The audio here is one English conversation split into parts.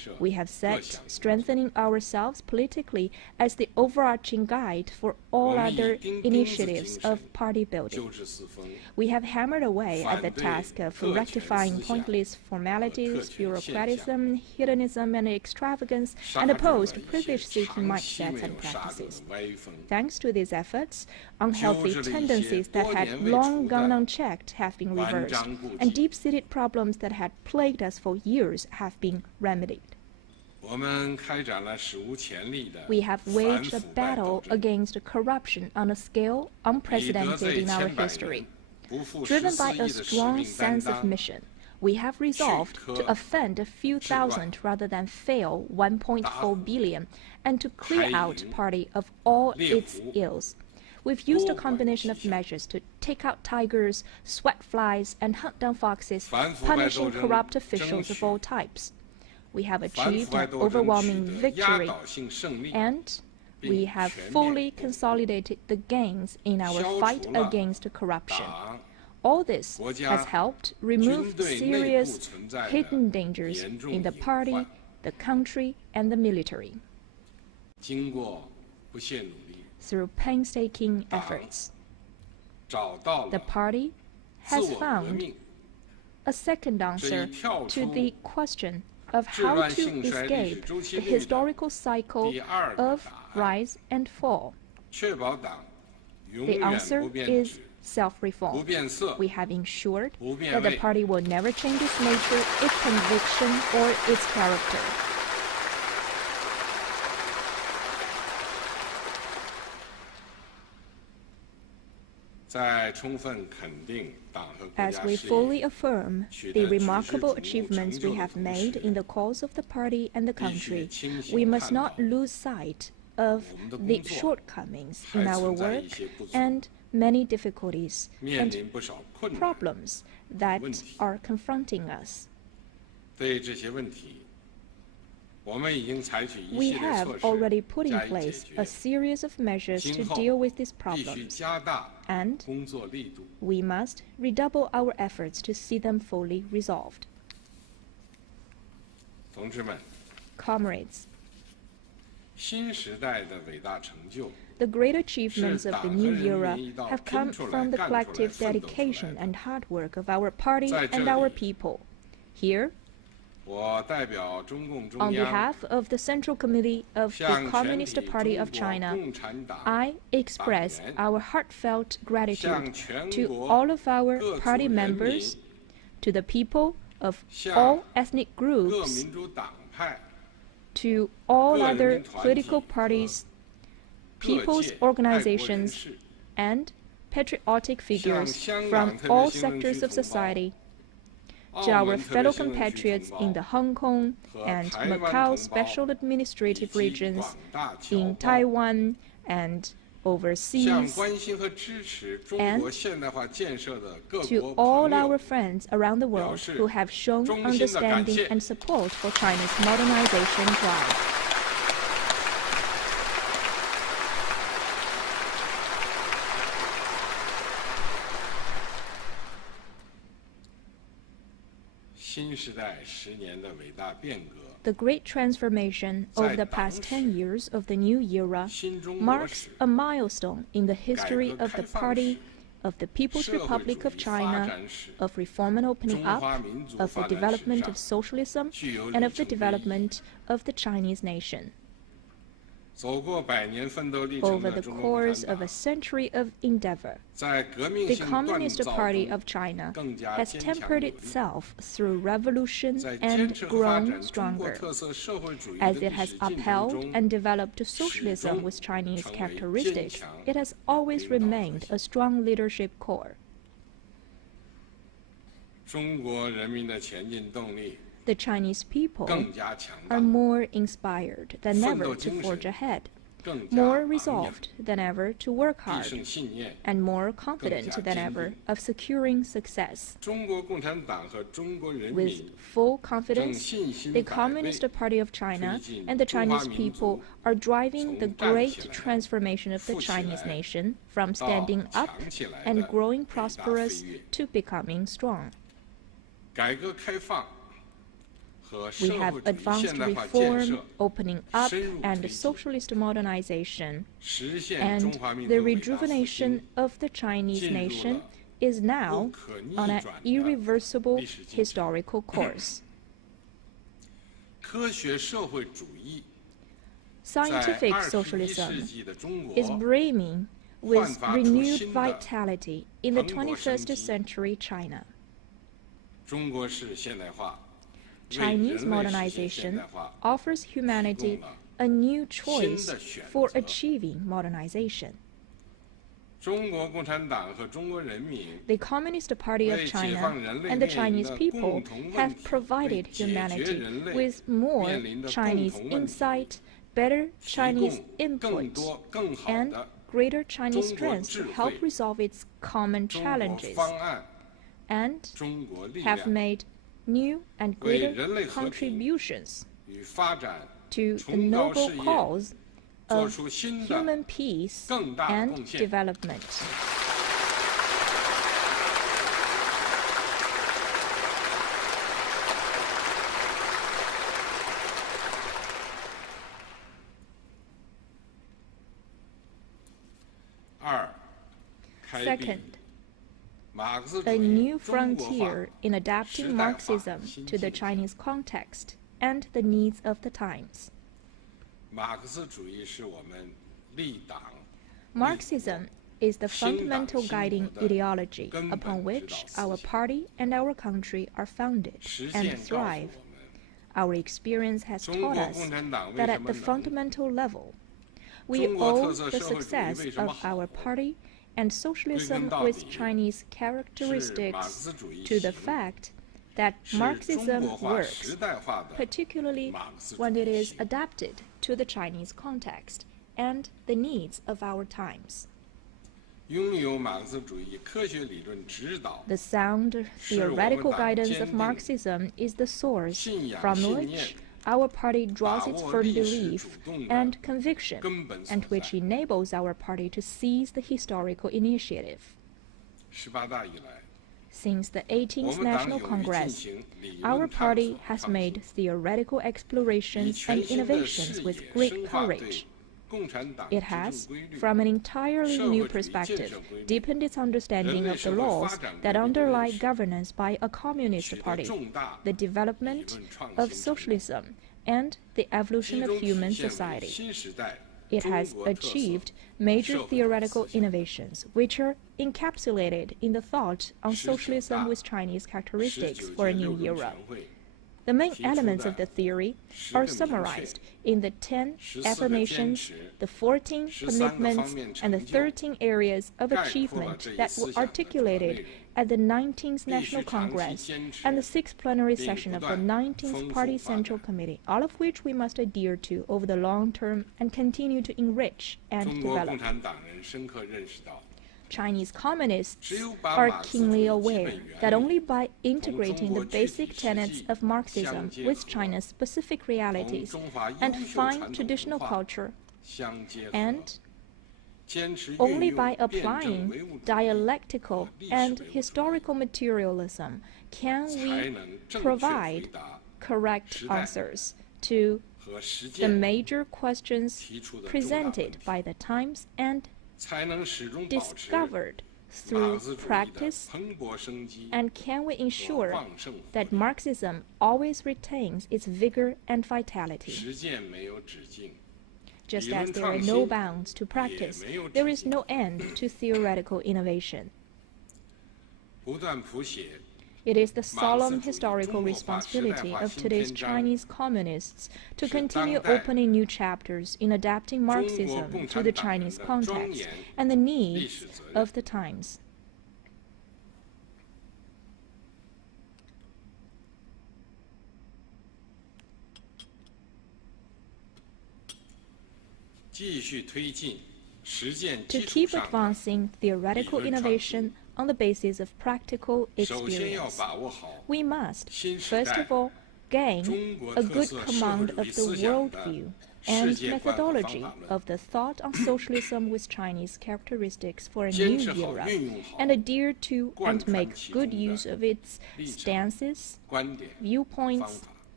We have set strengthening ourselves politically as the overarching guide for all other initiatives of party building. We have hammered away at the task of rectifying pointless formalities, bureaucratism, hedonism, and extravagance, and opposed privilege-seeking mindsets and practices. Thanks to these efforts, unhealthy tendencies that had long gone unchecked have been reversed, and deep-seated problems that had plagued us for years have been remedied. We have waged a battle against corruption on a scale unprecedented in our history. Driven by a strong sense of mission, we have resolved to offend a few thousand rather than fail 1.4 billion, and to clear out party of all its ills. We've used a combination of measures to take out tigers, sweat flies, and hunt down foxes, punishing corrupt officials of all types. We have achieved an overwhelming victory, and we have fully consolidated the gains in our fight against corruption. All this has helped remove serious hidden dangers in the party, the country, and the military. Through painstaking efforts, the party has found a second answer to the question of how to escape the historical cycle of rise and fall. The answer is self-reform. We have ensured that the party will never change its nature, its conviction, or its character. As we fully affirm the remarkable achievements we have made in the cause of the party and the country, we must not lose sight of the shortcomings in our work and many difficulties and problems that are confronting us. We have already put in place a series of measures to deal with these problems, and we must redouble our efforts to see them fully resolved. Comrades, the great achievements of the new era have come from the collective dedication and hard work of our party and our people. Here, on behalf of the Central Committee of the Communist Party of China, I express our heartfelt gratitude to all of our party members, to the people of all ethnic groups, to all other political parties, people's organizations, and patriotic figures from all sectors of society, to our fellow compatriots in the Hong Kong and Macau special administrative regions, in Taiwan and overseas, and to all our friends around the world who have shown understanding and support for China's modernization drive. The great transformation of the past 10 years of the new era marks a milestone in the history of the party, of the People's Republic of China, of reform and opening up, of the development of socialism, and of the development of the Chinese nation. Over the course of a century of endeavor, the Communist Party of China has tempered itself through revolution and grown stronger, as it has upheld and developed socialism with Chinese characteristics. It has always remained a strong leadership core. The Chinese people are more inspired than ever to forge ahead, more resolved than ever to work hard, and more confident than ever of securing success. With full confidence, the Communist Party of China and the Chinese people are driving the great transformation of the Chinese nation from standing up and growing prosperous to becoming strong. We have advanced reform, opening up, and socialist modernization, and the rejuvenation of the Chinese nation is now on an irreversible historical course. Scientific socialism is brimming with renewed vitality in the 21st century China. Chinese modernization offers humanity a new choice for achieving modernization. The Communist Party of China and the Chinese people have provided humanity with more Chinese insight, better Chinese input, and greater Chinese strength to help resolve its common challenges, and have made new and greater contributions to the noble cause of human peace and development. Second, a new frontier in adapting Marxism to the Chinese context and the needs of the times. Marxism is the fundamental guiding ideology upon which our party and our country are founded and thrive. Our experience has taught us that at the fundamental level, we owe the success of our party and socialism with Chinese characteristics to the fact that Marxism works, particularly when it is adapted to the Chinese context and the needs of our times. The sound theoretical guidance of Marxism is the source from which our party draws its firm belief and conviction, and which enables our party to seize the historical initiative. Since the 18th National Congress, our party has made theoretical explorations and innovations with great courage. It has, from an entirely new perspective, deepened its understanding of the laws that underlie governance by a communist party, the development of socialism, and the evolution of human society. It has achieved major theoretical innovations, which are encapsulated in the thought on socialism with Chinese characteristics for a new era. The main elements of the theory are summarized in the 10 affirmations, the 14 commitments, and the 13 areas of achievement that were articulated at the 19th National Congress and the 6th plenary session of the 19th Party Central Committee, all of which we must adhere to over the long term and continue to enrich and develop. Chinese communists are keenly aware that only by integrating the basic tenets of Marxism with China's specific realities and fine traditional culture, and only by applying dialectical and historical materialism can we provide correct answers to the major questions presented by the times and discovered through practice, and can we ensure that Marxism always retains its vigor and vitality? Just as there are no bounds to practice, there is no end to theoretical innovation. It is the solemn historical responsibility of today's Chinese communists to continue opening new chapters in adapting Marxism to the Chinese context and the needs of the times. To keep advancing theoretical innovation on the basis of practical experience, we must, first of all, gain a good command of the worldview and methodology of the thought on socialism with Chinese characteristics for a new era, and adhere to and make good use of its stances, viewpoints,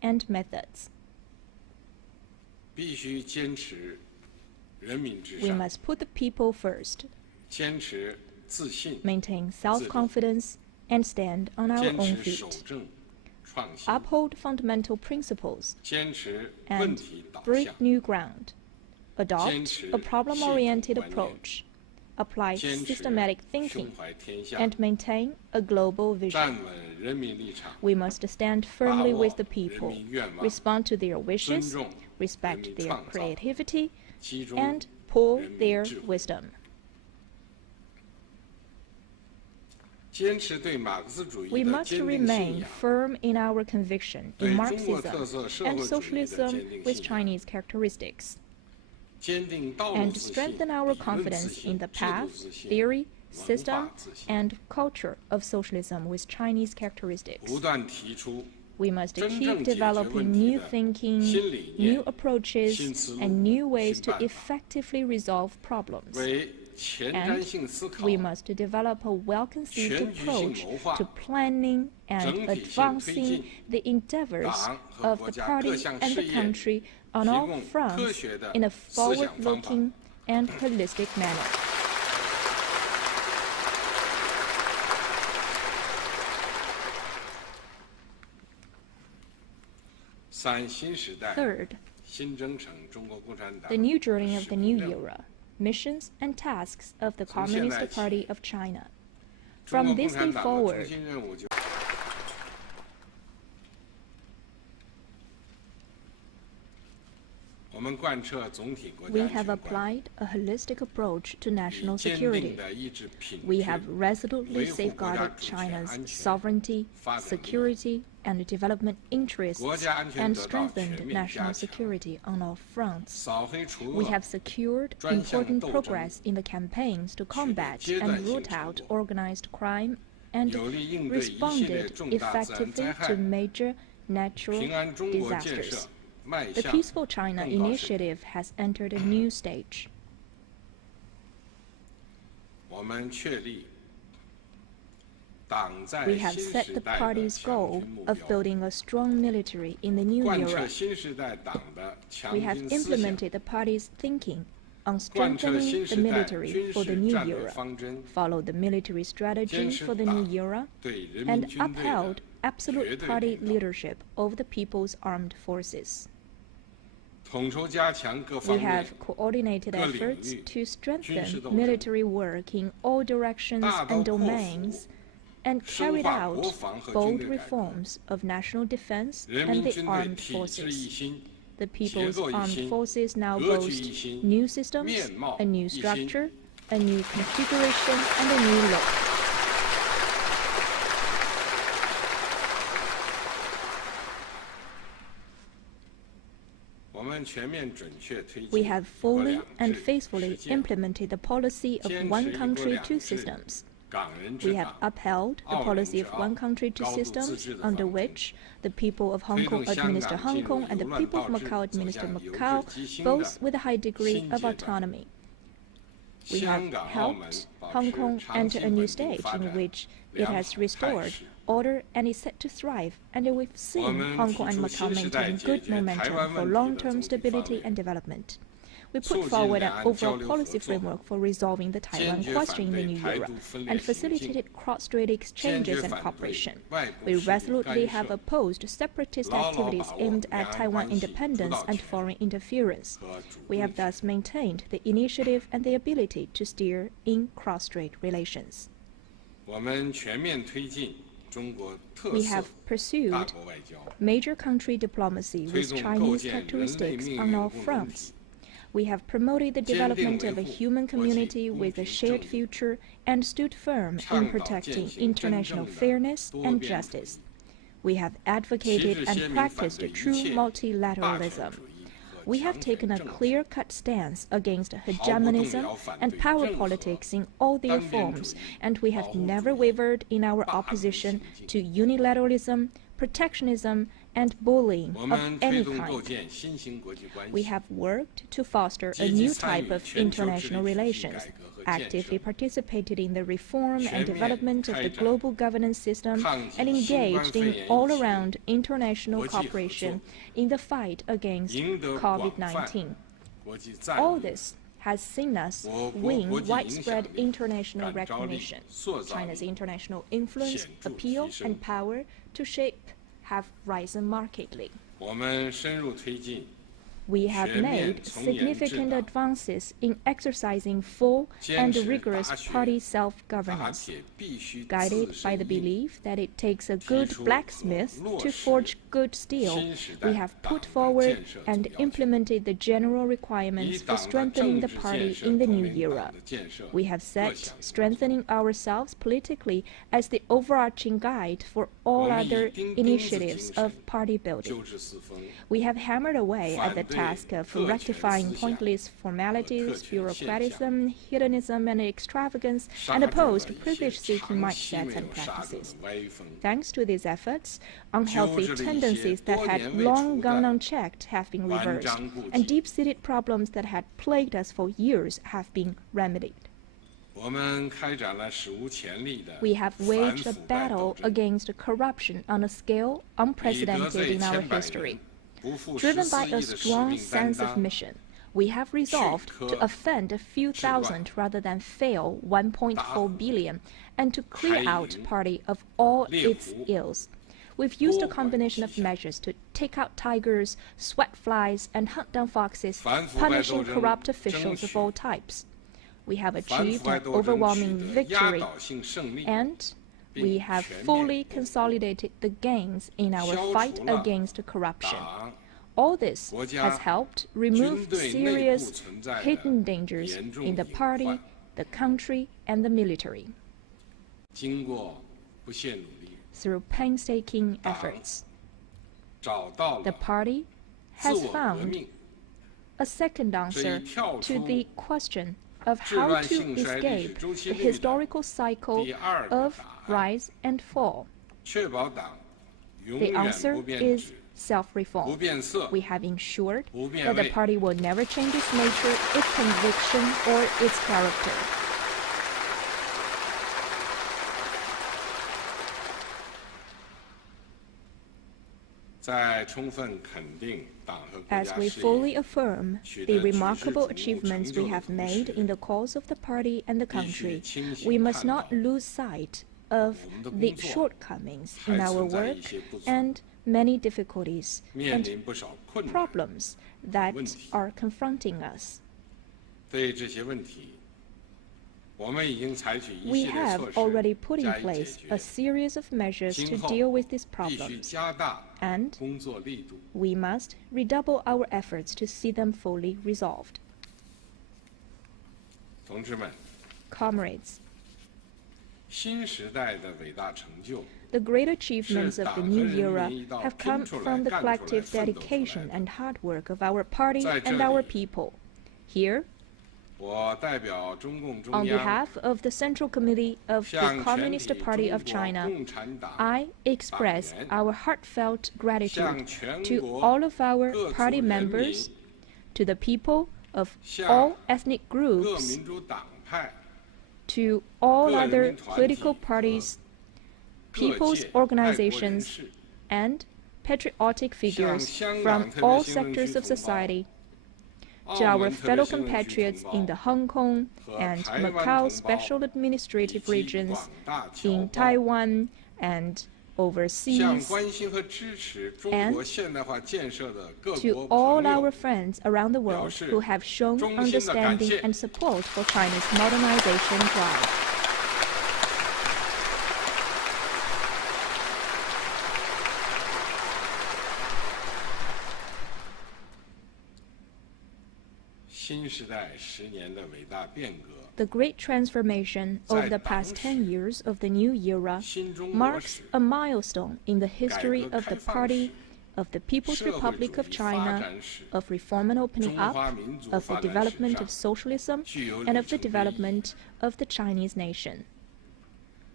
and methods. 必须坚持人民至 We 上， must put the people first, 坚持自信， maintain self-confidence, and stand on our 坚 own 持守 feet, 正创新， uphold fundamental principles, 坚持问 and 题导 break 向， new ground, adopt 坚持 a problem-oriented 系统观念， approach, apply 坚持 systematic 胸 thinking, 怀天下， and maintain a global 站 vision. 稳人民立场， We must stand firmly 把握 with the people, 人民愿望， respond to their 尊 wishes, 重 respect 人民 their 创造， creativity, 集中 and pool 人民 their 智慧， wisdom. 坚持对马克思主 We 义的 must 坚定信 remain 仰， firm in our conviction 对 in 中国特色 Marxism 社 and 会主义的 socialism 坚定 with 信仰， Chinese characteristics, 坚定道路 and 自信、 strengthen 理 our 论自 confidence 信、 in the 制度 path, 自信、 theory, 文 system, 化自信， and culture of socialism with Chinese characteristics. 不断提出 We must 真 keep 正解决 developing 问题 new 的 thinking, 新理念、 new approaches, 新思路、 and new ways 新 to 办法， effectively resolve problems. 为前瞻性思考、 We must develop a well-conceived 全局性 approach 谋划、 to planning and 整体性推 advancing 进 the endeavors 党和 of 国 the 家 party 各项 and 事 the 业， country on 提 all 供 fronts 科学的 in a 思想方法， forward-looking and holistic manner. 三新时代 Third, 新征程中国共产党 the new journey of the new 使命任务 era, missions and tasks of the 从现在 Communist 起 Party of China. 中 From 国共 this 产 day 党的中 forward, 心任务就我们贯彻总体国家 we 安 have 全观， applied a holistic approach to 以 national 坚 security. 定地抑制品 We 质 have resolutely 维护国家 safeguarded 主权 China's 安全 sovereignty, 发展利益 security, and development interests 国家安全 and 得到全 strengthened 面加 national 强 security on all fronts. 扫黑除 We 恶 have secured 专项 important 斗争 progress in the campaigns to combat 阶段 and 性 root 成 out 果 organized crime and 有力应对一系列 responded 重大自然 effectively 灾害 to major natural 平安中国建 disasters. 设迈 The 向 Peaceful China 更高水平。 initiative has entered a new stage. 我们确立党在 We have 新 set 时 the 代的 party's 强 goal 军目 of 标， building a strong military in the new 贯彻 era. 新时代党的强 We have 军思想， implemented the party's thinking on 贯彻 strengthening 新 the 时代 military 军 for the 事 new 战略 era, 方针， followed the military strategy 坚持 for the new 党 era, 对人民 and 军队的 upheld 绝 absolute 对 party 领导， leadership over the people's armed forces. 统筹加强各 We 方面 have coordinated 各领 efforts 域 to 军事 strengthen 斗争， military work in all directions 大刀 and 阔斧 domains, and 深 carried 化 out 国防和军 bold 队改革， reforms of national defense 人 and 民 the 军队 armed 体制一 forces. 新， The 节 People's 奏一 Armed 新， Forces now 格局 boast 一新， new systems, 面貌 a new 一新。 structure, a new configuration, and a new look. 我们全面准确推 We 进 have 一国 fully 两 and 制 faithfully 实践， implemented the policy of 坚 one 持一国 country, 两 two 制 systems. 港人治 We have 港， upheld the 澳人 policy 治 of 澳， one country, two 高度自 systems, 治的 under 方针， which the people of Hong 推 Kong 动香 administer 港 Hong 进入 Kong and the 由乱 people of 到治 Macau 走 administer 向由治 Macau, 及兴 both 的 with a high degree 新 of 阶段。 autonomy. We 香 have 港、澳门 helped 保 Hong 持 Kong 长 enter 期 a new 稳定 stage 发 in 展 which it 良好 has 态 restored 势。 order and is set to thrive, and we've 我 seen 们 Hong 提 Kong and 出 Macau 新时代 maintain 解 good 决台 momentum 湾 for 问题的 long-term 总体方 stability 略， and development. We 促 put 进 forward 两 an 岸交 overall 流合 policy 作， framework for resolving the 坚 Taiwan 决 question 反 in the 对 new 台 era 独分 and 裂行径， facilitated cross-strait 坚 exchanges 决 and 反对 cooperation. 外部 We 势力干 resolutely have 涉 opposed separatist 牢牢 activities 把握 aimed 两 at 岸 Taiwan 关系主 independence 导 and 权 foreign interference. 和主 We 动 have 权。 thus maintained the initiative and the ability to steer in cross-strait relations. 我们全面推进中国特 We 色 have 大 pursued 国外交， major country diplomacy 推 with 动构 Chinese 建人类 characteristics 命 on 运 all 共同 fronts. 体， We have promoted the 坚定 development of 维 a 护 human 国际 community 公 with a 平 shared 正义， future and stood firm 倡 in 导践 protecting 行真 international 正的 fairness 多 and 边主义， justice. We have 旗 advocated 帜 and 鲜明反 practiced 对一 true 切霸权 multilateralism. 主义和 We have 强 taken 权 a 政治， clear-cut stance against 毫不动 hegemonism 摇反 and 对 power 任何 politics in all their 单边主 forms, 义、 and we 保 have 护主 never 义、 wavered in our 霸凌 opposition 行径。 to unilateralism, protectionism, and bullying 我 of 们 any 推动构 kind. 建新型国际关 We 系， have worked to foster a 积极 new 参 type 与 of 全球治 international 理体系 relations, 改革和建 actively 设， participated in the reform and 全面 development of the 开展 global governance system, 抗击 and 新冠 engaged 肺 in 炎疫 all 情 around international 国际合 cooperation 作， in the fight against 赢得广泛 COVID-19. 国际赞 All 誉， this has seen us 我国 win 国际影响 widespread 力、 international 感召力、 recognition. 塑造 China's 力 international influence, 显著 appeal, 提升。 and power to shape have risen markedly. 我们深入推进 We have 全面 made 从严治 significant 党， advances in exercising full 坚 and 持 rigorous 达学 party 打 self-governance, 铁必须 guided 自 by the 身硬， belief that it takes a good 提出 blacksmith 和落 to 实 forge good steel. 新时代 We have 党 put 的 forward 建设 and 总要求， implemented the general 以 requirements for 党的 strengthening 政 the 治 party 建设 in the 统 new 领党 era. 的建设 We have 各 set 项工作。 strengthening ourselves politically as the overarching guide for all 我们以 other 钉钉子精 initiatives 神 of party building. 纠治四风， We have hammered away at the 反对 task of 特权 rectifying 思想 pointless formalities, 和特权现象， bureaucratism, hedonism, and extravagance, 杀 and 住 opposed 了一些 privilege-seeking 长期 mindsets 没 and 有杀过 practices. 的歪风， Thanks to these efforts, unhealthy 纠治了一些 tendencies that 多 had 年未 long 除的 gone unchecked have been 顽 reversed, 瘴痼 and 疾。 deep-seated problems that had plagued us for years have been remedied. 我们开展了史无前例的 We have 反 waged a 腐败斗 battle 争， against corruption on a scale 以得 unprecedented 罪 in our 千百 history. 人，不负 Driven 14 by 亿 a 的使 strong 命担 sense of 当， mission, we have resolved to 去科 offend a few 治乱 thousand rather than fail 1.4 打和 billion, and to clear 开 out 营 party of all 猎 its 狐 ills. We've used a 多管 combination of 齐下 measures to take out tigers, sweat flies, and hunt down foxes, 反腐败 punishing 斗争 corrupt 争 officials of 取 all types. We have 反 achieved 腐败 an 斗争取 overwhelming 得压 victory, 倒性胜利， and we 并 have 全面 fully 巩固 consolidated the gains in our 消 fight 除了 against corruption. 党 All this 国家 has helped remove 军队内部 serious 存在的 hidden dangers 严重 in the 隐 party, 患， the country, and the military 经过不懈努力， through painstaking efforts. 找到 The 了 party 自 has 我革 found 命 a second answer 这一跳 to 出 the question of 治 how 乱 to 兴衰历史 escape 周期 the 率的 historical cycle 第二个 of 答案， rise and fall. 确保党永 The 远 answer 不变 is 质、不 self-reform. 变色、 We have ensured 不变 that the 味。 party will never change its nature, its conviction, or its character. 在充分肯定党和国 As 家 we 事 fully 业， affirm 取 the 得举世 remarkable 瞩目 achievements 成就 we 的 have 同 made 时 in the cause of the party and the 必须 country, 清醒 we must 看 not 到 lose sight of 我们的 the 工作 shortcomings 还 in our 存在 work 一些不足， and many difficulties 面 and 临不少困难。 problems that 问题。 are confronting us. 对这些问题，我们已经采取一 We 系列 have 措施 already put in 加以解 place 决 a。series of measures to 今后 deal with these 必须 problems, 加大 and 工作力度。 we must redouble our efforts to see them fully resolved. 同志们， Comrades, 新时代的伟大成就 the great achievements of the new era have come 拼出来 from the 干出来 collective 奋斗出来 dedication 的。 and hard work of our party 在这 and our 里 people. Here, 我代表中共 on 中央 behalf of the Central Committee of the 向全 Communist 体 Party 中 of 国 China, 共产党 I express 党员 our heartfelt gratitude 向全 to 国 all of our 各族 party 人民 members, to the people of 向 all ethnic 各 groups, 民主党派、 to all 个人 other 民团体 political parties, 各 people's 界爱国人 organizations, 士 and patriotic figures 香 from 港特别 all 行政区 sectors of 同胞 society, 澳 to our 门特别 fellow 行政区 compatriots 同 in the 胞 Hong Kong 和 and 台湾 Macau 同胞 special 以 administrative 及 regions, 广大侨 in 胞 Taiwan and 向 overseas, 关心和支持中 and 国现代化建设的各 to 国 all 朋 our 友， friends around the world 表示 who have shown 衷心的感 understanding 谢。 and support for China's modernization drive. 新时代10年的伟大变革， The great transformation of the past 10 years of the new era 新中国 marks 史 a milestone in the history of the party, of the People's 社会 Republic 主 of 义发 China, 展史 of reform and opening 中 up, 华民族 of the 发展史 development 上 of socialism, 具有 and 里 of the 程碑意义。 development of the Chinese nation.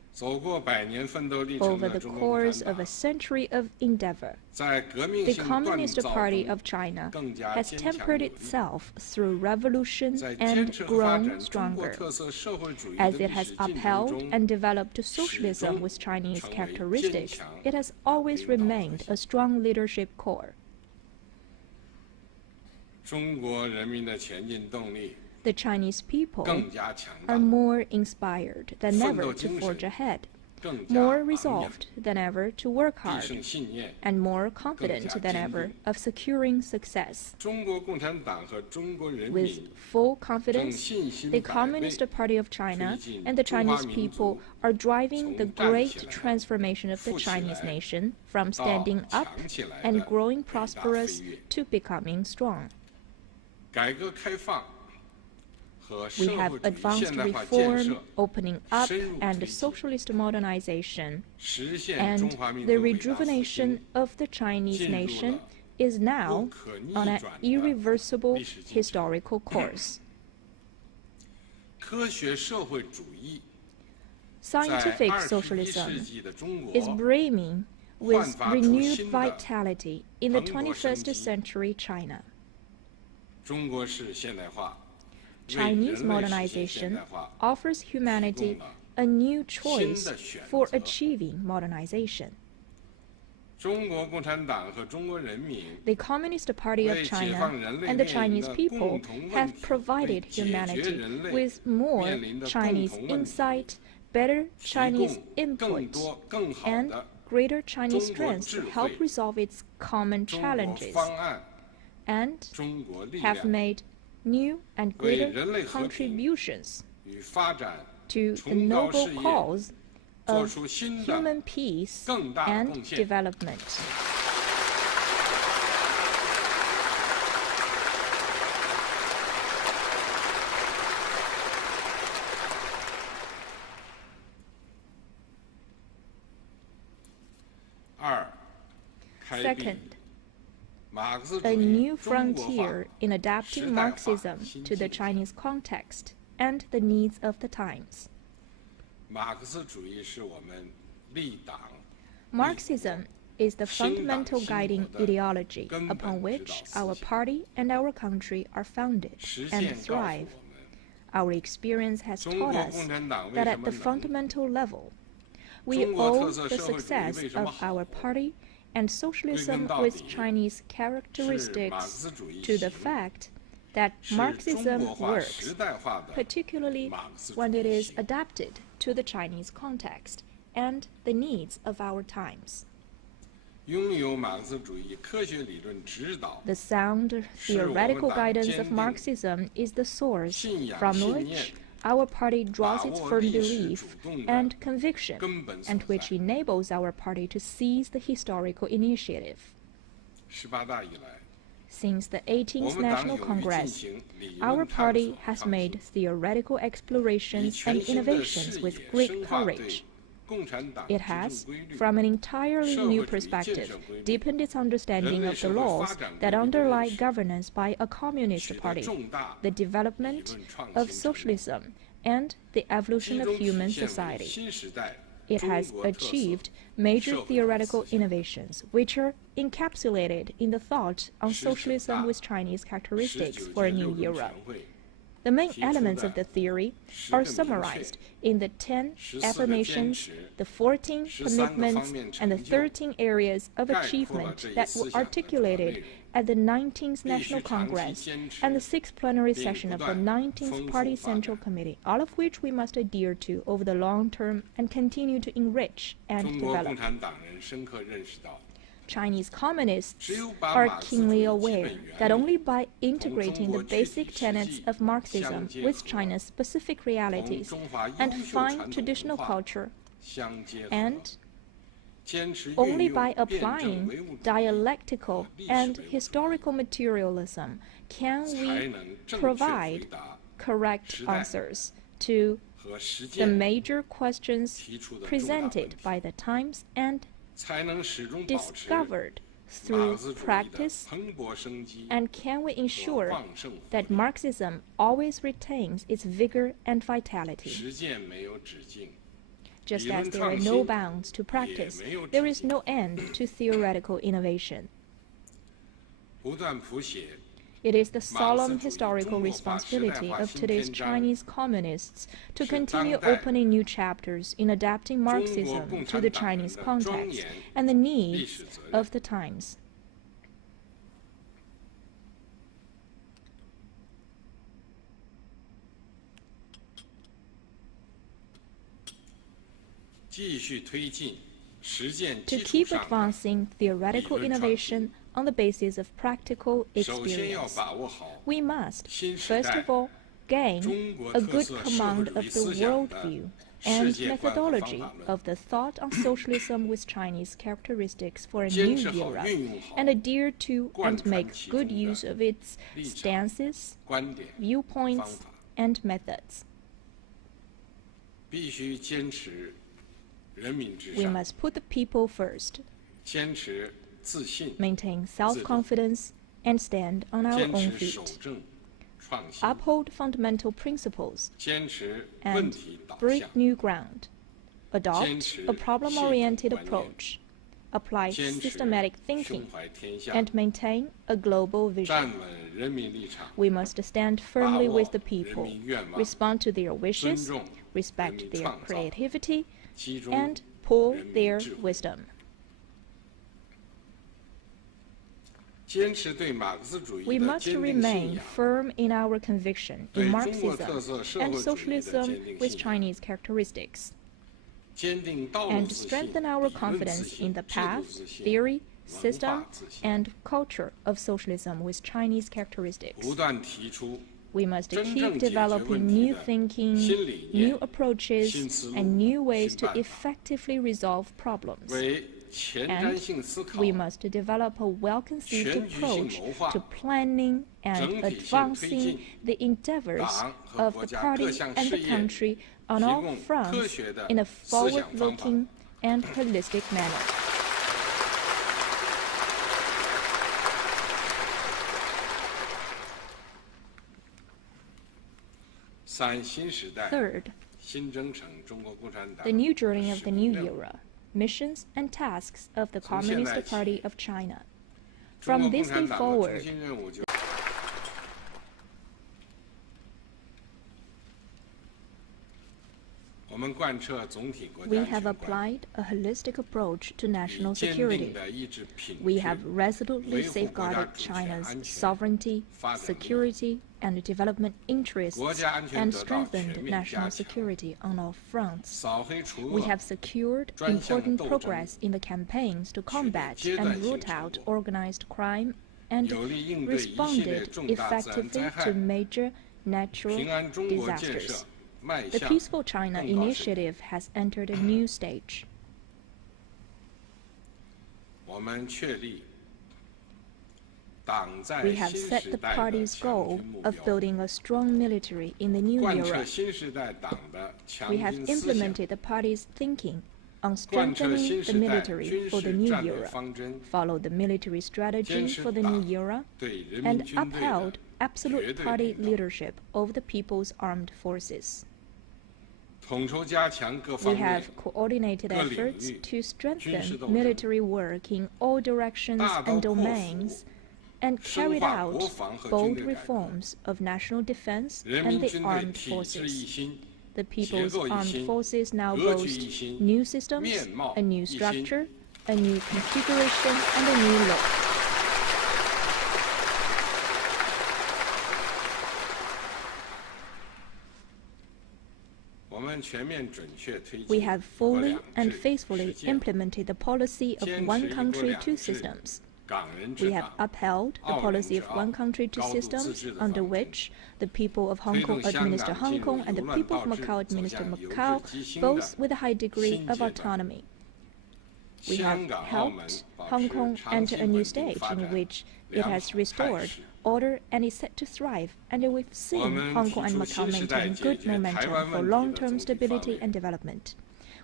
Over the course of a century of endeavor, the Communist Party of China has tempered itself through revolution and grown stronger, as it has upheld and developed socialism with Chinese characteristics. It has always remained a strong leadership core. The Chinese people are more inspired than ever to forge ahead, more resolved than ever to work hard, and more confident than ever of securing success. With full confidence, the Communist Party of China and the Chinese people are driving the great transformation of the Chinese nation from standing up and growing prosperous to becoming strong. We have advanced reform, opening up, and socialist modernization, and the rejuvenation of the Chinese nation is now on an irreversible historical course. Scientific socialism is brimming with renewed vitality in the 21st century China. Chinese modernization offers humanity a new choice for achieving modernization. The Communist Party of China and the Chinese people have provided humanity with more Chinese insight, better Chinese input, and greater Chinese strength to help resolve its common challenges, and have made new and greater contributions to the noble cause of human peace and development. Second, a new frontier in adapting Marxism to the Chinese context and the needs of the times. Marxism is the fundamental guiding ideology upon which our party and our country are founded and thrive. Our experience has taught us that at the fundamental level, we owe the success of our party and socialism with Chinese characteristics to the fact that Marxism works, particularly when it is adapted to the Chinese context and the needs of our times. The sound theoretical guidance of Marxism is the source from which our party draws its firm belief and conviction, and which enables our party to seize the historical initiative. Since the 18th National Congress, our party has made theoretical explorations and innovations with great courage. It has, from an entirely new perspective, deepened its understanding of the laws that underlie governance by a communist party, the development of socialism, and the evolution of human society. It has achieved major theoretical innovations, which are encapsulated in the thought on socialism with Chinese characteristics for a new era. The main elements of the theory are summarized in the 10 affirmations, the 14 commitments, and the 13 areas of achievement that were articulated at the 19th National Congress and the 6th plenary session of the 19th Party Central Committee, all of which we must adhere to over the long term and continue to enrich and develop. Chinese communists are keenly aware that only by integrating the basic tenets of Marxism with China's specific realities and fine traditional culture, and only by applying dialectical and historical materialism can we provide correct answers to the major questions presented by the times and discovered through practice, and can we ensure that Marxism always retains its vigor and vitality? Just as there are no bounds to practice, there is no end to theoretical innovation. It is the solemn historical responsibility of today's Chinese communists to continue opening new chapters in adapting Marxism to the Chinese context and the needs of the times. To keep advancing theoretical innovation on the basis of practical experience, we must, first of all, gain a good command of the worldview and methodology of the thought on socialism with Chinese characteristics for a new era, and adhere to and make good use of its stances, viewpoints, and methods. We must put the people first, maintain self-confidence, and stand on our own feet. Uphold fundamental principles and break new ground. Adopt a problem-oriented approach. Apply systematic thinking and maintain a global vision. We must stand firmly with the people, respond to their wishes, respect their creativity, and pool their wisdom. We must remain firm in our conviction in Marxism and socialism with Chinese characteristics, and strengthen our confidence in the path, theory, system, and culture of socialism with Chinese characteristics. We must keep developing new thinking, new approaches, and new ways to effectively resolve problems. And we must develop a well-conceived approach to planning and advancing the endeavors of the party and the country on all fronts in a forward-looking and holistic manner. Third, the new journey of the new era, missions and tasks of the Communist Party of China. From this day forward, we have applied a holistic approach to national security. We have resolutely safeguarded China's sovereignty, security, and development interests and strengthened national security on all fronts. We have secured important progress in the campaigns to combat and root out organized crime and responded effectively to major natural disasters. The Peaceful China initiative has entered a new stage. We have set the party's goal of building a strong military in the new era. We have implemented the party's thinking on strengthening the military for the new era, followed the military strategy for the new era, and upheld absolute party leadership over the People's Armed Forces. We have coordinated efforts to strengthen military work in all directions and domains, and carried out bold reforms of national defense and the armed forces. The People's Armed Forces now boast new systems, a new structure, a new configuration, and a new look. We have fully and faithfully implemented the policy of one country, two systems. We have upheld the policy of one country, two systems, under which the people of Hong Kong administer Hong Kong and the people of Macau administer Macau, both with a high degree of autonomy. We have helped Hong Kong enter a new stage in which it has restored order and is set to thrive, and we've seen Hong Kong and Macau maintain good momentum for long-term stability and development.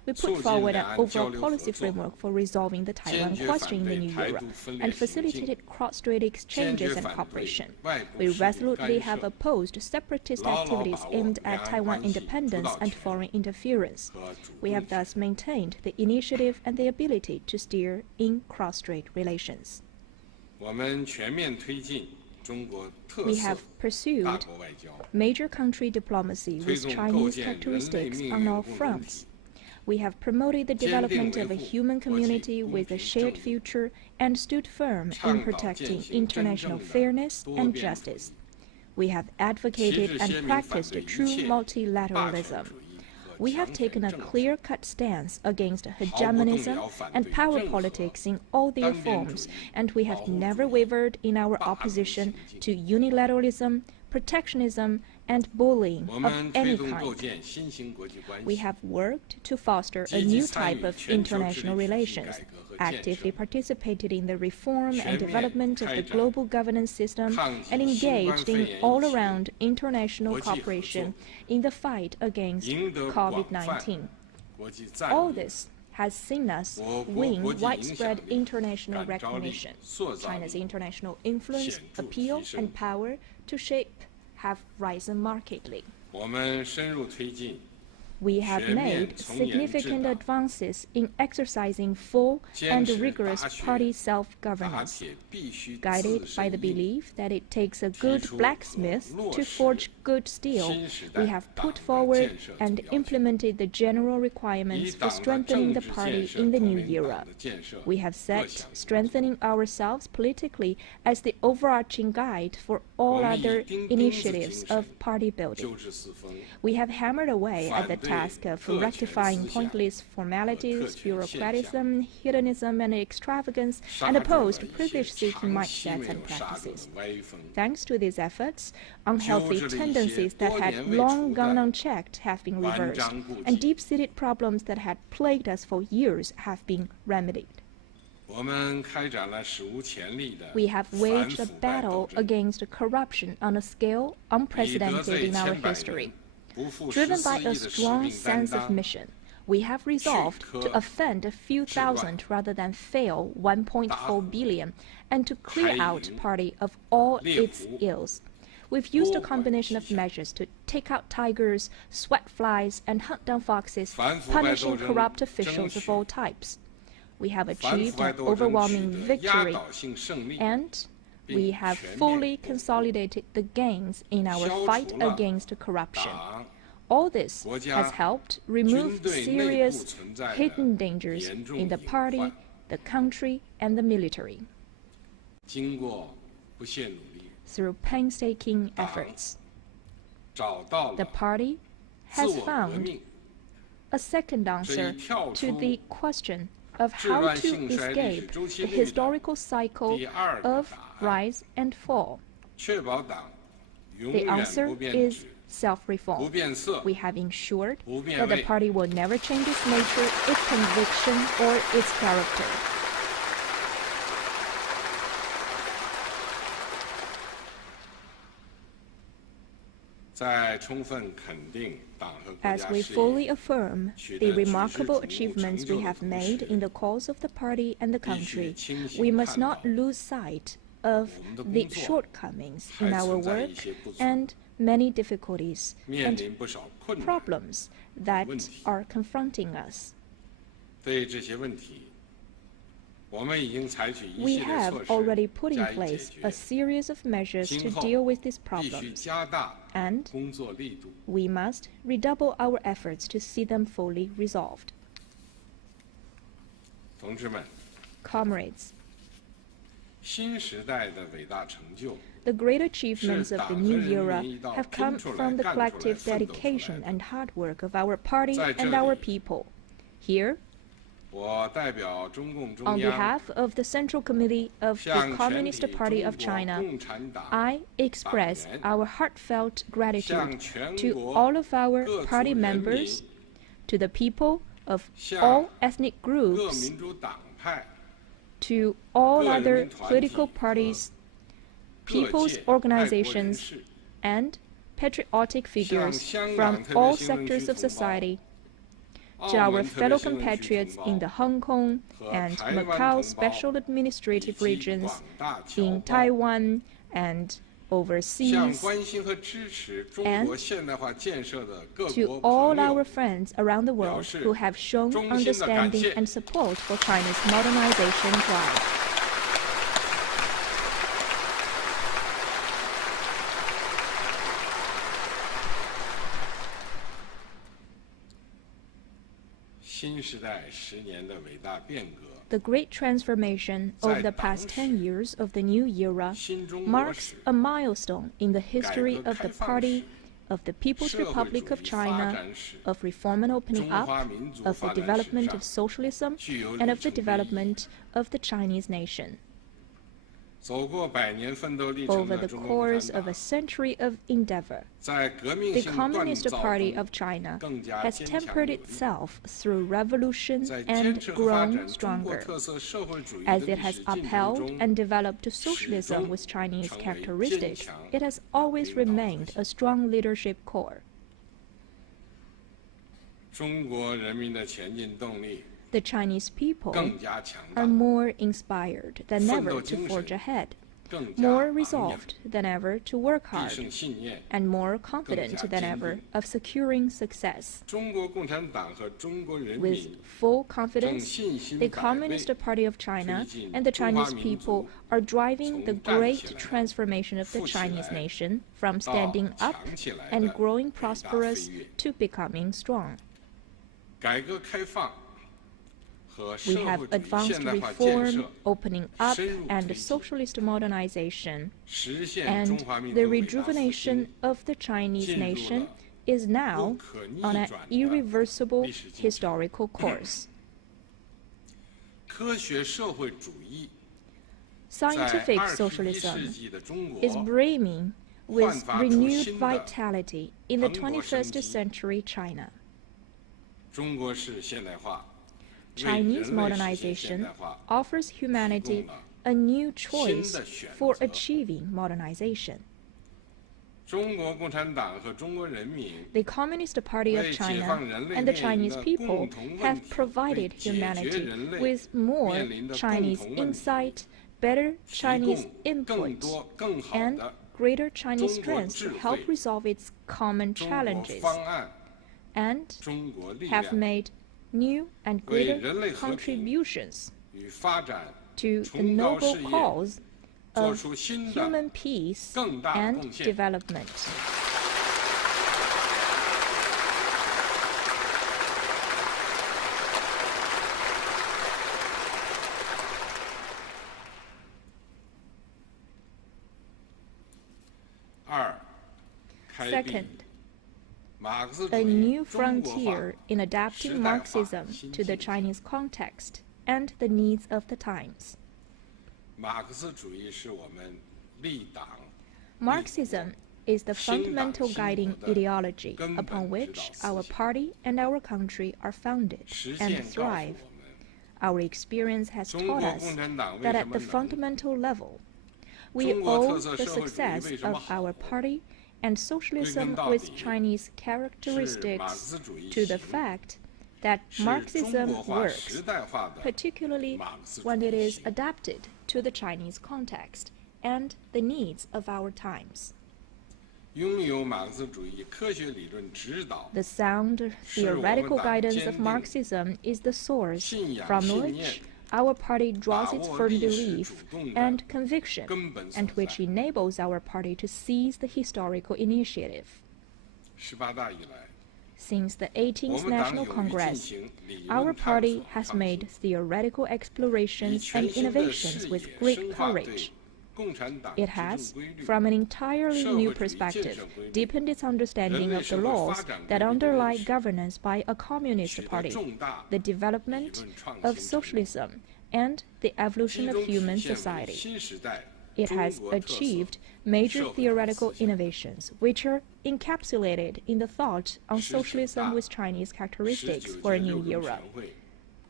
we put forward an overall policy framework for resolving the Taiwan question in the new era and facilitated cross-strait exchanges and cooperation. We resolutely have opposed separatist activities aimed at Taiwan independence and foreign interference. We have thus maintained the initiative and the ability to steer in cross-strait relations. We have pursued major country diplomacy with Chinese characteristics on all fronts. We have promoted the development of a human community with a shared future and stood firm in protecting international fairness and justice. We have advocated and practiced true multilateralism. We have taken a clear-cut stance against hegemonism and power politics in all their forms, and we have never wavered in our opposition to unilateralism, protectionism, and bullying of any kind. We have worked to foster a new type of international relations, actively participated in the reform and development of the global governance system, and engaged in all-around international cooperation in the fight against COVID-19. All this has seen us win widespread international recognition. China's international influence, appeal, and power to shape have risen markedly. We have made significant advances in exercising full and rigorous party self-governance. Guided by the belief that it takes a good blacksmith to forge good steel, we have put forward and implemented the general requirements for strengthening the party in the new era. We have set strengthening ourselves politically as the overarching guide for all other initiatives of party building. We have hammered away at the task of rectifying pointless formalities, bureaucratism, hedonism, and extravagance, and opposed privilege-seeking mindsets and practices. Thanks to these efforts, unhealthy tendencies that had long gone unchecked have been reversed, and deep-seated problems that had plagued us for years have been remedied. We have waged a battle against corruption on a scale unprecedented in our history. Driven by a strong sense of mission, we have resolved to offend a few thousand rather than fail 1.4 billion, and to clear out party of all its ills. We've used a combination of measures to take out tigers, sweat flies, and hunt down foxes, punishing corrupt officials of all types. We have achieved an overwhelming victory, and we have fully consolidated the gains in our fight against corruption. All this has helped remove serious hidden dangers in the party, the country, and the military. Through painstaking efforts, the party has found a second answer to the question of how to escape the historical cycle of rise and fall. The answer is self-reform. We have ensured that the party will never change its nature, its conviction, or its character. As we fully affirm the remarkable achievements we have made in the cause of the party and the country, we must not lose sight of the shortcomings in our work and many difficulties and problems that are confronting us. We have already put in place a series of measures to deal with these problems, and we must redouble our efforts to see them fully resolved. Comrades, the great achievements of the new era have come from the collective dedication and hard work of our party and our people. Here, on behalf of the Central Committee of the Communist Party of China, I express our heartfelt gratitude to all of our party members, to the people of all ethnic groups, to all other political parties, people's organizations, and patriotic figures from all sectors of society, to our fellow compatriots in the Hong Kong and Macau special administrative regions, in Taiwan and overseas, and to all our friends around the world who have shown understanding and support for China's modernization drive. The great transformation of the past 10 years of the new era marks a milestone in the history of the Party, of the People's Republic of China, of reform and opening up, of the development of socialism, and of the development of the Chinese nation. Over the course of a century of endeavor, the Communist Party of China has tempered itself through revolution and grown stronger, as it has upheld and developed socialism with Chinese characteristics. It has always remained a strong leadership core. The Chinese people are more inspired than ever to forge ahead, more resolved than ever to work hard, and more confident than ever of securing success. With full confidence, the Communist Party of China and the Chinese people are driving the great transformation of the Chinese nation from standing up and growing prosperous to becoming strong. We have advanced reform, opening up, and socialist modernization, and the rejuvenation of the Chinese nation is now on an irreversible historical course. Scientific socialism is brimming with renewed vitality in the 21st century China. Chinese modernization offers humanity a new choice for achieving modernization. The Communist Party of China and the Chinese people have provided humanity with more Chinese insight, better Chinese input, and greater Chinese strength to help resolve its common challenges, and have made new and greater contributions to the noble cause of human peace and development. Second, a new frontier in adapting Marxism to the Chinese context and the needs of the times. Marxism is the fundamental guiding ideology upon which our party and our country are founded and thrive. Our experience has taught us that at the fundamental level, we owe the success of our party and socialism with Chinese characteristics to the fact that Marxism works, particularly when it is adapted to the Chinese context and the needs of our times. The sound theoretical guidance of Marxism is the source from which our party draws its firm belief and conviction, and which enables our party to seize the historical initiative. Since the 18th National Congress, our party has made theoretical explorations and innovations with great courage. It has, from an entirely new perspective, deepened its understanding of the laws that underlie governance by a communist party, the development of socialism, and the evolution of human society. It has achieved major theoretical innovations, which are encapsulated in the thought on socialism with Chinese characteristics for a new era.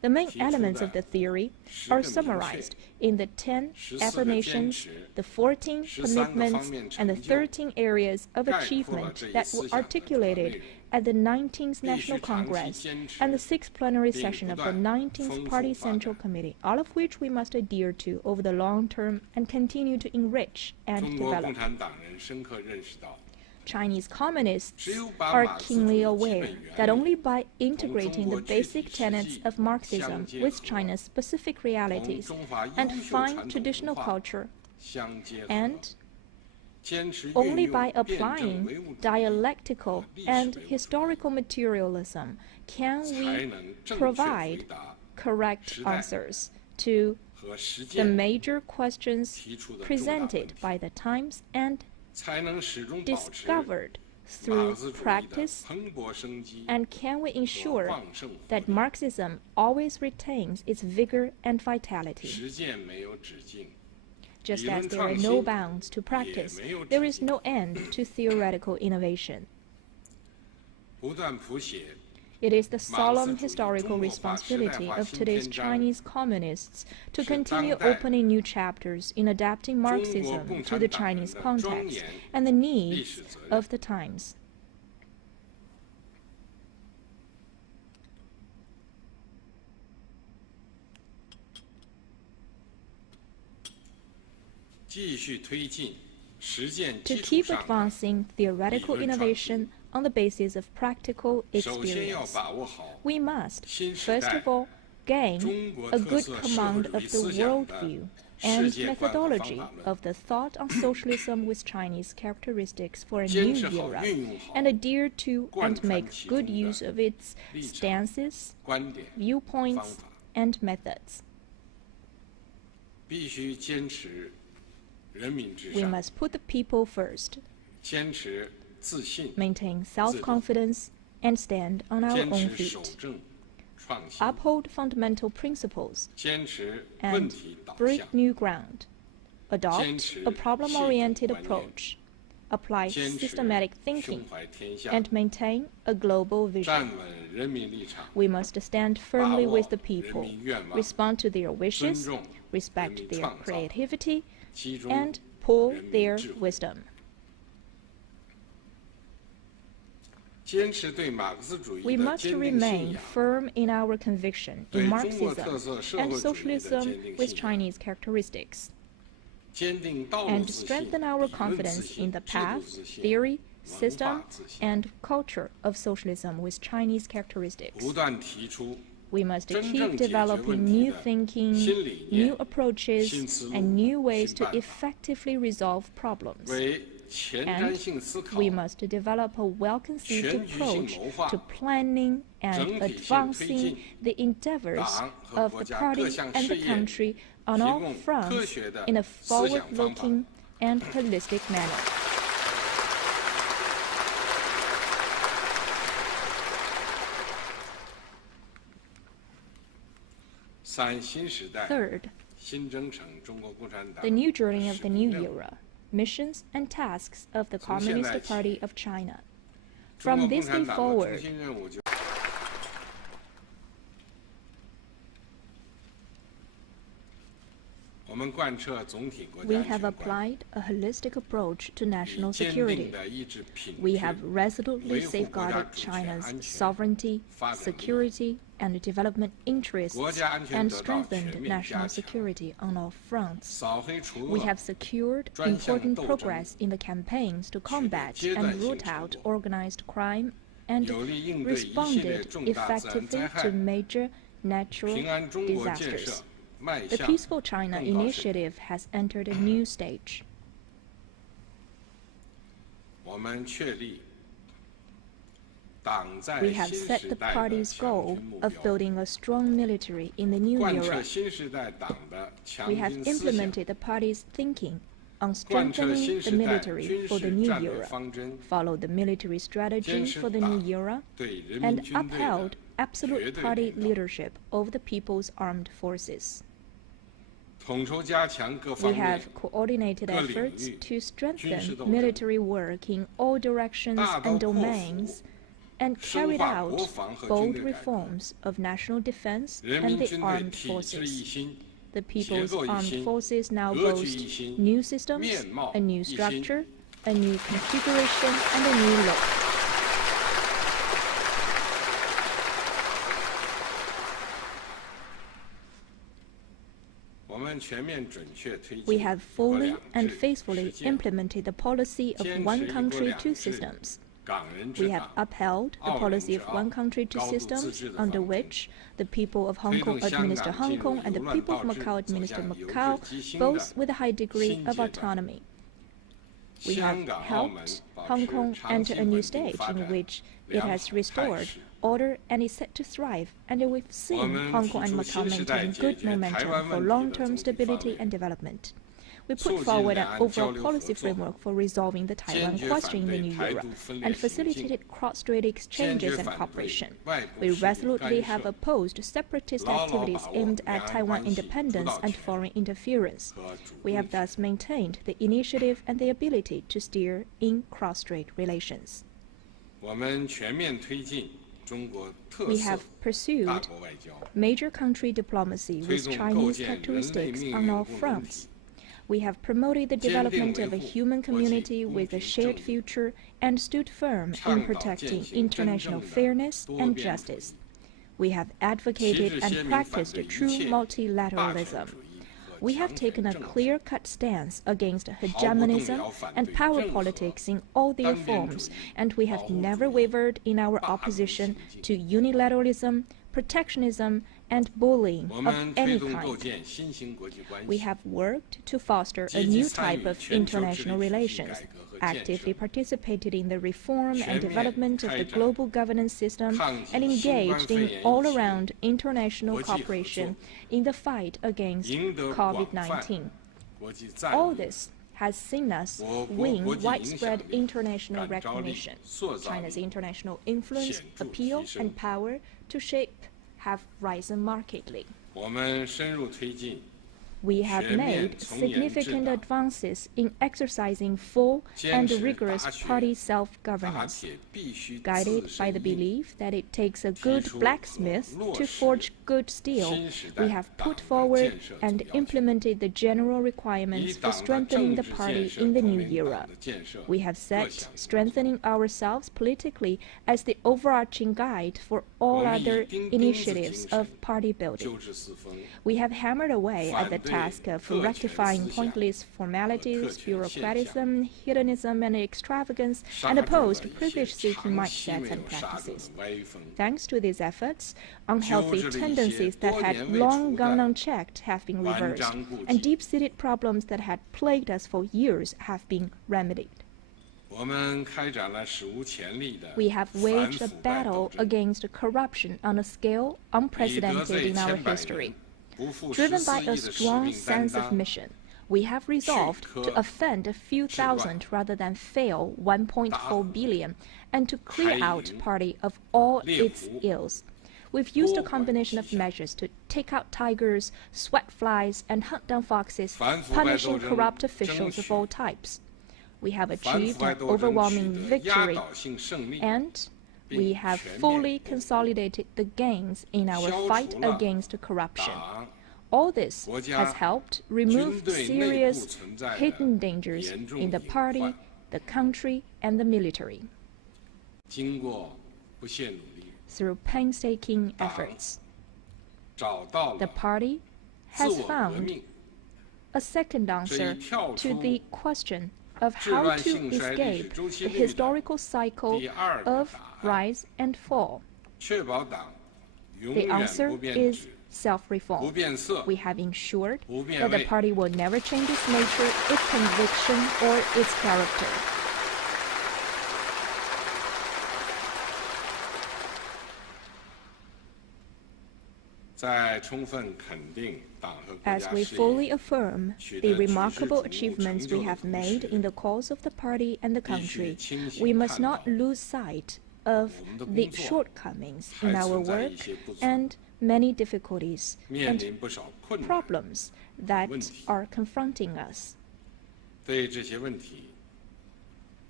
The main elements of the theory are summarized in the 10 affirmations, the 14 commitments, and the 13 areas of achievement that were articulated at the 19th National Congress and the 6th plenary session of the 19th Party Central Committee, all of which we must adhere to over the long term and continue to enrich and develop. Chinese communists are keenly aware that only by integrating the basic tenets of Marxism with China's specific realities and fine traditional culture, and only by applying dialectical and historical materialism can we provide correct answers to the major questions presented by the times and discovered through practice, and can we ensure that Marxism always retains its vigor and vitality? Just as there are no bounds to practice, there is no end to theoretical innovation. It is the solemn historical responsibility of today's Chinese communists to continue opening new chapters in adapting Marxism to the Chinese context and the needs of the times. To keep advancing theoretical innovation on the basis of practical experience, we must, first of all, gain a good command of the worldview and methodology of the thought on socialism with Chinese characteristics for a new era, and adhere to and make good use of its stances, viewpoints, and methods. We must put the people first, maintain self-confidence, and stand on our own feet, uphold fundamental principles, and break new ground, adopt a problem-oriented approach, apply systematic thinking, and maintain a global vision. We must stand firmly with the people, respond to their wishes, respect their creativity, and pool their wisdom. We must remain firm in our conviction in Marxism and socialism with Chinese characteristics, and strengthen our confidence in the path, theory, system, and culture of socialism with Chinese characteristics. We must keep developing new thinking, new approaches, and new ways to effectively resolve problems. And we must develop a well-conceived approach to planning and advancing the endeavors of the party and the country on all fronts in a forward-looking and holistic manner. Third, the new journey of the new era, missions and tasks of the Communist Party of China. From this day forward, we have applied a holistic approach to national security. We have resolutely safeguarded China's sovereignty, security, and development interests, and strengthened national security on all fronts. We have secured important progress in the campaigns to combat and root out organized crime, and responded effectively to major natural disasters. The Peaceful China initiative has entered a new stage. We have set the party's goal of building a strong military in the new era. We have implemented the party's thinking on strengthening the military for the new era, followed the military strategy for the new era, and upheld absolute party leadership over the people's armed forces. We have coordinated efforts to strengthen military work in all directions and domains and carried out bold reforms of national defense and the armed forces. The People's Armed Forces now boast new systems, a new structure, a new configuration, and a new look. We have fully and faithfully implemented the policy of one country, two systems. We have upheld the policy of one country, two systems, under which the people of Hong Kong administer Hong Kong and the people of Macau administer Macau, both with a high degree of autonomy. We have helped Hong Kong enter a new stage in which it has restored order and is set to thrive, and we've seen Hong Kong and Macau maintain good momentum for long-term stability and development. We put forward an overall policy framework for resolving the Taiwan question in the new era and facilitated cross-strait exchanges and cooperation. We resolutely have opposed separatist activities aimed at Taiwan independence and foreign interference. We have thus maintained the initiative and the ability to steer in cross-strait relations. We have pursued major country diplomacy with Chinese characteristics on all fronts. We have promoted the development of a human community with a shared future and stood firm in protecting international fairness and justice. We have advocated and practiced true multilateralism. We have taken a clear-cut stance against hegemonism and power politics in all their forms, and we have never wavered in our opposition to unilateralism, protectionism, and bullying of any kind. We have worked to foster a new type of international relations, actively participated in the reform and development of the global governance system, and engaged in all-around international cooperation in the fight against COVID-19. All this has seen us win widespread international recognition. China's international influence, appeal, and power to shape have risen markedly. We have made significant advances in exercising full and rigorous party self-governance. Guided by the belief that it takes a good blacksmith to forge good steel, we have put forward and implemented the general requirements for strengthening the party in the new era. We have set strengthening ourselves politically as the overarching guide for all other initiatives of party building. We have hammered away at the task of rectifying pointless formalities, bureaucratism, hedonism, and extravagance, and opposed privilege-seeking mindsets and practices. Thanks to these efforts, unhealthy tendencies that had long gone unchecked have been reversed, and deep-seated problems that had plagued us for years have been remedied. We have waged a battle against corruption on a scale unprecedented in our history. Driven by a strong sense of mission, we have resolved to offend a few thousand rather than fail 1.4 billion, and to clear out party of all its ills. We've used a combination of measures to take out tigers, sweat flies, and hunt down foxes, punishing corrupt officials of all types. We have achieved an overwhelming victory, and we have fully consolidated the gains in our fight against corruption. All this has helped remove serious hidden dangers in the party, the country, and the military. Through painstaking efforts, the party has found a second answer to the question of how to escape the historical cycle of rise and fall. The answer is self-reform. We have ensured that the party will never change its nature, its conviction, or its character. As we fully affirm the remarkable achievements we have made in the cause of the party and the country, we must not lose sight of the shortcomings in our work and many difficulties and problems that are confronting us.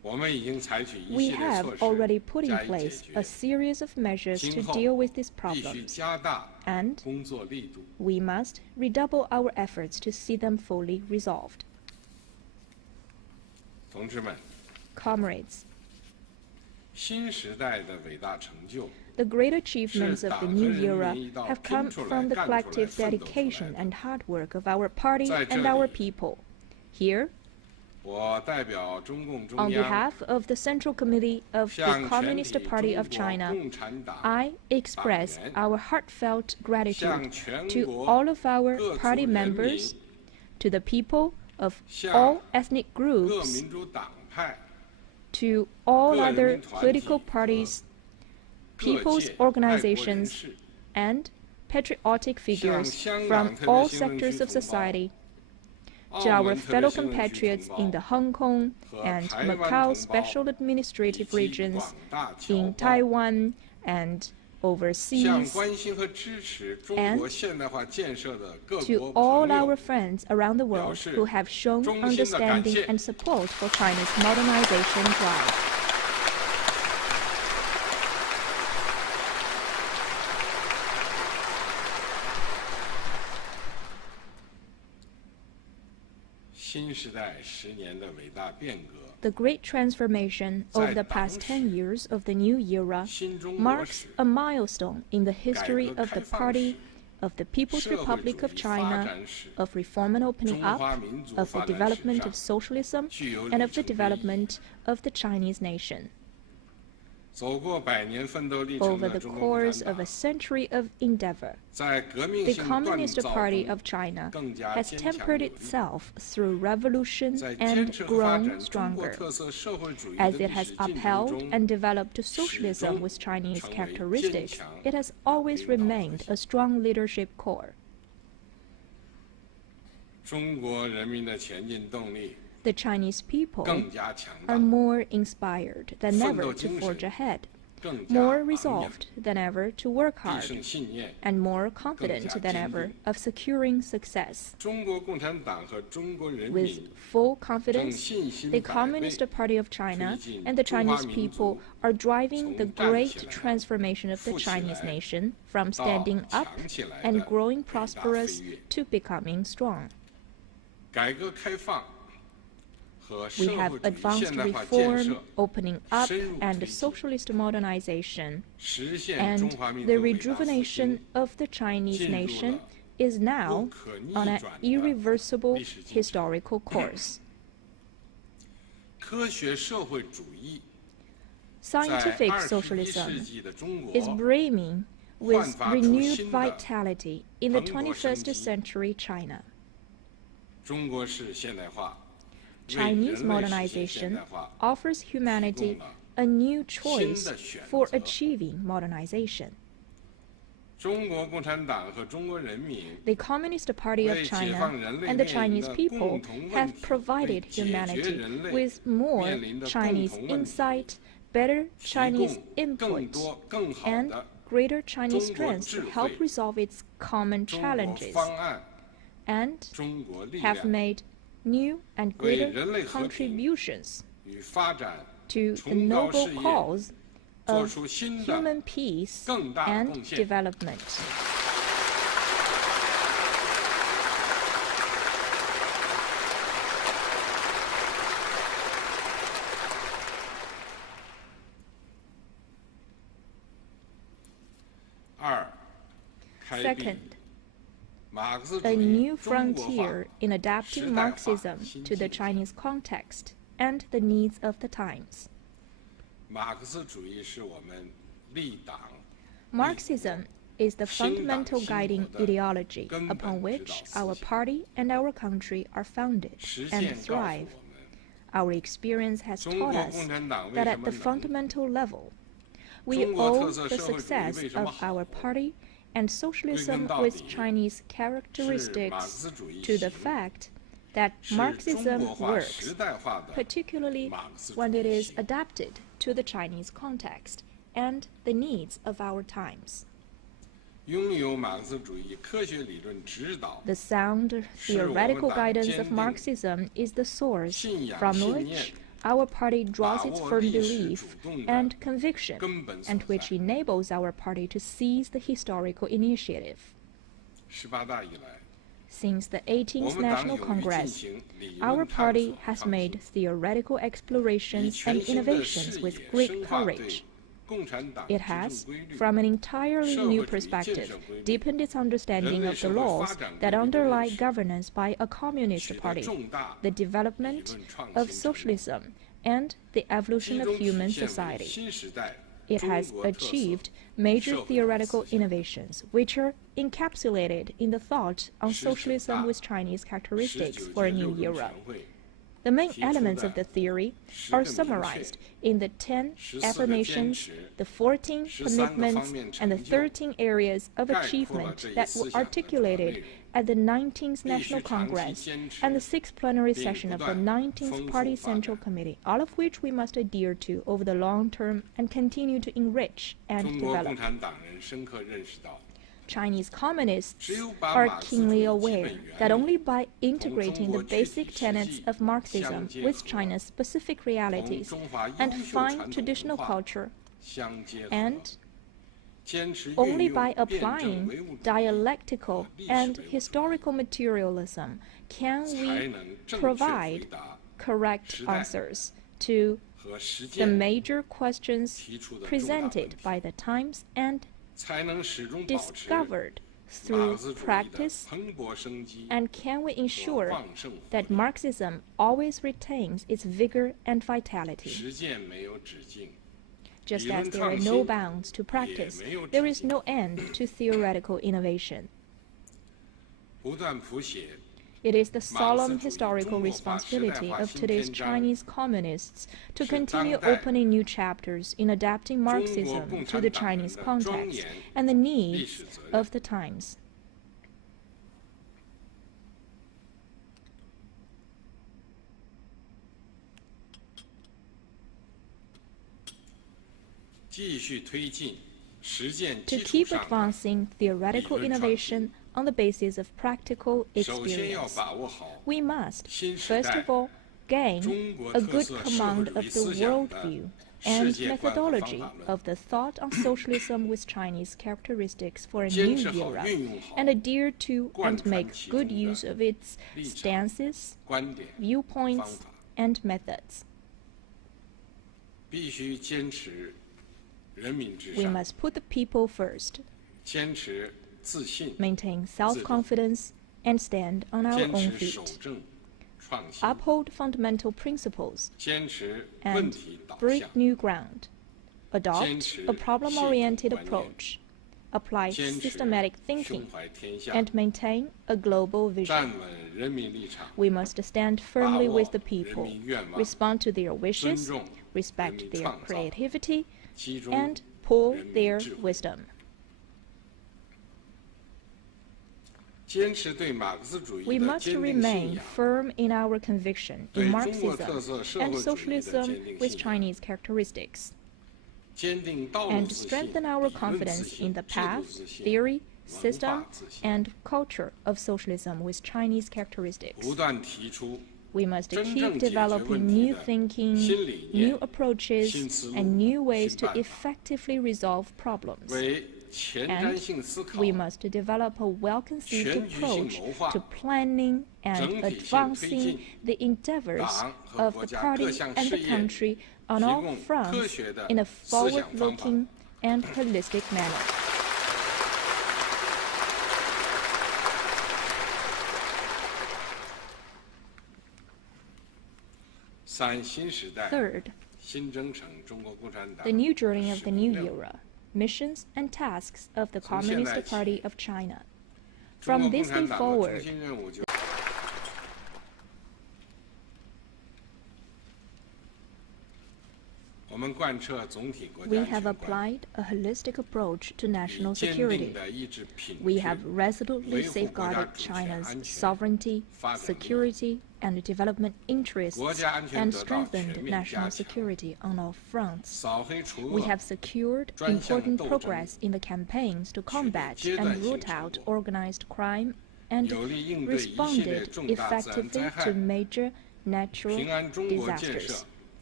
We have already put in place a series of measures to deal with these problems, and we must redouble our efforts to see them fully resolved. Comrades, the great achievements of the new era have come from the collective dedication and hard work of our party and our people. Here, on behalf of the Central Committee of the Communist Party of China, I express our heartfelt gratitude to all of our party members, to the people of all ethnic groups, to all other political parties, people's organizations, and patriotic figures from all sectors of society, to our fellow compatriots in the Hong Kong and Macau special administrative regions, in Taiwan and overseas, and to all our friends around the world who have shown understanding and support for China's modernization drive. The great transformation of the past 10 years of the new era marks a milestone in the history of the party, of the People's Republic of China, of reform and opening up, of the development of socialism, and of the development of the Chinese nation. Over the course of a century of endeavor, the Communist Party of China has tempered itself through revolution and grown stronger. As it has upheld and developed socialism with Chinese characteristics, it has always remained a strong leadership core. The Chinese people are more inspired than ever to forge ahead, more resolved than ever to work hard, and more confident than ever of securing success. With full confidence, the Communist Party of China and the Chinese people are driving the great transformation of the Chinese nation from standing up and growing prosperous to becoming strong. We have advanced reform, opening up, and socialist modernization, and the rejuvenation of the Chinese nation is now on an irreversible historical course. Scientific socialism is brimming with renewed vitality in the 21st century China. Chinese modernization offers humanity a new choice for achieving modernization. The Communist Party of China and the Chinese people have provided humanity with more Chinese insight, better Chinese input, and greater Chinese strength to help resolve its common challenges, and have made new and greater contributions to the noble cause of human peace and development. Second, a new frontier in adapting Marxism to the Chinese context and the needs of the times. Marxism is the fundamental guiding ideology upon which our party and our country are founded and thrive. Our experience has taught us that at the fundamental level, we owe the success of our party and socialism with Chinese characteristics to the fact that Marxism works, particularly when it is adapted to the Chinese context and the needs of our times. The sound theoretical guidance of Marxism is the source from which our party draws its firm belief and conviction, and which enables our party to seize the historical initiative. Since the 18th National Congress, our party has made theoretical explorations and innovations with great courage. It has, from an entirely new perspective, deepened its understanding of the laws that underlie governance by a communist party, the development of socialism, and the evolution of human society. It has achieved major theoretical innovations, which are encapsulated in the thought on socialism with Chinese characteristics for a new era. The main elements of the theory are summarized in the 10 affirmations, the 14 commitments, and the 13 areas of achievement that were articulated at the 19th National Congress and the 6th plenary session of the 19th Party Central Committee, all of which we must adhere to over the long term and continue to enrich and develop. Chinese communists are keenly aware that only by integrating the basic tenets of Marxism with China's specific realities and fine traditional culture, and only by applying dialectical and historical materialism can we provide correct answers to the major questions presented by the times and discovered through practice, and can we ensure that Marxism always retains its vigor and vitality? Just as there are no bounds to practice, there is no end to theoretical innovation. It is the solemn historical responsibility of today's Chinese communists to continue opening new chapters in adapting Marxism to the Chinese context and the needs of the times. To keep advancing theoretical innovation on the basis of practical experience, we must, first of all, gain a good command of the worldview and methodology of the thought on socialism with Chinese characteristics for a new era, and adhere to and make good use of its stances, viewpoints, and methods. We must put the people first, maintain self-confidence, and stand on our own feet. Uphold fundamental principles and break new ground. Adopt a problem-oriented approach. Apply systematic thinking and maintain a global vision. We must stand firmly with the people, respond to their wishes, respect their creativity, and pool their wisdom. We must remain firm in our conviction in Marxism and socialism with Chinese characteristics, and strengthen our confidence in the path, theory, system, and culture of socialism with Chinese characteristics. We must keep developing new thinking, new approaches, and new ways to effectively resolve problems. And we must develop a well-conceived approach to planning and advancing the endeavors of the party and the country on all fronts in a forward-looking and holistic manner. Third, the new journey of the new era, missions and tasks of the Communist Party of China. From this day forward, we have applied a holistic approach to national security. We have resolutely safeguarded China's sovereignty, security, and development interests, and strengthened national security on all fronts. We have secured important progress in the campaigns to combat and root out organized crime, and responded effectively to major natural disasters.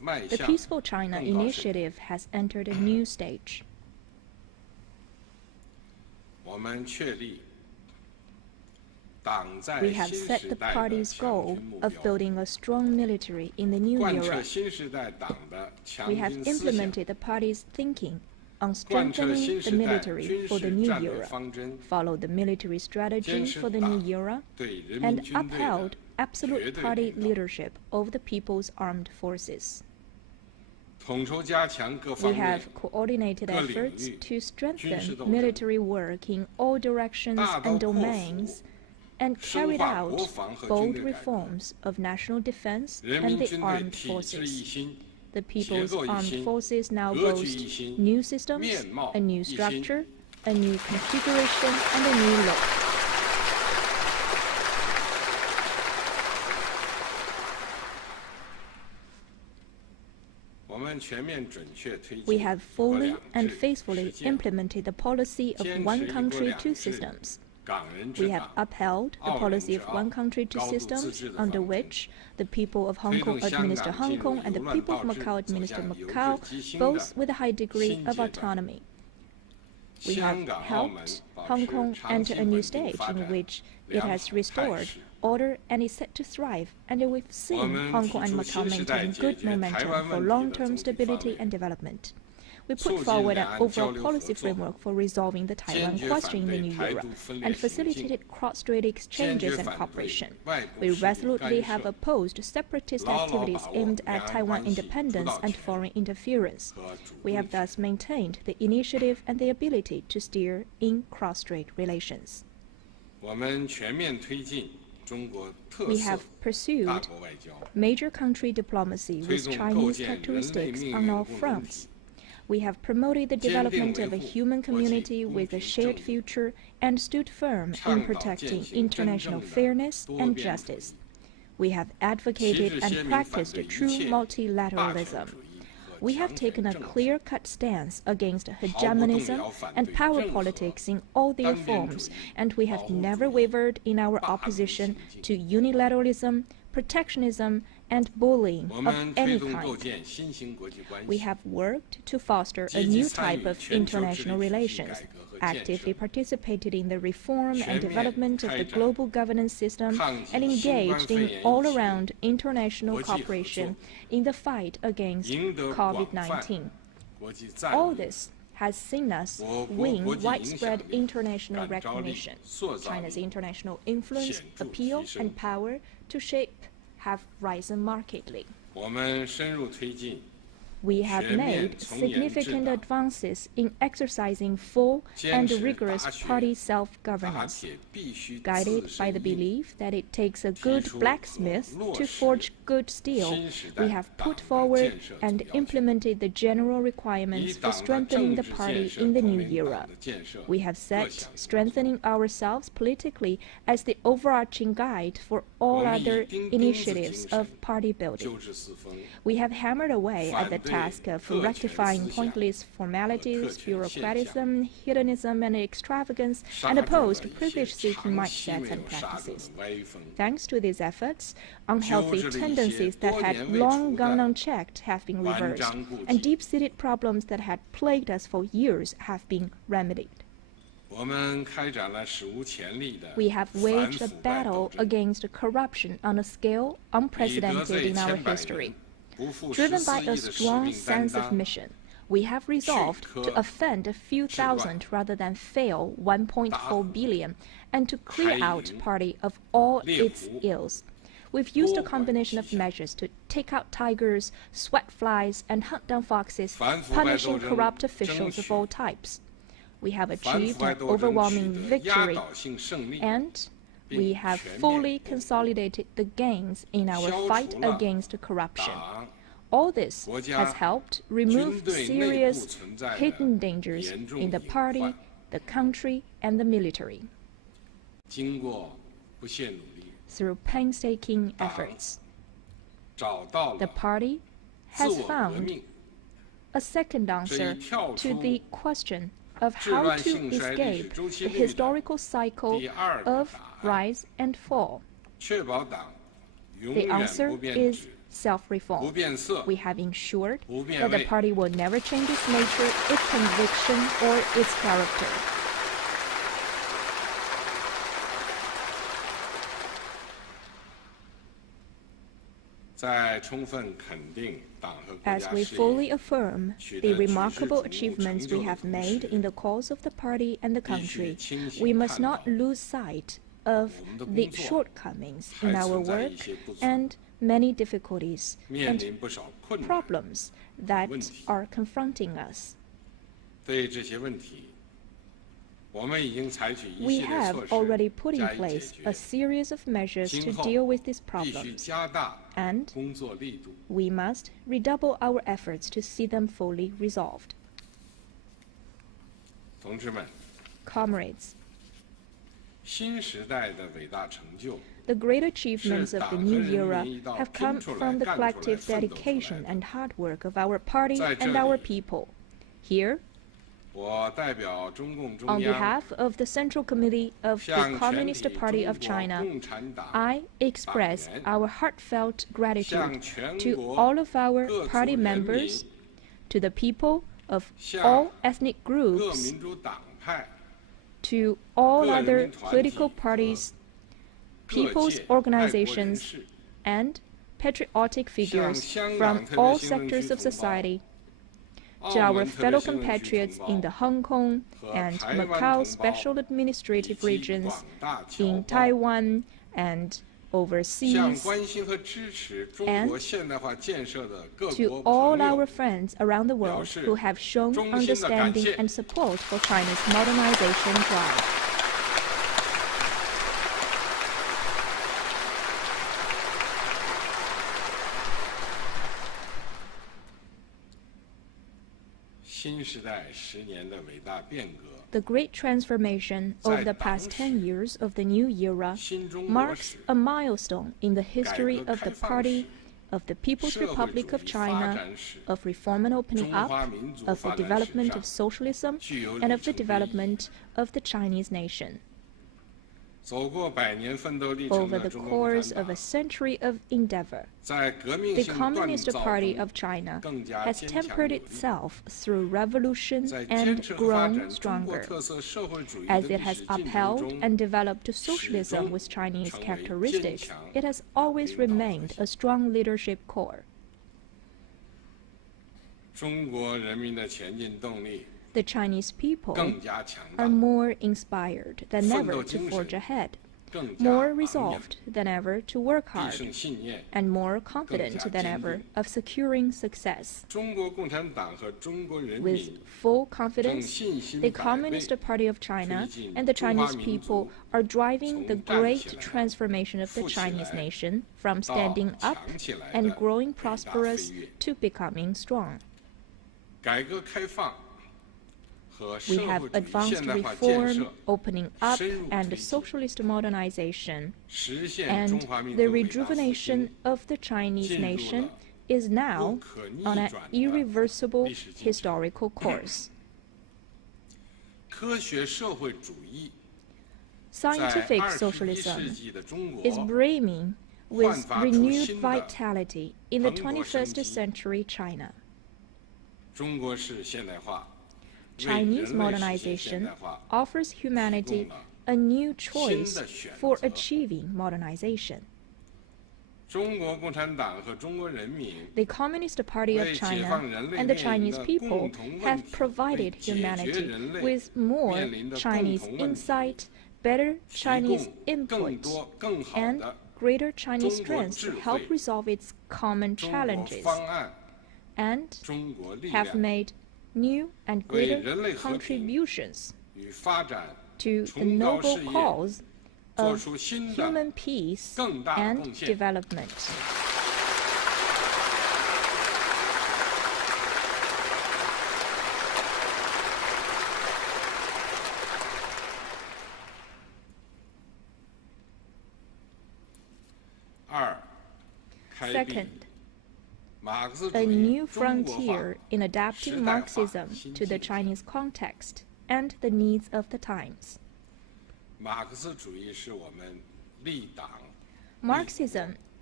The Peaceful China Initiative has entered a new stage. We have set the party's goal of building a strong military in the new era. We have implemented the party's thinking on strengthening the military for the new era, followed the military strategy for the new era, and upheld absolute party leadership of the People's Armed Forces. We have coordinated efforts to strengthen military work in all directions and domains, and carried out bold reforms of national defense and the armed forces. The People's Armed Forces now boast new systems, a new structure, a new configuration, and a new look. We have fully and faithfully implemented the policy of one country, two systems. We have upheld the policy of one country, two systems, under which the people of Hong Kong administer Hong Kong and the people of Macau administer Macau, both with a high degree of autonomy. We have helped Hong Kong enter a new stage in which it has restored order and is set to thrive, and we've seen Hong Kong and Macau maintain good momentum for long-term stability and development. We put forward an overall policy framework for resolving the Taiwan question in the new era and facilitated cross-strait exchanges and cooperation. We resolutely have opposed separatist activities aimed at Taiwan independence and foreign interference. We have thus maintained the initiative and the ability to steer in cross-strait relations. We have pursued major country diplomacy with Chinese characteristics on all fronts. We have promoted the development of a human community with a shared future and stood firm in protecting international fairness and justice. We have advocated and practiced true multilateralism. We have taken a clear-cut stance against hegemonism and power politics in all their forms, and we have never wavered in our opposition to unilateralism, protectionism, and bullying of any kind. We have worked to foster a new type of international relations, actively participated in the reform and development of the global governance system, and engaged in all-around international cooperation in the fight against COVID-19. All this has seen us win widespread international recognition. China's international influence, appeal, and power to shape have risen markedly. We have made significant advances in exercising full and rigorous party self-governance. Guided by the belief that it takes a good blacksmith to forge good steel, we have put forward and implemented the general requirements for strengthening the party in the new era. We have set strengthening ourselves politically as the overarching guide for all other initiatives of party building. We have hammered away at the task of rectifying pointless formalities, bureaucratism, hedonism, and extravagance, and opposed privilege-seeking mindsets and practices. Thanks to these efforts, unhealthy tendencies that had long gone unchecked have been reversed, and deep-seated problems that had plagued us for years have been remedied. We have waged a battle against corruption on a scale unprecedented in our history. Driven by a strong sense of mission, we have resolved to offend a few thousand rather than fail 1.4 billion, and to clear out party of all its ills. We've used a combination of measures to take out tigers, sweat flies, and hunt down foxes, punishing corrupt officials of all types. We have achieved an overwhelming victory, and we have fully consolidated the gains in our fight against corruption. All this has helped remove serious hidden dangers in the party, the country, and the military. Through painstaking efforts, the party has found a second answer to the question of how to escape the historical cycle of rise and fall. The answer is self-reform. 不变色 We have ensured 不变 that the 位 party will never change its nature, its conviction, or its character. 在充分肯定党和国 As 家 we 事 fully 业 affirm 取 the 得举世瞩 remarkable 目 achievements 成就 we 的 have 同 made 时 in the cause of the party and the 必须 country, 清醒 we must 看 not 到 lose sight of 我们的 the 工作 shortcomings 还 in our 存在 work 一些不足 and many difficulties 面 and 临不少困难 problems that 问题 are confronting us. 对这些问题我们已经采取一 We 系列 have 措 already 施 put in 加以解 place 决 a series of measures 今 to 后 deal with these 必须 problems, 加大 and 工作力度 we must redouble our efforts to see them fully resolved. 同志们 Comrades, 新时代的伟大成就 the great achievements of the new era have come 拼出来 from the 干出来 collective 奋斗出来 dedication 的 and hard work of our party 在这 and our 里 people. Here, 我代表中共 on 中央 behalf of the Central Committee of the 向全 Communist 体 Party 中 of 国 China, 共产党 I express 党员 our heartfelt gratitude 向全 to 国 all of our 各族 party 人民 members, to the people of 向 all ethnic 各 groups, 民主党派 to all 各人 other 民团体 political 和 parties, 各 people's 界爱国人 organizations, 士 and patriotic figures 香 from 港特别 all 行政区 sectors of 同胞 society, 澳 to our 门特别 fellow 行政区 compatriots 同 in 胞 the Hong Kong 和 and 台湾 Macau 同胞 special 以 administrative 及 regions, 广大侨 in 胞 Taiwan and 向 overseas, 关心和支持中 and 国现代化建设的各 to 国 all 朋友 our friends around the world 表示 who have shown 衷心的感 understanding 谢 and support for China's modernization drive. 新时代10年的伟大变革 The great transformation of the 在 past 党史 10 years of the new era 新中国 marks 史 a milestone in the history 改革 of the 开放 party, 史 of the People's 社会 Republic 主 of 义发 China, 展史 of reform and opening 中 up, 华民族 of the 发展史 development 上 of socialism, 具有 and 里 of the 程碑意义 development of the Chinese nation. 走过100年奋斗历程 Over 的 the 中国共 course 产 of a 党 century of endeavor, 在革命 the 性锻 Communist 造 Party 中 of China 更加 has 坚强 tempered 有力 itself through revolution 在坚 and 持和发 grown 展中国 stronger. 特色社会主义 As 的 it 历 has 史进程 upheld 中 and developed socialism 始终 with Chinese 成为 characteristics, 坚强 it has always 领导核心。 remained a strong leadership core. 中国人民的前进动力 The Chinese people 更加强 are 大 more inspired than 奋斗 ever to 精神 forge ahead, 更加 more 昂扬 resolved than ever to work 必 hard, 胜信念 and more confident than ever of securing success. 中国共产党和中国人 With 民 full 正 confidence, 信心 the 百倍 Communist Party of China 推进 and the 中华 Chinese 民 people 族 are driving the 从站 great 起来 transformation of the 富起 Chinese 来 nation from 到 standing up 强起来 and 的 growing 伟大飞 prosperous 跃 to becoming strong. 改革开放和 We 社 have 会主义 advanced 现代化建 reform, 设 opening up, 深入 and 推进 socialist modernization, 实现 and 中华民 the 族伟大复 rejuvenation 兴 of the Chinese 进入了 nation is now 不可逆 on an 转的 irreversible 历史进程 historical course. 科学社会主义 Scientific 在21 socialism 世纪的中国 is brimming with 焕发出 renewed 新的 vitality in the 蓬勃生 21st 机。 century China. 中国式现代化为 Chinese 人类实现现 modernization 代化 offers humanity 提供了 a new 新 choice 的选 for 择。 achieving modernization. 中国共产党和中国人民 The Communist Party of 为解 China 放人类 and the 面临 Chinese 的 people 共同问 have 题， provided 为解决 humanity 人类 with more 面临的共 Chinese 同问题 insight, better 提 Chinese 供更 input, 多更好 and 的 greater Chinese 中国 strengths to 智慧 help resolve its common 中国 challenges, 方案、 and 中国力 have 量 made new and 为 greater 人类和平 contributions 与发展 to the 崇高 noble 事业 cause 做 of 出新的 human peace 更大的 and 贡献。 development. 二，开辟 Second, 马克思主 a 义 new 中国化 frontier in adapting 时代化 Marxism 新 to the 境界 Chinese context and the needs of the times. 马克思主义是我们立党 Marxism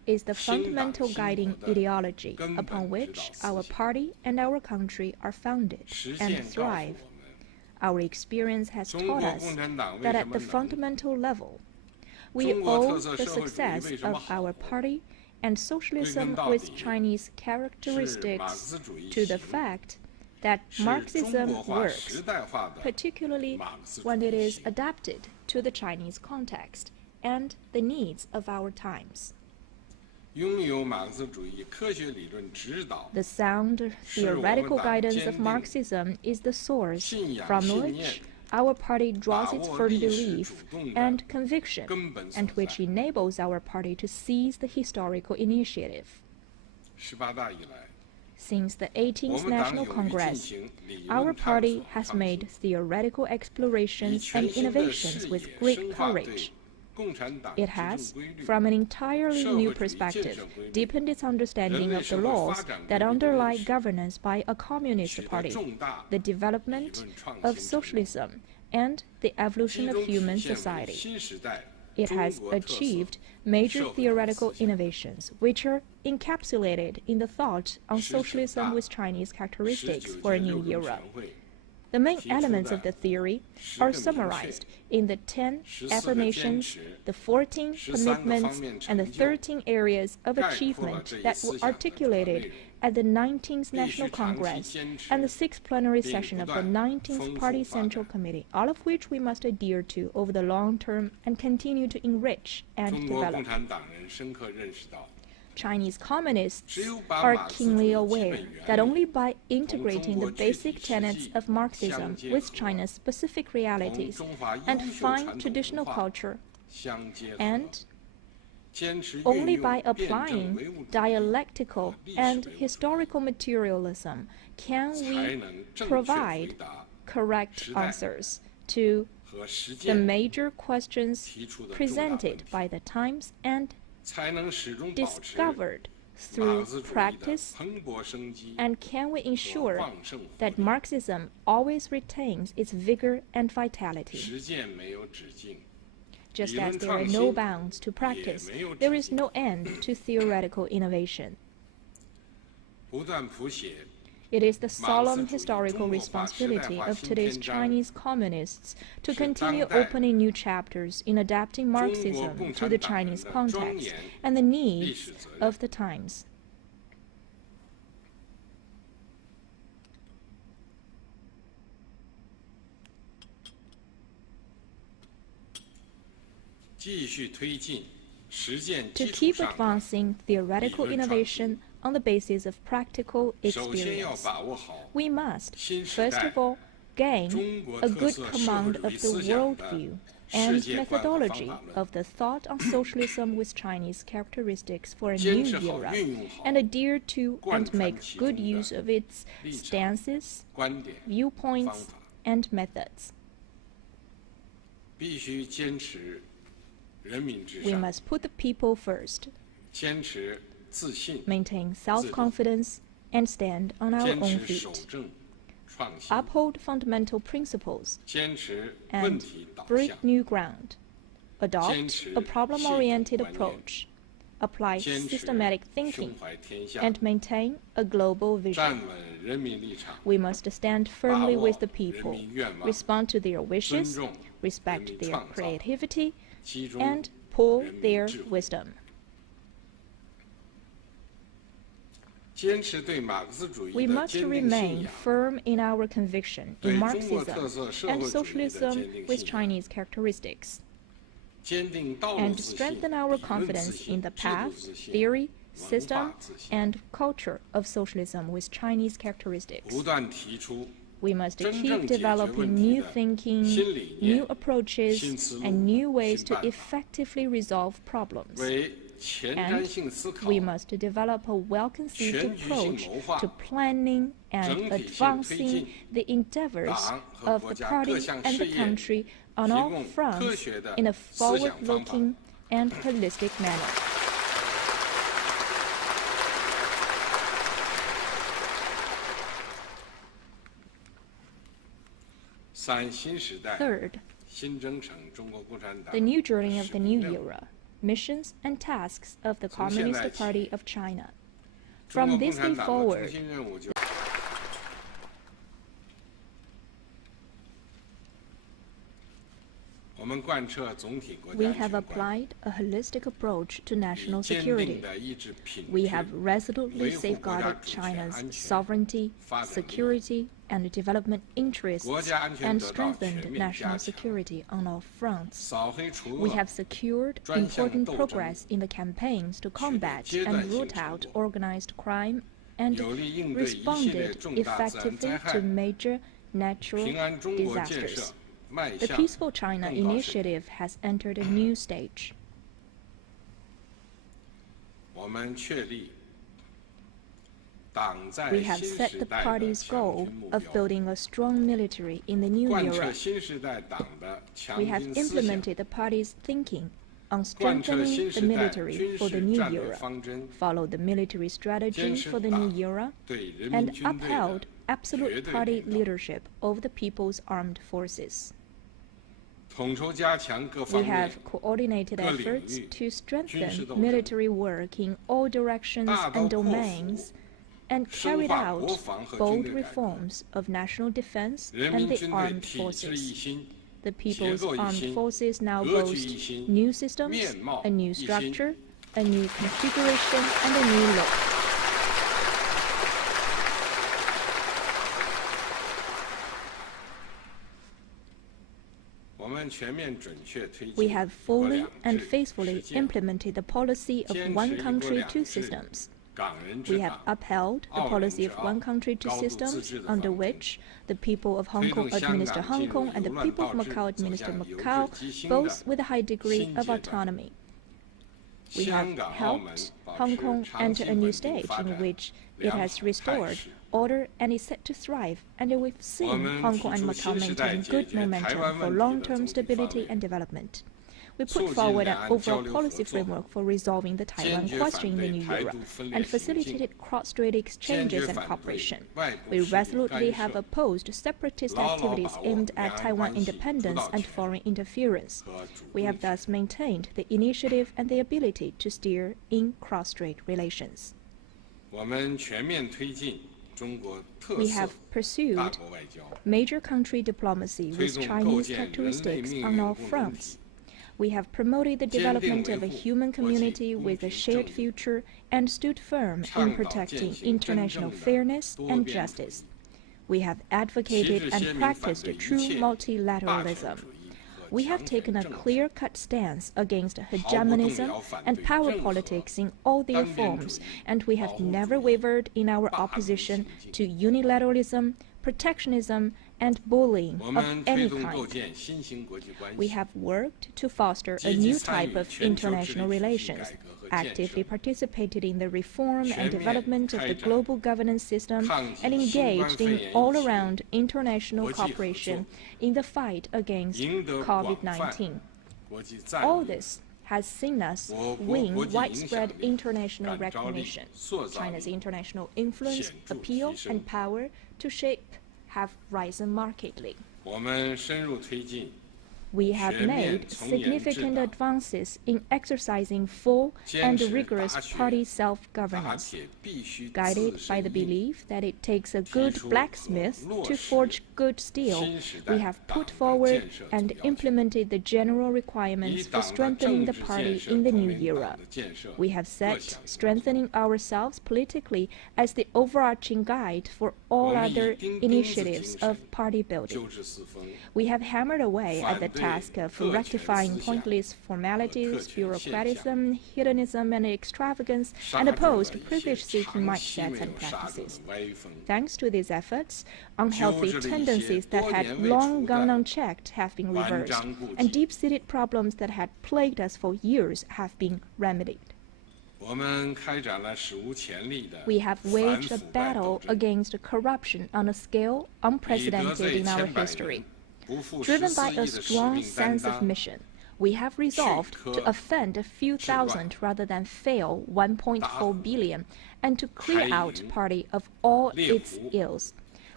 is the fundamental guiding ideology upon which our party and our country are founded and thrive. Our experience has taught us that at the fundamental level, we owe the success of our party and socialism with Chinese characteristics to the fact that Marxism works, particularly when it is adapted to the Chinese context and the needs of our times. The sound theoretical guidance of Marxism is the source from which our party draws its firm belief and conviction, and which enables our party to seize the historical initiative. Since the 18th National Congress, our party has made theoretical explorations and innovations with great courage. It has, from an entirely new perspective, deepened its understanding of the laws that underlie governance by a communist party, the development of socialism, and the evolution of human society. It has achieved major theoretical innovations, which are encapsulated in the thought on socialism with Chinese characteristics for a new era. The main elements of the theory are summarized in the 10 affirmations, the 14 commitments, and the 13 areas of achievement that were articulated at the 19th National Congress and the 6th plenary session of the 19th Party Central Committee, all of which we must adhere to over the long term and continue to enrich and develop. Chinese communists are keenly aware that only by integrating the basic tenets of Marxism with China's specific realities and fine traditional culture, and only by applying dialectical and historical materialism can we provide correct answers to the major questions presented by the times and discovered through practice, and can we ensure that Marxism always retains its vigor and vitality? Just as there are no bounds to practice, there is no end to theoretical innovation. It is the solemn historical responsibility of today's Chinese communists to continue opening new chapters in adapting Marxism to the Chinese context and the needs of the times. To keep advancing theoretical innovation on the basis of practical experience, we must, first of all, gain a good command of the worldview and methodology of the thought on socialism with Chinese characteristics for a new era, and adhere to and make good use of its stances, viewpoints, and methods. We must put the people first, maintain self-confidence, and stand on our own feet. Uphold fundamental principles and break new ground. Adopt a problem-oriented approach. Apply systematic thinking and maintain a global vision. We must stand firmly with the people, respond to their wishes, respect their creativity, and pool their wisdom. We must remain firm in our conviction in Marxism and socialism with Chinese characteristics, and strengthen our confidence in the path, theory, system, and culture of socialism with Chinese characteristics. We must keep developing new thinking, new approaches, and new ways to effectively resolve problems. And we must develop a well-conceived approach to planning and advancing the endeavors of the party and the country on all fronts in a forward-looking and holistic manner. Third, the new journey of the new era. missions, and tasks of the Communist Party of China. From this day forward, we have applied a holistic approach to national security. We have resolutely safeguarded China's sovereignty, security, and development interests and strengthened national security on all fronts. We have secured important progress in the campaigns to combat and root out organized crime and responded effectively to major natural disasters. The Peaceful China initiative has entered a new stage. We have set the party's goal of building a strong military in the new era. We have implemented the party's thinking on strengthening the military for the new era, followed the military strategy for the new era, and upheld absolute party leadership over the People's Armed Forces. We have coordinated efforts to strengthen military work in all directions and domains and carried out bold reforms of national defense and the armed forces. The People's Armed Forces now boast new systems, a new structure, a new configuration, and a new look. We have fully and faithfully implemented the policy of one country, two systems. We have upheld the policy of one country, two systems, under which the people of Hong Kong administer Hong Kong and the people of Macau administer Macau, both with a high degree of autonomy. We have helped Hong Kong enter a new stage in which it has restored order and is set to thrive, and we've seen Hong Kong and Macau maintain good momentum for long-term stability and development. We put forward an overall policy framework for resolving the Taiwan question in the new era and facilitated cross-strait exchanges and cooperation. We resolutely have opposed separatist activities aimed at Taiwan independence and foreign interference. We have thus maintained the initiative and the ability to steer in cross-strait relations. We have pursued major country diplomacy with Chinese characteristics on all fronts. We have promoted the development of a human community with a shared future and stood firm in protecting international fairness and justice. We have advocated and practiced true multilateralism. We have taken a clear-cut stance against hegemonism and power politics in all their forms, and we have never wavered in our opposition to unilateralism, protectionism, and bullying of any kind. We have worked to foster a new type of international relations, actively participated in the reform and development of the global governance system, and engaged in all-around international cooperation in the fight against COVID-19. All this has seen us win widespread international recognition. China's international influence, appeal, and power to shape have risen markedly. We have made significant advances in exercising full and rigorous party self-governance. Guided by the belief that it takes a good blacksmith to forge good steel, we have put forward and implemented the general requirements for strengthening the party in the new era. We have set strengthening ourselves politically as the overarching guide for all other initiatives of party building. We have hammered away at the task of rectifying pointless formalities, bureaucratism, hedonism, and extravagance, and opposed privilege-seeking mindsets and practices. Thanks to these efforts, unhealthy tendencies that had long gone unchecked have been reversed, and deep-seated problems that had plagued us for years have been remedied. We have waged a battle against corruption on a scale unprecedented in our history. Driven by a strong sense of mission, we have resolved to offend a few thousand rather than fail 1.4 billion, and to clear out party of all its ills.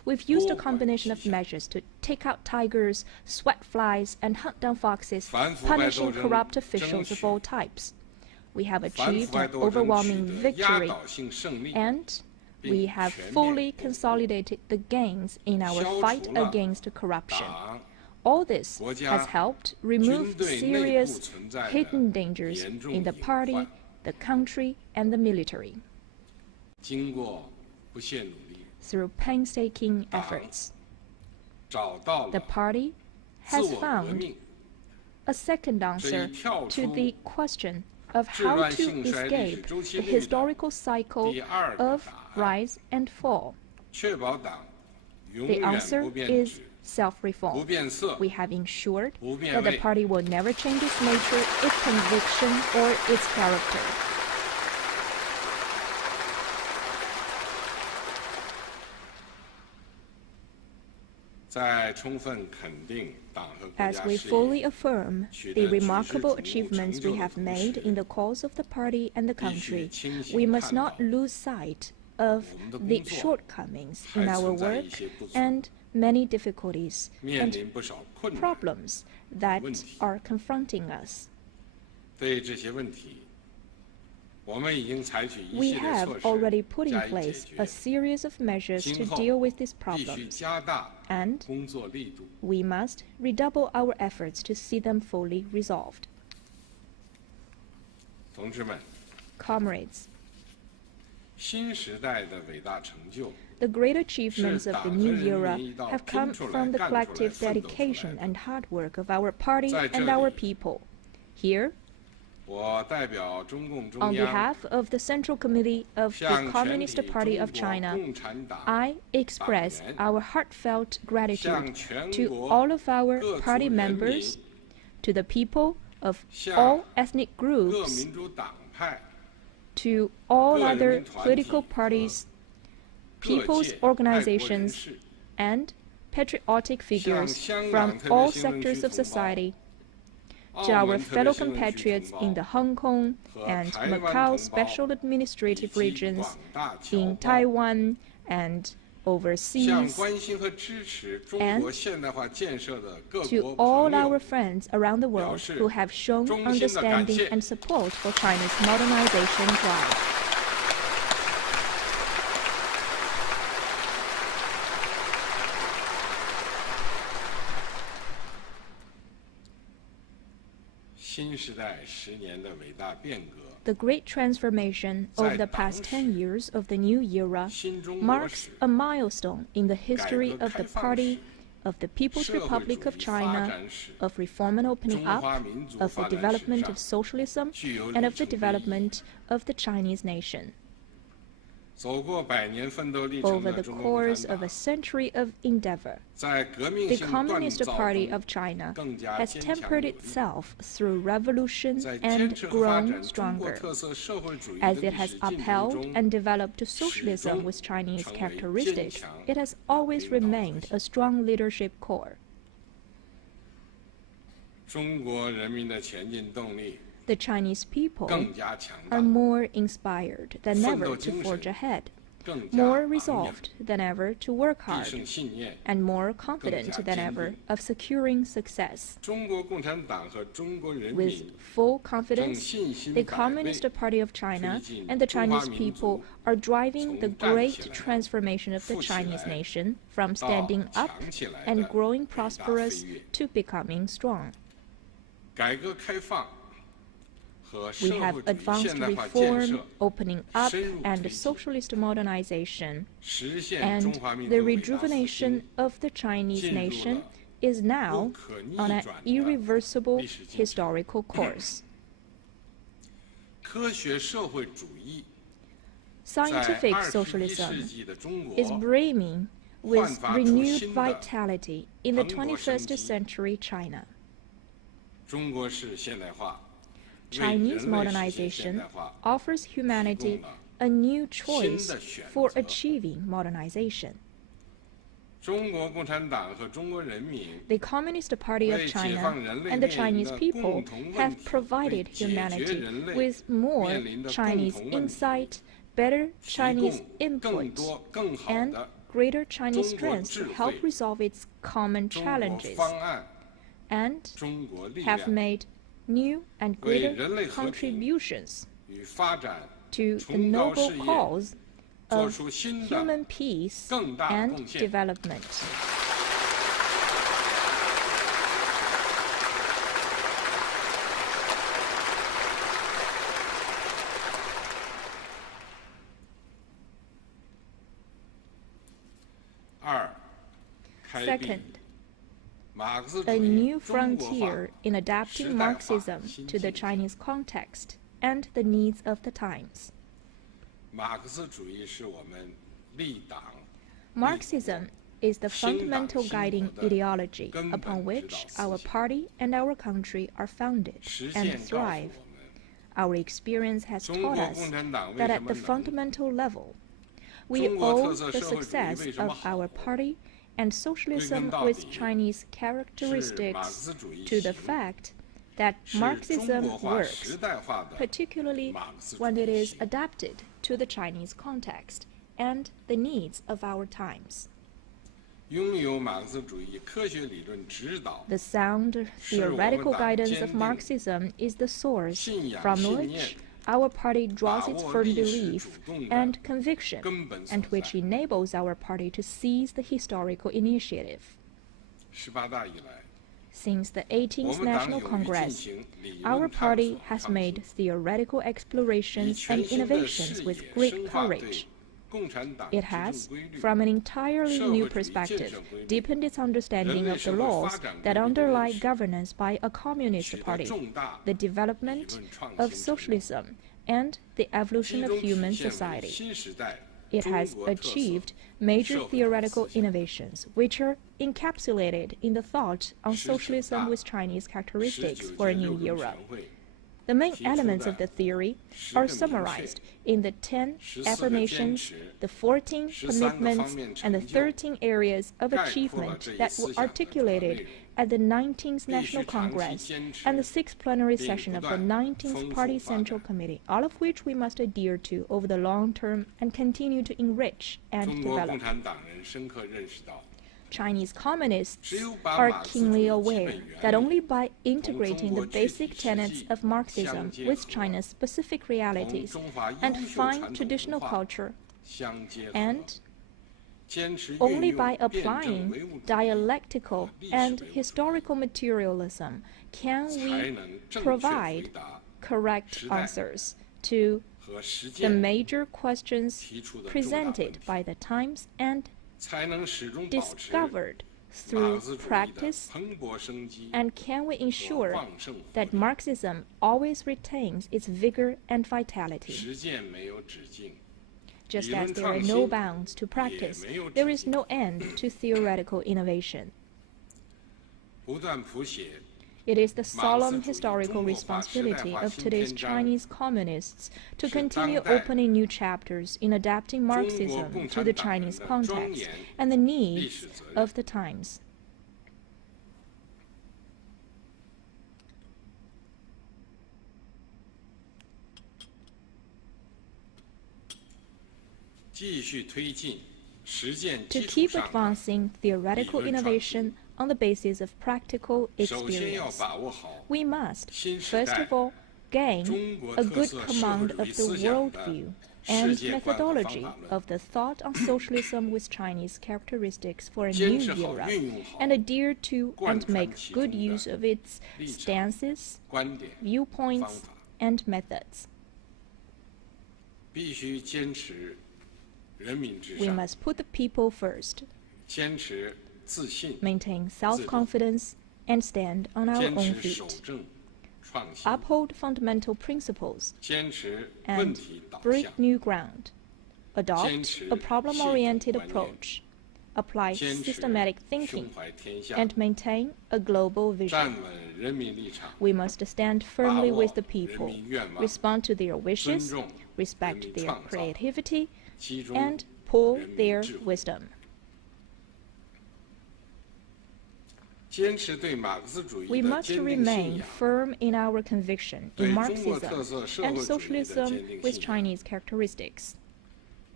we've used a combination of measures to take out tigers, sweat flies, and hunt down foxes, punishing corrupt officials of all types. We have achieved an overwhelming victory, and we have fully consolidated the gains in our fight against corruption. All this has helped remove serious hidden dangers in the party, the country, and the military. Through painstaking efforts, the party has found a second answer to the question of how to escape the historical cycle of rise and fall. The answer is self-reform. We have ensured that the party will never change its nature, its conviction, or its character. As we fully affirm the remarkable achievements we have made in the cause of the party and the country, we must not lose sight of the shortcomings in our work and many difficulties and problems that are confronting us. We have already put in place a series of measures to deal with these problems, and we must redouble our efforts to see them fully resolved. Comrades, the great achievements of the new era have come from the collective dedication and hard work of our party and our people. Here, on behalf of the Central Committee of the Communist Party of China, I express our heartfelt gratitude to all of our party members, to the people of all ethnic groups, to all other political parties, people's organizations, and patriotic figures from all sectors of society, to our fellow compatriots in the Hong Kong and Macau special administrative regions, in Taiwan and overseas, and to all our friends around the world who have shown understanding and support for China's modernization drive. The great transformation of the past 10 years of the new era marks a milestone in the history of the party, of the People's Republic of China, of reform and opening up, of the development of socialism, and of the development of the Chinese nation. Over the course of a century of endeavor, the Communist Party of China has tempered itself through revolution and grown stronger, as it has upheld and developed socialism with Chinese characteristics. It has always remained a strong leadership core. The Chinese people are more inspired than ever to forge ahead, more resolved than ever to work hard, and more confident than ever of securing success. With full confidence, the Communist Party of China and the Chinese people are driving the great transformation of the Chinese nation from standing up and growing prosperous to becoming strong. We have advanced reform, opening up, and socialist modernization, and the rejuvenation of the Chinese nation is now on an irreversible historical course. Scientific socialism is brimming with renewed vitality in the 21st century China. Chinese modernization offers humanity a new choice for achieving modernization. The Communist Party of China and the Chinese people have provided humanity with more Chinese insight, better Chinese input, and greater Chinese strength to help resolve its common challenges, and have made new and greater contributions to the noble cause of human peace and development. Second, a new frontier in adapting Marxism to the Chinese context and the needs of the times. Marxism is the fundamental guiding ideology upon which our party and our country are founded and thrive. Our experience has taught us that at the fundamental level, we owe the success of our party and socialism with Chinese characteristics to the fact that Marxism works, particularly when it is adapted to the Chinese context and the needs of our times. The sound theoretical guidance of Marxism is the source from which our party draws its firm belief and conviction, and which enables our party to seize the historical initiative. Since the 18th National Congress, our party has made theoretical explorations and innovations with great courage. It has, from an entirely new perspective, deepened its understanding of the laws that underlie governance by a communist party, the development of socialism, and the evolution of human society. It has achieved major theoretical innovations, which are encapsulated in the thought on socialism with Chinese characteristics for a new era. The main elements of the theory are summarized in the 10 affirmations, the 14 commitments, and the 13 areas of achievement that were articulated at the 19th National Congress and the 6th plenary session of the 19th Party Central Committee, all of which we must adhere to over the long term and continue to enrich and develop. Chinese communists are keenly aware that only by integrating the basic tenets of Marxism with China's specific realities and fine traditional culture, and only by applying dialectical and historical materialism can we provide correct answers to the major questions presented by the times and discovered through practice, and can we ensure that Marxism always retains its vigor and vitality? Just as there are no bounds to practice, there is no end to theoretical innovation. It is the solemn historical responsibility of today's Chinese communists to continue opening new chapters in adapting Marxism to the Chinese context and the needs of the times. To keep advancing theoretical innovation on the basis of practical experience, we must, first of all, gain a good command of the worldview and methodology of the thought on socialism with Chinese characteristics for a new era, and adhere to and make good use of its stances, viewpoints, and methods. We must put the people first, maintain self-confidence, and stand on our own feet. Uphold fundamental principles and break new ground. Adopt a problem-oriented approach. Apply systematic thinking and maintain a global vision. We must stand firmly with the people, respond to their wishes, respect their creativity, and pool their wisdom. We must remain firm in our conviction in Marxism and socialism with Chinese characteristics.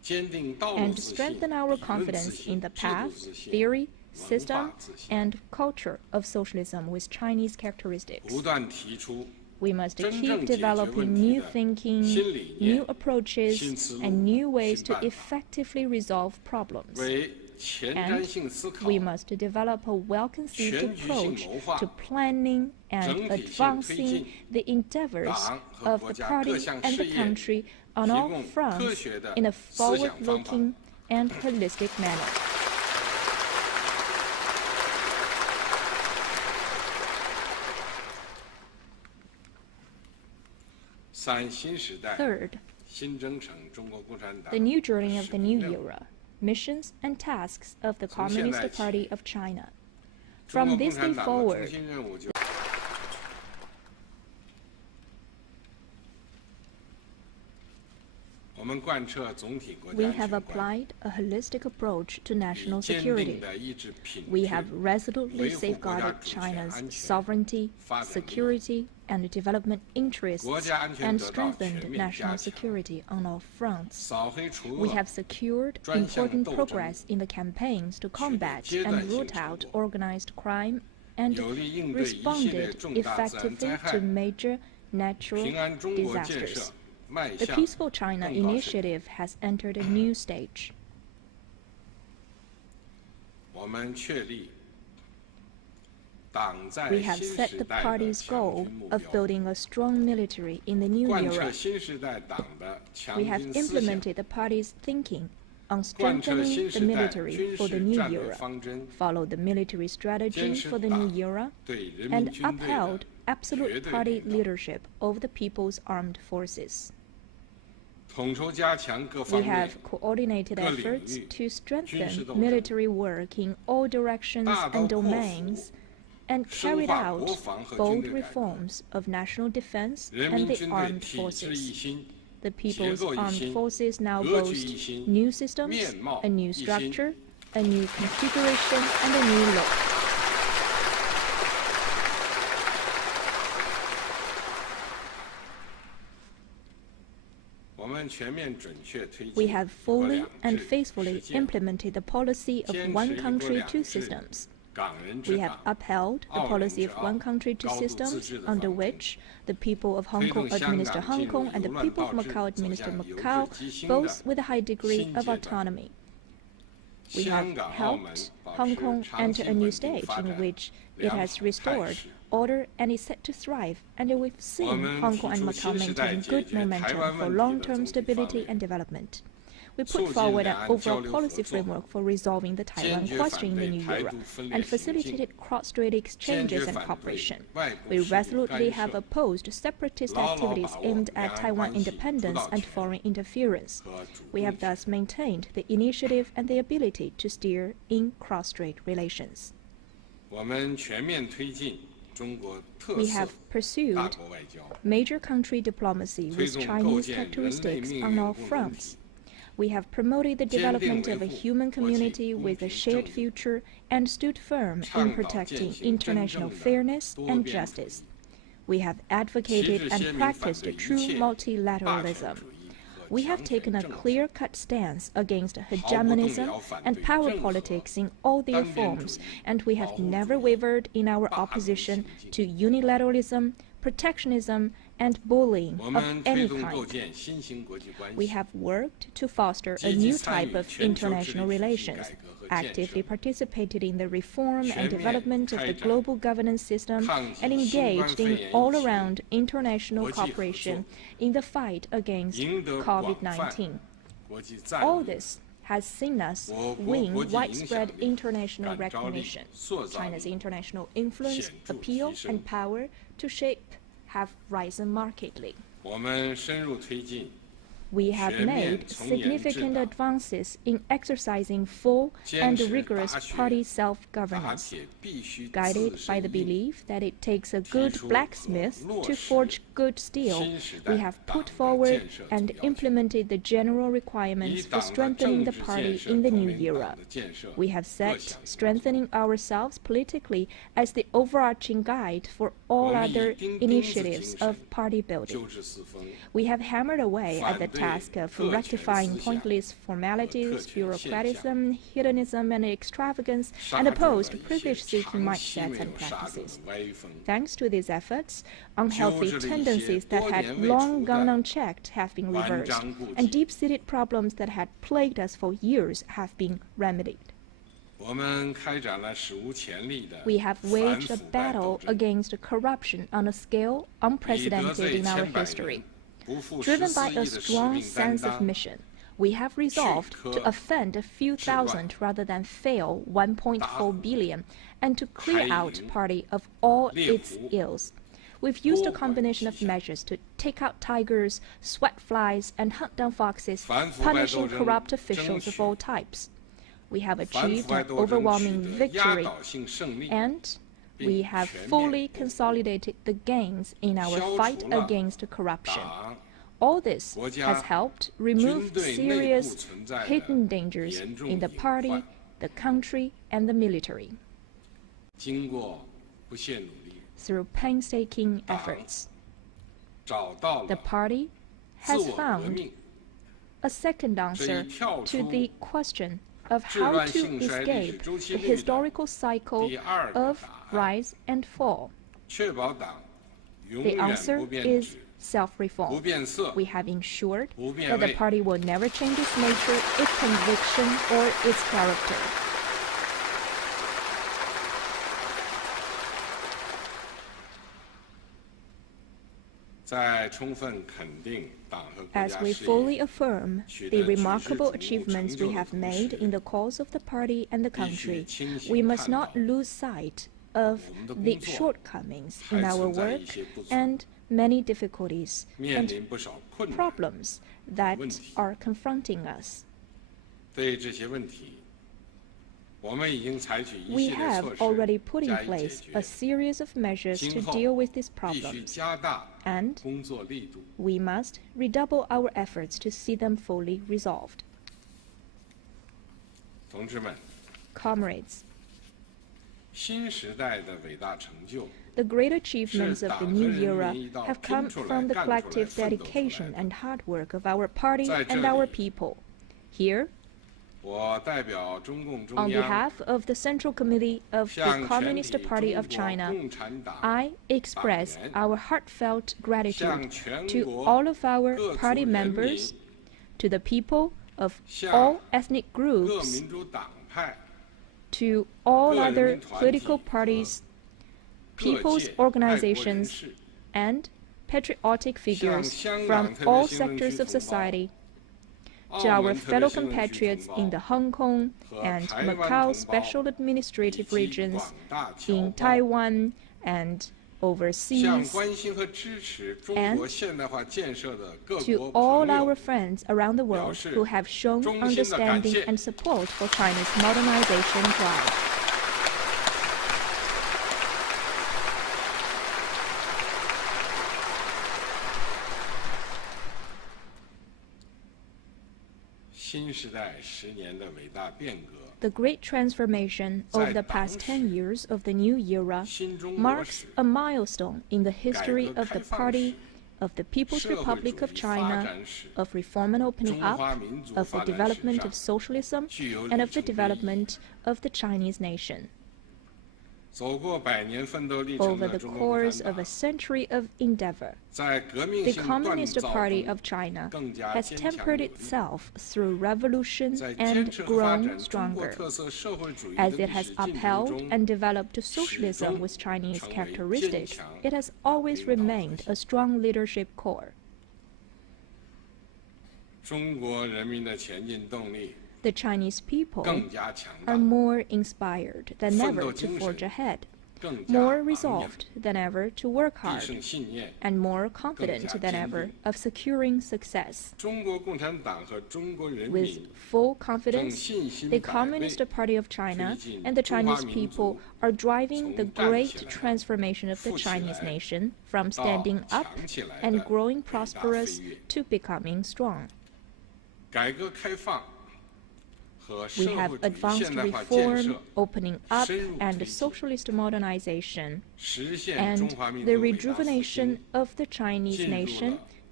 and strengthen our confidence in the path, theory, system, and culture of socialism with Chinese characteristics. We must keep developing new thinking, new approaches, and new ways to effectively resolve problems. And we must develop a well-conceived approach to planning and advancing the endeavors of the party and the country on all fronts in a forward-looking and holistic manner. Third, the new journey of the new era, missions and tasks of the Communist Party of China. From this day forward, we have applied a holistic approach to national security. We have resolutely safeguarded China's sovereignty, security, and development interests and strengthened national security on all fronts. We have secured important progress in the campaigns to combat and root out organized crime and responded effectively to major natural disasters. The Peaceful China initiative has entered a new stage. We have set the party's goal of building a strong military in the new era. We have implemented the party's thinking on strengthening the military for the new era, followed the military strategy for the new era, and upheld absolute party leadership over the People's Armed Forces. We have coordinated efforts to strengthen military work in all directions and domains and carried out bold reforms of national defense and the armed forces. The People's Armed Forces now boast new systems, a new structure, a new configuration, and a new look. We have fully and faithfully implemented the policy of one country, two systems. We have upheld the policy of one country, two systems, under which the people of Hong Kong administer Hong Kong and the people of Macau administer Macau, both with a high degree of autonomy. We have helped Hong Kong enter a new stage in which it has restored order and is set to thrive, and we've seen Hong Kong and Macau maintain good momentum for long-term stability and development. We put forward an overall policy framework for resolving the Taiwan question in the new era and facilitated cross-strait exchanges and cooperation. We resolutely have opposed separatist activities aimed at Taiwan independence and foreign interference. We have thus maintained the initiative and the ability to steer in cross-strait relations. We have pursued major country diplomacy with Chinese characteristics on all fronts. We have promoted the development of a human community with a shared future and stood firm in protecting international fairness and justice. We have advocated and practiced true multilateralism. We have taken a clear-cut stance against hegemonism and power politics in all their forms, and we have never wavered in our opposition to unilateralism, protectionism, and bullying of any kind. We have worked to foster a new type of international relations, actively participated in the reform and development of the global governance system, and engaged in all-around international cooperation in the fight against COVID-19. All this has seen us win widespread international recognition. China's international influence, appeal, and power to shape have risen markedly. We have made significant advances in exercising full and rigorous party self-governance. Guided by the belief that it takes a good blacksmith to forge good steel, we have put forward and implemented the general requirements for strengthening the party in the new era. We have set strengthening ourselves politically as the overarching guide for all other initiatives of party building. We have hammered away at the task of rectifying pointless formalities, bureaucratism, hedonism, and extravagance, and opposed privilege-seeking mindsets and practices. Thanks to these efforts, unhealthy tendencies that had long gone unchecked have been reversed, and deep-seated problems that had plagued us for years have been remedied. We have waged a battle against corruption on a scale unprecedented in our history. Driven by a strong sense of mission, we have resolved to offend a few thousand rather than fail 1.4 billion, and to clear out party of all its ills. We've used a combination of measures to take out tigers, sweat flies, and hunt down foxes, punishing corrupt officials of all types. We have achieved an overwhelming victory, and we have fully consolidated the gains in our fight against corruption. All this has helped remove serious hidden dangers in the party, the country, and the military. Through painstaking efforts, the party has found a second answer to the question of how to escape the historical cycle of rise and fall. The answer is self-reform. We have ensured that the party will never change its nature, its conviction, or its character. As we fully affirm the remarkable achievements we have made in the cause of the party and the country, we must not lose sight of the shortcomings in our work and many difficulties and problems that are confronting us. We have already put in place a series of measures to deal with these problems, and we must redouble our efforts to see them fully resolved. Comrades, the great achievements of the new era have come from the collective dedication and hard work of our party and our people. Here, on behalf of the Central Committee of the Communist Party of China, I express our heartfelt gratitude to all of our party members, to the people of all ethnic groups, to all other political parties, people's organizations, and patriotic figures from all sectors of society, to our fellow compatriots in the Hong Kong and Macau special administrative regions, in Taiwan and overseas, and to all our friends around the world who have shown understanding and support for China's modernization drive. The great transformation of the past 10 years of the new era marks a milestone in the history of the party, of the People's Republic of China, of reform and opening up, of the development of socialism, and of the development of the Chinese nation. Over the course of a century of endeavor, the Communist Party of China has tempered itself through revolution and grown stronger, as it has upheld and developed socialism with Chinese characteristics. It has always remained a strong leadership core. The Chinese people are more inspired than ever to forge ahead, more resolved than ever to work hard, and more confident than ever of securing success. With full confidence, the Communist Party of China and the Chinese people are driving the great transformation of the Chinese nation from standing up and growing prosperous to becoming strong. We have advanced reform, opening up, and socialist modernization, and the rejuvenation of the Chinese nation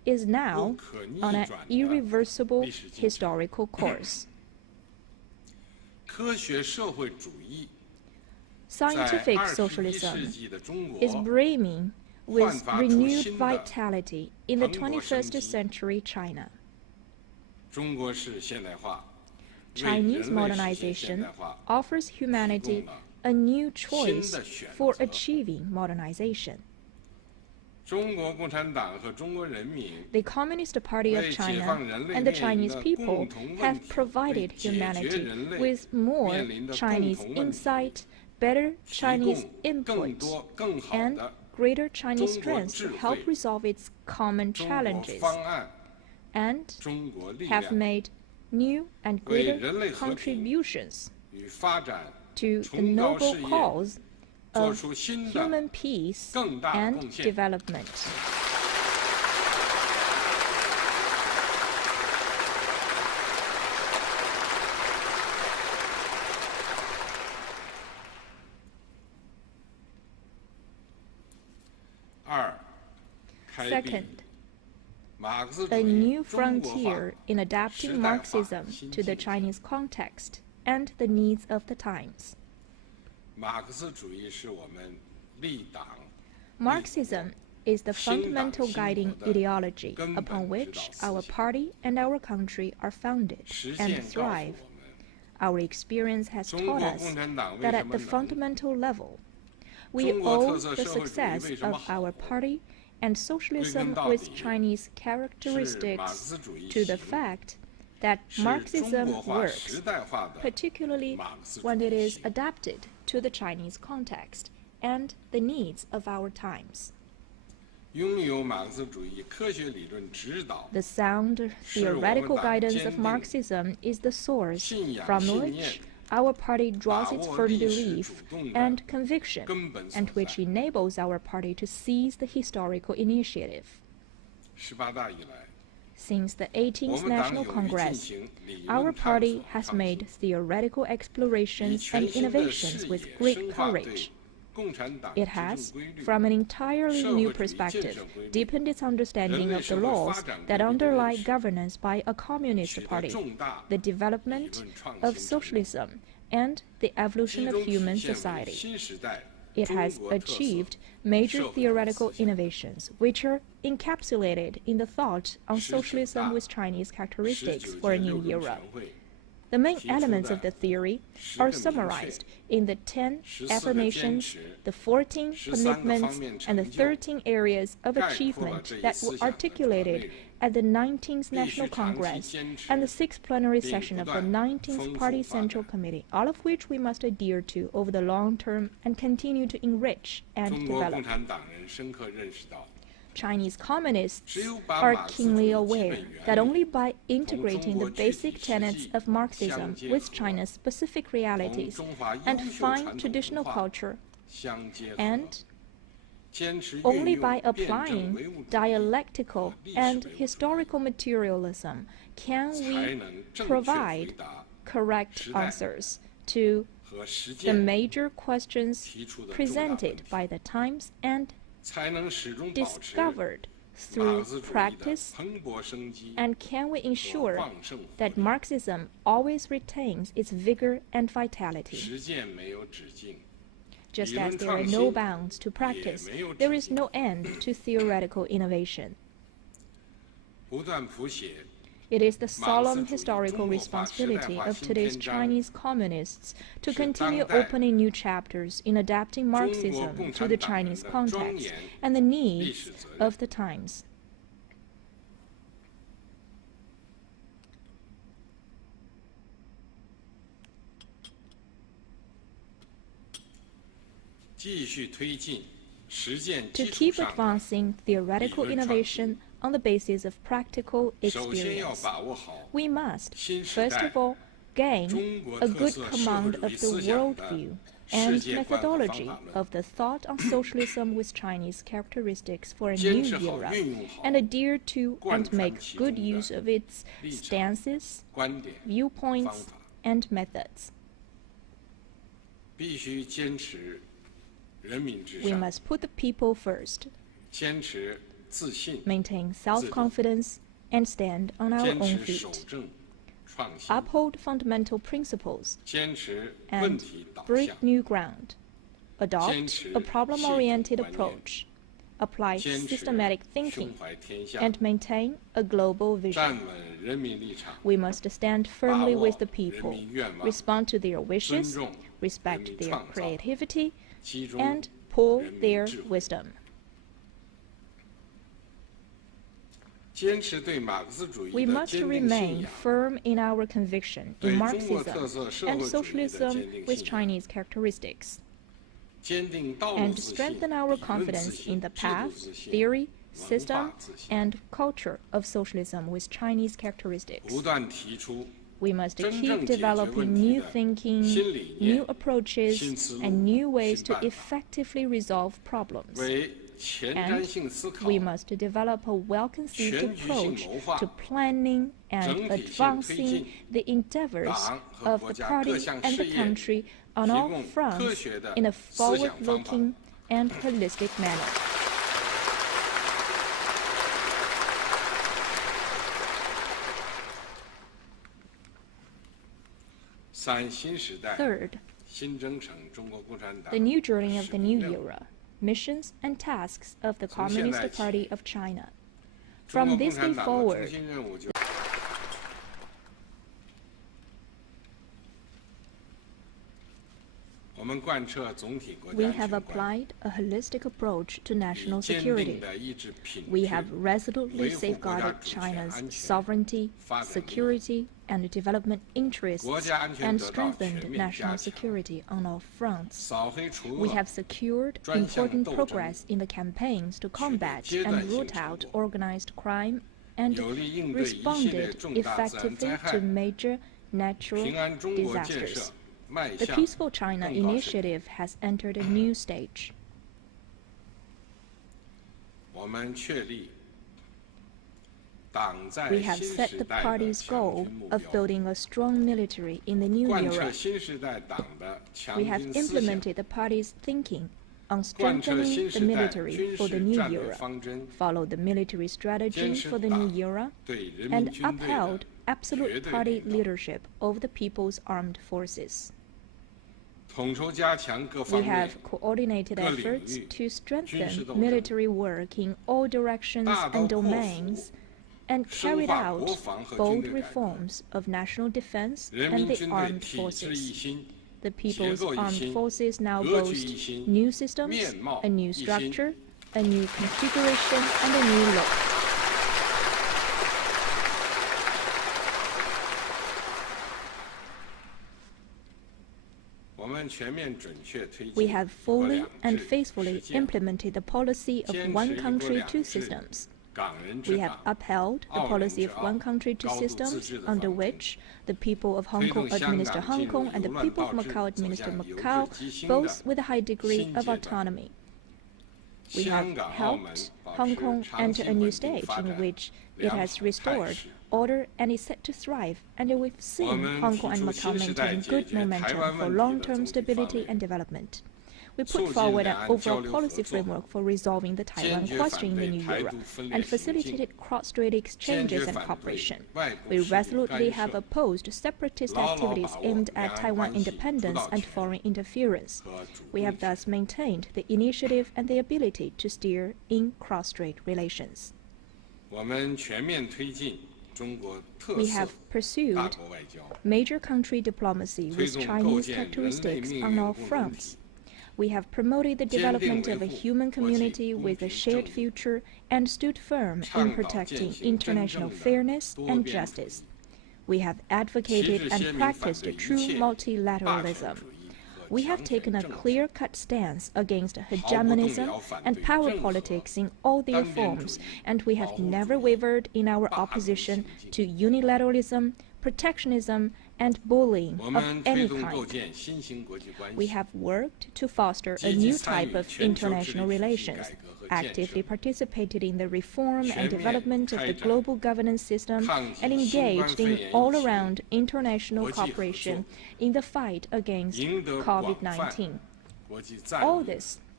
is now on an irreversible historical course. Scientific socialism is brimming with renewed vitality in the 21st century China. Chinese modernization offers humanity a new choice for achieving modernization. The Communist Party of China and the Chinese people have provided humanity with more Chinese insight, better Chinese input, and greater Chinese strength to help resolve its common challenges, and have made new and greater contributions to the noble cause of human peace and development. Second, a new frontier in adapting Marxism to the Chinese context and the needs of the times. Marxism is the fundamental guiding ideology upon which our party and our country are founded and thrive. Our experience has taught us that at the fundamental level, we owe the success of our party and socialism with Chinese characteristics to the fact that Marxism works, particularly when it is adapted to the Chinese context and the needs of our times. The sound theoretical guidance of Marxism is the source from which our party draws its firm belief and conviction, and which enables our party to seize the historical initiative. Since the 18th National Congress, our party has made theoretical explorations and innovations with great courage. It has, from an entirely new perspective, deepened its understanding of the laws that underlie governance by a communist party, the development of socialism, and the evolution of human society. It has achieved major theoretical innovations, which are encapsulated in the thought on socialism with Chinese characteristics for a new era. The main elements of the theory are summarized in the 10 affirmations, the 14 commitments, and the 13 areas of achievement that were articulated at the 19th National Congress and the 6th plenary session of the 19th Party Central Committee, all of which we must adhere to over the long term and continue to enrich and develop. Chinese communists are keenly aware that only by integrating the basic tenets of Marxism with China's specific realities and fine traditional culture, and only by applying dialectical and historical materialism can we provide correct answers to the major questions presented by the times and discovered through practice, and can we ensure that Marxism always retains its vigor and vitality? Just as there are no bounds to practice, there is no end to theoretical innovation. It is the solemn historical responsibility of today's Chinese communists to continue opening new chapters in adapting Marxism to the Chinese context and the needs of the times. To keep advancing theoretical innovation on the basis of practical experience, we must, first of all, gain a good command of the worldview and methodology of the thought on socialism with Chinese characteristics for a new era, and adhere to and make good use of its stances, viewpoints, and methods. We must put the people first, maintain self-confidence, and stand on our own feet. Uphold fundamental principles and break new ground. Adopt a problem-oriented approach. Apply systematic thinking and maintain a global vision. We must stand firmly with the people, respond to their wishes, respect their creativity, and pool their wisdom. We must remain firm in our conviction in Marxism and socialism with Chinese characteristics, and strengthen our confidence in the path, theory, system, and culture of socialism with Chinese characteristics. We must keep developing new thinking, new approaches, and new ways to effectively resolve problems. And we must develop a well-conceived approach to planning and advancing the endeavors of the party and the country on all fronts in a forward-looking and holistic manner. Third, the new journey of the new era, missions and tasks of the Communist Party of China. From this day forward, we have applied a holistic approach to national security. We have resolutely safeguarded China's sovereignty, security, and development interests and strengthened national security on all fronts. We have secured important progress in the campaigns to combat and root out organized crime and responded effectively to major natural disasters. The Peaceful China initiative has entered a new stage. We have set the party's goal of building a strong military in the new era. We have implemented the party's thinking on strengthening the military for the new era, followed the military strategy for the new era, and upheld absolute party leadership over the People's Armed Forces. We have coordinated efforts to strengthen military work in all directions and domains and carried out bold reforms of national defense and the armed forces. The People's Armed Forces now boast new systems, a new structure, a new configuration, and a new look. We have fully and faithfully implemented the policy of one country, two systems. We have upheld the policy of one country, two systems, under which the people of Hong Kong administer Hong Kong and the people of Macau administer Macau, both with a high degree of autonomy. We have helped Hong Kong enter a new stage in which it has restored order and is set to thrive, and we've seen Hong Kong and Macau maintain good momentum for long-term stability and development. We put forward an overall policy framework for resolving the Taiwan question in the new era and facilitated cross-strait exchanges and cooperation. We resolutely have opposed separatist activities aimed at Taiwan independence and foreign interference. We have thus maintained the initiative and the ability to steer in cross-strait relations. We have pursued major country diplomacy with Chinese characteristics on all fronts. We have promoted the development of a human community with a shared future and stood firm in protecting international fairness and justice. We have advocated and practiced true multilateralism. We have taken a clear-cut stance against hegemonism and power politics in all their forms, and we have never wavered in our opposition to unilateralism, protectionism, and bullying of any kind. We have worked to foster a new type of international relations, actively participated in the reform and development of the global governance system, and engaged in all-around international cooperation in the fight against COVID-19. All this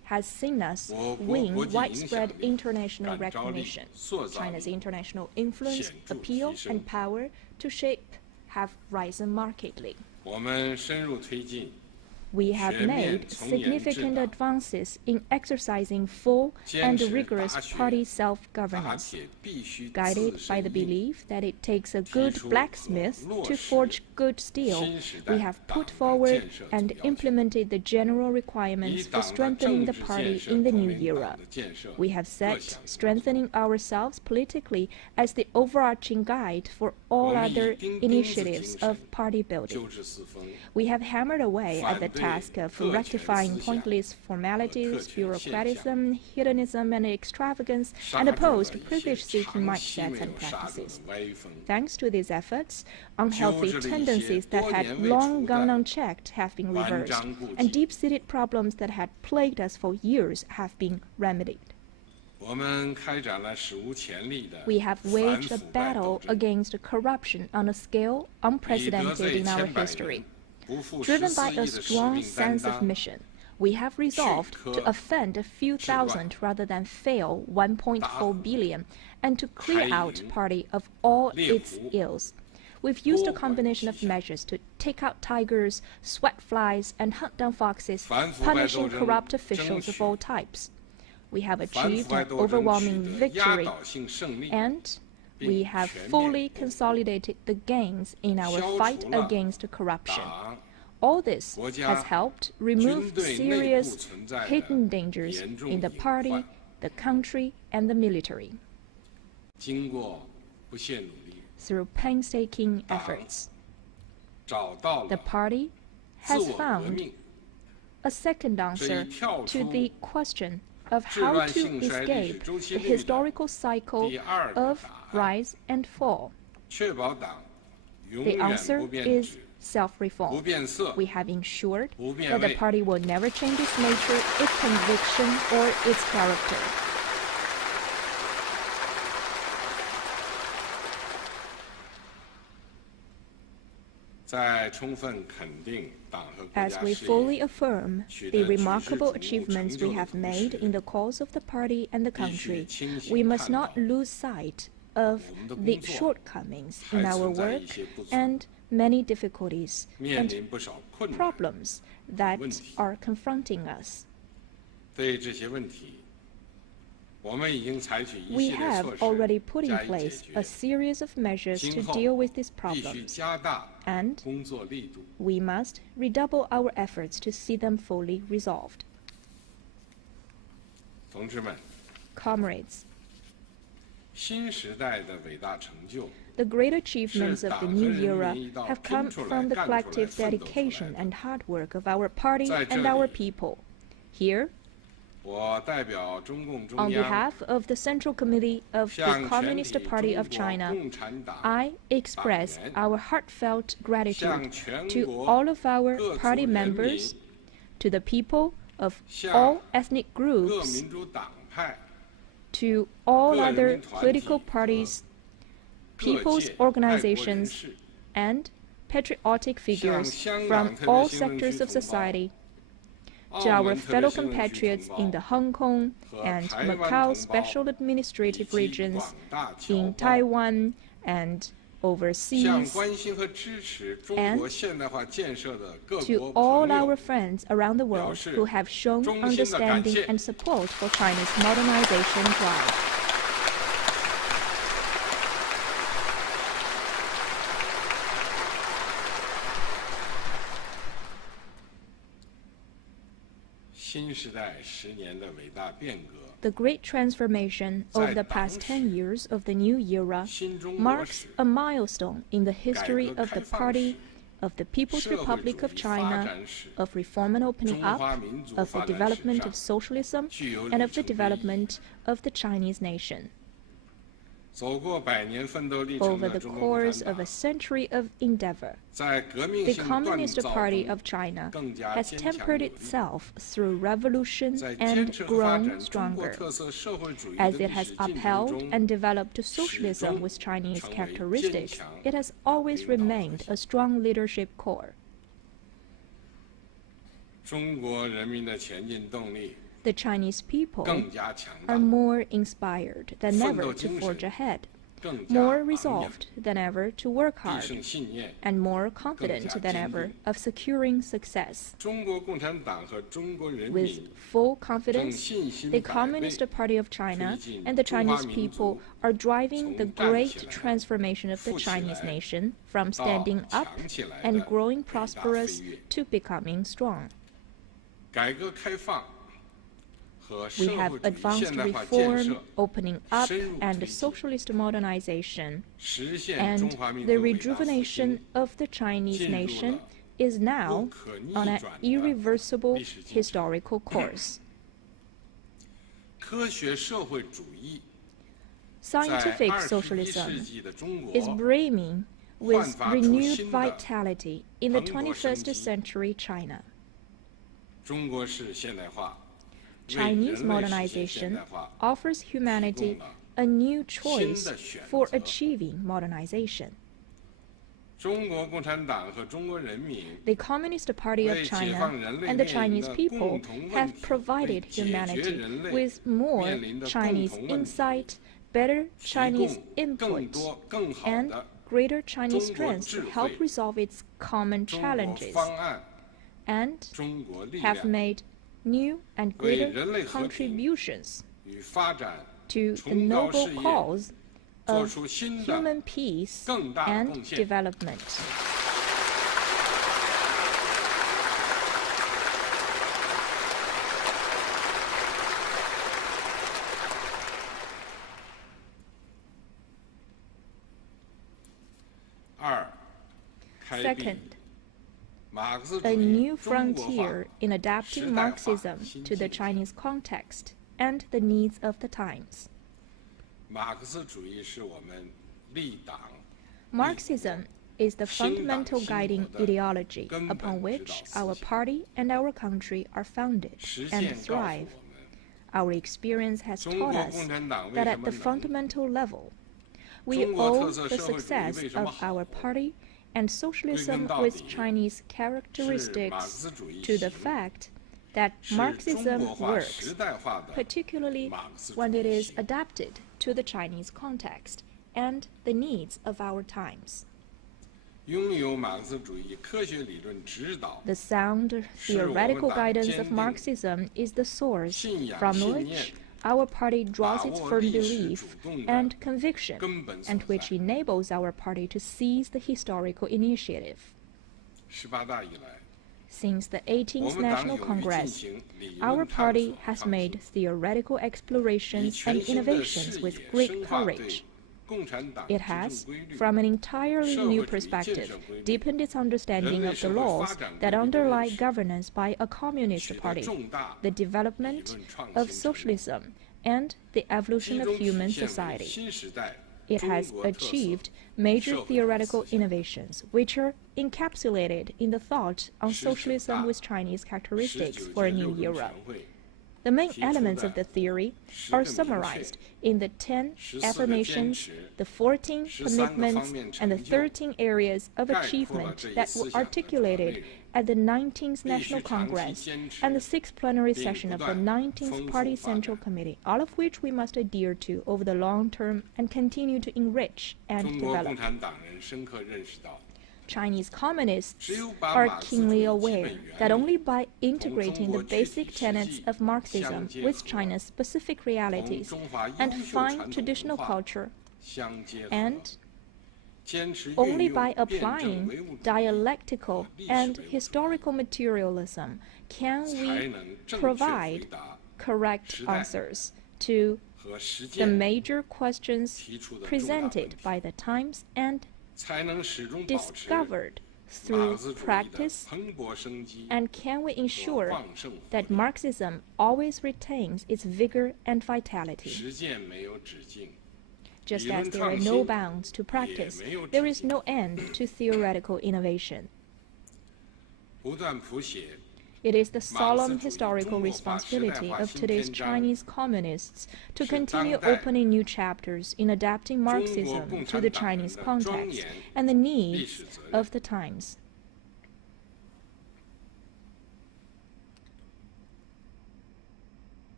has seen us win widespread international recognition. China's international influence, appeal, and power to shape have risen markedly. We have made significant advances in exercising full and rigorous party self-governance, guided by the belief that it takes a good blacksmith to forge good steel. We have put forward and implemented the general requirements for strengthening the party in the new era. We have set strengthening ourselves politically as the overarching guide for all other initiatives of party building. We have hammered away at the task of rectifying pointless formalities, bureaucratism, hedonism, and extravagance, and opposed privilege-seeking mindsets and practices. Thanks to these efforts, unhealthy tendencies that had long gone unchecked have been reversed, and deep-seated problems that had plagued us for years have been remedied. We have waged a battle against corruption on a scale unprecedented in our history. Driven by a strong sense of mission, we have resolved to offend a few thousand rather than fail 1.4 billion, and to clear out party of all its ills. We've used a combination of measures to take out tigers, sweat flies, and hunt down foxes, punishing corrupt officials of all types. We have achieved an overwhelming victory, and we have fully consolidated the gains in our fight against corruption. All this has helped remove serious hidden dangers in the party, the country, and the military. Through painstaking efforts, the party has found a second answer to the question of how to escape the historical cycle of rise and fall. The answer is self-reform. We have ensured that the party will never change its nature, its conviction, or its character. As we fully affirm the remarkable achievements we have made in the cause of the party and the country, we must not lose sight of the shortcomings in our work and many difficulties and problems that are confronting us. We have already put in place a series of measures to deal with these problems, and we must redouble our efforts to see them fully resolved. Comrades, the great achievements of the new era have come from the collective dedication and hard work of our party and our people. Here, on behalf of the Central Committee of the Communist Party of China, I express our heartfelt gratitude to all of our party members, to the people of all ethnic groups, to all other political parties, people's organizations, and patriotic figures from all sectors of society, to our fellow compatriots in the Hong Kong and Macau special administrative regions, in Taiwan and overseas, and to all our friends around the world who have shown understanding and support for China's modernization drive. The great transformation of the past 10 years of the new era marks a milestone in the history of the party, of the People's Republic of China, of reform and opening up, of the development of socialism, and of the development of the Chinese nation. Over the course of a century of endeavor, the Communist Party of China has tempered itself through revolution and grown stronger, as it has upheld and developed socialism with Chinese characteristics. It has always remained a strong leadership core. The Chinese people 更加强 are 大， more inspired than 奋 ever 斗 to 精 forge 神 ahead, 更加 more 昂扬， resolved than ever to work 必 hard, 胜信念。 and more confident than ever of securing success. 中国共产党和中国人 With 民 full 正 confidence, 信心 the 百倍 Communist Party of China 推进 and the 中华 Chinese 民族 people are driving the 从站 great 起来 transformation of the 富起 Chinese 来 nation from 到 standing up 强起来 and 的 growing 伟大 prosperous 飞跃。 to becoming strong. 改革开放和 We 社 have 会主义 advanced 现代化建 reform, 设 opening up, 深入 and 推进 socialist modernization, 实现 and 中华民 the 族伟大复 rejuvenation 兴 of the Chinese 进入 nation 了 is now 不可逆 on an 转的 irreversible 历史进程。 historical course. 科学社会主义在 Scientific 21世 socialism 纪的中国 is brimming with 焕发出 renewed 新的 vitality in the 蓬勃生 21st 机。 century China. 中国式现代化为 Chinese 人类实现现 modernization 代化 offers humanity a new choice for achieving modernization. 中国共产党和中国人民 The Communist Party of 为解 China 放人类 and the 面临 Chinese 的 people 共同问 have 题， provided 为解决 humanity 人类 with more 面临的共 Chinese 同问题， insight, better 提 Chinese 供更 input, 多更好 and 的 greater Chinese 中国 strength 智 to 慧 help resolve its common 中国 challenges, 方案、 and 中国力 have 量 made new and 为 greater 人类和平 contributions 与发展 to the 崇高 noble 事业 cause 做 of 出新的 human peace 更大的 and 贡献。 development. Second, 马克思主 a 义 new 中国化 frontier in adapting 时代化 Marxism 新 to the 进程。 Chinese context and the needs of the times. 马克思主义是我们立党 Marxism is the fundamental guiding ideology upon which our party and our country are founded 实 and 践告诉 thrive. 我们， Our experience has 中 taught 国 us 共产党为 that 什 at 么 the 能 fundamental level, we 中国 owe 特色 the 社会主义 success 为什么 of 好 our party and socialism 归根到 with 底 Chinese 是马克 characteristics 思主义 to the 行 fact that 是中 Marxism 国化 works, 时代化的 particularly 马克思主 when it 义 is 行 adapted to the Chinese context and the needs of our times. 拥有马克思主义科学理论指导 The sound 是我们 theoretical 党 guidance 坚 of 定 Marxism is the source 信仰 from 信念 which our party draws 把 its 握 firm 历史 belief 主动的 and conviction, 根本所 and which 在。 enables our party to seize the historical initiative. 18大以来， Since the 我 18th 们党 National 勇于进 Congress, 行理 our 论探 party 索 has 创 made 新， theoretical 以 explorations 全 and 新的 innovations 视 with 野 great 深化对 courage. 共产党 It 执 has, 政规律 from an entirely 社 new 会主义建 perspective, 设规律 deepened its understanding 人类 of the 社会发 laws 展规 that 律的 underlie 认识 governance by a communist 取得 party, 重大 the 理 development 论创 of 新成果 socialism, and the 其 evolution 中 of 体 human 现为 society. 新时代 It 中 has 国特色 achieved major 社会主义 theoretical 思想 innovations, which are encapsulated in the thought on 19 socialism 大 19 with Chinese characteristics 届 for a 六 new 中 era. 全会 The main 提出 elements 的 of the theory 10 are 个明确 summarized in the 10 14个 affirmations, 坚持 the 14 13个 commitments, 方面 and the 成就 13 areas of 概括了 achievement 这一 that 思 were 想的主要内 articulated 容 at the 19th 必 National 须长期 Congress 坚持 and the 6th plenary 并 session 不 of the 断 19th 丰富 Party 发 Central 展 Committee, all of which we must adhere to over the long term and continue to enrich and 中国共 develop. 产党人深刻认识到 Chinese communists 只有把 are 马克思主义 keenly 基 aware 本 that 原 only 理 by integrating the 同中国具体 basic 实 tenets 际 of Marxism 相结 with 合 China's specific 同 realities 中华 and 优秀 fine 传统 traditional 文化 culture, 相结合 and 坚持运 only 用 by 辩证 applying 唯物主义 dialectical 历史 and 唯物主义 historical materialism can 才 we 能正确回 provide 答 correct 时代 answers to 和实 the 践 major questions 提出的重大问 presented 题， by the times and 才能始终保持 discovered 马 through 克思主义的 practice, 蓬勃生机 and can we 和 ensure 旺盛活 that 力。 Marxism always retains its vigor and vitality. 实践没有止境， Just 理论 as there are 创 no 新 bounds to practice, 也没有止 there is 境。 no end to theoretical innovation. 不断谱写 It is the 马克思 solemn 主义 historical 中国化时代 responsibility 化 of 新 today's 篇章 Chinese communists to 是 continue 当代 opening new chapters in adapting 中国 Marxism 共 to 产 the 党人 Chinese 的庄 context 严 and the 历 needs 史责任。 of the times.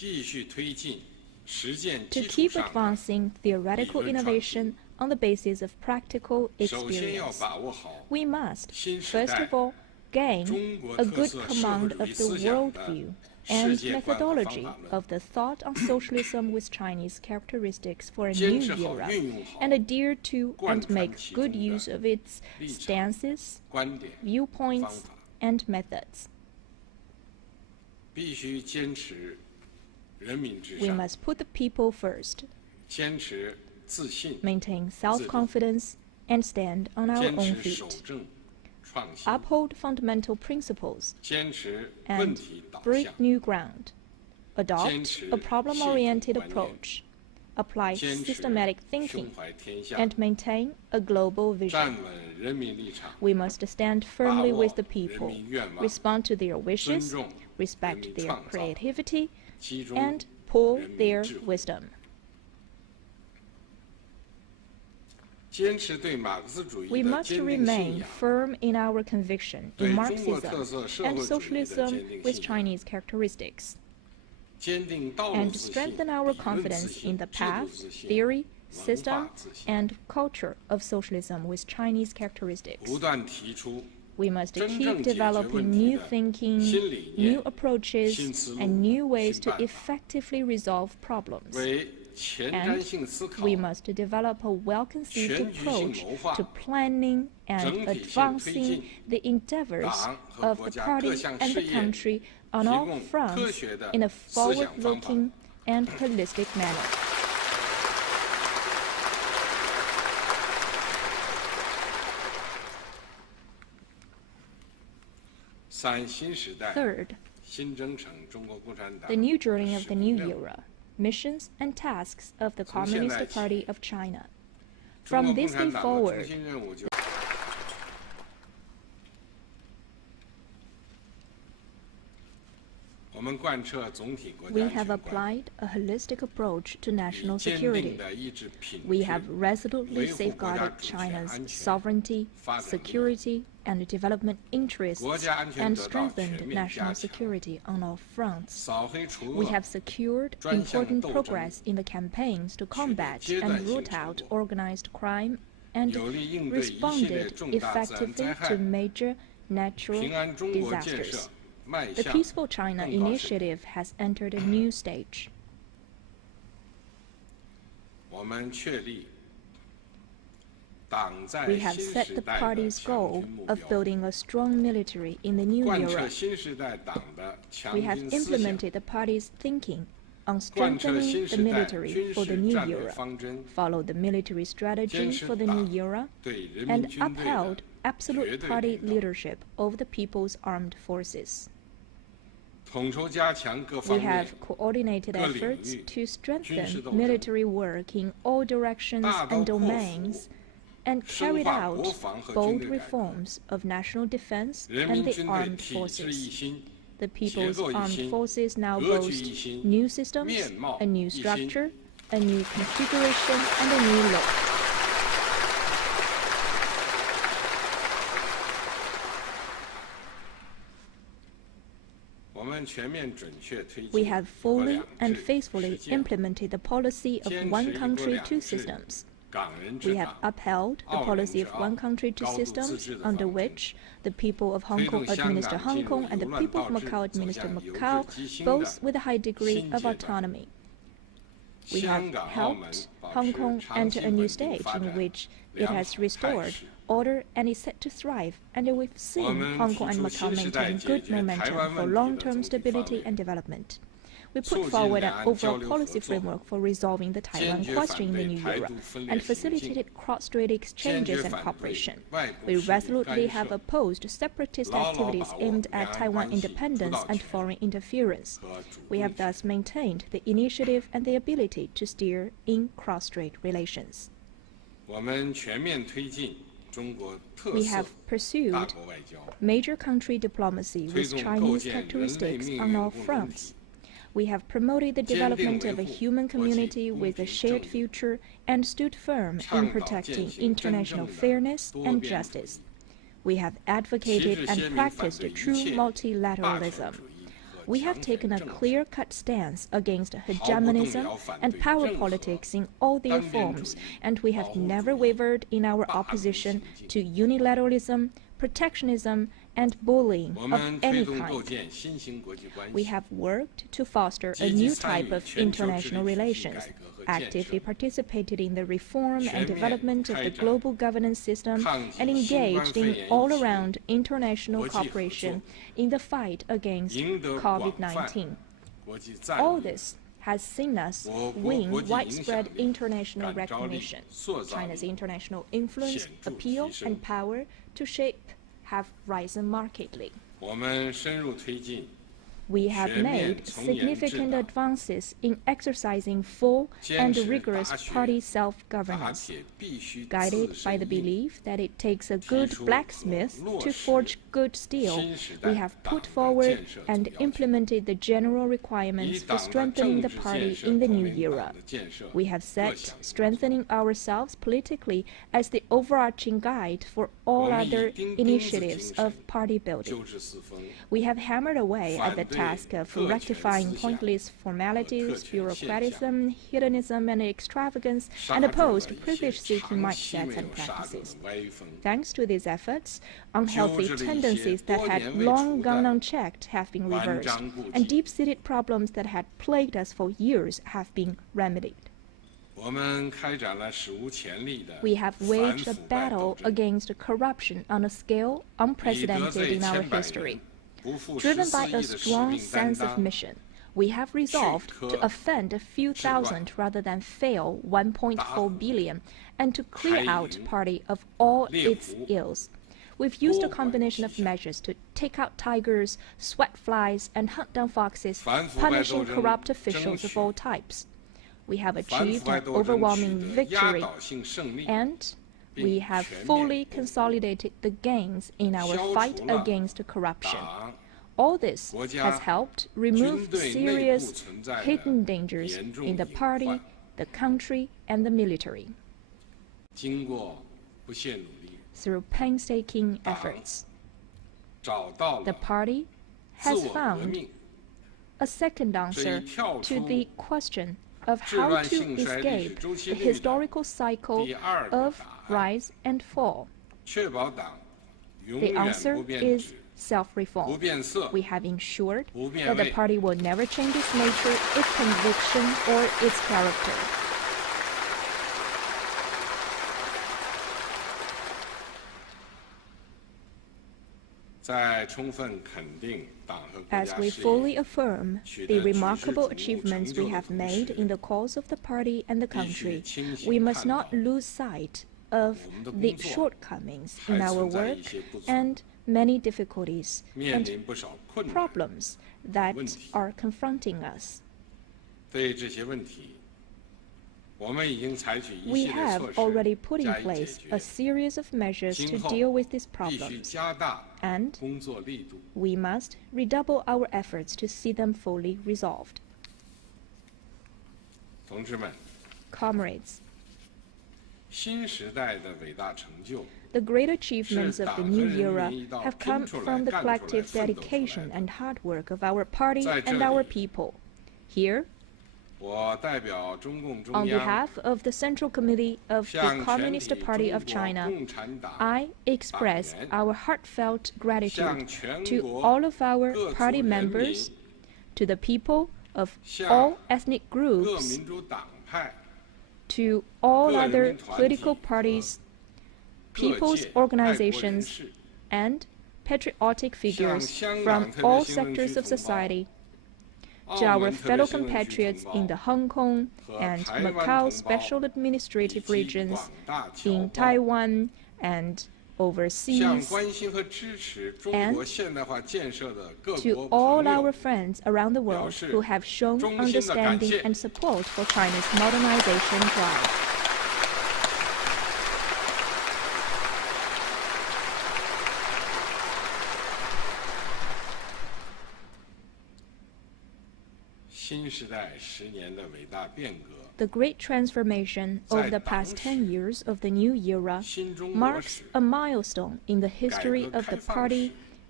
to keep advancing theoretical innovation on the basis of practical experience. We must, first of all, gain a good command of the worldview and methodology of the thought on socialism with Chinese characteristics for a new era, and adhere to and make good use of its stances, viewpoints, and methods. We must put the people first, maintain self-confidence, and stand on our own feet. Uphold fundamental principles, and break new ground. Adopt a problem-oriented approach, apply systematic thinking, and maintain a global vision. We must stand firmly with the people, respond to their wishes, respect their creativity, and pool their wisdom. We must remain firm in our conviction in Marxism and socialism with Chinese characteristics, and strengthen our confidence in the path, theory, system, and culture of socialism with Chinese characteristics. We must keep developing new thinking, new approaches, and new ways to effectively resolve problems. And we must develop a well-conceived approach to planning and advancing the endeavors of the party and the country on all fronts in a forward-looking and holistic manner. Third, the new journey of the new era, missions and tasks of the Communist Party of China. From this day forward, we have applied a holistic approach to national security. We have resolutely safeguarded China's sovereignty, security, and development interests, and strengthened national security on all fronts. We have secured important progress in the campaigns to combat and root out organized crime, and responded effectively to major natural disasters. The Peaceful China initiative has entered a new stage. We have set the party's goal of building a strong military in the new era. We have implemented the party's thinking on strengthening the military for the new era, followed the military strategy for the new era, and upheld absolute party leadership over the People's Armed Forces. We have coordinated efforts to strengthen military work in all directions and domains, and carried out bold reforms of national defense and the armed forces. The People's Armed Forces now boast new systems, a new structure, a new configuration, and a new look. We have fully and faithfully implemented the policy of one country, two systems. We have upheld the policy of one country, two systems, under which the people of Hong Kong administer Hong Kong and the people of Macau administer Macau, both with a high degree of autonomy. We have helped Hong Kong enter a new stage in which it has restored order and is set to thrive, and we've seen Hong Kong and Macau maintain good momentum for long-term stability and development. We put forward an overall policy framework for resolving the Taiwan question in the new era, and facilitated cross-strait exchanges and cooperation. We resolutely have opposed separatist activities aimed at Taiwan independence and foreign interference. We have thus maintained the initiative and the ability to steer in cross-strait relations. We have pursued major country diplomacy with Chinese characteristics on all fronts. We have promoted the development of a human community with a shared future and stood firm in protecting international fairness and justice. We have advocated and practiced true multilateralism. We have taken a clear-cut stance against hegemonism and power politics in all their forms, and we have never wavered in our opposition to unilateralism, protectionism, and bullying of any kind. We have worked to foster a new type of international relations, actively participated in the reform and development of the global governance system, and engaged in all-around international cooperation in the fight against COVID-19. All this has seen us win widespread international recognition. China's international influence, appeal, and power to shape have risen markedly. We have made significant advances in exercising full and rigorous party self-governance, guided by the belief that it takes a good blacksmith to forge good steel. We have put forward and implemented the general requirements for strengthening the party in the new era. We have set strengthening ourselves politically as the overarching guide for all other initiatives of party building. We have hammered away at the task of rectifying pointless formalities, bureaucratism, hedonism, and extravagance, and opposed privilege-seeking mindsets and practices. Thanks to these efforts, unhealthy tendencies that had long gone unchecked have been reversed, and deep-seated problems that had plagued us for years have been remedied. We have waged a battle against corruption on a scale unprecedented in our history. Driven by a strong sense of mission, we have resolved to offend a few thousand rather than fail 1.4 billion, and to clear out party of all its ills. We've used a combination of measures to take out tigers, sweat flies, and hunt down foxes, punishing corrupt officials of all types. We have achieved an overwhelming victory, and we have fully consolidated the gains in our fight against corruption. All this has helped remove serious hidden dangers in the party, the country, and the military. Through painstaking efforts, the party has found a second answer to the question of how to escape the historical cycle of rise and fall. The answer is self-reform. We have ensured that the party will never change its nature, its conviction, or its character. As we fully affirm the remarkable achievements we have made in the cause of the party and the country, we must not lose sight of the shortcomings in our work and many difficulties and problems that are confronting us. We have already put in place a series of measures to deal with these problems, and we must redouble our efforts to see them fully resolved. Comrades, the great achievements of the new era have come from the collective dedication and hard work of our party and our people. Here, on behalf of the Central Committee of the Communist Party of China, I express our heartfelt gratitude to all of our party members, to the people of all ethnic groups, to all other political parties, people's organizations, and patriotic figures from all sectors of society, to our fellow compatriots in the Hong Kong and Macau special administrative regions, in Taiwan and overseas, and to all our friends around the world who have shown understanding and support for China's modernization drive. The great transformation of the past 10 years of the new era marks a milestone in the history of the party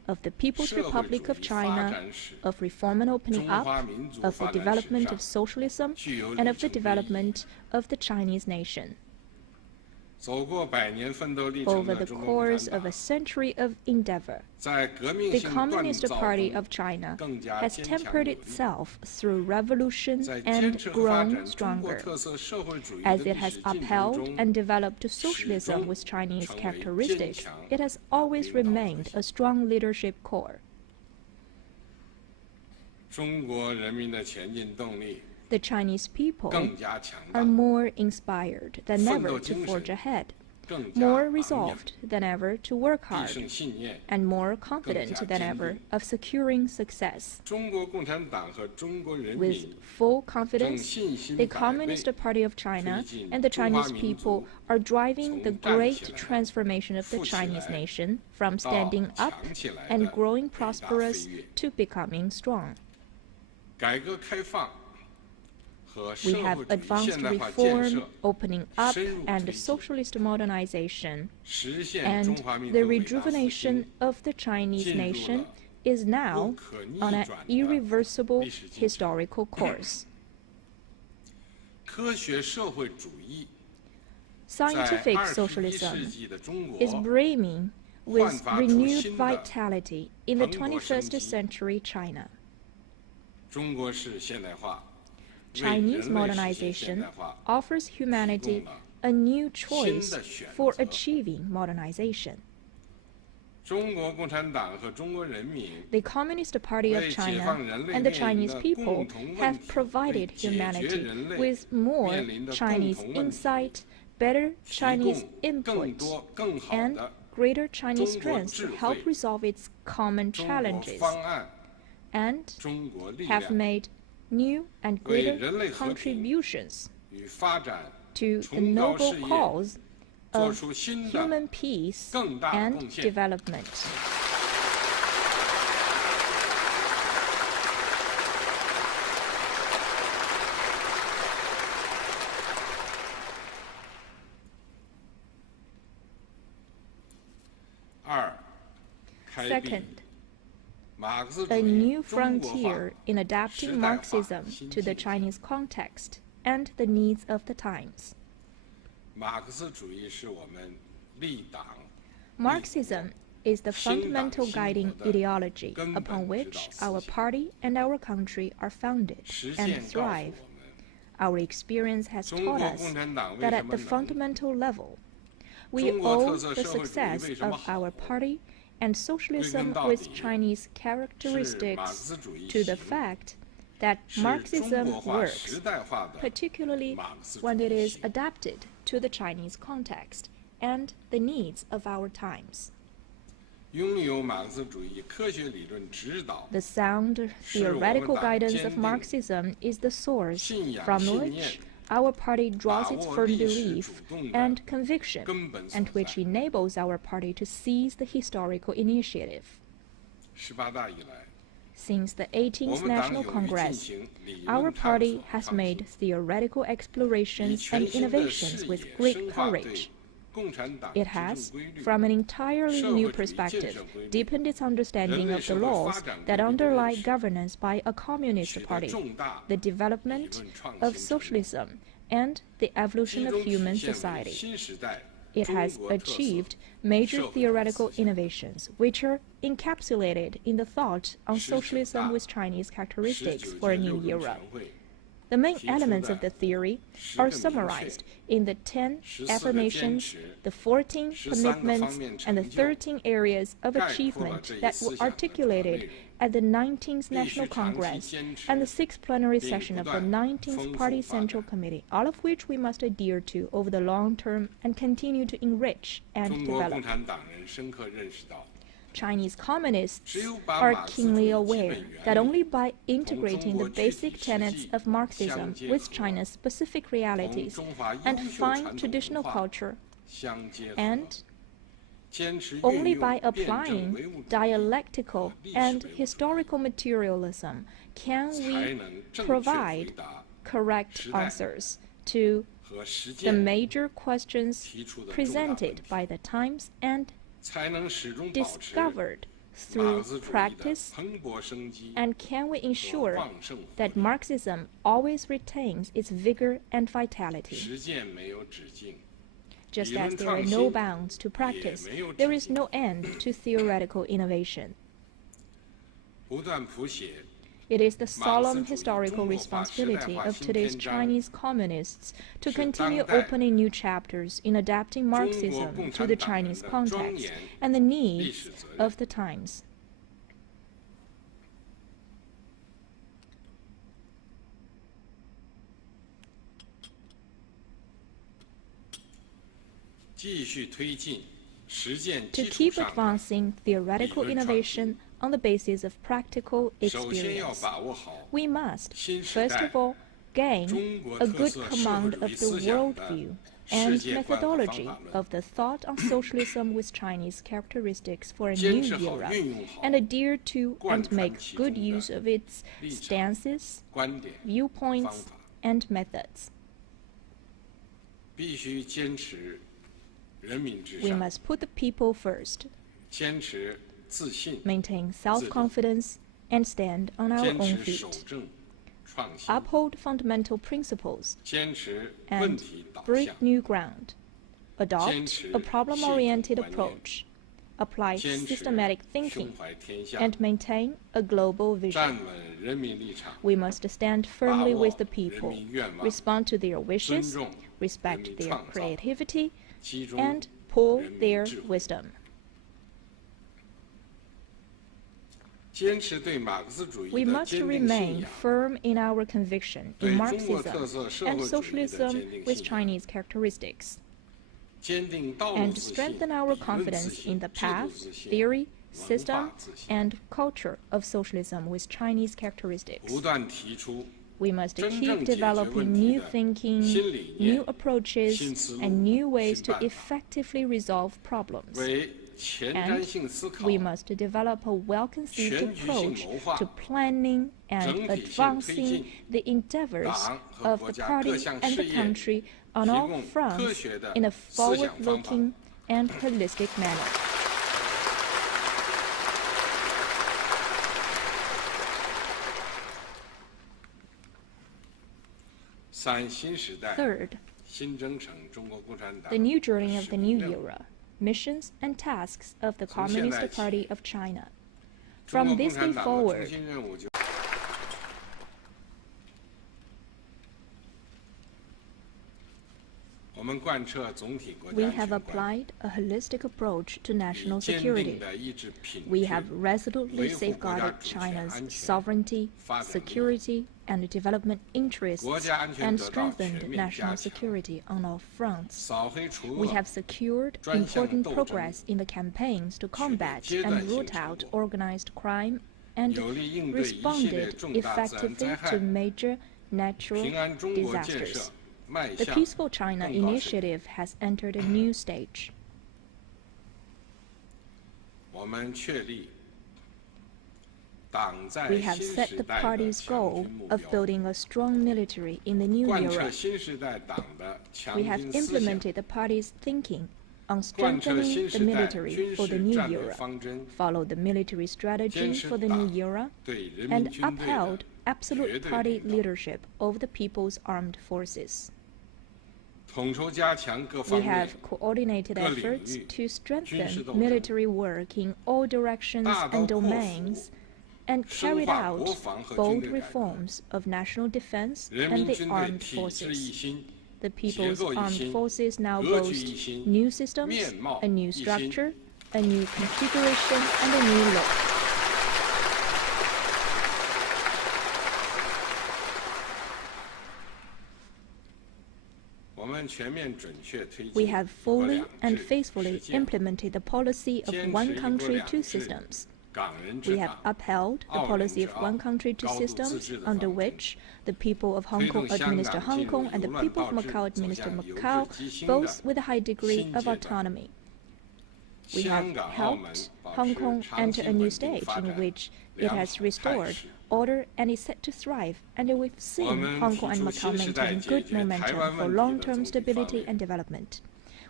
of the People's Republic of China, of reform and opening up, of the development of socialism, and of the development of the Chinese nation. Over the course of a century of endeavor, the Communist Party of China has tempered itself through revolution and grown stronger. As it has upheld and developed socialism with Chinese characteristics, it has always remained a strong leadership core. The Chinese people are more inspired than ever to forge ahead, more resolved than ever to work hard, and more confident than ever of securing success. With full confidence, the Communist Party of China and the Chinese people are driving the great transformation of the Chinese nation from standing up and growing prosperous to becoming strong. We have advanced reform, opening up, and socialist modernization, and the rejuvenation of the Chinese nation is now on an irreversible historical course. Scientific socialism is brimming with renewed vitality in the 21st century China. Chinese modernization offers humanity a new choice for achieving modernization. The Communist Party of China and the Chinese people have provided humanity with more Chinese insight, better Chinese input, and greater Chinese strength to help resolve its common challenges, and have made new and greater contributions to the noble cause of human peace and development. Second, a new frontier in adapting Marxism to the Chinese context and the needs of the times. Marxism is the fundamental guiding ideology upon which our party and our country are founded and thrive. Our experience has taught us that at the fundamental level, we owe the success of our party and socialism with Chinese characteristics to the fact that Marxism works, particularly when it is adapted to the Chinese context and the needs of our times. The sound theoretical guidance of Marxism is the source from which our party draws its firm belief and conviction, and which enables our party to seize the historical initiative. Since the 18th National Congress, our party has made theoretical explorations and innovations with great courage. It has, from an entirely new perspective, deepened its understanding of the laws that underlie governance by a communist party, the development of socialism, and the evolution of human society. It has achieved major theoretical innovations, which are encapsulated in the thought on socialism with Chinese characteristics for a new era. The main elements of the theory are summarized in the 10 affirmations, the 14 commitments, and the 13 areas of achievement that were articulated at the 19th National Congress and the 6th plenary session of the 19th Party Central Committee, all of which we must adhere to over the long term and continue to enrich and develop. Chinese communists are keenly aware that only by integrating the basic tenets of Marxism with China's specific realities and fine traditional culture, and only by applying dialectical and historical materialism can we provide correct answers to the major questions presented by the times and discovered through practice? And can we ensure that Marxism always retains its vigor and vitality? Just as there are no bounds to practice, there is no end to theoretical innovation. It is the solemn historical responsibility of today's Chinese communists to continue opening new chapters in adapting Marxism to the Chinese context and the needs of the times. To keep advancing theoretical innovation on the basis of practical experience, we must, first of all, gain a good command of the worldview and methodology of the thought on socialism with Chinese characteristics for a new era, and adhere to and make good use of its stances, viewpoints, and methods. We must put the people first, maintain self-confidence, and stand on our own feet, uphold fundamental principles, and break new ground, adopt a problem-oriented approach, apply systematic thinking, and maintain a global vision. We must stand firmly with the people, respond to their wishes, respect their creativity, and pool their wisdom. We must remain firm in our conviction in Marxism and socialism with Chinese characteristics, and strengthen our confidence in the path, theory, system, and culture of socialism with Chinese characteristics. We must keep developing new thinking, new approaches, and new ways to effectively resolve problems. And we must develop a well-conceived approach to planning and advancing the endeavors of the party and the country on all fronts in a forward-looking and holistic manner. Third, the new journey of the new era, missions and tasks of the Communist Party of China. From this day forward, we have applied a holistic approach to national security. We have resolutely safeguarded China's sovereignty, security, and development interests, and strengthened national security on all fronts. We have secured important progress in the campaigns to combat and root out organized crime, and responded effectively to major natural disasters. The Peaceful China initiative has entered a new stage. We have set the party's goal of building a strong military in the new era. We have implemented the party's thinking on strengthening the military for the new era, followed the military strategy for the new era, and upheld absolute party leadership over the People's Armed Forces. We have coordinated efforts to strengthen military work in all directions and domains, and carried out bold reforms of national defense and the armed forces. The People's Armed Forces now boast new systems, a new structure, a new configuration, and a new look. We have fully and faithfully implemented the policy of one country, two systems. We have upheld the policy of one country, two systems, under which the people of Hong Kong administer Hong Kong and the people of Macau administer Macau, both with a high degree of autonomy. We have helped Hong Kong enter a new stage in which it has restored order and is set to thrive, and we've seen Hong Kong and Macau maintain good momentum for long-term stability and development.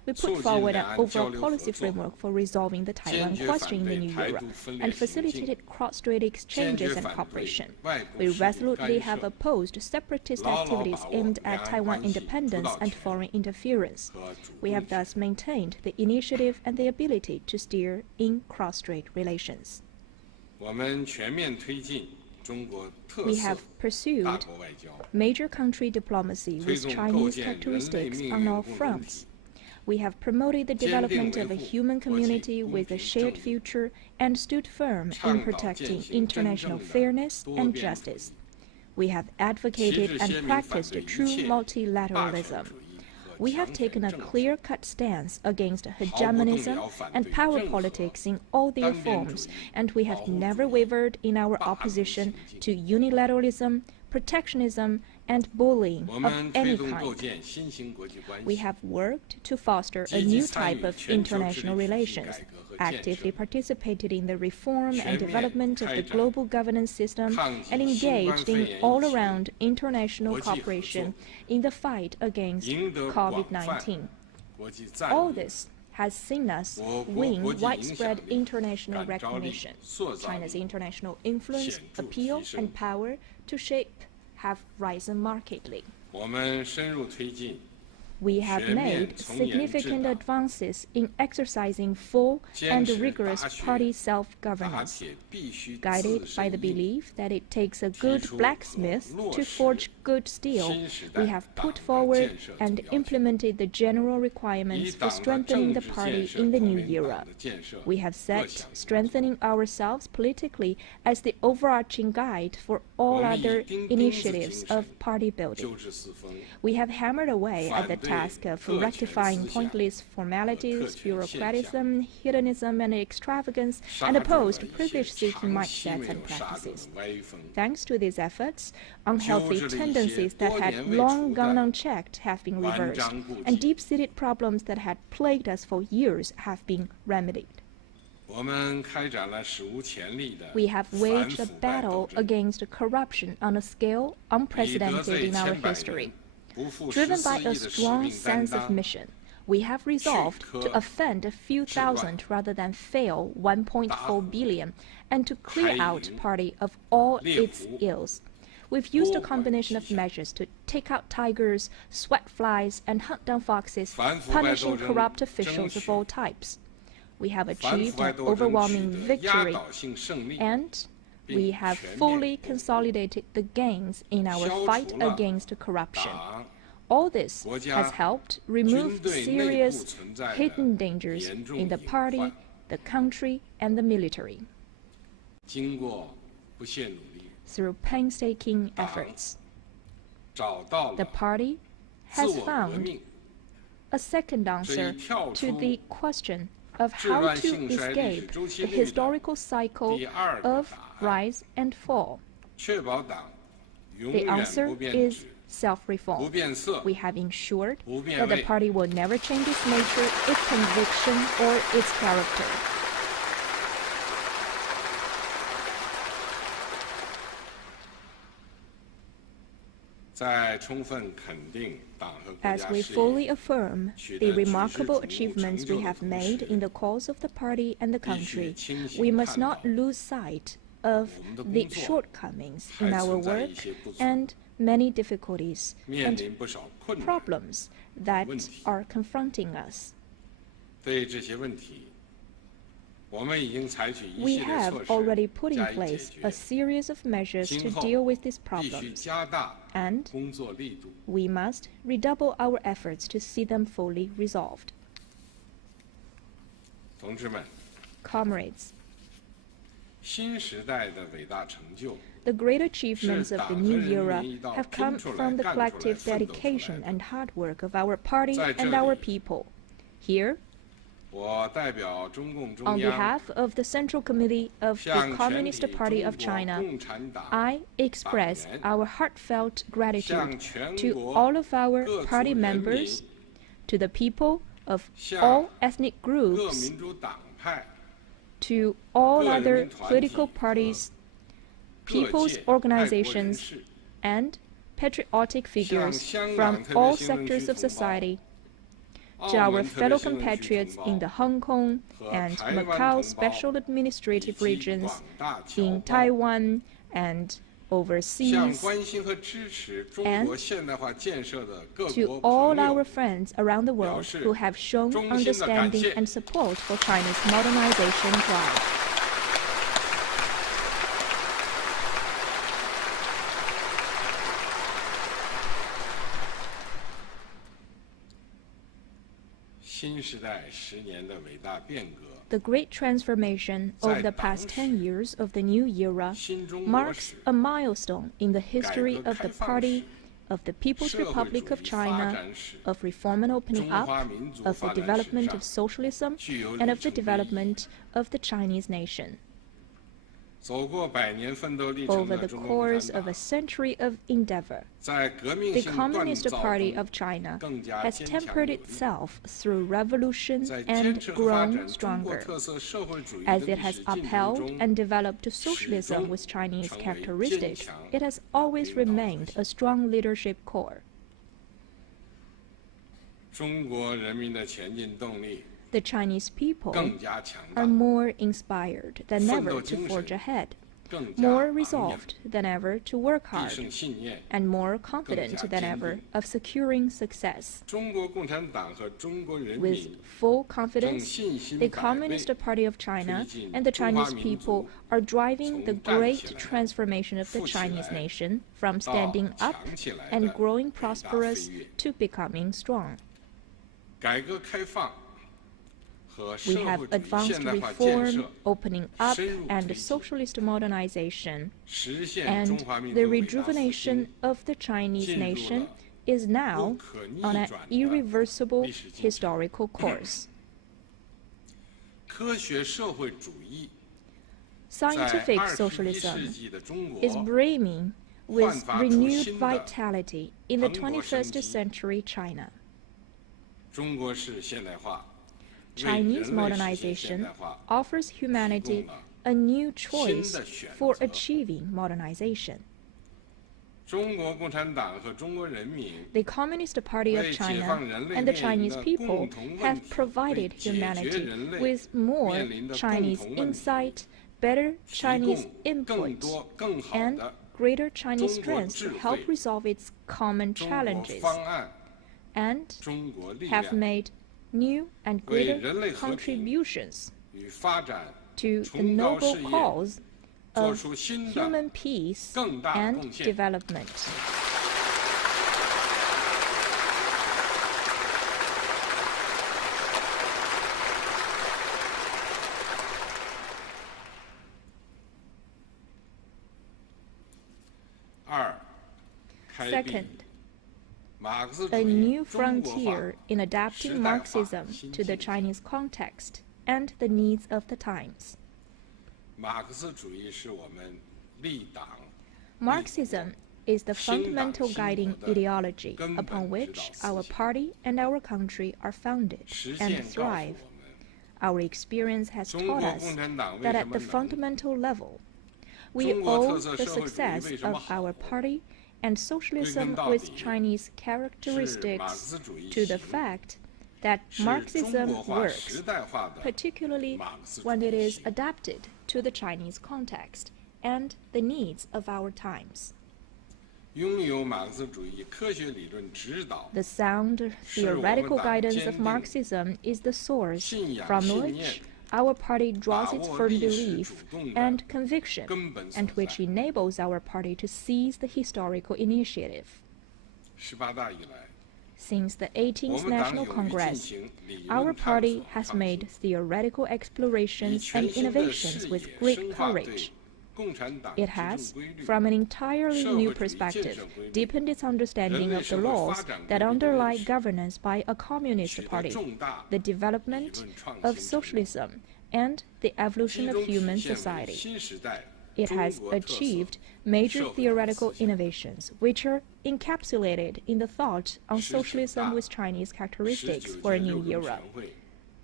We put forward an overall policy framework for resolving the Taiwan question in the new era and facilitated cross-strait exchanges and cooperation. We resolutely have opposed separatist activities aimed at Taiwan independence and foreign interference. We have thus maintained the initiative and the ability to steer in cross-strait relations. We have pursued major country diplomacy with Chinese characteristics on all fronts. We have promoted the development of a human community with a shared future and stood firm in protecting international fairness and justice. We have advocated and practiced true multilateralism. We have taken a clear-cut stance against hegemonism and power politics in all their forms, and we have never wavered in our opposition to unilateralism, protectionism, and bullying of any kind. We have worked to foster a new type of international relations, actively participated in the reform and development of the global governance system, and engaged in all-around international cooperation in the fight against COVID-19. All this has seen us win widespread international recognition. China's international influence, appeal, and power to shape have risen markedly. We have made significant advances in exercising full and rigorous party self-governance, guided by the belief that it takes a good blacksmith to forge good steel. We have put forward and implemented the general requirements for strengthening the party in the new era. We have set strengthening ourselves politically as the overarching guide for all other initiatives of party building. We have hammered away at the task of rectifying pointless formalities, bureaucratism, hedonism, and extravagance, and opposed privilege-seeking mindsets and practices. Thanks to these efforts, unhealthy tendencies that had long gone unchecked have been reversed, and deep-seated problems that had plagued us for years have been remedied. We have waged a battle against corruption on a scale unprecedented in our history. Driven by a strong sense of mission, we have resolved to offend a few thousand rather than fail 1.4 billion, and to clear out party of all its ills. We've used a combination of measures to take out tigers, sweat flies, and hunt down foxes, punishing corrupt officials of all types. We have achieved an overwhelming victory, and we have fully consolidated the gains in our fight against corruption. All this has helped remove serious hidden dangers in the party, the country, and the military. Through painstaking efforts, the party has found a second answer to the question of how to escape the historical cycle of rise and fall. The answer is self-reform. We have ensured that the party will never change its nature, its conviction, or its character. As we fully affirm the remarkable achievements we have made in the cause of the party and the country, we must not lose sight of the shortcomings in our work and many difficulties and problems that are confronting us. We have already put in place a series of measures to deal with these problems, and we must redouble our efforts to see them fully resolved. Comrades, the great achievements of the new era have come from the collective dedication and hard work of our party and our people. Here, on behalf of the Central Committee of the Communist Party of China, I express our heartfelt gratitude to all of our party members, to the people of all ethnic groups, to all other political parties, people's organizations, and patriotic figures from all sectors of society, to our fellow compatriots in the Hong Kong and Macau special administrative regions, in Taiwan and overseas, and to all our friends around the world who have shown understanding and support for China's modernization drive. The great transformation of the past 10 years of the new era marks a milestone in the history of the Party, of the People's Republic of China, of reform and opening up, of the development of socialism, and of the development of the Chinese nation. Over the course of a century of endeavor, the Communist Party of China has tempered itself through revolution and grown stronger, as it has upheld and developed socialism with Chinese characteristics. It has always remained a strong leadership core. The Chinese people are more inspired than ever to forge ahead, more resolved than ever to work hard, and more confident than ever of securing success. With full confidence, the Communist Party of China and the Chinese people are driving the great transformation of the Chinese nation from standing up and growing prosperous to becoming strong. We have advanced reform, opening up, and socialist modernization, and the rejuvenation of the Chinese nation is now on an irreversible historical course. Scientific socialism is brimming with renewed vitality in the 21st century China. Chinese modernization offers humanity a new choice for achieving modernization. The Communist Party of China and the Chinese people have provided humanity with more Chinese insight, better Chinese input, and greater Chinese strength to help resolve its common challenges, and have made new and greater contributions to the noble cause of human peace and development. Second, a new frontier in adapting Marxism to the Chinese context and the needs of the times. Marxism is the fundamental guiding ideology upon which our party and our country are founded and thrive. Our experience has taught us that at the fundamental level, we owe the success of our party and socialism with Chinese characteristics to the fact that Marxism works, particularly when it is adapted to the Chinese context and the needs of our times. The sound theoretical guidance of Marxism is the source from which our party draws its firm belief and conviction, and which enables our party to seize the historical initiative. Since the 18th National Congress, our party has made theoretical explorations and innovations with great courage. It has, from an entirely new perspective, deepened its understanding of the laws that underlie governance by a communist party, the development of socialism, and the evolution of human society. It has achieved major theoretical innovations, which are encapsulated in the thought on socialism with Chinese characteristics for a new era.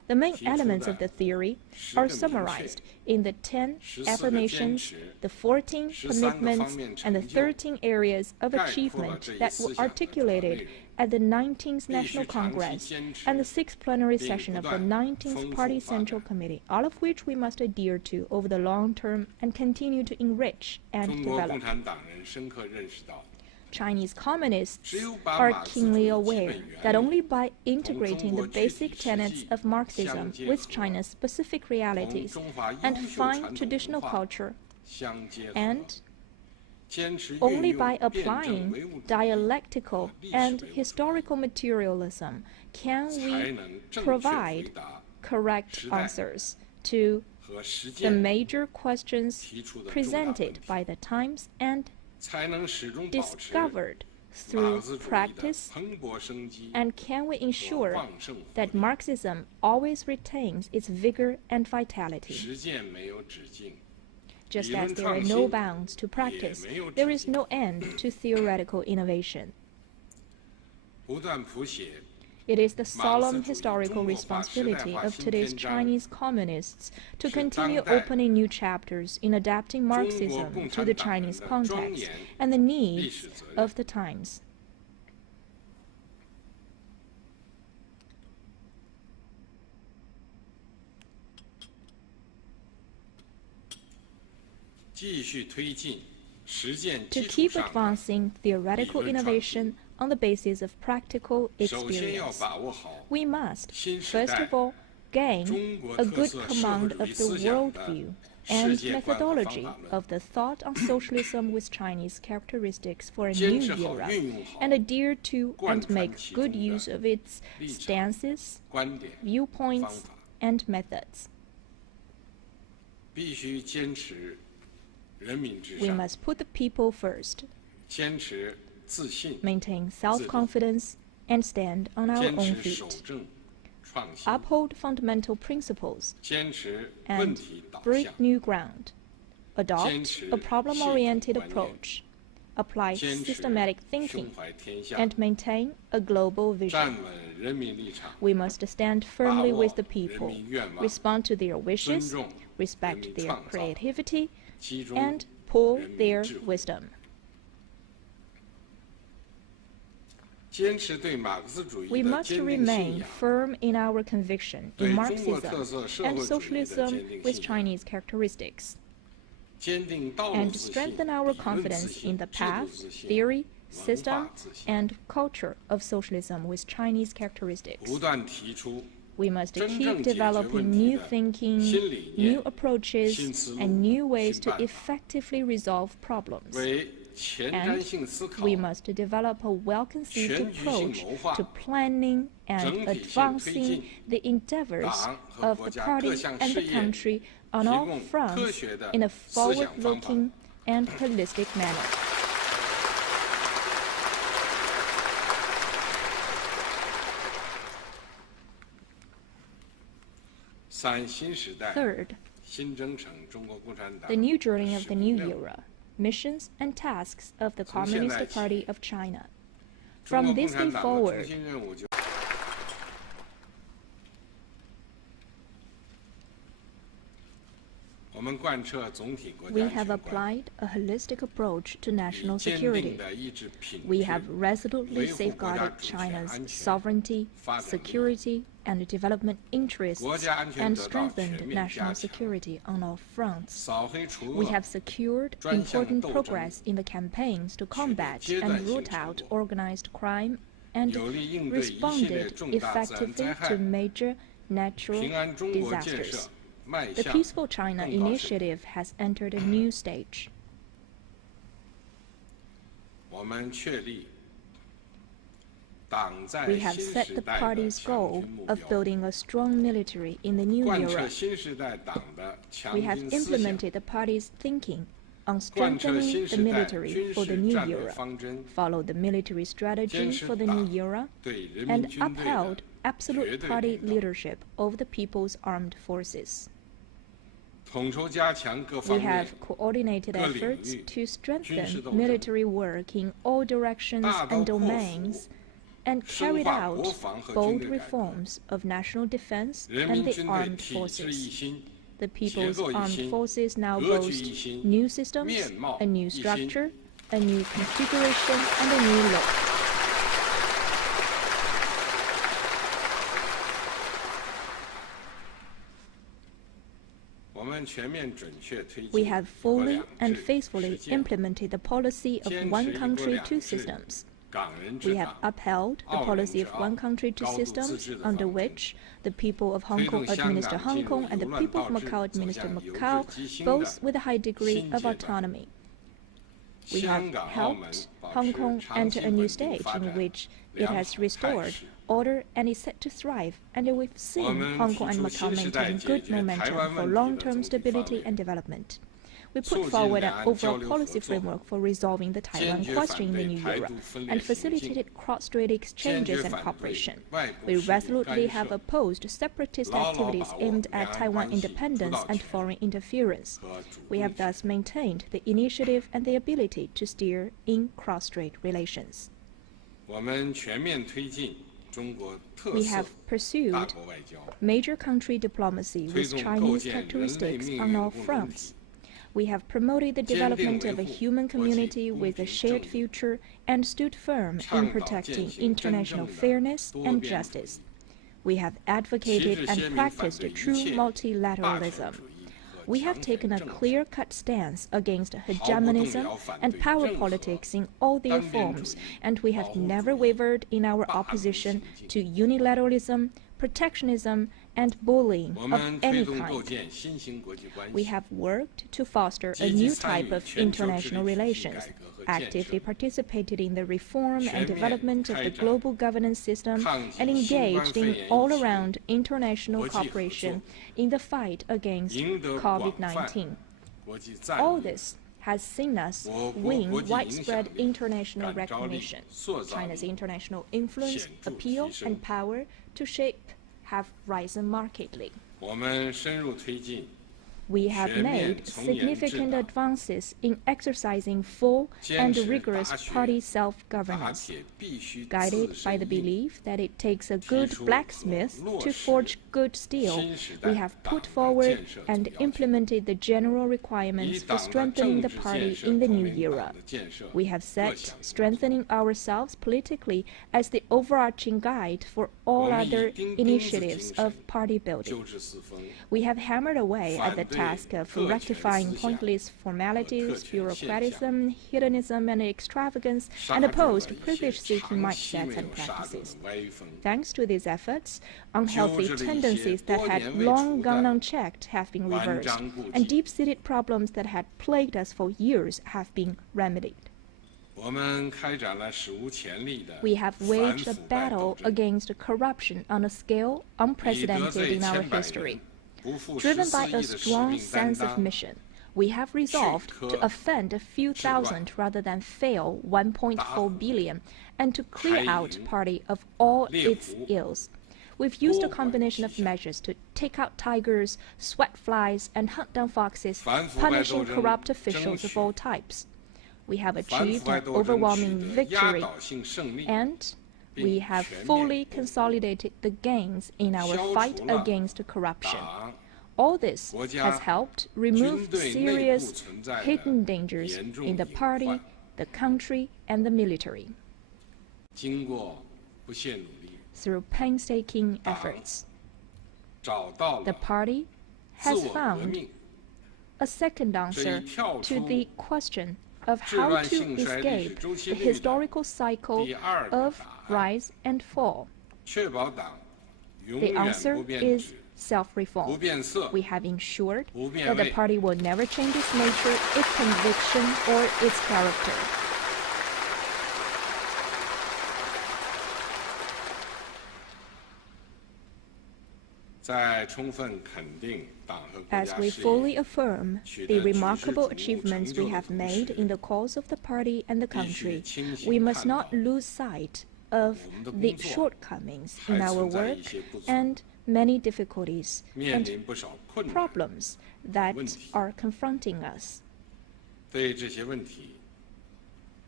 The main elements of the theory are summarized in the 10 affirmations, the 14 commitments, and the 13 areas of achievement that were articulated at the 19th National Congress and the 6th plenary session of the 19th Party Central Committee, all of which we must adhere to over the long term and continue to enrich and develop. Chinese communists are keenly aware that only by integrating the basic tenets of Marxism with China's specific realities and fine traditional culture, and only by applying dialectical and historical materialism can we provide correct answers to the major questions presented by the times and discovered through practice, and can we ensure that Marxism always retains its vigor and vitality? Just as there are no bounds to practice, there is no end to theoretical innovation. It is the solemn historical responsibility of today's Chinese communists to continue opening new chapters in adapting Marxism to the Chinese context and the needs of the times. To keep advancing theoretical innovation on the basis of practical experience, we must, first of all, gain a good command of the worldview and methodology of the thought on socialism with Chinese characteristics for a new era, and adhere to and make good use of its stances, viewpoints, and methods. We must put the people first, maintain self-confidence, and stand on our own feet. Uphold fundamental principles and break new ground. Adopt a problem-oriented approach. Apply systematic thinking and maintain a global vision. We must stand firmly with the people, respond to their wishes, respect their creativity, and pool their wisdom. We must remain firm in our conviction in Marxism and socialism with Chinese characteristics, and strengthen our confidence in the path, theory, system, and culture of socialism with Chinese characteristics. We must keep developing new thinking, new approaches, and new ways to effectively resolve problems. And we must develop a well-conceived approach to planning and advancing the endeavors of the party and the country on all fronts in a forward-looking and holistic manner. Third, the new journey of the new era, missions and tasks of the Communist Party of China. From this day forward, we have applied a holistic approach to national security. We have resolutely safeguarded China's sovereignty, security, and development interests, and strengthened national security on all fronts. We have secured important progress in the campaigns to combat and root out organized crime, and responded effectively to major natural disasters. The Peaceful China initiative has entered a new stage. We have set the party's goal of building a strong military in the new era. We have implemented the party's thinking on strengthening the military for the new era, followed the military strategy for the new era, and upheld absolute party leadership over the people's armed forces. We have coordinated efforts to strengthen military work in all directions and domains, and carried out bold reforms of national defense and the armed forces. The People's Armed Forces now boast new systems, a new structure, a new configuration, and a new look. We have fully and faithfully implemented the policy of one country, two systems. We have upheld the policy of one country, two systems, under which the people of Hong Kong administer Hong Kong and the people of Macau administer Macau, both with a high degree of autonomy. We have helped Hong Kong enter a new stage in which it has restored order and is set to thrive, and we've seen Hong Kong and Macau maintain good momentum for long-term stability and development. We put forward an overall policy framework for resolving the Taiwan question in the new era and facilitated cross-strait exchanges and cooperation. We resolutely have opposed separatist activities aimed at Taiwan independence and foreign interference. We have thus maintained the initiative and the ability to steer in cross-strait relations. We have pursued major country diplomacy with Chinese characteristics on all fronts. We have promoted the development of a human community with a shared future and stood firm in protecting international fairness and justice. We have advocated and practiced true multilateralism. We have taken a clear-cut stance against hegemonism and power politics in all their forms, and we have never wavered in our opposition to unilateralism, protectionism, and bullying of any kind. We have worked to foster a new type of international relations, actively participated in the reform and development of the global governance system, and engaged in all-around international cooperation in the fight against COVID-19. All this has seen us win widespread international recognition. China's international influence, appeal, and power to shape have risen markedly. We have made significant advances in exercising full and rigorous party self-governance, guided by the belief that it takes a good blacksmith to forge good steel. We have put forward and implemented the general requirements for strengthening the party in the new era. We have set strengthening ourselves politically as the overarching guide for all other initiatives of party building. We have hammered away at the task of rectifying pointless formalities, bureaucratism, hedonism, and extravagance, and opposed privilege-seeking mindsets and practices. Thanks to these efforts, unhealthy tendencies that had long gone unchecked have been reversed, and deep-seated problems that had plagued us for years have been remedied. We have waged a battle against corruption on a scale unprecedented in our history. Driven by a strong sense of mission, we have resolved to offend a few thousand rather than fail 1.4 billion, and to clear out party of all its ills. We've used a combination of measures to take out tigers, sweat flies, and hunt down foxes, punishing corrupt officials of all types. We have achieved an overwhelming victory, and we have fully consolidated the gains in our fight against corruption. All this has helped remove serious hidden dangers in the party, the country, and the military. Through painstaking efforts, the party has found a second answer to the question of how to escape the historical cycle of rise and fall. The answer is self-reform. We have ensured that the party will never change its nature, its conviction, or its character. As we fully affirm the remarkable achievements we have made in the cause of the party and the country, we must not lose sight of the shortcomings in our work and many difficulties and problems that are confronting us.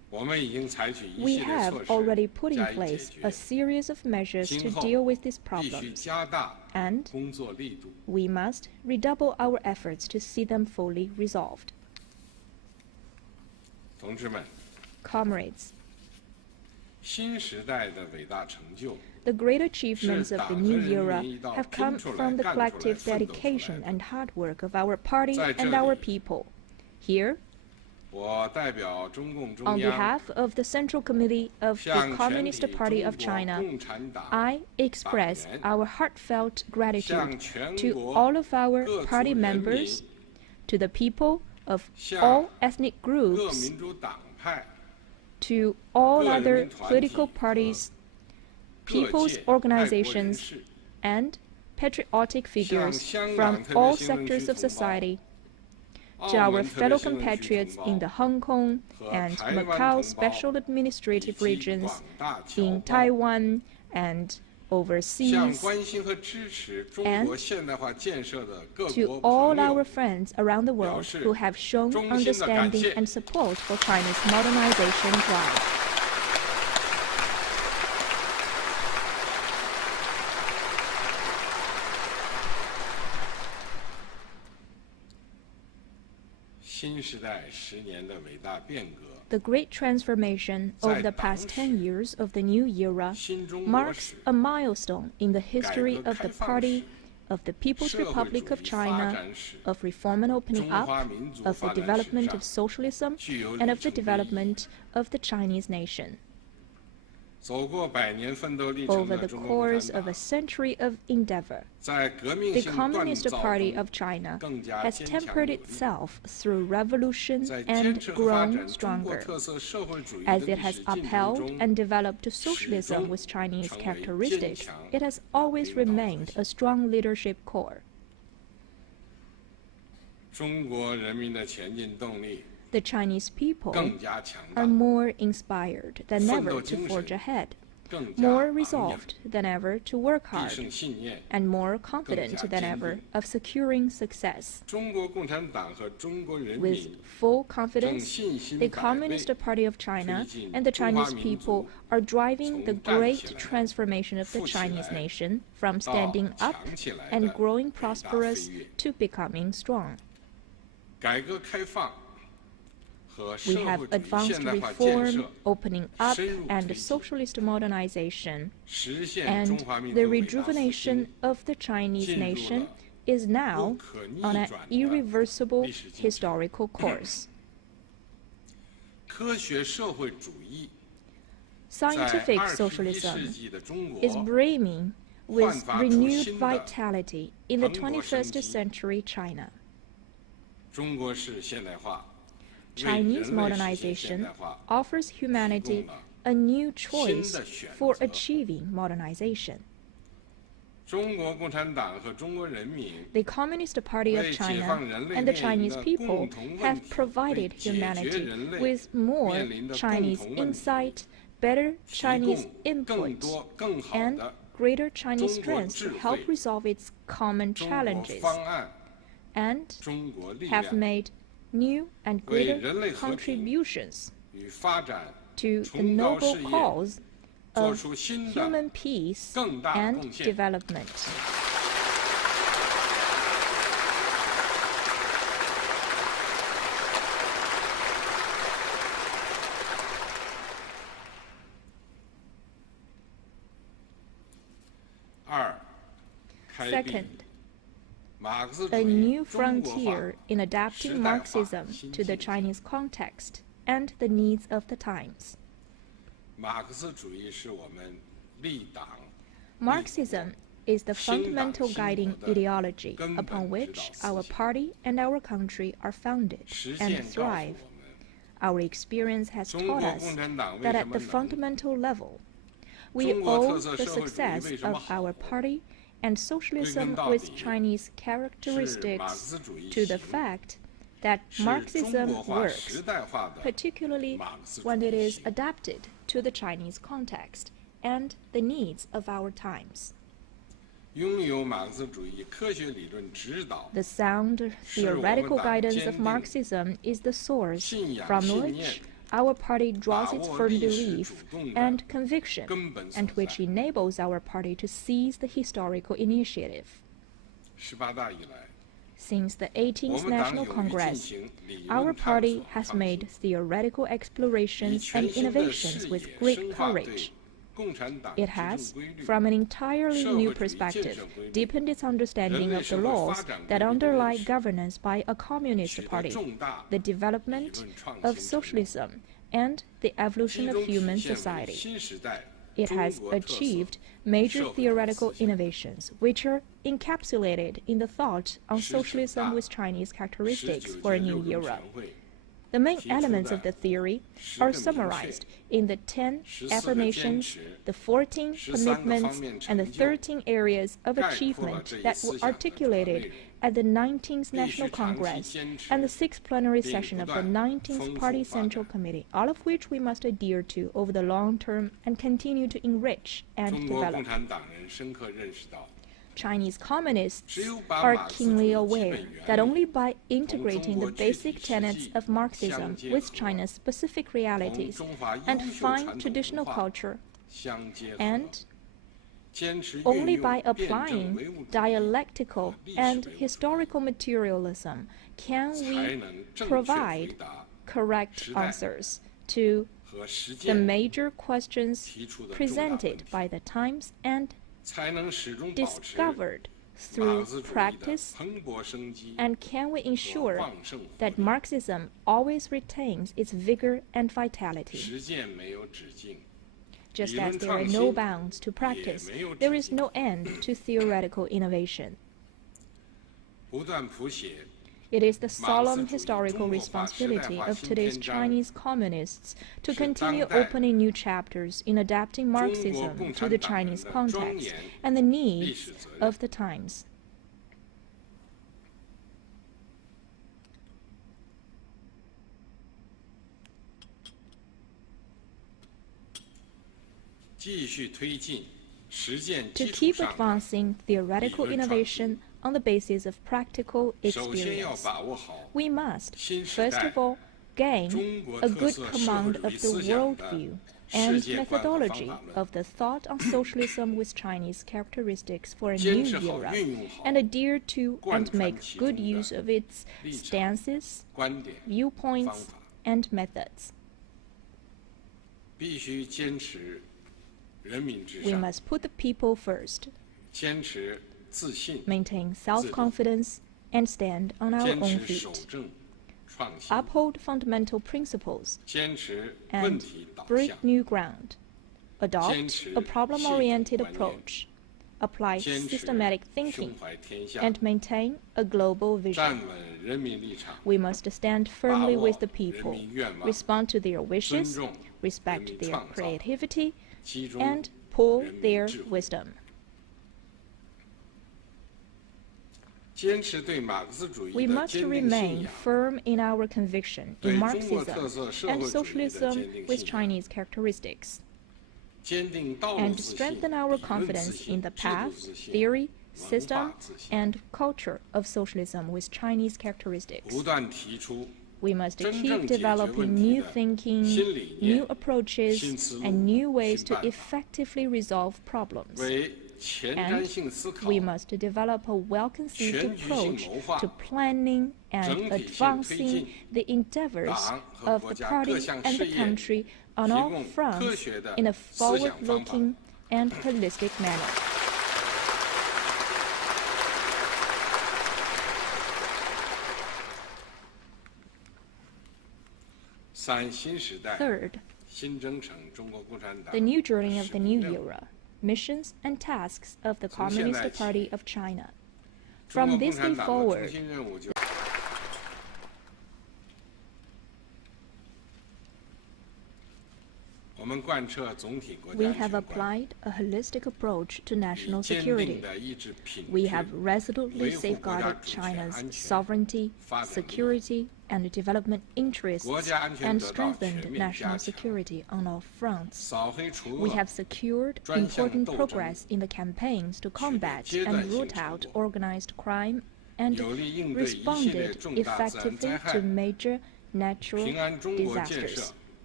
We have already put in place a series of measures to deal with these problems, and we must redouble our efforts to see them fully resolved. Comrades, the great achievements of the new era have come from the collective dedication and hard work of our party and our people. Here, on behalf of the Central Committee of the Communist Party of China, I express our heartfelt gratitude to all of our party members, to the people of all ethnic groups, to all other political parties, people's organizations, and patriotic figures from all sectors of society, to our fellow compatriots in the Hong Kong and Macau special administrative regions, in Taiwan and overseas, and to all our friends around the world who have shown understanding and support for China's modernization drive. The great transformation of the past 10 years of the new era marks a milestone in the history of the party, of the People's Republic of China, of reform and opening up, of the development of socialism, and of the development of the Chinese nation. Over the course of a century of endeavor, the Communist Party of China has tempered itself through revolution and grown stronger, as it has upheld and developed socialism with Chinese characteristics. It has always remained a strong leadership core. The Chinese people are more inspired than ever to forge ahead, more resolved than ever to work hard, and more confident than ever of securing success. With full confidence, the Communist Party of China and the Chinese people are driving the great transformation of the Chinese nation from standing up and growing prosperous to becoming strong. We have advanced reform, opening up, and socialist modernization, and the rejuvenation of the Chinese nation is now on an irreversible historical course. Scientific socialism is brimming with renewed vitality in the 21st century China. Chinese modernization offers humanity a new choice for achieving modernization. The Communist Party of China and the Chinese people have provided humanity with more Chinese insight, better Chinese input, and greater Chinese strength to help resolve its common challenges, and have made new and greater contributions to the noble cause of human peace and development. Second, a new frontier in adapting Marxism to the Chinese context and the needs of the times. Marxism is the fundamental guiding ideology upon which our party and our country are founded and thrive. Our experience has taught us that at the fundamental level, we owe the success of our party and socialism with Chinese characteristics to the fact that Marxism works, particularly when it is adapted to the Chinese context and the needs of our times. The sound theoretical guidance of Marxism is the source from which our party draws its firm belief and conviction, and which enables our party to seize the historical initiative. Since the 18th National Congress, our party has made theoretical explorations and innovations with great courage. It has, from an entirely new perspective, deepened its understanding of the laws that underlie governance by a communist party, the development of socialism, and the evolution of human society. It has achieved major theoretical innovations, which are encapsulated in the thought on socialism with Chinese characteristics for a new era. The main elements of the theory are summarized in the 10 affirmations, the 14 commitments, and the 13 areas of achievement that were articulated at the 19th National Congress and the 6th plenary session of the 19th Party Central Committee, all of which we must adhere to over the long term and continue to enrich and develop. Chinese communists are keenly aware that only by integrating the basic tenets of Marxism with China's specific realities and fine traditional culture, and only by applying dialectical and historical materialism can we provide correct answers to the major questions presented by the times and discovered through practice, and can we ensure that Marxism always retains its vigor and vitality? Just as there are no bounds to practice, there is no end to theoretical innovation. It is the solemn historical responsibility of today's Chinese communists to continue opening new chapters in adapting Marxism to the Chinese context and the needs of the times. To keep advancing theoretical innovation on the basis of practical experience, we must, first of all, gain a good command of the worldview and methodology of the thought on socialism with Chinese characteristics for a new era, and adhere to and make good use of its stances, viewpoints, and methods. We must put the people first, maintain self-confidence, and stand on our own feet. Uphold fundamental principles and break new ground. Adopt a problem-oriented approach. Apply systematic thinking and maintain a global vision. We must stand firmly with the people, respond to their wishes, respect their creativity, and pool their wisdom. We must remain firm in our conviction in Marxism and socialism with Chinese characteristics, and strengthen our confidence in the path, theory, system, and culture of socialism with Chinese characteristics. We must keep developing new thinking, new approaches, and new ways to effectively resolve problems. And we must develop a well-conceived approach to planning and advancing the endeavors of the party and the country on all fronts in a forward-looking and holistic manner. Third, the new journey of the new era, missions and tasks of the Communist Party of China. From this day forward, we have applied a holistic approach to national security. We have resolutely safeguarded China's sovereignty, security, and development interests, and strengthened national security on all fronts. We have secured important progress in the campaigns to combat and root out organized crime, and responded effectively to major natural disasters.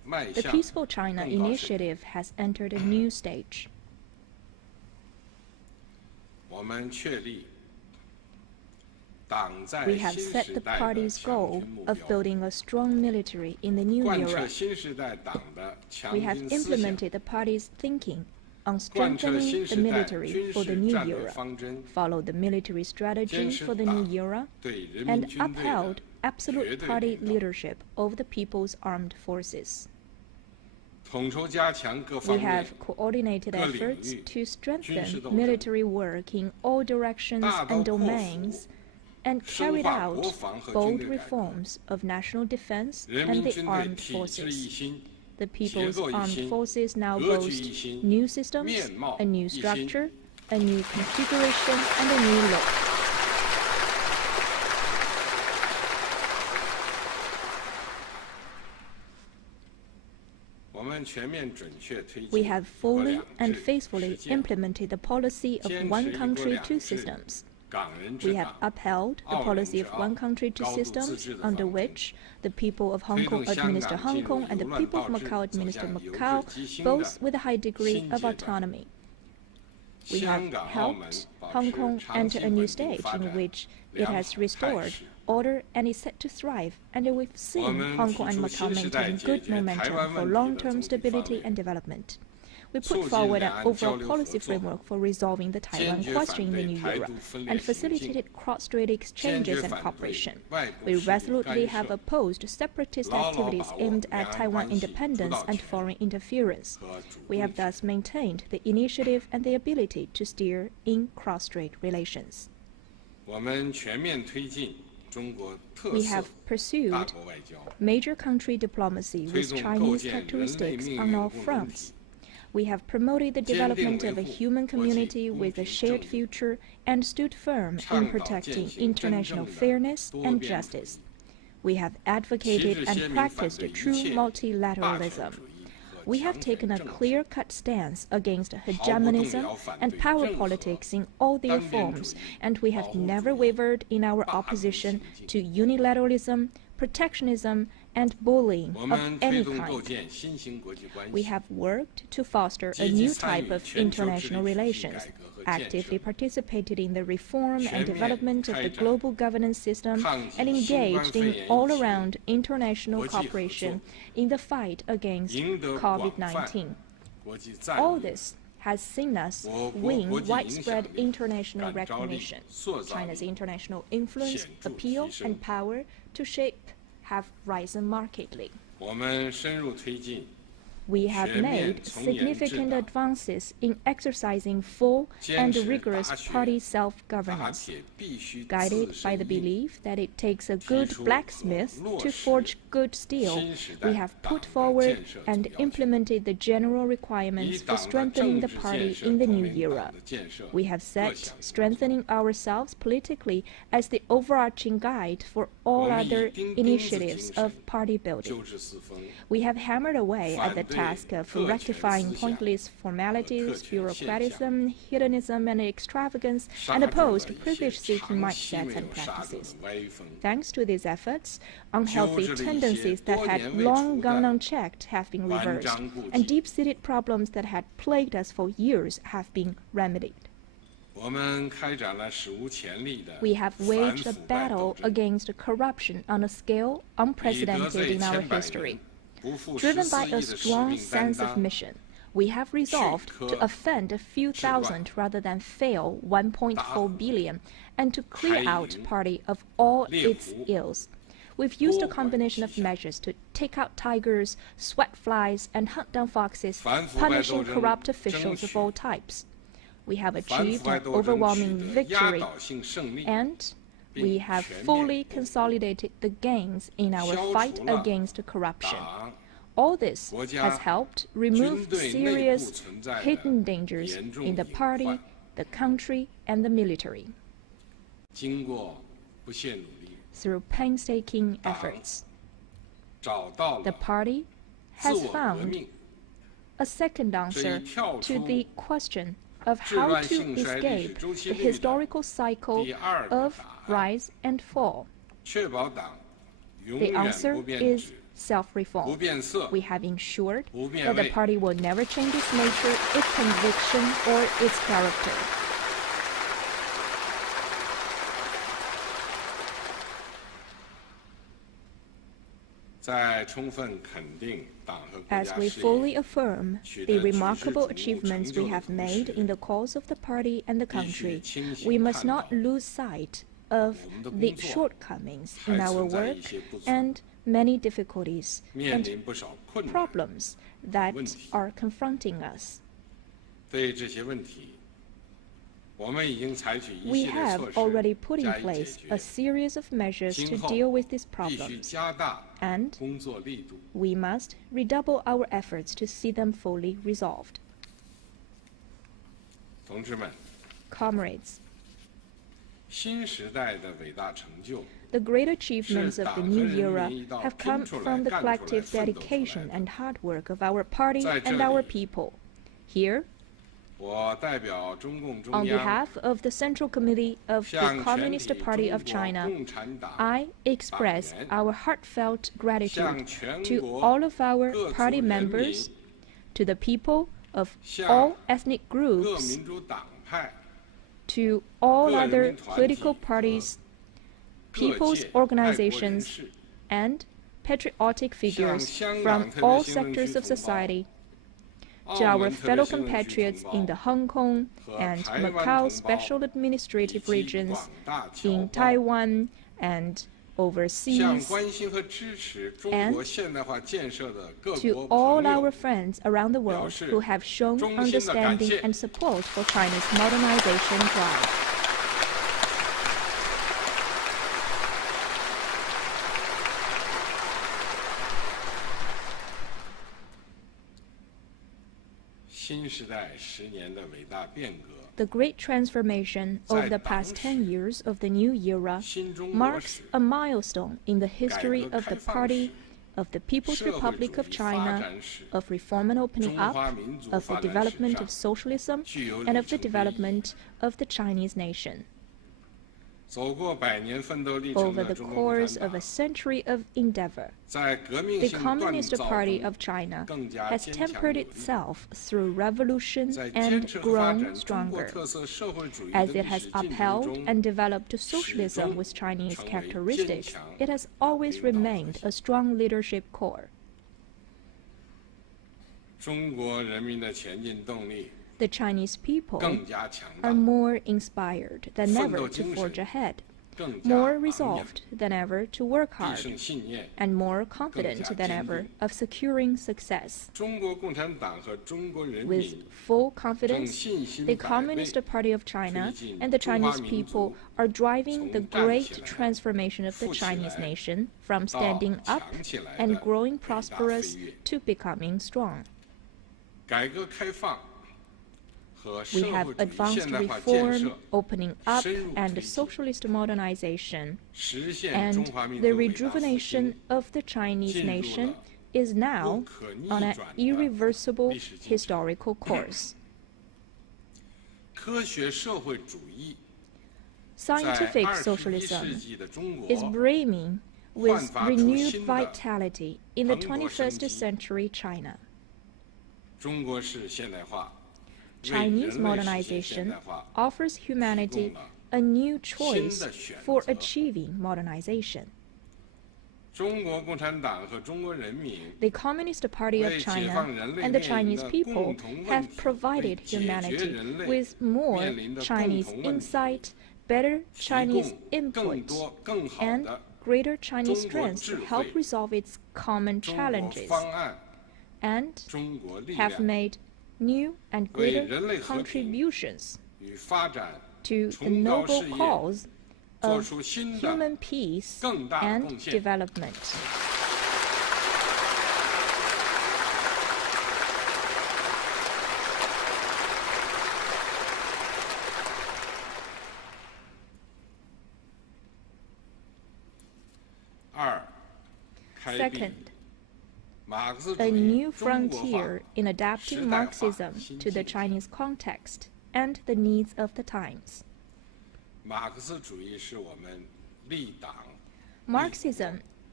The Peaceful China initiative has entered a new stage. We have set the party's goal of building a strong military in the new era. We have implemented the party's thinking on strengthening the military for the new era, followed the military strategy for the new era, and upheld absolute party leadership over the people's armed forces. We have coordinated efforts to strengthen military work in all directions and domains, and carried out bold reforms of national defense and the armed forces. The People's Armed Forces now boast new systems, a new structure, a new configuration, and a new look. We have fully and faithfully implemented the policy of one country, two systems. We have upheld the policy of one country, two systems, under which the people of Hong Kong administer Hong Kong and the people of Macau administer Macau, both with a high degree of autonomy. We have helped Hong Kong enter a new stage in which it has restored order and is set to thrive, and we've seen Hong Kong and Macau maintain good momentum for long-term stability and development. We put forward an overall policy framework for resolving the Taiwan question in the new era and facilitated cross-strait exchanges and cooperation. We resolutely have opposed separatist activities aimed at Taiwan independence and foreign interference. We have thus maintained the initiative and the ability to steer in cross-strait relations. We have pursued major country diplomacy with Chinese characteristics on all fronts. We have promoted the development of a human community with a shared future and stood firm in protecting international fairness and justice. We have advocated and practiced true multilateralism. We have taken a clear-cut stance against hegemonism and power politics in all their forms, and we have never wavered in our opposition to unilateralism, protectionism, and bullying of any kind. We have worked to foster a new type of international relations, actively participated in the reform and development of the global governance system, and engaged in all-around international cooperation in the fight against COVID-19. All this has seen us win widespread international recognition. China's international influence, appeal, and power to shape have risen markedly. We have made significant advances in exercising full and rigorous party self-governance. Guided by the belief that it takes a good blacksmith to forge good steel, we have put forward and implemented the general requirements for strengthening the party in the new era. We have set strengthening ourselves politically as the overarching guide for all other initiatives of party building. We have hammered away at the task of rectifying pointless formalities, bureaucratism, hedonism, and extravagance, and opposed privilege-seeking mindsets and practices. Thanks to these efforts, unhealthy tendencies that had long gone unchecked have been reversed, and deep-seated problems that had plagued us for years have been remedied. We have waged a battle against corruption on a scale unprecedented in our history. Driven by a strong sense of mission, we have resolved to offend a few thousand rather than fail 1.4 billion, and to clear out party of all its ills. We've used a combination of measures to take out tigers, sweat flies, and hunt down foxes, punishing corrupt officials of all types. We have achieved an overwhelming victory, and we have fully consolidated the gains in our fight against corruption. All this has helped remove serious hidden dangers in the party, the country, and the military. Through painstaking efforts, the party has found a second answer to the question of how to escape the historical cycle of rise and fall. The answer is self-reform. 不变色 We have ensured 不变 that the 位 party will never change its nature, its conviction, or its character. 在充分肯定党和国 As 家 we 事 fully 业 affirm 取 the 得举世瞩 remarkable 目 achievements 成 we 就的 have 同 made 时 in the cause of the party and the 必须 country, 清醒 we must 看 not 到 lose sight of 我们的 the 工作 shortcomings 还 in our 存在一 work 些不足 and many difficulties 面 and 临不少困难 problems that 问题 are confronting us. 对这些问题我们已经采取一 We 系列 have 措施 already put in 加以解 place 决 a series of measures 今 to 后 deal with these 必须 problems, 加大 and 工作力度 we must redouble our efforts to see them fully resolved. 同志们 Comrades, 新时代的伟大成就 the great achievements 是 of the 党和 new 人 era 民一道 have 拼 come 出来 from the 干出来 collective 奋斗出来 dedication 的 and hard work of our party 在这 and our 里 people. Here, 我代表中共 on 中央 behalf of the Central Committee of the 向全 Communist 体 Party 中 of 国 China, 共产党 I express 党员 our heartfelt gratitude 向全 to 国 all of our 各族 party 人民 members, to the people of 向 all ethnic 各 groups, 民主党派 to all 各人 other 民团体 political parties, 各 people's 界爱国人 organizations, 士 and patriotic figures 香 from 港特别 all 行政区 sectors of 同胞 society, 澳 to our 门特别 fellow 行政区 compatriots 同 in the 胞 Hong Kong 和 and 台湾 Macau 同胞 special 以 administrative 及 regions, 广大侨 in 胞 Taiwan and 向 overseas, 关心和支持中 and 国现代化建设的各 to 国 all 朋 our 友 friends around the world 表示 who have shown 衷心的感 understanding 谢 and support for China's modernization drive. 新时代10年的伟大变革 The great transformation of the past 10 years of the new era 新中国 marks 史 a milestone in the history of the party, of the People's 社会 Republic 主 of 义发 China, 展史 of reform and opening 中 up, 华民族 of the 发展史 development 上 of socialism, 具有 and 里 of the 程碑意义 development of the Chinese nation. 走过100年奋斗历程 Over 的 the 中国共 course 产 of a 党 century of endeavor, 在革命 the 性锻 Communist 造 Party 中 of China 更加 has 坚强 tempered 有力 itself through revolution 在坚 and 持和发 grown 展中国 stronger. 特色社会主义 As 的 it 历 has 史进程 upheld 中 and developed socialism 始终 with Chinese 成为 characteristics, 坚强 it has always 领导核心。 remained a strong leadership core. 中国人民的前进动力 The Chinese people 更加强 are 大 more inspired than 奋斗 ever to 精神 forge ahead, 更加 more 昂扬 resolved than ever to work 必 hard, 胜信念 and more confident than ever of securing success. 中国共产党和中国人 With 民 full 正 confidence, 信心 the 百倍 Communist Party of China 推进 and the 中华 Chinese 民 people 族 are driving the 从站 great 起来 transformation of the 富起 Chinese 来 nation from 到 standing up 强起来 and 的 growing 伟大 prosperous 飞跃 to becoming strong. 改革开放和 We 社 have 会主义 advanced 现代化建 reform, 设 opening up, 深入 and 推进 socialist modernization, 实现 and 中华民 the 族伟大复 rejuvenation 兴 of the Chinese 进入 nation 了 is now 不可逆 on an 转的 irreversible 历史进程 historical course. 科学社会主义 Scientific 在21世 socialism 纪的中国 is brimming with 焕发出 renewed 新的 vitality in the 蓬勃生 21st 机。 century China. 中国式现代化为 Chinese 人类实现现 modernization 代化 offers humanity 提供了 a new choice 新的选 for 择。 achieving modernization. 中国共产党和中国人民 The Communist Party of 为解 China 放人类 and the 面临 Chinese 的 people 共同问 have 题 provided 为解决 humanity 人类 with more 面临的 Chinese 共同问题 insight, better 提 Chinese 供更 input, 多更好 and 的 greater Chinese 中国 strengths to 智慧 help resolve its common 中国 challenges, 方案 and 中国力 have 量 made new and 为 greater 人类和平 contributions 与发展 to the 崇高 noble 事业 cause 做 of 出新的 human peace 更大的 and 贡献。 development. 二，开 Second, 辟马克思主 a 义 new 中国化 frontier in adapting 时代化 Marxism 新 to the 进程 Chinese context and the needs of the times. 马克思主义是我们立党 Marxism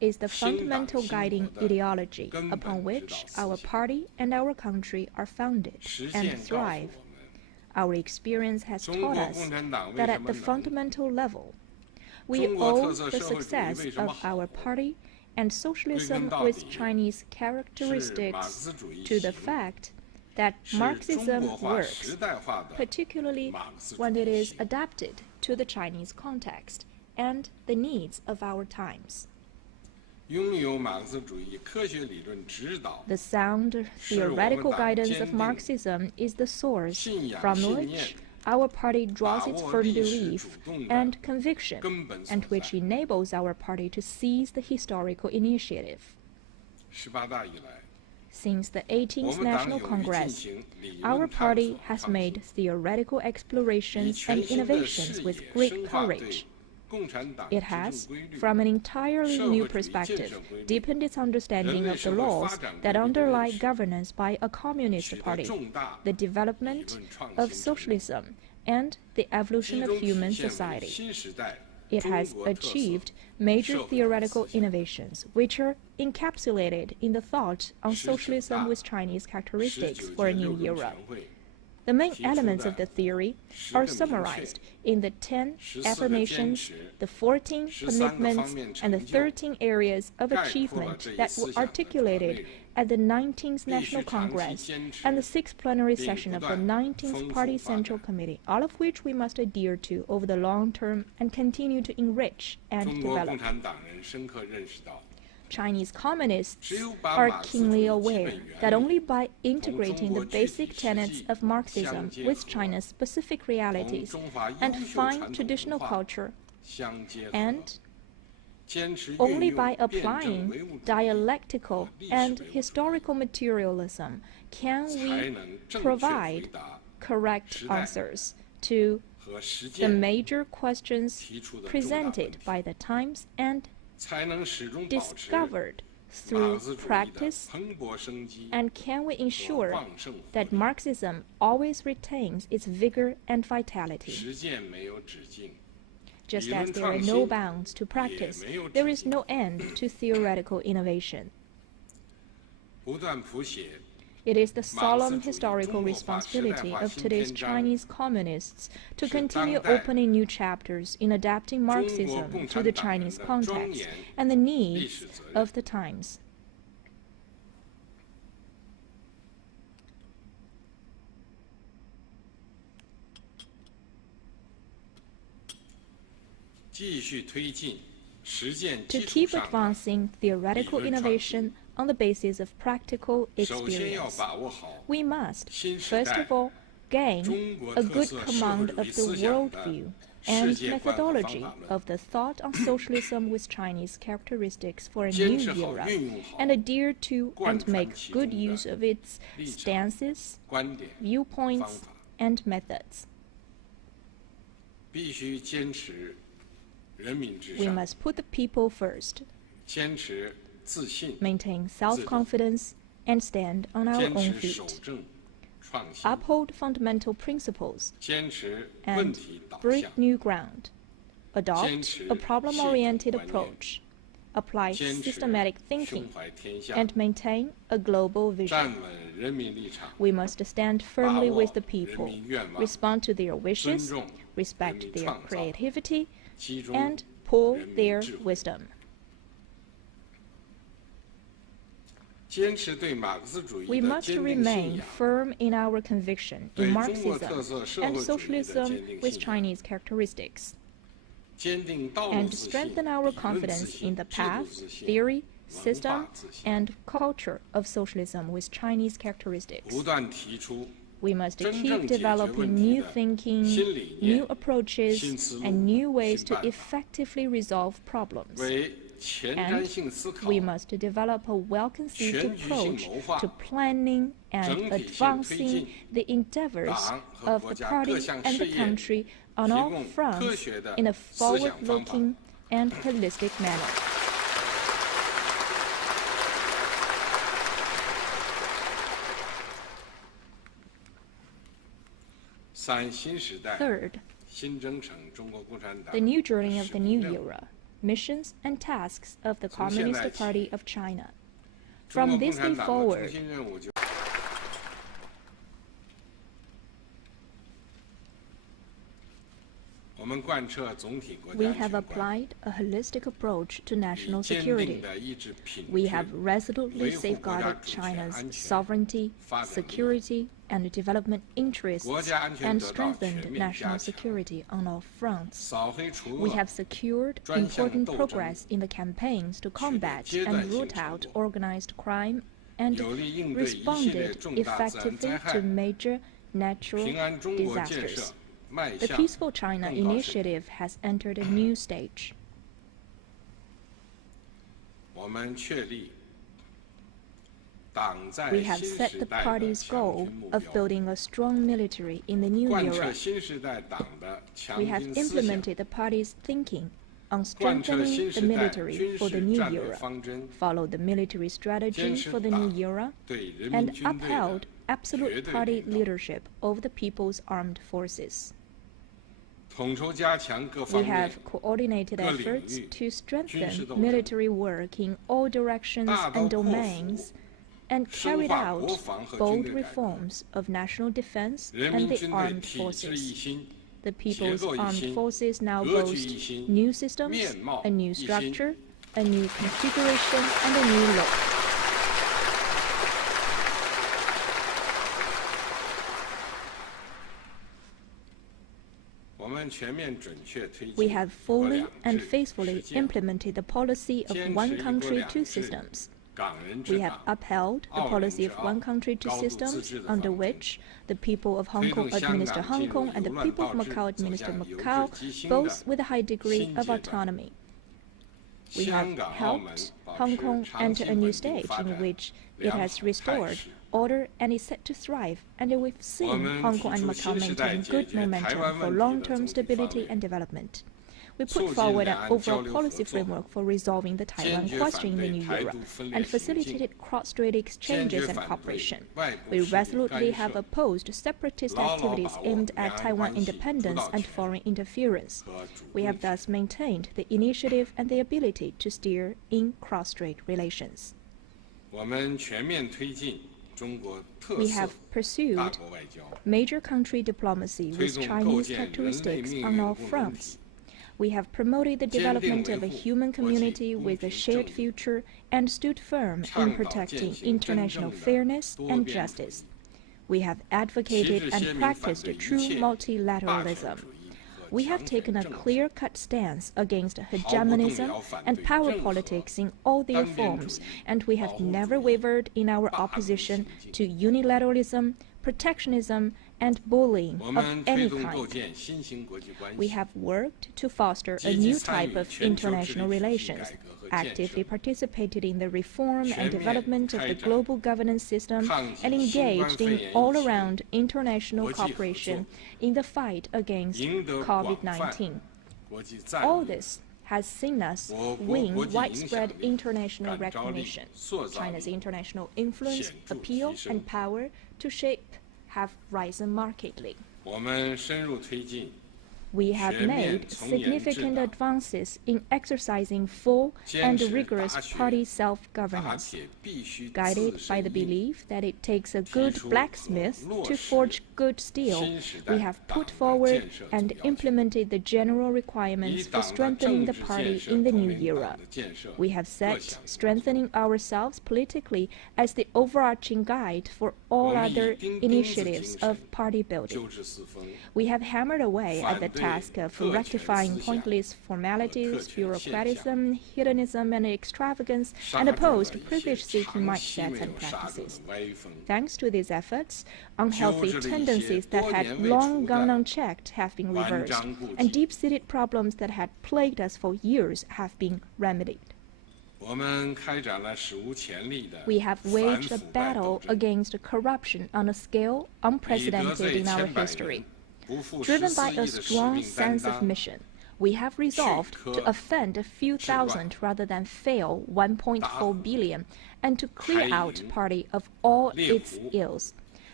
is the fundamental guiding ideology upon which our party and our country are founded and thrive. Our experience has taught us that at the fundamental level, we owe the success of our party and socialism with Chinese characteristics to the fact that Marxism works, particularly when it is adapted to the Chinese context and the needs of our times. The sound theoretical guidance of Marxism is the source from which our party draws its firm belief and conviction, and which enables our party to seize the historical initiative. Since the 18th National Congress, our party has made theoretical explorations and innovations with great courage. It has, from an entirely new perspective, deepened its understanding of the laws that underlie governance by a communist party, the development of socialism, and the evolution of human society. It has achieved major theoretical innovations, which are encapsulated in the thought on socialism with Chinese characteristics for a new era. The main elements of the theory are summarized in the 10 affirmations, the 14 commitments, and the 13 areas of achievement that were articulated at the 19th National Congress and the 6th plenary session of the 19th Party Central Committee, all of which we must adhere to over the long term and continue to enrich and develop. Chinese communists are keenly aware that only by integrating the basic tenets of Marxism with China's specific realities and fine traditional culture, and only by applying dialectical and historical materialism can we provide correct answers to the major questions presented by the times and discovered through practice, and can we ensure that Marxism always retains its vigor and vitality? Just as there are no bounds to practice, there is no end to theoretical innovation. It is the solemn historical responsibility of today's Chinese communists to continue opening new chapters in adapting Marxism to the Chinese context and the needs of the times. To keep advancing theoretical innovation on the basis of practical experience, we must, first of all, gain a good command of the worldview and methodology of the thought on socialism with Chinese characteristics for a new era, and adhere to and make good use of its stances, viewpoints, and methods. We must put the people first, maintain self-confidence, and stand on our own feet. Uphold fundamental principles and break new ground. Adopt a problem-oriented approach. Apply systematic thinking and maintain a global vision. We must stand firmly with the people, respond to their wishes, respect their creativity, and pool their wisdom. We must remain firm in our conviction in Marxism and socialism with Chinese characteristics, and strengthen our confidence in the path, theory, system, and culture of socialism with Chinese characteristics. We must keep developing new thinking, new approaches, and new ways to effectively resolve problems. And we must develop a well-conceived approach to planning and advancing the endeavors of the party and the country on all fronts in a forward-looking and holistic manner. Third, the new journey of the new era. missions, and tasks of the Communist Party of China. From this day forward, we have applied a holistic approach to national security. We have resolutely safeguarded China's sovereignty, security, and development interests and strengthened national security on all fronts. We have secured important progress in the campaigns to combat and root out organized crime and responded effectively to major natural disasters. The Peaceful China Initiative has entered a new stage. We have set the party's goal of building a strong military in the new era. We have implemented the party's thinking on strengthening the military for the new era, followed the military strategy for the new era, and upheld absolute party leadership over the People's Armed Forces. We have coordinated efforts to strengthen military work in all directions and domains and carried out bold reforms of national defense and the armed forces. The People's Armed Forces now boast new systems, a new structure, a new configuration, and a new look. We have fully and faithfully implemented the policy of one country, two systems. We have upheld the policy of one country, two systems, under which the people of Hong Kong administer Hong Kong and the people of Macau administer Macau, both with a high degree of autonomy. We have helped Hong Kong enter a new stage in which it has restored order and is set to thrive, and we've seen Hong Kong and Macau maintain good momentum for long-term stability and development. We put forward an overall policy framework for resolving the Taiwan question in the new era and facilitated cross-strait exchanges and cooperation. We resolutely have opposed separatist activities aimed at Taiwan independence and foreign interference. We have thus maintained the initiative and the ability to steer in cross-strait relations. We have pursued major country diplomacy with Chinese characteristics on all fronts. We have promoted the development of a human community with a shared future and stood firm in protecting international fairness and justice. We have advocated and practiced true multilateralism. We have taken a clear-cut stance against hegemonism and power politics in all their forms, and we have never wavered in our opposition to unilateralism, protectionism, and bullying of any kind. We have worked to foster a new type of international relations, actively participated in the reform and development of the global governance system, and engaged in all-around international cooperation in the fight against COVID-19. All this has seen us win widespread international recognition. China's international influence, appeal, and power to shape have risen markedly. We have made significant advances in exercising full and rigorous party self-governance. Guided by the belief that it takes a good blacksmith to forge good steel, we have put forward and implemented the general requirements for strengthening the party in the new era. We have set strengthening ourselves politically as the overarching guide for all other initiatives of party building. We have hammered away at the task of rectifying pointless formalities, bureaucratism, hedonism, and extravagance, and opposed privilege-seeking mindsets and practices. Thanks to these efforts, unhealthy tendencies that had long gone unchecked have been reversed, and deep-seated problems that had plagued us for years have been remedied. We have waged a battle against corruption on a scale unprecedented in our history. Driven by a strong sense of mission, we have resolved to offend a few thousand rather than fail 1.4 billion, and to clear out party of all its ills.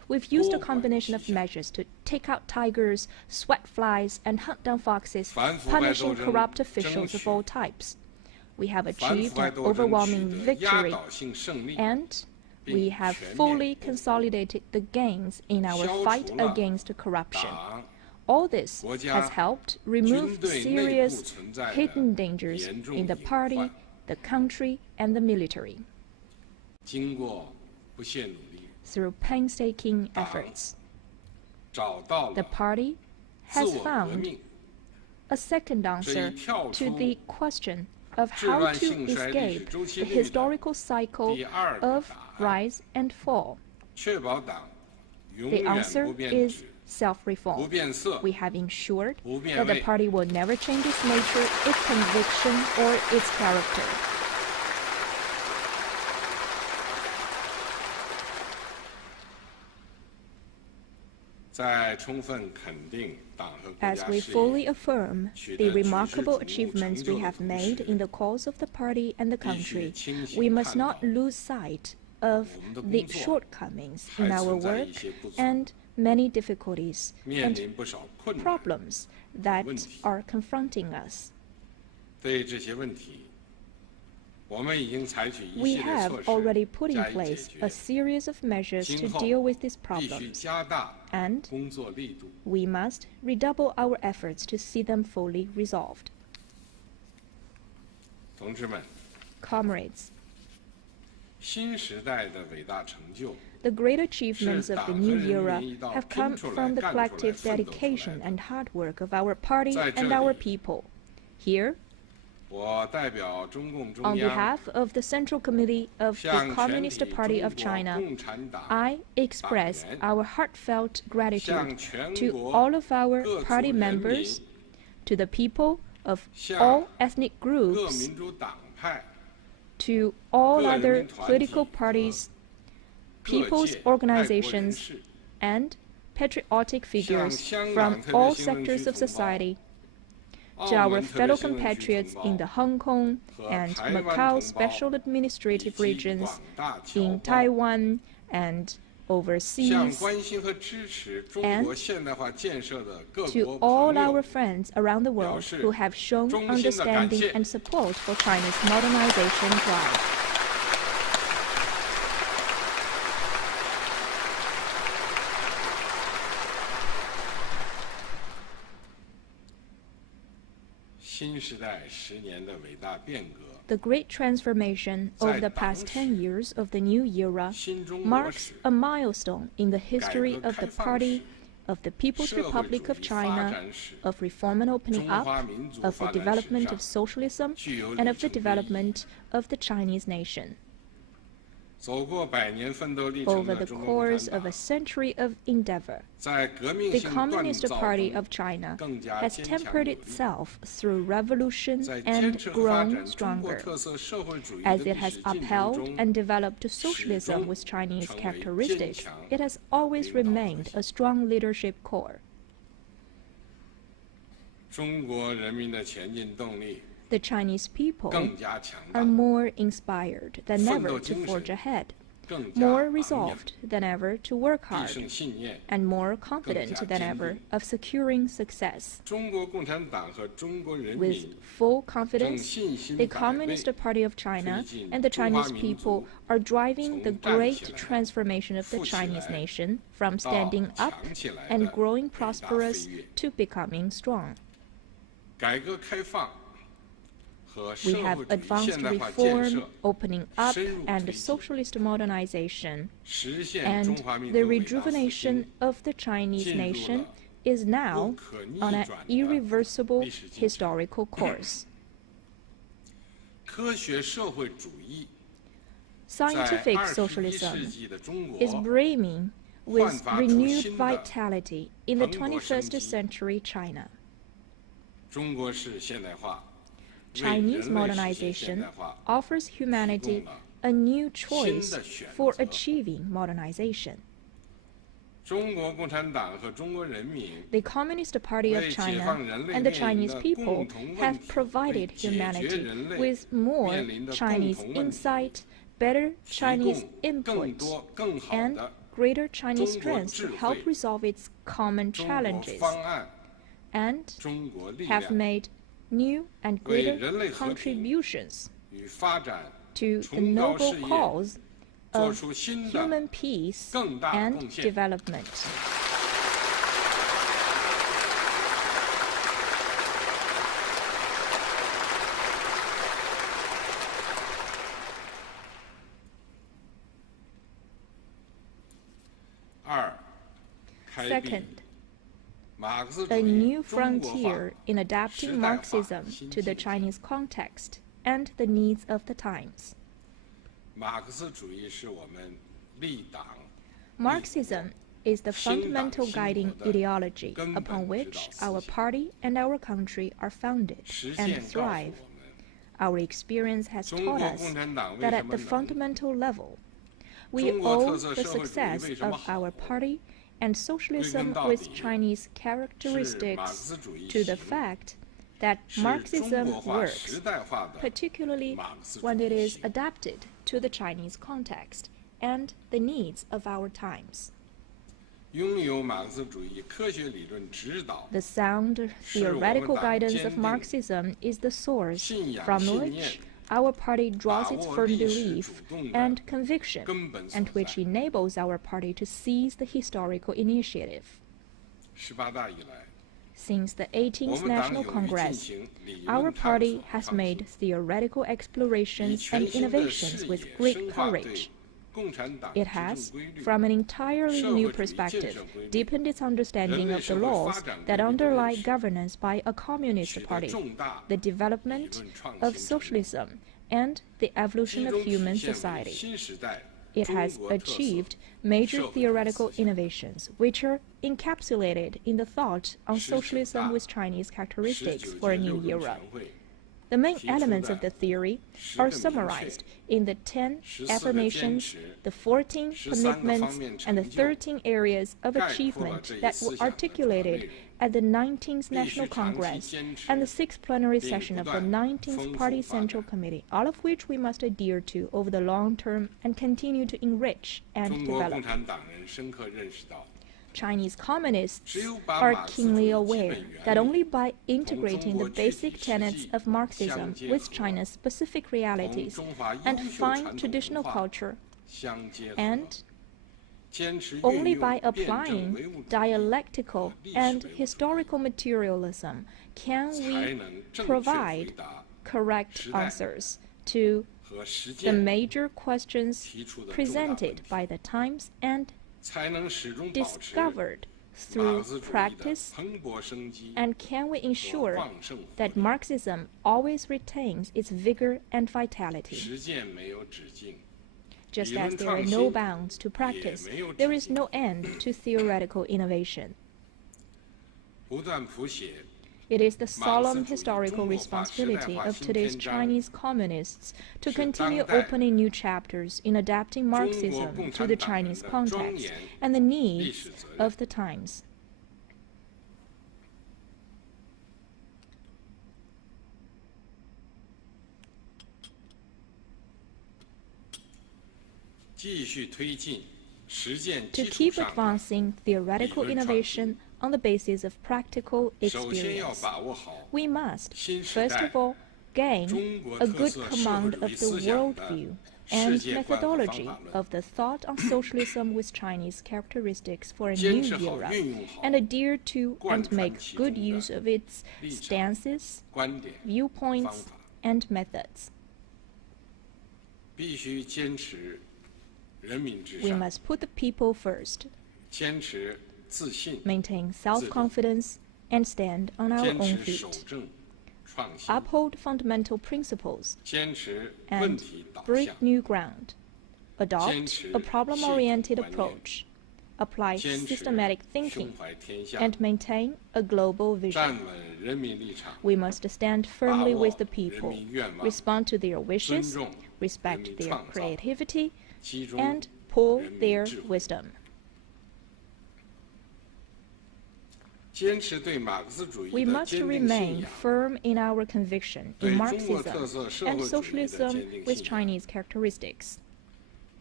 we've used a combination of measures to take out tigers, sweat flies, and hunt down foxes, punishing corrupt officials of all types. We have achieved an overwhelming victory, and we have fully consolidated the gains in our fight against corruption. All this has helped remove serious hidden dangers in the party, the country, and the military. Through painstaking efforts, the party has found a second answer to the question of how to escape the historical cycle of rise and fall. The answer is self-reform. We have ensured that the party will never change its nature, its conviction, or its character. As we fully affirm the remarkable achievements we have made in the cause of the party and the country, we must not lose sight of the shortcomings in our work and many difficulties and problems that are confronting us. We have already put in place a series of measures to deal with these problems, and we must redouble our efforts to see them fully resolved. Comrades, the great achievements of the new era have come from the collective dedication and hard work of our party and our people. Here, on behalf of the Central Committee of the Communist Party of China, I express our heartfelt gratitude to all of our party members, to the people of all ethnic groups, to all other political parties, people's organizations, and patriotic figures from all sectors of society, to our fellow compatriots in the Hong Kong and Macau special administrative regions, in Taiwan and overseas, and to all our friends around the world who have shown understanding and support for China's modernization drive. The great transformation of the past 10 years of the new era marks a milestone in the history of the party, of the People's Republic of China, of reform and opening up, of the development of socialism, and of the development of the Chinese nation. Over the course of a century of endeavor, the Communist Party of China has tempered itself through revolution and grown stronger, as it has upheld and developed socialism with Chinese characteristics. It has always remained a strong leadership core. The Chinese people are more inspired than ever to forge ahead, more resolved than ever to work hard, and more confident than ever of securing success. With full confidence, the Communist Party of China and the Chinese people are driving the great transformation of the Chinese nation from standing up and growing prosperous to becoming strong. We have advanced reform, opening up, and socialist modernization, and the rejuvenation of the Chinese nation is now on an irreversible historical course. Scientific socialism is brimming with renewed vitality in the 21st century China. Chinese modernization offers humanity a new choice for achieving modernization. The Communist Party of China and the Chinese people have provided humanity with more Chinese insight, better Chinese input, and greater Chinese strength to help resolve its common challenges, and have made new and greater contributions to the noble cause of human peace and development. Second, a new frontier in adapting Marxism to the Chinese context and the needs of the times. Marxism is the fundamental guiding ideology upon which our party and our country are founded and thrive. Our experience has taught us that at the fundamental level, we owe the success of our party and socialism with Chinese characteristics to the fact that Marxism works, particularly when it is adapted to the Chinese context and the needs of our times. The sound theoretical guidance of Marxism is the source from which our party draws its firm belief and conviction, and which enables our party to seize the historical initiative. Since the 18th National Congress, our party has made theoretical explorations and innovations with great courage. It has, from an entirely new perspective, deepened its understanding of the laws that underlie governance by a communist party, the development of socialism, and the evolution of human society. It has achieved major theoretical innovations, which are encapsulated in the thought on socialism with Chinese characteristics for a new era. The main elements of the theory are summarized in the 10 affirmations, the 14 commitments, and the 13 areas of achievement that were articulated at the 19th National Congress and the 6th plenary session of the 19th Party Central Committee, all of which we must adhere to over the long term and continue to enrich and develop. Chinese communists are keenly aware that only by integrating the basic tenets of Marxism with China's specific realities and fine traditional culture, and only by applying dialectical and historical materialism can we provide correct answers to the major questions presented by the times and discovered through practice, and can we ensure that Marxism always retains its vigor and vitality? Just as there are no bounds to practice, there is no end to theoretical innovation. It is the solemn historical responsibility of today's Chinese communists to continue opening new chapters in adapting Marxism to the Chinese context and the needs of the times. To keep advancing theoretical innovation on the basis of practical experience, we must, first of all, gain a good command of the worldview and methodology of the thought on socialism with Chinese characteristics for a new era, and adhere to and make good use of its stances, viewpoints, and methods. We must put the people first, maintain self-confidence, and stand on our own feet. Uphold fundamental principles and break new ground. Adopt a problem-oriented approach. Apply systematic thinking and maintain a global vision. We must stand firmly with the people, respond to their wishes, respect their creativity, and pool their wisdom. We must remain firm in our conviction in Marxism and socialism with Chinese characteristics.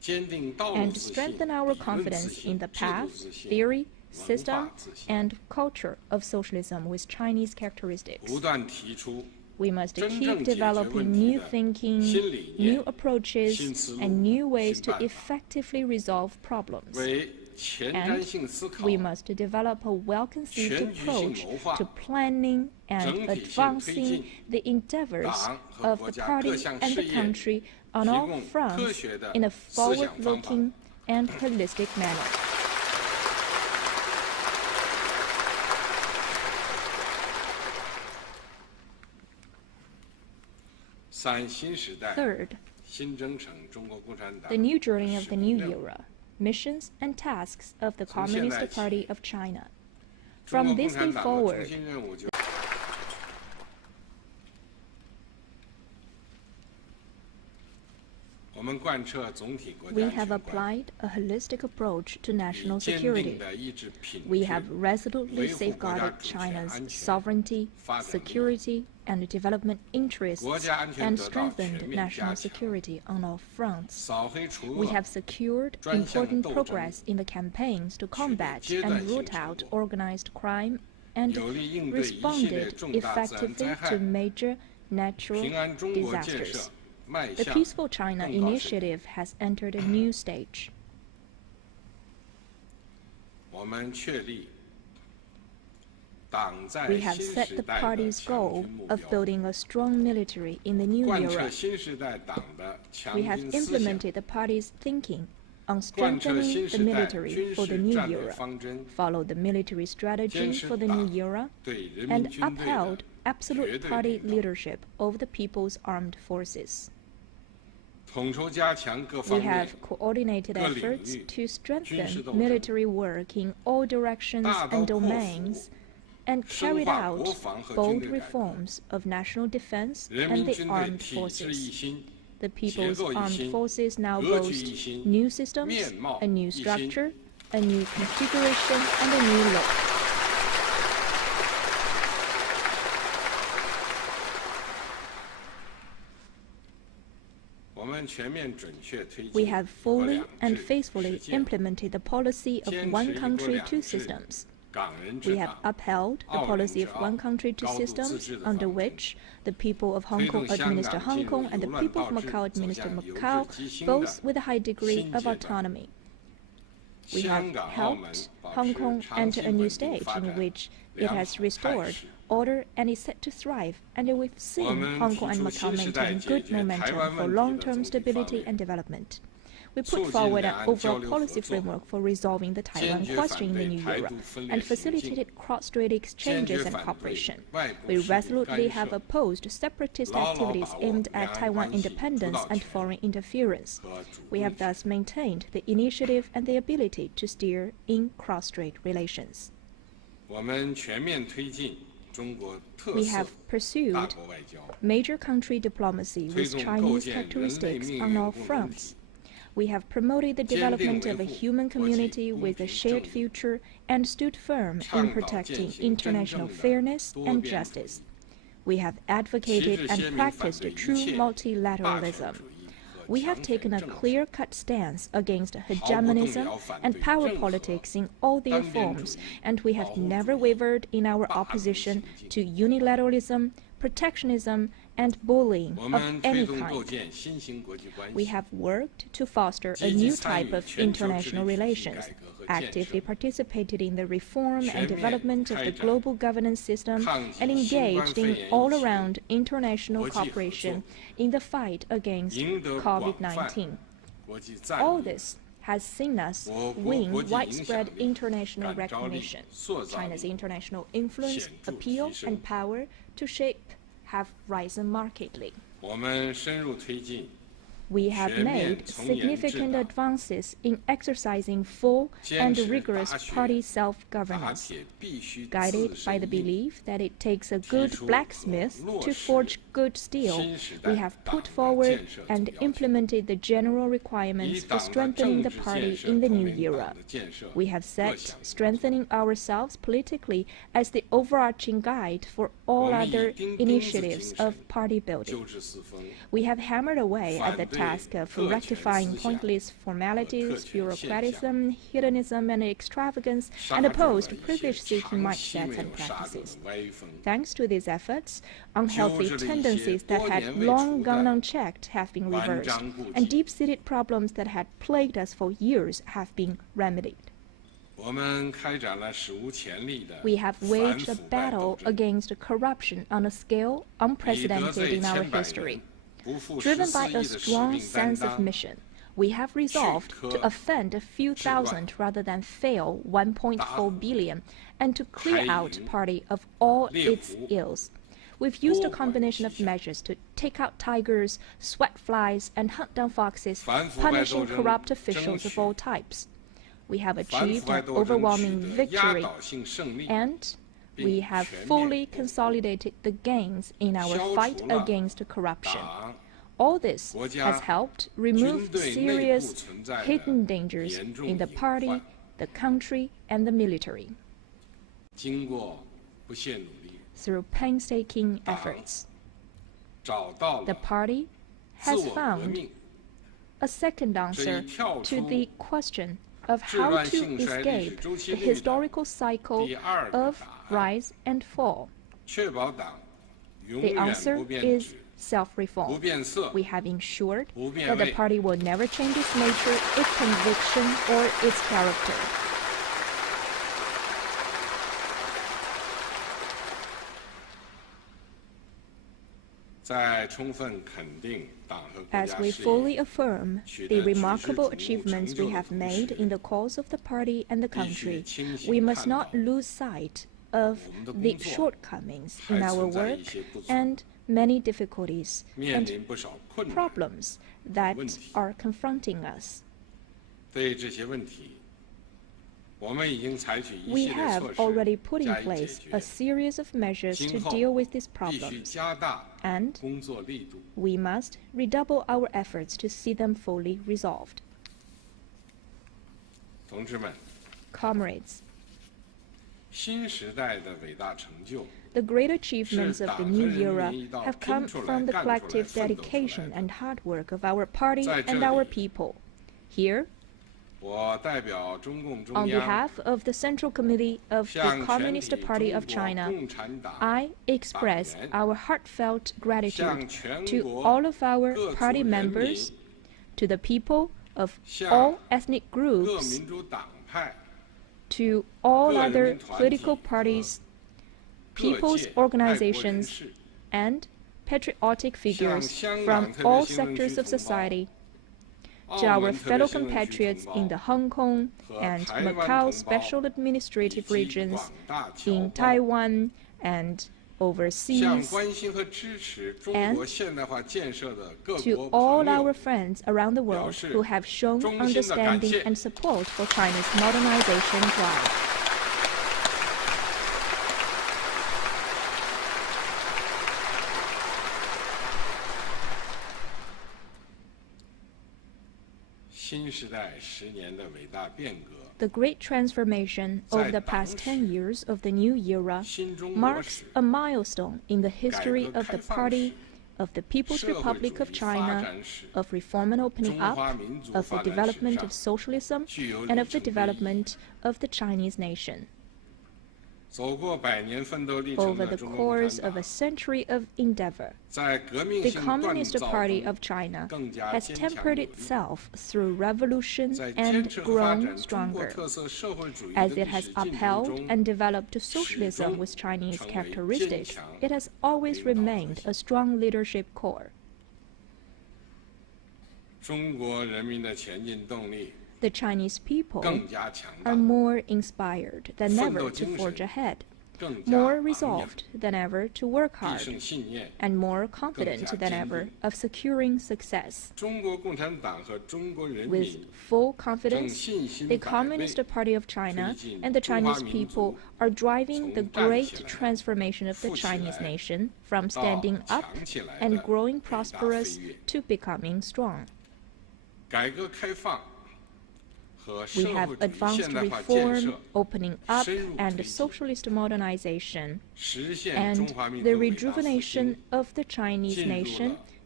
and strengthen our confidence in the path, theory, system, and culture of socialism with Chinese characteristics. We must keep developing new thinking, new approaches, and new ways to effectively resolve problems. And we must develop a well-conceived approach to planning and advancing the endeavors of the party and the country on all fronts in a forward-looking and holistic manner. Third, the new journey of the new era, missions and tasks of the Communist Party of China. From this day forward, we have applied a holistic approach to national security. We have resolutely safeguarded China's sovereignty, security, and development interests and strengthened national security on all fronts. We have secured important progress in the campaigns to combat and root out organized crime and responded effectively to major natural disasters. The Peaceful China initiative has entered a new stage. We have set the party's goal of building a strong military in the new era. We have implemented the party's thinking on strengthening the military for the new era, followed the military strategy for the new era, and upheld absolute party leadership over the People's Armed Forces. We have coordinated efforts to strengthen military work in all directions and domains and carried out bold reforms of national defense and the armed forces. The People's Armed Forces now boast new systems, a new structure, a new configuration, and a new look. We have fully and faithfully implemented the policy of one country, two systems. We have upheld the policy of one country, two systems, under which the people of Hong Kong administer Hong Kong and the people of Macau administer Macau, both with a high degree of autonomy. We have helped Hong Kong enter a new stage in which it has restored order and is set to thrive, and we've seen Hong Kong and Macau maintain good momentum for long-term stability and development. We put forward an overall policy framework for resolving the Taiwan question in the new era and facilitated cross-strait exchanges and cooperation. We resolutely have opposed separatist activities aimed at Taiwan independence and foreign interference. We have thus maintained the initiative and the ability to steer in cross-strait relations. We have pursued major country diplomacy with Chinese characteristics on all fronts. We have promoted the development of a human community with a shared future and stood firm in protecting international fairness and justice. We have advocated and practiced true multilateralism. We have taken a clear-cut stance against hegemonism and power politics in all their forms, and we have never wavered in our opposition to unilateralism, protectionism, and bullying of any kind. We have worked to foster a new type of international relations, actively participated in the reform and development of the global governance system, and engaged in all-around international cooperation in the fight against COVID-19. All this has seen us win widespread international recognition. China's international influence, appeal, and power to shape have risen markedly. We have made significant advances in exercising full and rigorous party self-governance, guided by the belief that it takes a good blacksmith to forge good steel. We have put forward and implemented the general requirements for strengthening the party in the new era. We have set strengthening ourselves politically as the overarching guide for all other initiatives of party building. We have hammered away at the task of rectifying pointless formalities, bureaucratism, hedonism, and extravagance, and opposed privilege-seeking mindsets and practices. Thanks to these efforts, unhealthy tendencies that had long gone unchecked have been reversed, and deep-seated problems that had plagued us for years have been remedied. We have waged a battle against corruption on a scale unprecedented in our history. Driven by a strong sense of mission, we have resolved to offend a few thousand rather than fail 1.4 billion, and to clear out party of all its ills. We've used a combination of measures to take out tigers, sweat flies, and hunt down foxes, punishing corrupt officials of all types. We have achieved an overwhelming victory, and we have fully consolidated the gains in our fight against corruption. All this has helped remove serious hidden dangers in the party, the country, and the military. Through painstaking efforts, the party has found a second answer to the question of how to escape the historical cycle of rise and fall. The answer is self-reform. We have ensured that the party will never change its nature, its conviction, or its character. As we fully affirm the remarkable achievements we have made in the cause of the party and the country, we must not lose sight of the shortcomings in our work and many difficulties and problems that are confronting us. We have already put in place a series of measures to deal with these problems, and we must redouble our efforts to see them fully resolved. Comrades, the great achievements of the new era have come from the collective dedication and hard work of our party and our people. Here, on behalf of the Central Committee of the Communist Party of China, I express our heartfelt gratitude to all of our party members, to the people of all ethnic groups, to all other political parties, people's organizations, and patriotic figures from all sectors of society, to our fellow compatriots in the Hong Kong and Macau special administrative regions, in Taiwan and overseas, and to all our friends around the world who have shown understanding and support for China's modernization drive. The great transformation of the past 10 years of the new era marks a milestone in the history of the Party, of the People's Republic of China, of reform and opening up, of the development of socialism, and of the development of the Chinese nation. Over the course of a century of endeavor, the Communist Party of China has tempered itself through revolution and grown stronger, as it has upheld and developed socialism with Chinese characteristics. It has always remained a strong leadership core. The Chinese people are more inspired than ever to forge ahead, more resolved than ever to work hard, and more confident than ever of securing success. With full confidence, the Communist Party of China and the Chinese people are driving the great transformation of the Chinese nation from standing up and growing prosperous to becoming strong. We have advanced reform, opening up, and socialist modernization, and the rejuvenation of the Chinese nation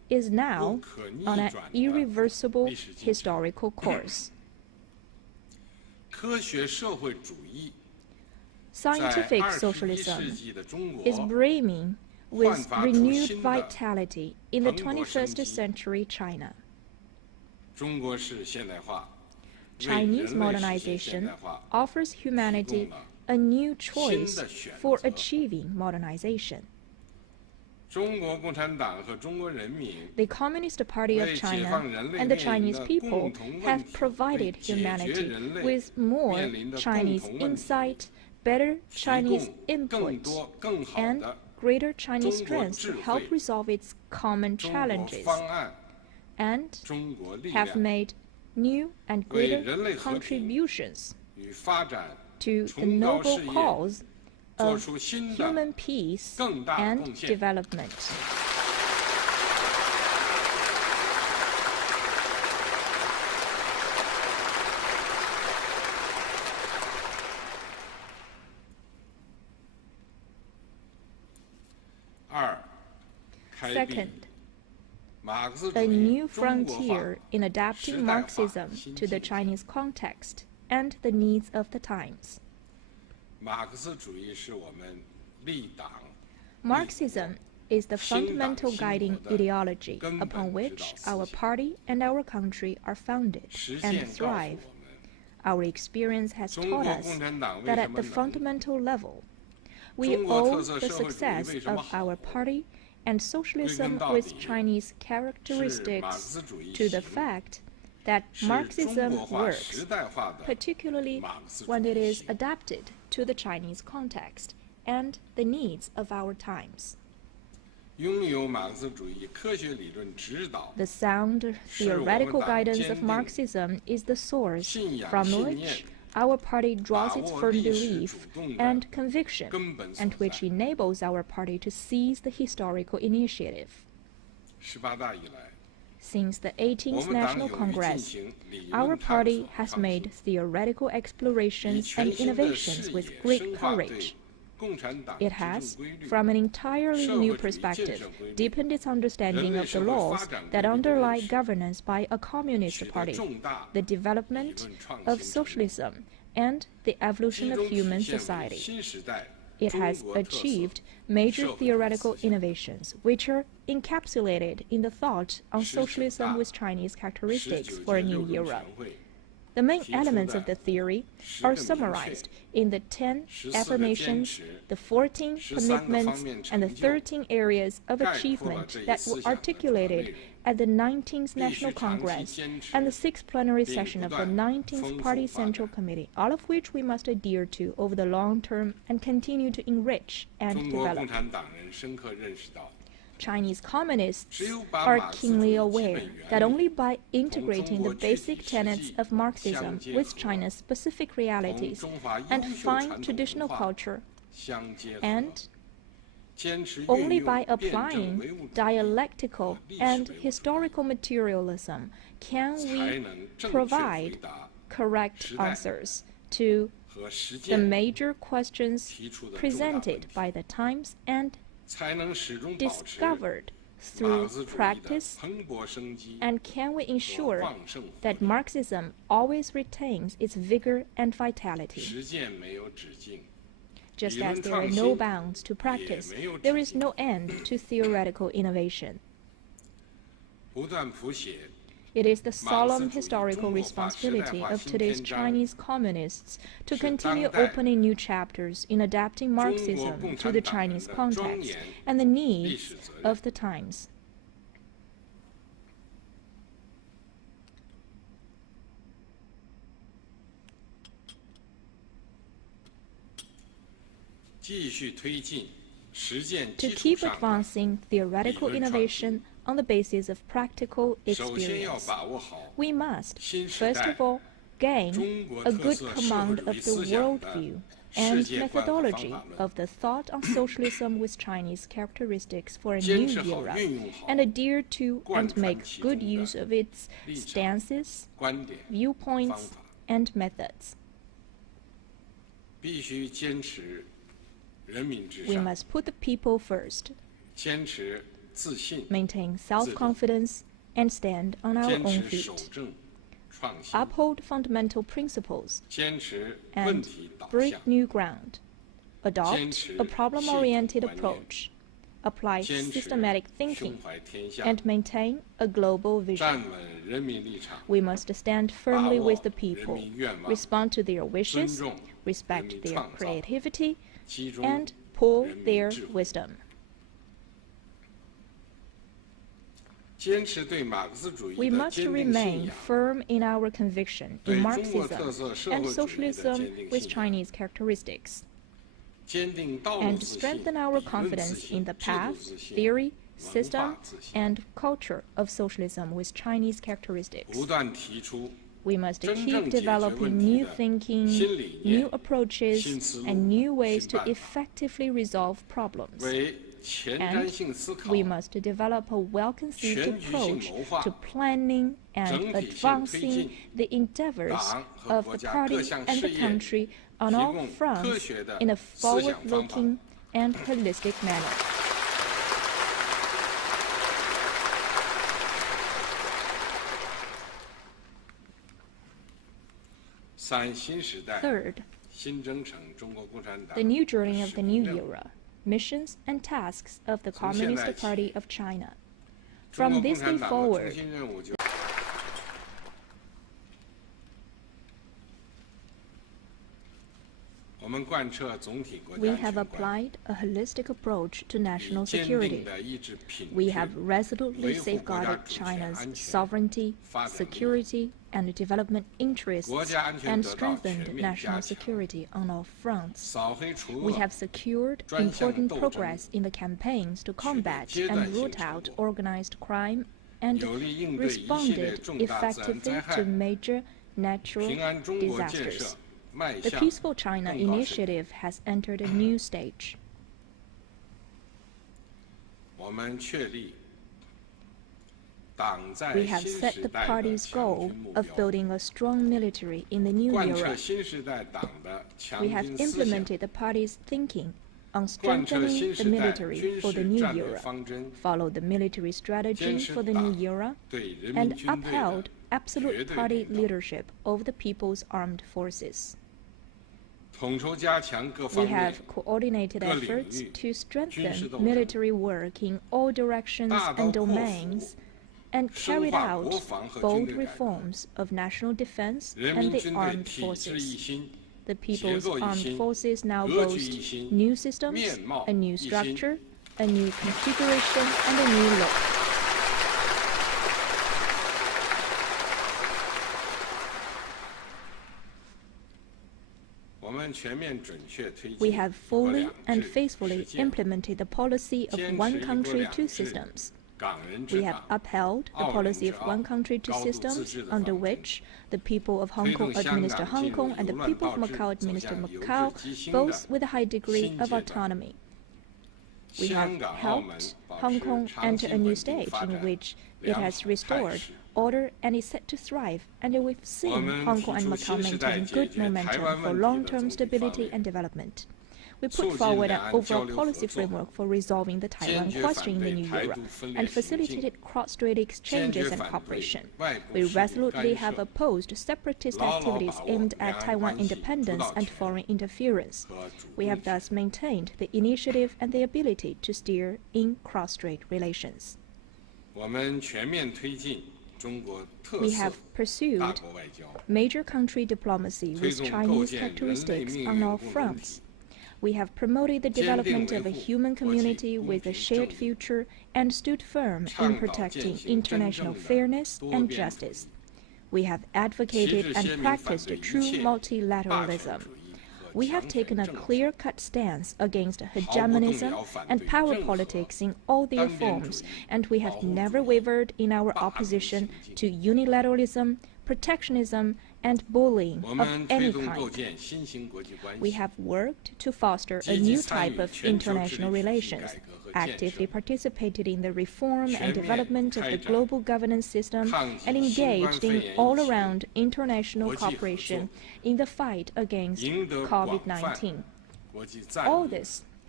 is now on an irreversible historical course. Scientific socialism is brimming with renewed vitality in the 21st century China. Chinese modernization offers humanity a new choice for achieving modernization. The Communist Party of China and the Chinese people have provided humanity with more Chinese insight, better Chinese input, and greater Chinese strength to help resolve its common challenges, and have made new and greater contributions to the noble cause of human peace and development. Second, a new frontier in adapting Marxism to the Chinese context and the needs of the times. Marxism is the fundamental guiding ideology upon which our party and our country are founded and thrive. Our experience has taught us that at the fundamental level, we owe the success of our party and socialism with Chinese characteristics to the fact that Marxism works, particularly when it is adapted to the Chinese context and the needs of our times. The sound theoretical guidance of Marxism is the source from which our party draws its firm belief and conviction, and which enables our party to seize the historical initiative. Since the 18th National Congress, our party has made theoretical explorations and innovations with great courage. It has, from an entirely new perspective, deepened its understanding of the laws that underlie governance by a communist party, the development of socialism, and the evolution of human society. It has achieved major theoretical innovations, which are encapsulated in the thought on socialism with Chinese characteristics for a new era. The main elements of the theory are summarized in the 10 affirmations, the 14 commitments, and the 13 areas of achievement that were articulated at the 19th National Congress and the 6th plenary session of the 19th Party Central Committee, all of which we must adhere to over the long term and continue to enrich and develop. Chinese communists are keenly aware that only by integrating the basic tenets of Marxism with China's specific realities and fine traditional culture, and only by applying dialectical and historical materialism can we provide correct answers to the major questions presented by the times and discovered through practice, and can we ensure that Marxism always retains its vigor and vitality? Just as there are no bounds to practice, there is no end to theoretical innovation. It is the solemn historical responsibility of today's Chinese communists to continue opening new chapters in adapting Marxism to the Chinese context and the needs of the times. To keep advancing theoretical innovation on the basis of practical experience, we must, first of all, gain a good command of the worldview and methodology of the thought on socialism with Chinese characteristics for a new era, and adhere to and make good use of its stances, viewpoints, and methods. We must put the people first, maintain self-confidence, and stand on our own feet. Uphold fundamental principles and break new ground. Adopt a problem-oriented approach. Apply systematic thinking and maintain a global vision. We must stand firmly with the people, respond to their wishes, respect their creativity, and pool their wisdom. We must remain firm in our conviction in Marxism and socialism with Chinese characteristics, and strengthen our confidence in the path, theory, system, and culture of socialism with Chinese characteristics. We must keep developing new thinking, new approaches, and new ways to effectively resolve problems. And we must develop a well-conceived approach to planning and advancing the endeavors of the party and the country on all fronts in a forward-looking and holistic manner. Third, the new journey of the new era, missions and tasks of the Communist Party of China. From this day forward, we have applied a holistic approach to national security. We have resolutely safeguarded China's sovereignty, security, and development interests and strengthened national security on all fronts. We have secured important progress in the campaigns to combat and root out organized crime and responded effectively to major natural disasters. The Peaceful China initiative has entered a new stage. We have set the party's goal of building a strong military in the new era. We have implemented the party's thinking on strengthening the military for the new era, followed the military strategy for the new era, and upheld absolute party leadership over the People's Armed Forces. We have coordinated efforts to strengthen military work in all directions and domains and carried out bold reforms of national defense and the armed forces. The People's Armed Forces now boast new systems, a new structure, a new configuration, and a new look. We have fully and faithfully implemented the policy of one country, two systems. We have upheld the policy of one country, two systems, under which the people of Hong Kong administer Hong Kong and the people of Macau administer Macau, both with a high degree of autonomy. We have helped Hong Kong enter a new stage in which it has restored order and is set to thrive, and we've seen Hong Kong and Macau maintain good momentum for long-term stability and development. We put forward an overall policy framework for resolving the Taiwan question in the new era and facilitated cross-strait exchanges and cooperation. We resolutely have opposed separatist activities aimed at Taiwan independence and foreign interference. We have thus maintained the initiative and the ability to steer in cross-strait relations. We have pursued major country diplomacy with Chinese characteristics on all fronts. We have promoted the development of a human community with a shared future and stood firm in protecting international fairness and justice. We have advocated and practiced true multilateralism. We have taken a clear-cut stance against hegemonism and power politics in all their forms, and we have never wavered in our opposition to unilateralism, protectionism, and bullying of any kind. We have worked to foster a new type of international relations, actively participated in the reform and development of the global governance system, and engaged in all-around international cooperation in the fight against COVID-19. All this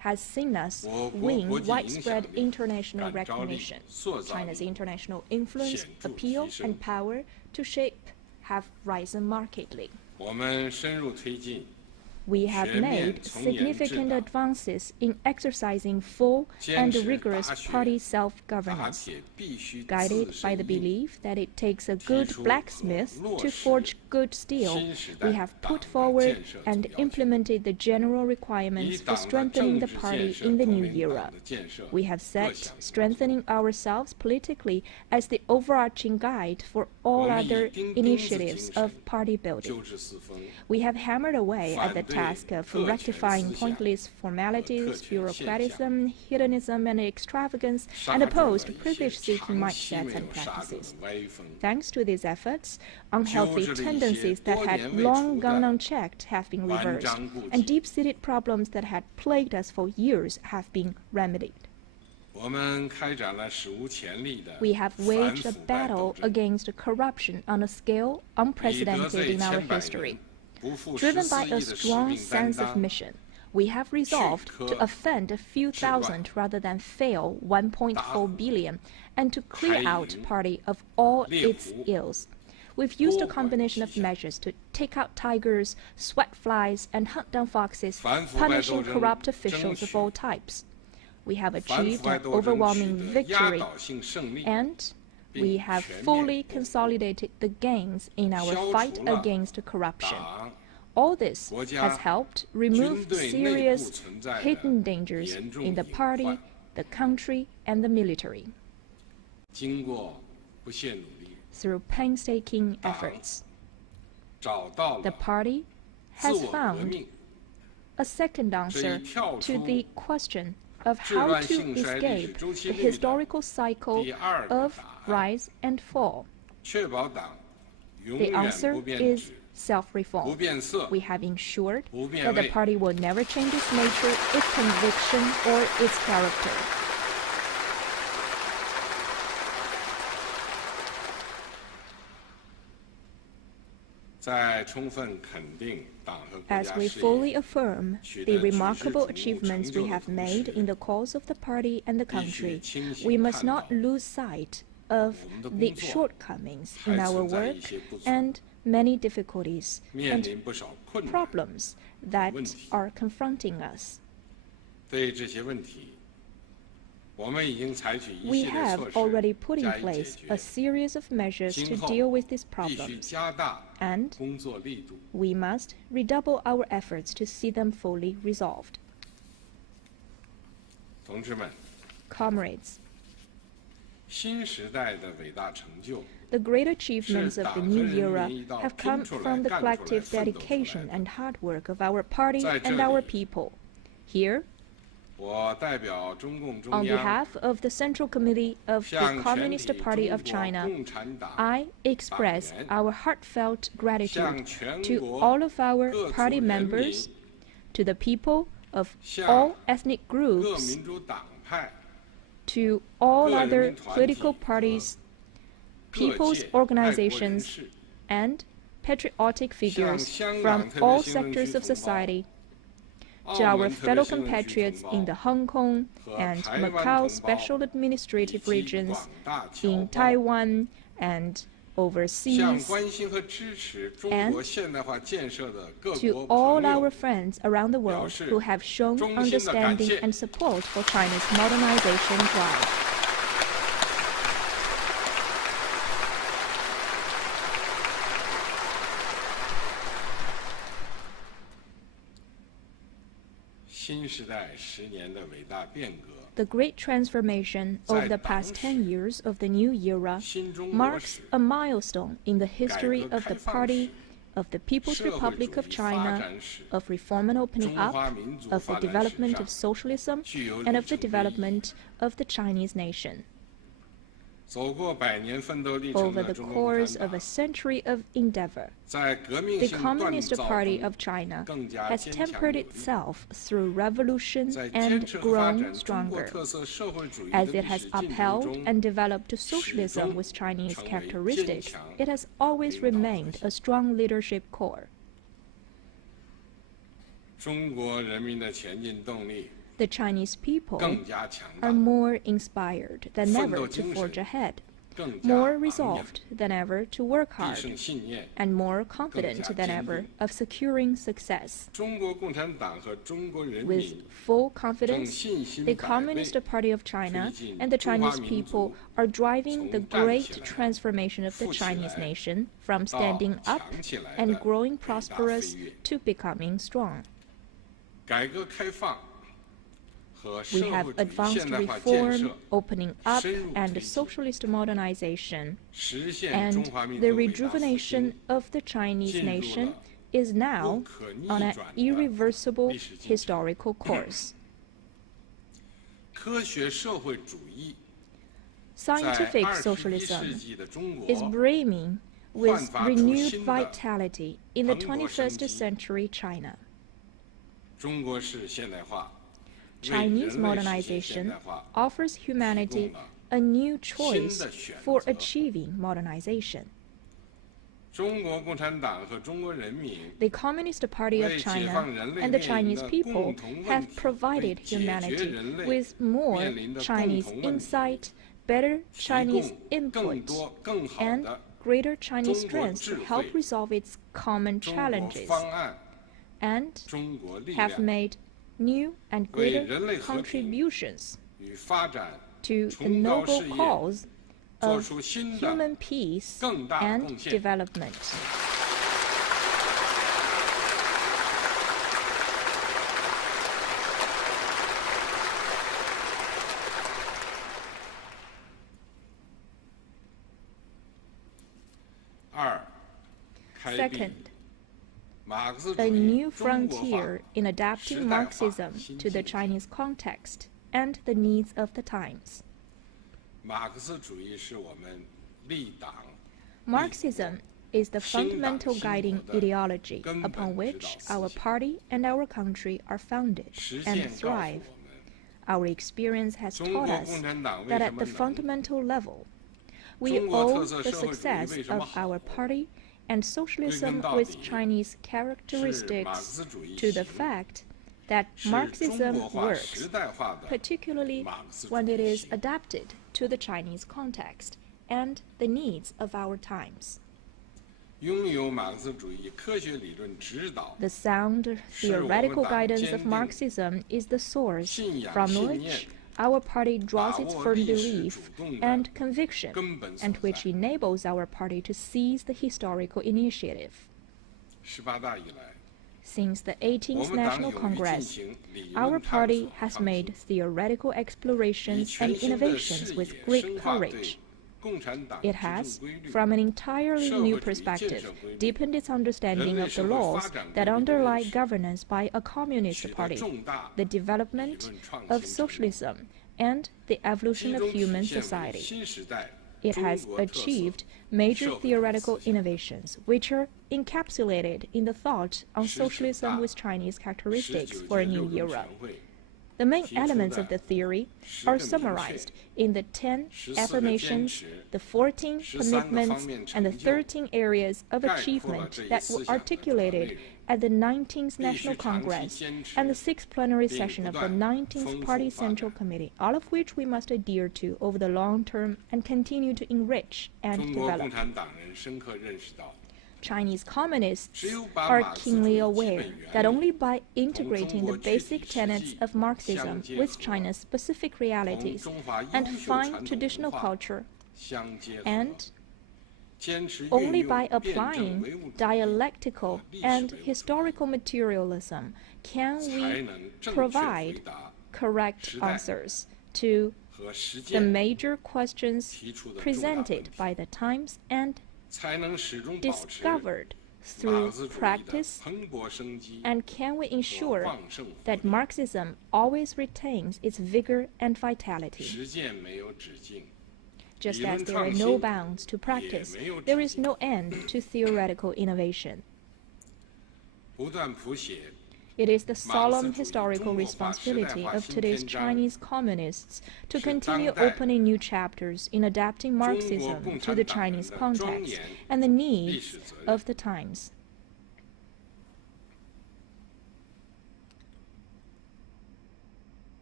has seen us win widespread international recognition. China's international influence, appeal, and power to shape have risen markedly. We have made significant advances in exercising full and rigorous party self-governance, guided by the belief that it takes a good blacksmith to forge good steel. We have put forward and implemented the general requirements for strengthening the party in the new era. We have set strengthening ourselves politically as the overarching guide for all other initiatives of party building. We have hammered away at the task of rectifying pointless formalities, bureaucratism, hedonism, and extravagance, and opposed privilege-seeking mindsets and practices. Thanks to these efforts, unhealthy tendencies that had long gone unchecked have been reversed, and deep-seated problems that had plagued us for years have been remedied. We have waged a battle against corruption on a scale unprecedented in our history. Driven by a strong sense of mission, we have resolved to offend a few thousand rather than fail 1.4 billion, and to clear out party of all its ills. We've used a combination of measures to take out tigers, sweat flies, and hunt down foxes, punishing corrupt officials of all types. We have achieved an overwhelming victory, and we have fully consolidated the gains in our fight against corruption. All this has helped remove serious hidden dangers in the party, the country, and the military. Through painstaking efforts, the party has found a second answer to the question of how to escape the historical cycle of rise and fall. The answer is self-reform. We have ensured that the party will never change its nature, its conviction, or its character. As we fully affirm the remarkable achievements we have made in the cause of the party and the country, we must not lose sight of the shortcomings in our work and many difficulties and problems that are confronting us. We have already put in place a series of measures to deal with these problems, and we must redouble our efforts to see them fully resolved. Comrades, the great achievements of the new era have come from the collective dedication and hard work of our party and our people. Here, on behalf of the Central Committee of the Communist Party of China, I express our heartfelt gratitude to all of our party members, to the people of all ethnic groups, to all other political parties, people's organizations, and patriotic figures from all sectors of society, to our fellow compatriots in the Hong Kong and Macau special administrative regions, in Taiwan and overseas, and to all our friends around the world who have shown understanding and support for China's modernization drive. The great transformation of the past 10 years of the new era marks a milestone in the history of the party, of the People's Republic of China, of reform and opening up, of the development of socialism, and of the development of the Chinese nation. Over the course of a century of endeavor, the Communist Party of China has tempered itself through revolution and grown stronger. As it has upheld and developed socialism with Chinese characteristics, it has always remained a strong leadership core. The Chinese people 更加强 are 大， more inspired than 奋 ever 斗 to 精 forge 神 ahead, 更加 more 昂扬， resolved than ever to work 必 hard, 胜信念。 and more confident than ever of securing success. 中国共产党和中国人 With 民 full 正 confidence, 信心 the 百倍 Communist Party of China 推进 and the 中华 Chinese 民 people 族 are driving the 从站 great 起来 transformation of the 富起 Chinese 来 nation from 到 standing up 强起来 and 的 growing 伟大 prosperous 飞跃。 to becoming strong. 改革开放和 We 社 have 会主义 advanced 现代化建 reform, 设， opening up, 深入 and 推进 socialist modernization, 实现 and 中华民 the 族伟大复 rejuvenation 兴， of the Chinese 进入 nation 了 is now 不可逆 on an 转的 irreversible 历史进程。 historical course. 科学社会主义在 Scientific 21世 socialism 纪的中 is 国 brimming with 焕发出 renewed 新的 vitality in the 蓬勃生 21st 机。 century China. 中国式现代化，为 Chinese 人类实现现 modernization 代化 offers 提 humanity 供了 a new choice 新的选 for 择。 achieving modernization. 中国共产党和中国人民 The Communist Party of 为解 China 放人类 and the 面临 Chinese 的 people 共同问 have 题， provided 为解决 humanity 人类 with more 面临的共 Chinese 同问题， insight, better 提 Chinese 供更 input, 多更好 and 的 greater Chinese 中国 strength to 智慧， help resolve its common 中国 challenges, 方案、 and 中国力 have 量 made new and 为 greater 人类和平 contributions 与发展 to the 崇高 noble 事业 cause 做 of 出新的 human peace 更大的 and 贡献。 development. Second, 马克思主 a 义 new 中国化 frontier in adapting 时代化 Marxism 新 to the 境界。 Chinese context and the needs of the times. 马克思主义是我们立党 Marxism is the 新党 fundamental 兴 guiding 国的 ideology 根本 upon 指 which 导 our 思想。 party and our country are founded 实 and 践告诉 thrive. 我们， Our experience has 中 taught 国 us 共产党为 that 什 at 么 the 能？ fundamental level, we 中国 owe 特色 the 社会主义 success 为什么 of 好？ our party and socialism 归根到 with 底 Chinese 是马克 characteristics 思主义 to the 行， fact that 是中 Marxism 国化 works, 时代化的 particularly 马克思主 when it 义 is 行。 adapted to the Chinese context and the needs of our times. 拥有马克思主义科学理论指导， The sound 是我们 theoretical 党 guidance 坚 of 定 Marxism is the source 信仰 from 信念 which our party draws 把 its 握 firm 历史 belief 主动的 and conviction, 根本所 and which 在。 enables our party to seize the historical initiative. 18大以来， Since the 我 18th 们党 National 勇于进 Congress, 行理 our 论探 party 索 has 创 made 新， theoretical 以 explorations 全 and 新的 innovations 视 with 野 great 深化对 courage. 共产党 It 执 has, 政规律、 from an entirely 社 new 会主义建 perspective, 设规律、 deepened its understanding 人类 of the 社会发 laws 展 that 规律的 underlie 认识， governance by a communist 取得 party, 重大 the 理 development 论创 of 新成果， socialism, and the 其 evolution 中 of 体 human 现为 society. 新时代 It 中 has 国特色 achieved major 社会主义 theoretical 思想。 innovations, which are encapsulated in the thought on 19 socialism 大 with Chinese 19 届 characteristics for a 六 new 中 era. 全会 The main 提出 elements 的 of the theory 10 are 个明确 summarized in the 10 14个 affirmations, 坚持 the 14 13个 commitments, 方面 and the 成就 13 areas of 概括了 achievement 这一 that 思 were 想的主要内 articulated 容， at the 19th 必 National 须长期 Congress 坚持 and the 6th plenary 并 session 不 of the 断 19th 丰富 Party 发 Central 展。 Committee, all of which we must adhere to over the long term and continue to enrich and 中国共 develop. 产党人深刻认识到， Chinese communists 只有把 are 马克思主义 keenly 基 aware 本 that 原 only 理 by integrating the 同中国具体 basic 实 tenets 际 of Marxism 相结 with 合， China's specific 同 realities 中华 and 优秀 fine 传统 traditional 文化 culture, 相结合， and 坚持运 only 用 by 辩证 applying 唯物主义 dialectical 和历史 and 唯物主义 historical materialism can 才 we 能正确 provide 回答 correct 时代 answers to 和实 the 践 major questions 提出的重大 presented 问题， by the times and 才能始终保持 discovered 马 through 克思主义的 practice, 蓬勃生机 and can we 和 ensure 旺盛活 that 力。 Marxism always retains its vigor and vitality. 实践没有止境， Just 理论 as there are 创 no 新 bounds to practice, 也没有止 there is 境。 no end to theoretical innovation. 不断谱写 It is the 马克思 solemn 主义 historical 中国化时代 responsibility 化 of 新 today's 篇章 Chinese communists to 是 continue 当代 opening new chapters in adapting 中国 Marxism 共 to 产 the 党人 Chinese 的庄 context 严 and the 历 needs 史责任。 of the times.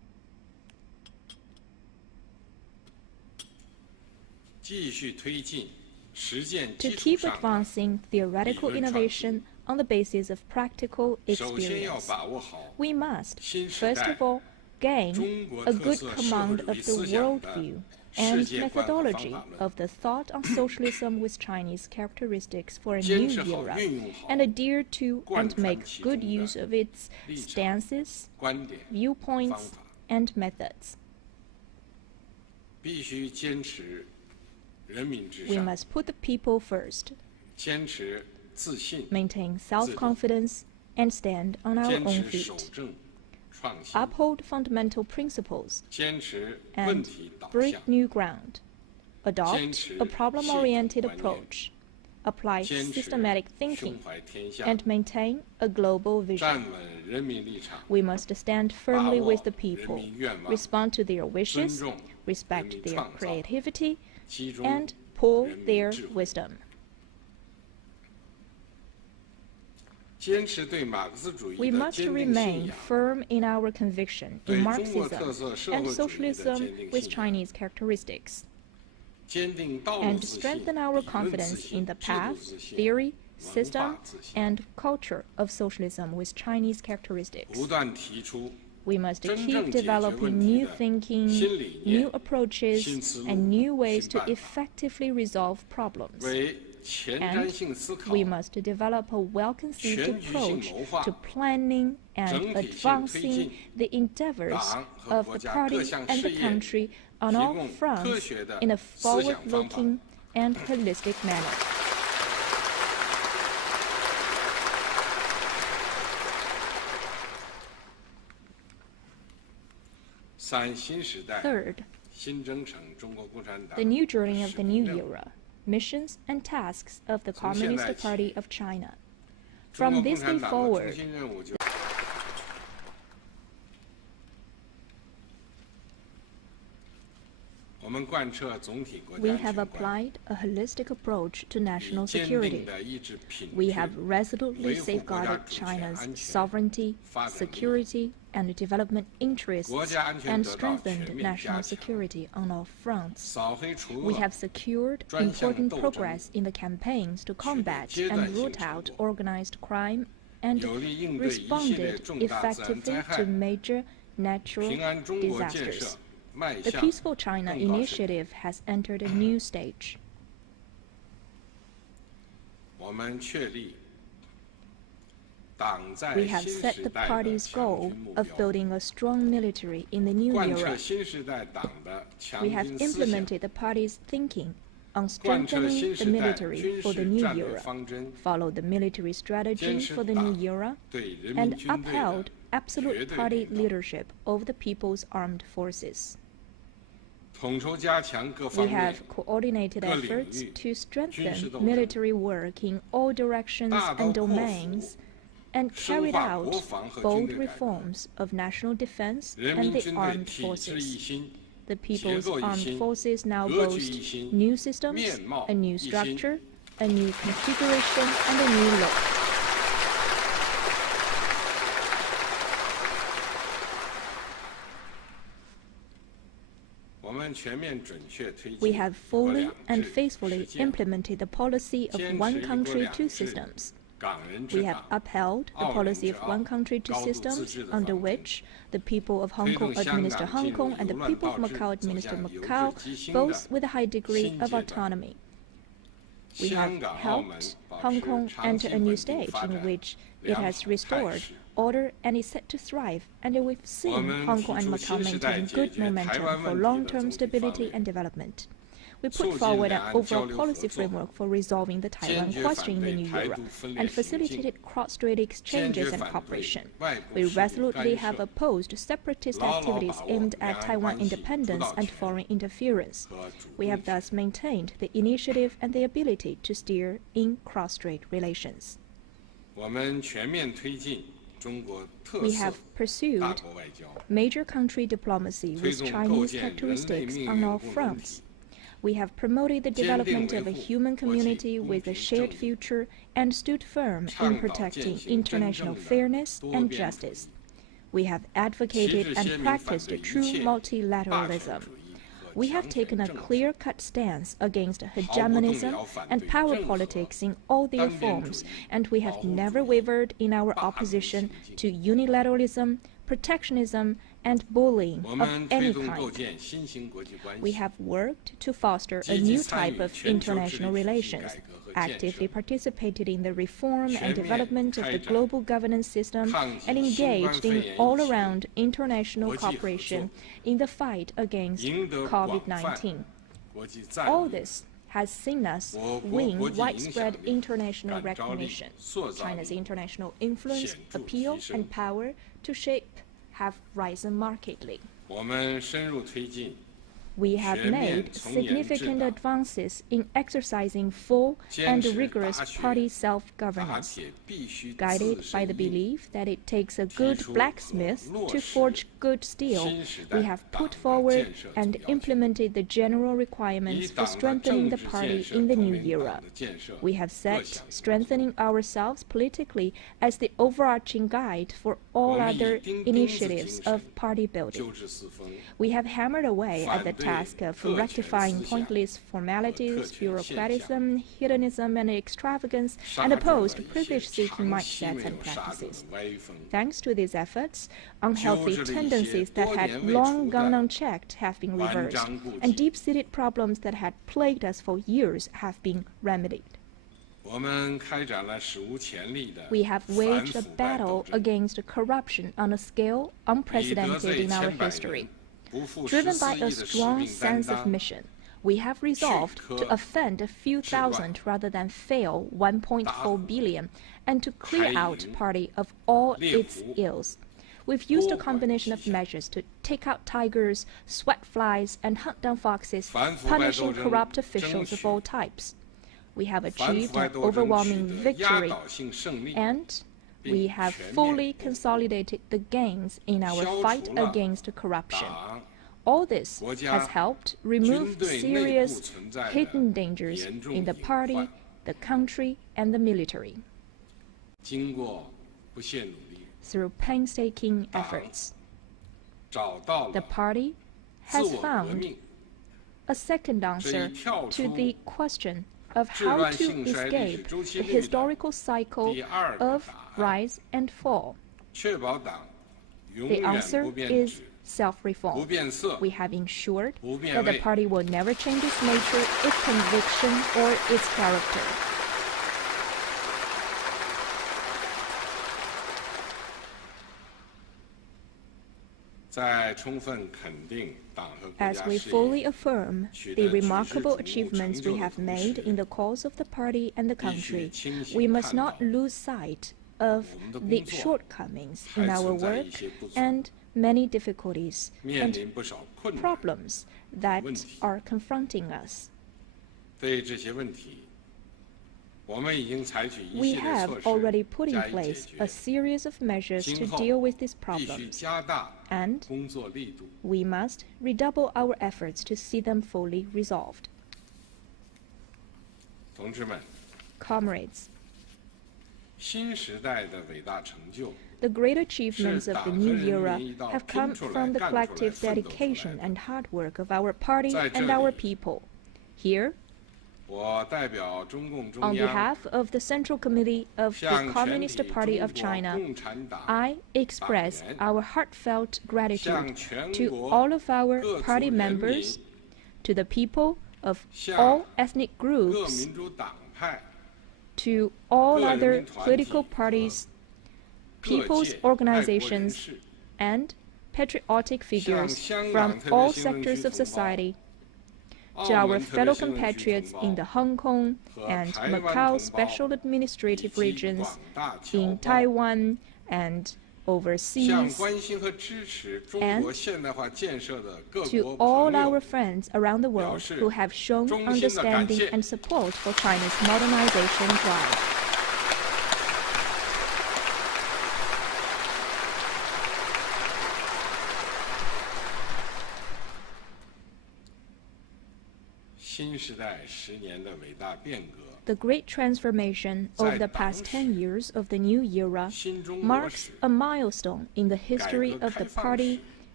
to keep advancing theoretical innovation on the basis of practical experience. We must, first of all, gain a good command of the worldview and methodology of the thought on socialism with Chinese characteristics for a new era, and adhere to and make good use of its stances, viewpoints, and methods. We must put the people first, maintain self-confidence, and stand on our own feet. Uphold fundamental principles, and break new ground. Adopt a problem-oriented approach, apply systematic thinking, and maintain a global vision. We must stand firmly with the people, respond to their wishes, respect their creativity, and pool their wisdom. We must remain firm in our conviction in Marxism and socialism with Chinese characteristics, and strengthen our confidence in the path, theory, system, and culture of socialism with Chinese characteristics. We must keep developing new thinking, new approaches, and new ways to effectively resolve problems. And we must develop a well-conceived approach to planning and advancing the endeavors of the party and the country on all fronts in a forward-looking and holistic manner. Third, the new journey of the new era, missions and tasks of the Communist Party of China. From this day forward, we have applied a holistic approach to national security. We have resolutely safeguarded China's sovereignty, security, and development interests, and strengthened national security on all fronts. We have secured important progress in the campaigns to combat and root out organized crime, and responded effectively to major natural disasters. The Peaceful China initiative has entered a new stage. We have set the party's goal of building a strong military in the new era. We have implemented the party's thinking on strengthening the military for the new era, followed the military strategy for the new era, and upheld absolute party leadership over the People's Armed Forces. We have coordinated efforts to strengthen military work in all directions and domains, and carried out bold reforms of national defense and the armed forces. The People's Armed Forces now boast new systems, a new structure, a new configuration, and a new look. We have fully and faithfully implemented the policy of one country, two systems. We have upheld the policy of one country, two systems, under which the people of Hong Kong administer Hong Kong and the people of Macau administer Macau, both with a high degree of autonomy. We have helped Hong Kong enter a new stage in which it has restored order and is set to thrive, and we've seen Hong Kong and Macau maintain good momentum for long-term stability and development. We put forward an overall policy framework for resolving the Taiwan question in the new era, and facilitated cross-strait exchanges and cooperation. We resolutely have opposed separatist activities aimed at Taiwan independence and foreign interference. We have thus maintained the initiative and the ability to steer in cross-strait relations. We have pursued major country diplomacy with Chinese characteristics on all fronts. We have promoted the development of a human community with a shared future and stood firm in protecting international fairness and justice. We have advocated and practiced true multilateralism. We have taken a clear-cut stance against hegemonism and power politics in all their forms, and we have never wavered in our opposition to unilateralism, protectionism, and bullying of any kind. We have worked to foster a new type of international relations, actively participated in the reform and development of the global governance system, and engaged in all-around international cooperation in the fight against COVID-19. All this has seen us win widespread international recognition. China's international influence, appeal, and power to shape have risen markedly. We have made significant advances in exercising full and rigorous party self-governance, guided by the belief that it takes a good blacksmith to forge good steel. We have put forward and implemented the general requirements for strengthening the party in the new era. We have set strengthening ourselves politically as the overarching guide for all other initiatives of party building. We have hammered away at the task of rectifying pointless formalities, bureaucratism, hedonism, and extravagance, and opposed privilege-seeking mindsets and practices. Thanks to these efforts, unhealthy tendencies that had long gone unchecked have been reversed, and deep-seated problems that had plagued us for years have been remedied. We have waged a battle against corruption on a scale unprecedented in our history. Driven by a strong sense of mission, we have resolved to offend a few thousand rather than fail 1.4 billion, and to clear out party of all its ills. We've used a combination of measures to take out tigers, sweat flies, and hunt down foxes, punishing corrupt officials of all types. We have achieved an overwhelming victory, and we have fully consolidated the gains in our fight against corruption. All this has helped remove serious hidden dangers in the party, the country, and the military. Through painstaking efforts, the party has found a second answer to the question of how to escape the historical cycle of rise and fall. The answer is self-reform. We have ensured that the party will never change its nature, its conviction, or its character. As we fully affirm the remarkable achievements we have made in the cause of the party and the country, we must not lose sight of the shortcomings in our work and many difficulties and problems that are confronting us. We have already put in place a series of measures to deal with these problems, and we must redouble our efforts to see them fully resolved. Comrades, the great achievements of the new era have come from the collective dedication and hard work of our party and our people. Here, on behalf of the Central Committee of the Communist Party of China, I express our heartfelt gratitude to all of our party members, to the people of all ethnic groups, to all other political parties, people's organizations, and patriotic figures from all sectors of society, to our fellow compatriots in the Hong Kong and Macau special administrative regions, in Taiwan and overseas, and to all our friends around the world who have shown understanding and support for China's modernization drive. The great transformation of the past 10 years of the new era marks a milestone in the history of the party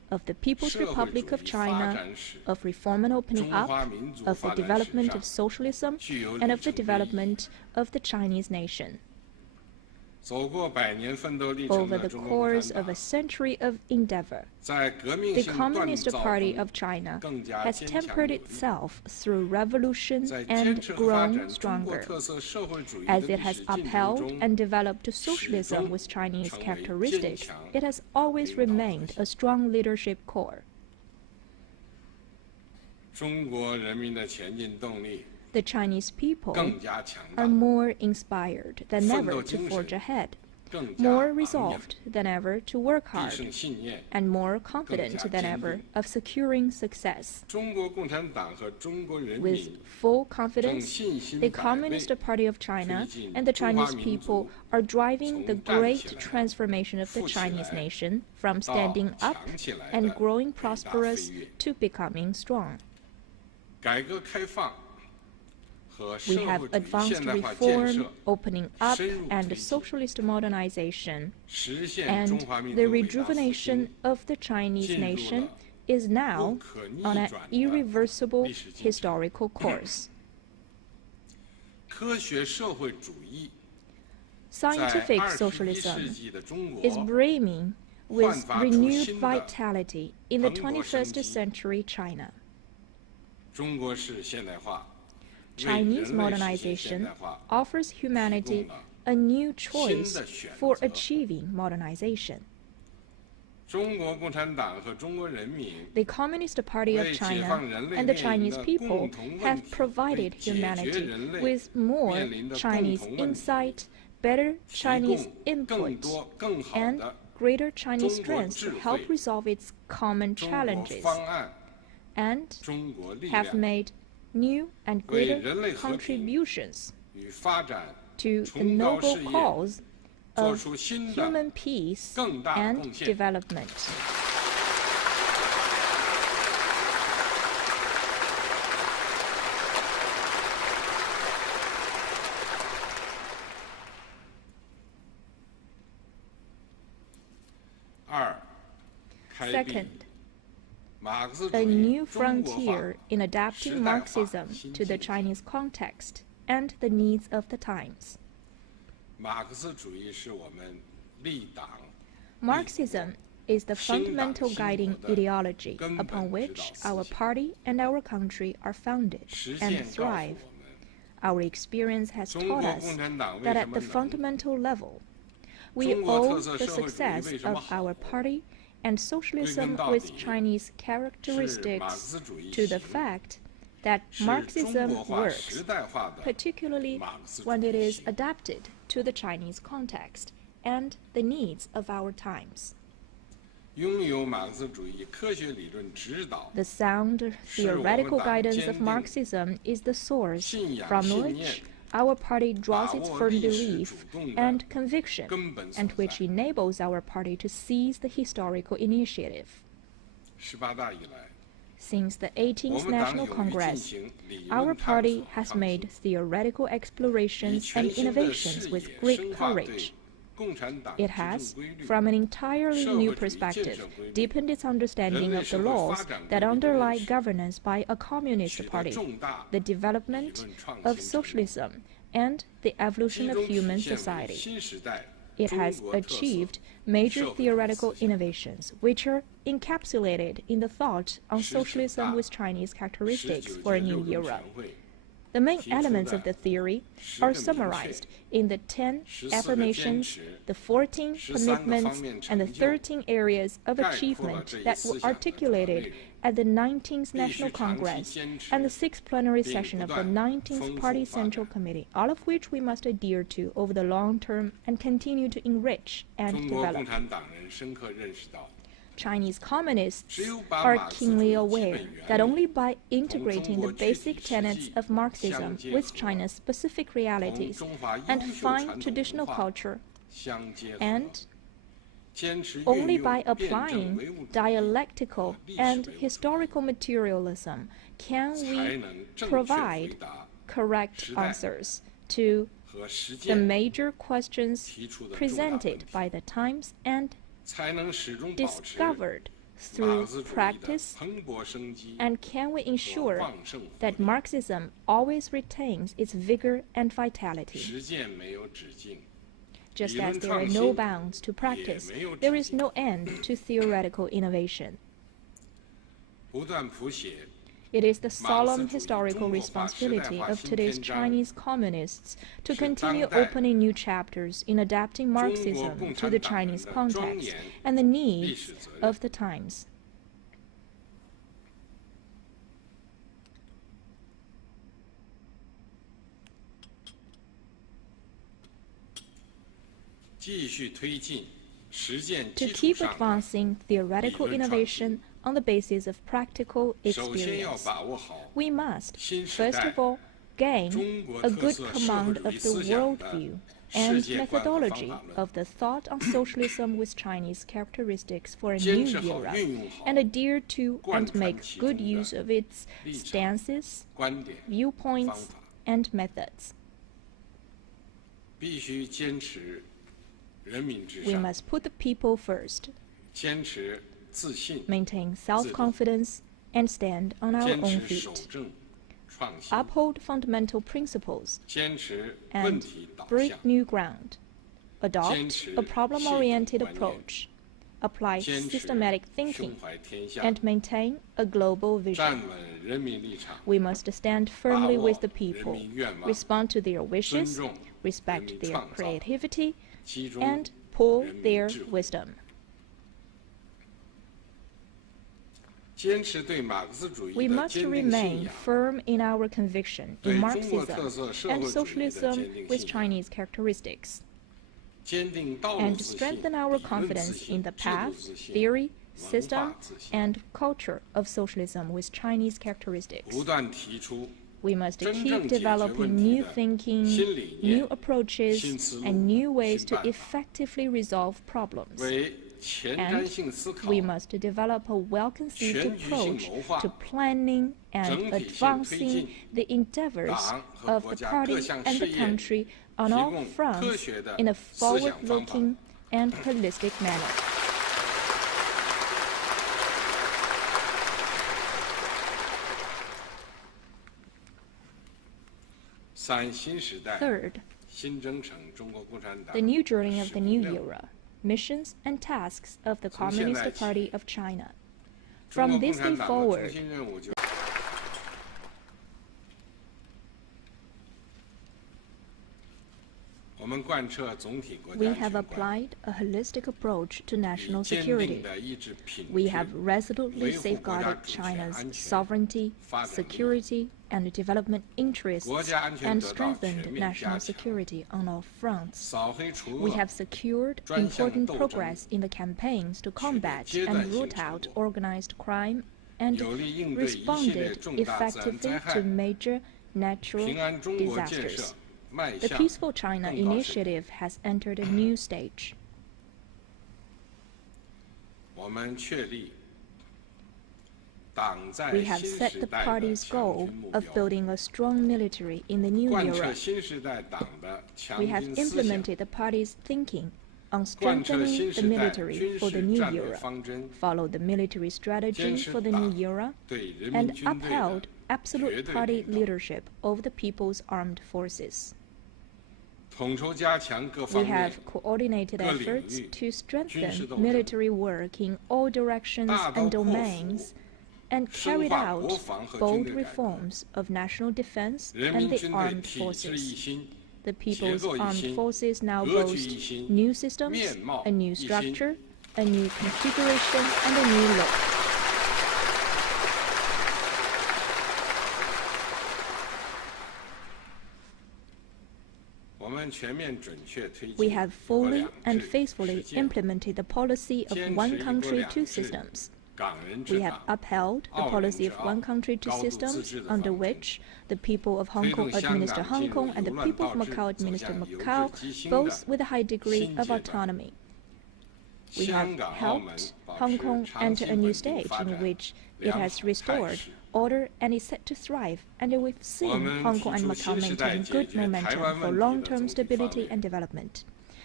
of the People's Republic of China, of reform and opening up, of the development of socialism, and of the development of the Chinese nation. Over the course of a century of endeavor, the Communist Party of China has tempered itself through revolution and grown stronger. As it has upheld and developed socialism with Chinese characteristics, it has always remained a strong leadership core. The Chinese people are more inspired than ever to forge ahead, more resolved than ever to work hard, and more confident than ever of securing success. With full confidence, the Communist Party of China and the Chinese people are driving the great transformation of the Chinese nation from standing up and growing prosperous to becoming strong. We have advanced reform, opening up, and socialist modernization, and the rejuvenation of the Chinese nation is now on an irreversible historical course. Scientific socialism is brimming with renewed vitality in the 21st century China. Chinese modernization offers humanity a new choice for achieving modernization. The Communist Party of China and the Chinese people have provided humanity with more Chinese insight, better Chinese input, and greater Chinese strength to help resolve its common challenges, and have made new and greater contributions to the noble cause of human peace and development. Second, a new frontier in adapting Marxism to the Chinese context and the needs of the times. Marxism is the fundamental guiding ideology upon which our party and our country are founded and thrive. Our experience has taught us that at the fundamental level, we owe the success of our party and socialism with Chinese characteristics to the fact that Marxism works, particularly when it is adapted to the Chinese context and the needs of our times. The sound theoretical guidance of Marxism is the source from which our party draws its firm belief and conviction, and which enables our party to seize the historical initiative. Since the 18th National Congress, our party has made theoretical explorations and innovations with great courage. It has, from an entirely new perspective, deepened its understanding of the laws that underlie governance by a communist party, the development of socialism, and the evolution of human society. It has achieved major theoretical innovations, which are encapsulated in the thought on socialism with Chinese characteristics for a new era. The main elements of the theory are summarized in the 10 affirmations, the 14 commitments, and the 13 areas of achievement that were articulated at the 19th National Congress and the 6th plenary session of the 19th Party Central Committee, all of which we must adhere to over the long term and continue to enrich and develop. Chinese communists are keenly aware that only by integrating the basic tenets of Marxism with China's specific realities and fine traditional culture, and only by applying dialectical and historical materialism can we provide correct answers to the major questions presented by the times and discovered through practice? And can we ensure that Marxism always retains its vigor and vitality? Just as there are no bounds to practice, there is no end to theoretical innovation. It is the solemn historical responsibility of today's Chinese communists to continue opening new chapters in adapting Marxism to the Chinese context and the needs of the times. To keep advancing theoretical innovation on the basis of practical experience, we must, first of all, gain a good command of the worldview and methodology of the thought on socialism with Chinese characteristics for a new era, and adhere to and make good use of its stances, viewpoints, and methods. We must put the people first, maintain self-confidence, and stand on our own feet. Uphold fundamental principles and break new ground. Adopt a problem-oriented approach. Apply systematic thinking and maintain a global vision. We must stand firmly with the people, respond to their wishes, respect their creativity, and pool their wisdom. We must remain firm in our conviction in Marxism and socialism with Chinese characteristics, and strengthen our confidence in the path, theory, system, and culture of socialism with Chinese characteristics. We must keep developing new thinking, new approaches, and new ways to effectively resolve problems. And we must develop a well-conceived approach to planning and advancing the endeavors of the party and the country on all fronts in a forward-looking and holistic manner. Third, the new journey of the new era, missions and tasks of the Communist Party of China. From this day forward, we have applied a holistic approach to national security. We have resolutely safeguarded China's sovereignty, security, and development interests, and strengthened national security on all fronts. We have secured important progress in the campaigns to combat and root out organized crime, and responded effectively to major natural disasters. The Peaceful China initiative has entered a new stage. We have set the party's goal of building a strong military in the new era. We have implemented the party's thinking on strengthening the military for the new era, followed the military strategy for the new era, and upheld absolute party leadership over the People's Armed Forces. We have coordinated efforts to strengthen military work in all directions and domains, and carried out bold reforms of national defense and the armed forces. The People's Armed Forces now boast new systems, a new structure, a new configuration, and a new look. We have fully and faithfully implemented the policy of one country, two systems. We have upheld the policy of one country, two systems, under which the people of Hong Kong administer Hong Kong and the people of Macau administer Macau, both with a high degree of autonomy. We have helped Hong Kong enter a new stage in which it has restored order and is set to thrive, and we've seen Hong Kong and Macau maintain good momentum for long-term stability and development.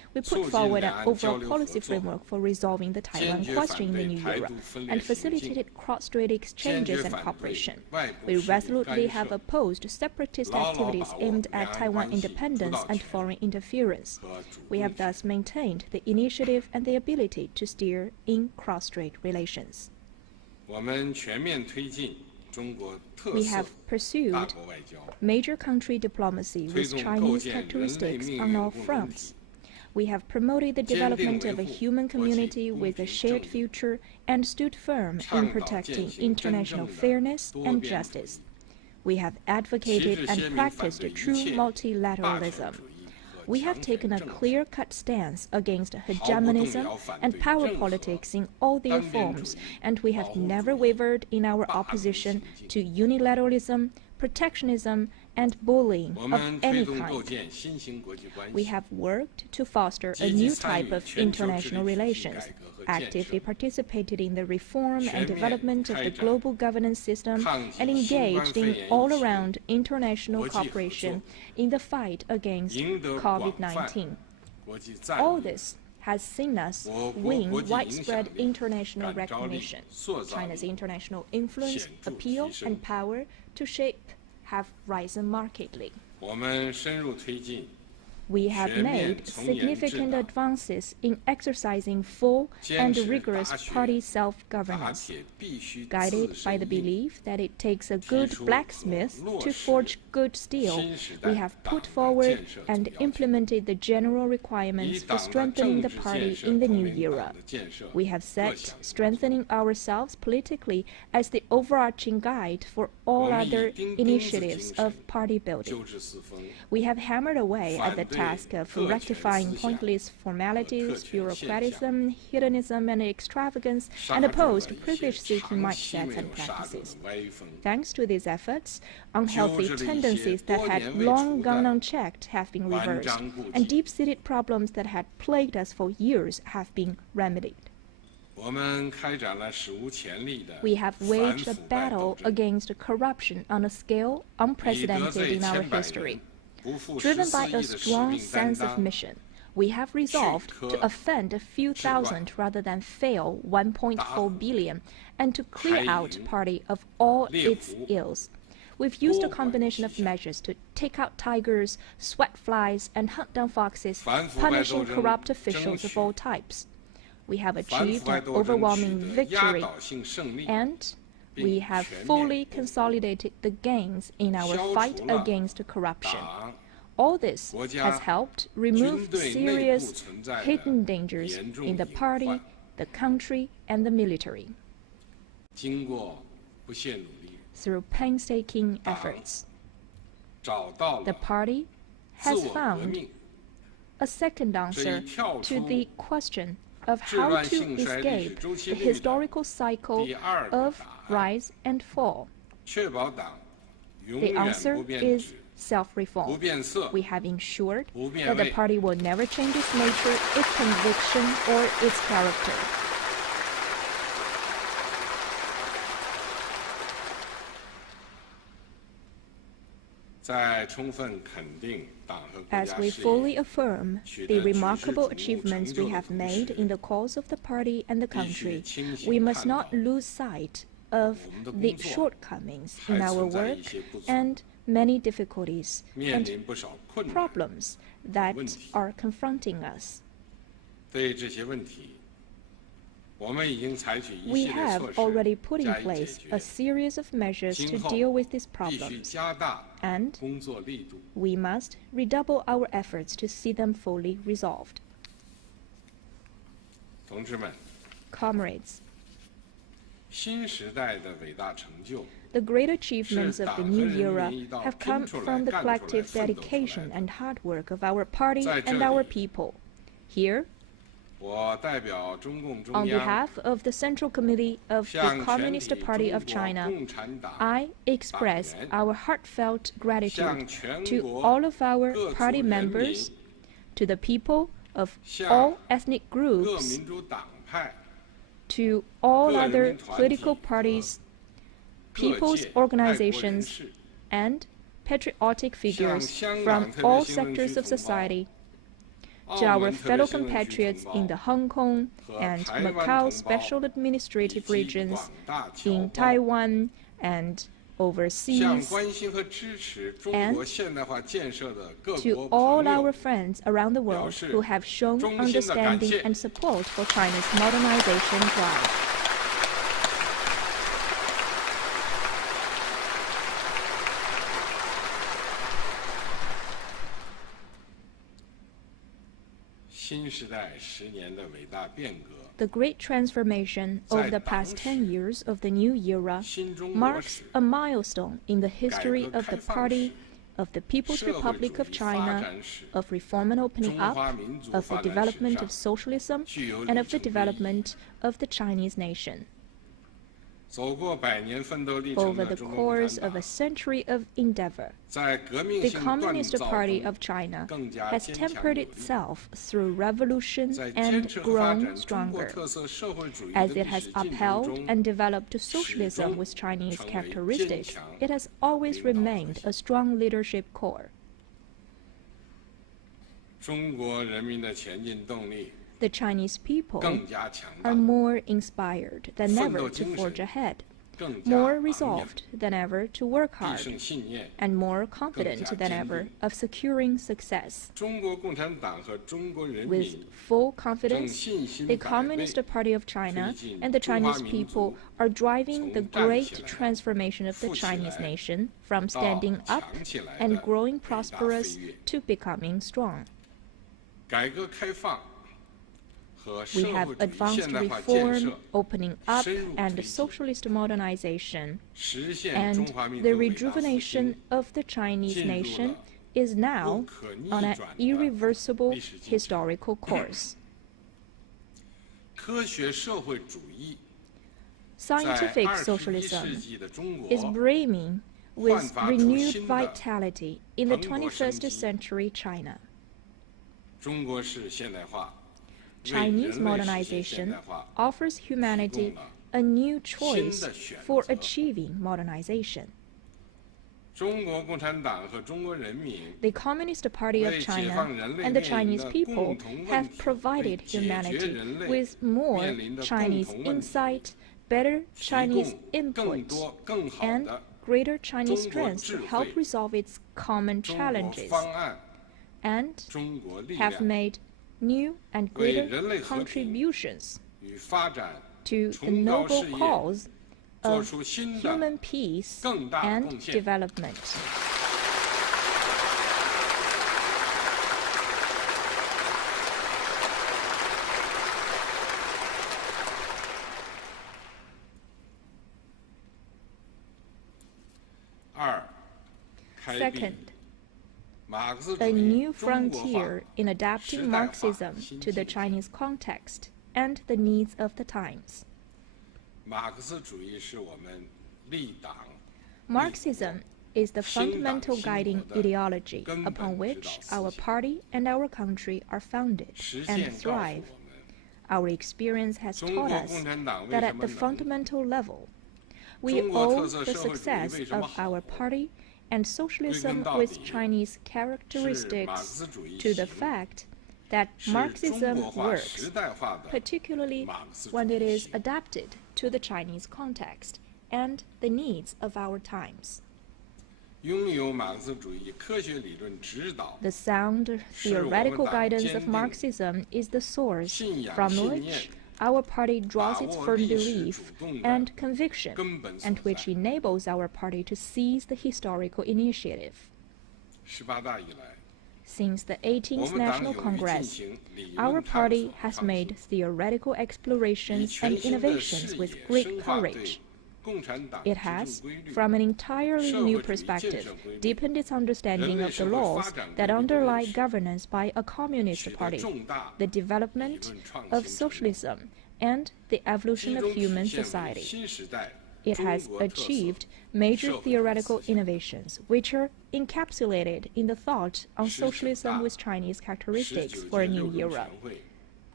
we put forward an overall policy framework for resolving the Taiwan question in the new era and facilitated cross-strait exchanges and cooperation. We resolutely have opposed separatist activities aimed at Taiwan independence and foreign interference. We have thus maintained the initiative and the ability to steer in cross-strait relations. We have pursued major country diplomacy with Chinese characteristics on all fronts. We have promoted the development of a human community with a shared future and stood firm in protecting international fairness and justice. We have advocated and practiced true multilateralism. We have taken a clear-cut stance against hegemonism and power politics in all their forms, and we have never wavered in our opposition to unilateralism, protectionism, and bullying of any kind. We have worked to foster a new type of international relations, actively participated in the reform and development of the global governance system, and engaged in all-around international cooperation in the fight against COVID-19. All this has seen us win widespread international recognition. China's international influence, appeal, and power to shape have risen markedly. We have made significant advances in exercising full and rigorous party self-governance, guided by the belief that it takes a good blacksmith to forge good steel. We have put forward and implemented the general requirements for strengthening the party in the new era. We have set strengthening ourselves politically as the overarching guide for all other initiatives of party building. We have hammered away at the task of rectifying pointless formalities, bureaucratism, hedonism, and extravagance, and opposed privilege-seeking mindsets and practices. Thanks to these efforts, unhealthy tendencies that had long gone unchecked have been reversed, and deep-seated problems that had plagued us for years have been remedied. We have waged a battle against corruption on a scale unprecedented in our history. Driven by a strong sense of mission, we have resolved to offend a few thousand rather than fail 1.4 billion, and to clear out party of all its ills. We've used a combination of measures to take out tigers, sweat flies, and hunt down foxes, punishing corrupt officials of all types. We have achieved an overwhelming victory, and we have fully consolidated the gains in our fight against corruption. All this has helped remove serious hidden dangers in the party, the country, and the military. Through painstaking efforts, the party has found a second answer to the question of how to escape the historical cycle of rise and fall. The answer is self-reform. We have ensured that the party will never change its nature, its conviction, or its character. As we fully affirm the remarkable achievements we have made in the cause of the party and the country, we must not lose sight of the shortcomings in our work and many difficulties and problems that are confronting us. We have already put in place a series of measures to deal with these problems, and we must redouble our efforts to see them fully resolved. Comrades, the great achievements of the new era have come from the collective dedication and hard work of our party and our people. Here, on behalf of the Central Committee of the Communist Party of China, I express our heartfelt gratitude to all of our party members, to the people of all ethnic groups, to all other political parties, people's organizations, and patriotic figures from all sectors of society, to our fellow compatriots in the Hong Kong and Macau special administrative regions, in Taiwan and overseas, and to all our friends around the world who have shown understanding and support for China's modernization drive. The great transformation of the past 10 years of the new era marks a milestone in the history of the Party, of the People's Republic of China, of reform and opening up, of the development of socialism, and of the development of the Chinese nation. Over the course of a century of endeavor, the Communist Party of China has tempered itself through revolution and grown stronger, as it has upheld and developed socialism with Chinese characteristics. It has always remained a strong leadership core. The Chinese people are more inspired than ever to forge ahead, more resolved than ever to work hard, and more confident than ever of securing success. With full confidence, the Communist Party of China and the Chinese people are driving the great transformation of the Chinese nation from standing up and growing prosperous to becoming strong. We have advanced reform, opening up, and socialist modernization, and the rejuvenation of the Chinese nation is now on an irreversible historical course. Scientific socialism is brimming with renewed vitality in the 21st century China. Chinese modernization offers humanity a new choice for achieving modernization. The Communist Party of China and the Chinese people have provided humanity with more Chinese insight, better Chinese input, and greater Chinese strength to help resolve its common challenges, and have made new and greater contributions to the noble cause of human peace and development. Second, a new frontier in adapting Marxism to the Chinese context and the needs of the times. Marxism is the fundamental guiding ideology upon which our party and our country are founded and thrive. Our experience has taught us that at the fundamental level, we owe the success of our party and socialism with Chinese characteristics to the fact that Marxism works, particularly when it is adapted to the Chinese context and the needs of our times. The sound theoretical guidance of Marxism is the source from which our party draws its firm belief and conviction, and which enables our party to seize the historical initiative. Since the 18th National Congress, our party has made theoretical explorations and innovations with great courage. It has, from an entirely new perspective, deepened its understanding of the laws that underlie governance by a communist party, the development of socialism, and the evolution of human society. It has achieved major theoretical innovations, which are encapsulated in the thought on socialism with Chinese characteristics for a new era.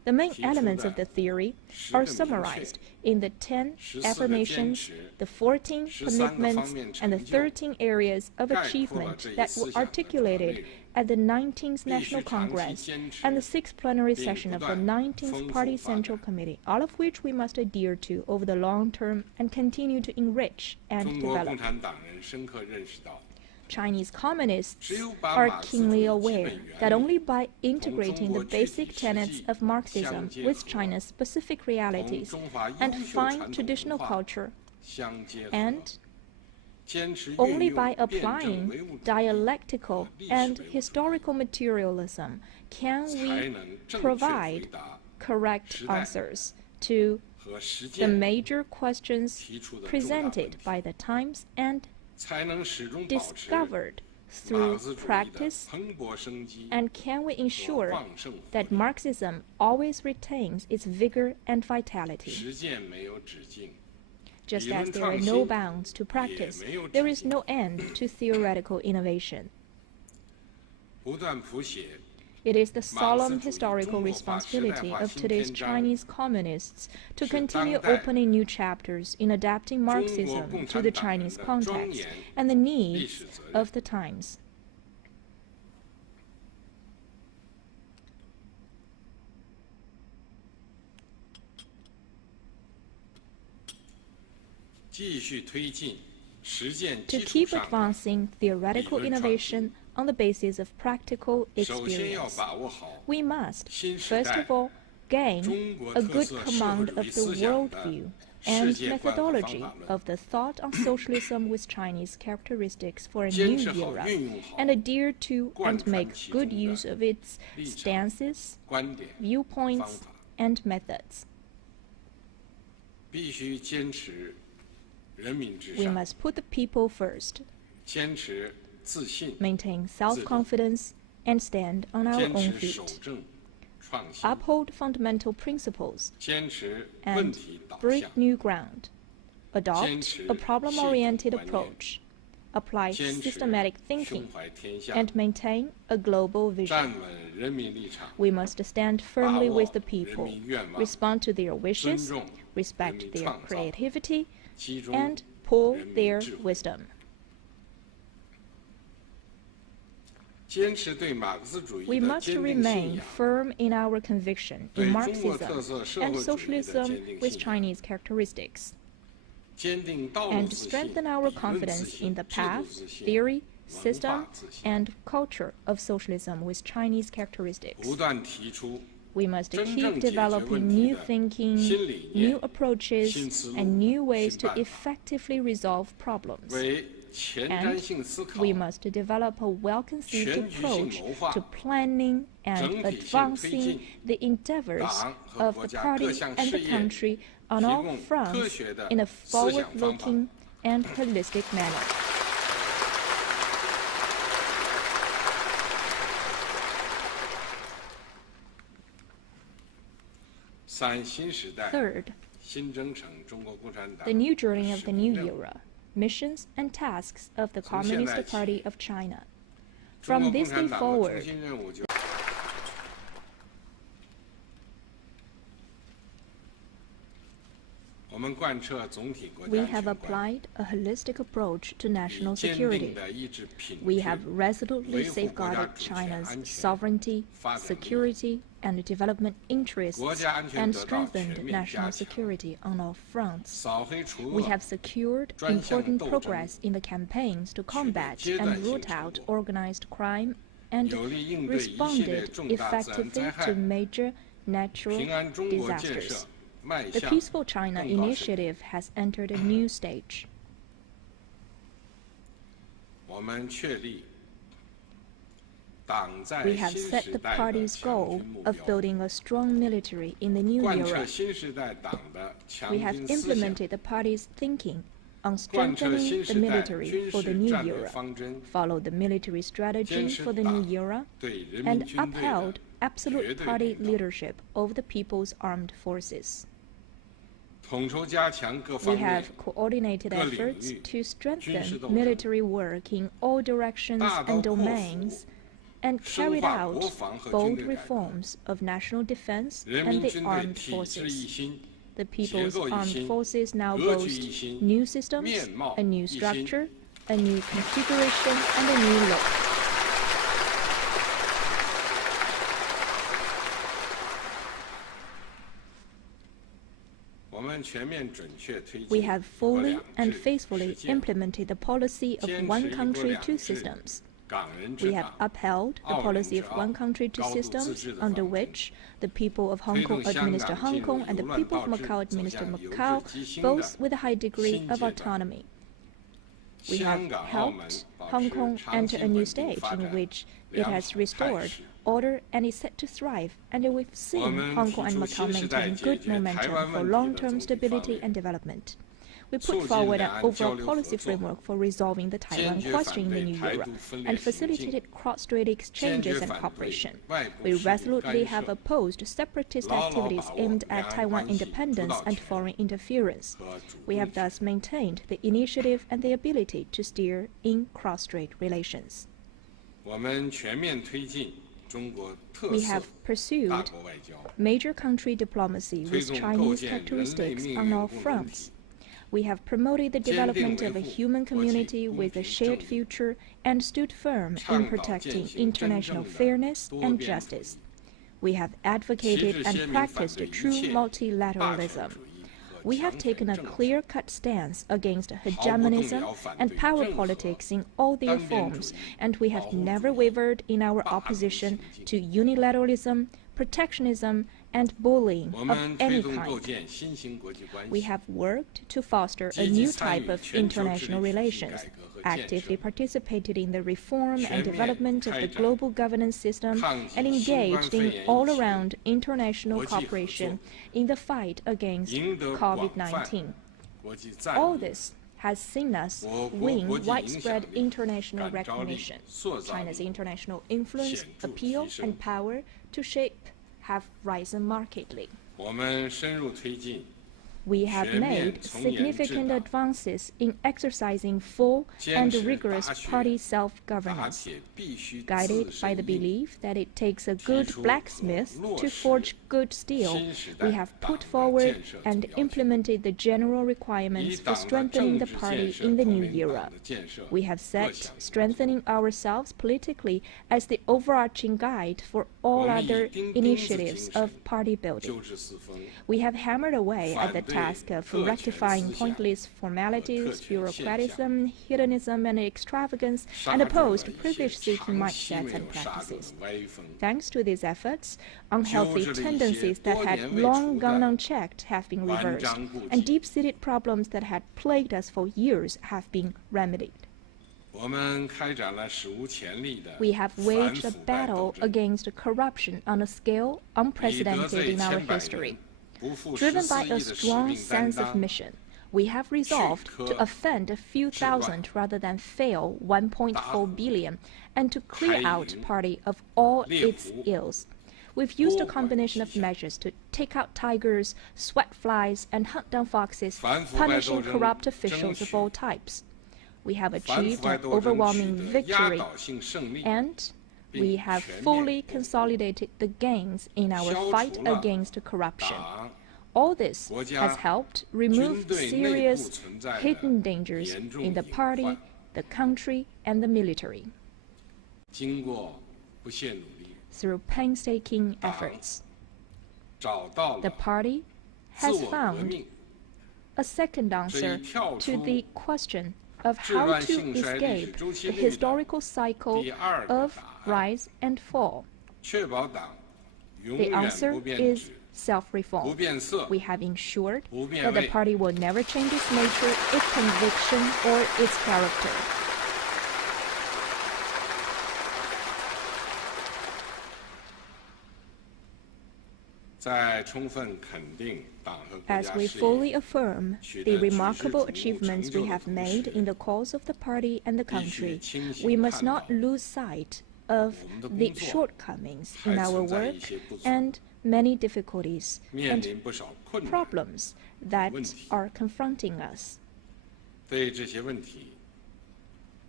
The main elements of the theory are summarized in the 10 affirmations, the 14 commitments, and the 13 areas of achievement that were articulated at the 19th National Congress and the 6th plenary session of the 19th Party Central Committee, all of which we must adhere to over the long term and continue to enrich and develop. Chinese communists are keenly aware that only by integrating the basic tenets of Marxism with China's specific realities and fine traditional culture, and only by applying dialectical and historical materialism can we provide correct answers to the major questions presented by the times and discovered through practice, and can we ensure that Marxism always retains its vigor and vitality? Just as there are no bounds to practice, there is no end to theoretical innovation. It is the solemn historical responsibility of today's Chinese communists to continue opening new chapters in adapting Marxism to the Chinese context and the needs of the times. To keep advancing theoretical innovation on the basis of practical experience, we must, first of all, gain a good command of the worldview and methodology of the thought on socialism with Chinese characteristics for a new era, and adhere to and make good use of its stances, viewpoints, and methods. We must put the people first, maintain self-confidence, and stand on our own feet, uphold fundamental principles, and break new ground, adopt a problem-oriented approach, apply systematic thinking, and maintain a global vision. We must stand firmly with the people, respond to their wishes, respect their creativity, and pool their wisdom. We must remain firm in our conviction in Marxism and socialism with Chinese characteristics, and strengthen our confidence in the path, theory, system, and culture of socialism with Chinese characteristics. We must keep developing new thinking, new approaches, and new ways to effectively resolve problems. And we must develop a well-conceived approach to planning and advancing the endeavors of the party and the country on all fronts in a forward-looking and holistic manner. Third, the new journey of the new era, missions and tasks of the Communist Party of China. From this day forward, we have applied a holistic approach to national security. We have resolutely safeguarded China's sovereignty, security, and development interests, and strengthened national security on all fronts. We have secured important progress in the campaigns to combat and root out organized crime, and responded effectively to major natural disasters. The Peaceful China initiative has entered a new stage. We have set the party's goal of building a strong military in the new era. We have implemented the party's thinking on strengthening the military for the new era, followed the military strategy for the new era, and upheld absolute party leadership over the people's armed forces. We have coordinated efforts to strengthen military work in all directions and domains, and carried out bold reforms of national defense and the armed forces. The People's Armed Forces now boast new systems, a new structure, a new configuration, and a new look. We have fully and faithfully implemented the policy of one country, two systems. We have upheld the policy of one country, two systems, under which the people of Hong Kong administer Hong Kong and the people of Macau administer Macau, both with a high degree of autonomy. We have helped Hong Kong enter a new stage in which it has restored order and is set to thrive, and we've seen Hong Kong and Macau maintain good momentum for long-term stability and development. We put forward an overall policy framework for resolving the Taiwan question in the new era and facilitated cross-strait exchanges and cooperation. We resolutely have opposed separatist activities aimed at Taiwan independence and foreign interference. We have thus maintained the initiative and the ability to steer in cross-strait relations. We have pursued major country diplomacy with Chinese characteristics on all fronts. We have promoted the development of a human community with a shared future and stood firm in protecting international fairness and justice. We have advocated and practiced true multilateralism. We have taken a clear-cut stance against hegemonism and power politics in all their forms, and we have never wavered in our opposition to unilateralism, protectionism, and bullying of any kind. We have worked to foster a new type of international relations, actively participated in the reform and development of the global governance system, and engaged in all-around international cooperation in the fight against COVID-19. All this has seen us win widespread international recognition. China's international influence, appeal, and power to shape have risen markedly. We have made significant advances in exercising full and rigorous party self-governance. Guided by the belief that it takes a good blacksmith to forge good steel, we have put forward and implemented the general requirements for strengthening the party in the new era. We have set strengthening ourselves politically as the overarching guide for all other initiatives of party building. We have hammered away at the task of rectifying pointless formalities, bureaucratism, hedonism, and extravagance, and opposed privilege-seeking mindsets and practices. Thanks to these efforts, unhealthy tendencies that had long gone unchecked have been reversed, and deep-seated problems that had plagued us for years have been remedied. We have waged a battle against corruption on a scale unprecedented in our history. Driven by a strong sense of mission, we have resolved to offend a few thousand rather than fail 1.4 billion, and to clear out party of all its ills. We've used a combination of measures to take out tigers, sweat flies, and hunt down foxes, punishing corrupt officials of all types. We have achieved an overwhelming victory, and we have fully consolidated the gains in our fight against corruption. All this has helped remove serious hidden dangers in the party, the country, and the military. Through painstaking efforts, the party has found a second answer to the question of how to escape the historical cycle of rise and fall. The answer is self-reform. We have ensured that the party will never change its nature, its conviction, or its character. As we fully affirm the remarkable achievements we have made in the cause of the party and the country, we must not lose sight of the shortcomings in our work and many difficulties and problems that are confronting us.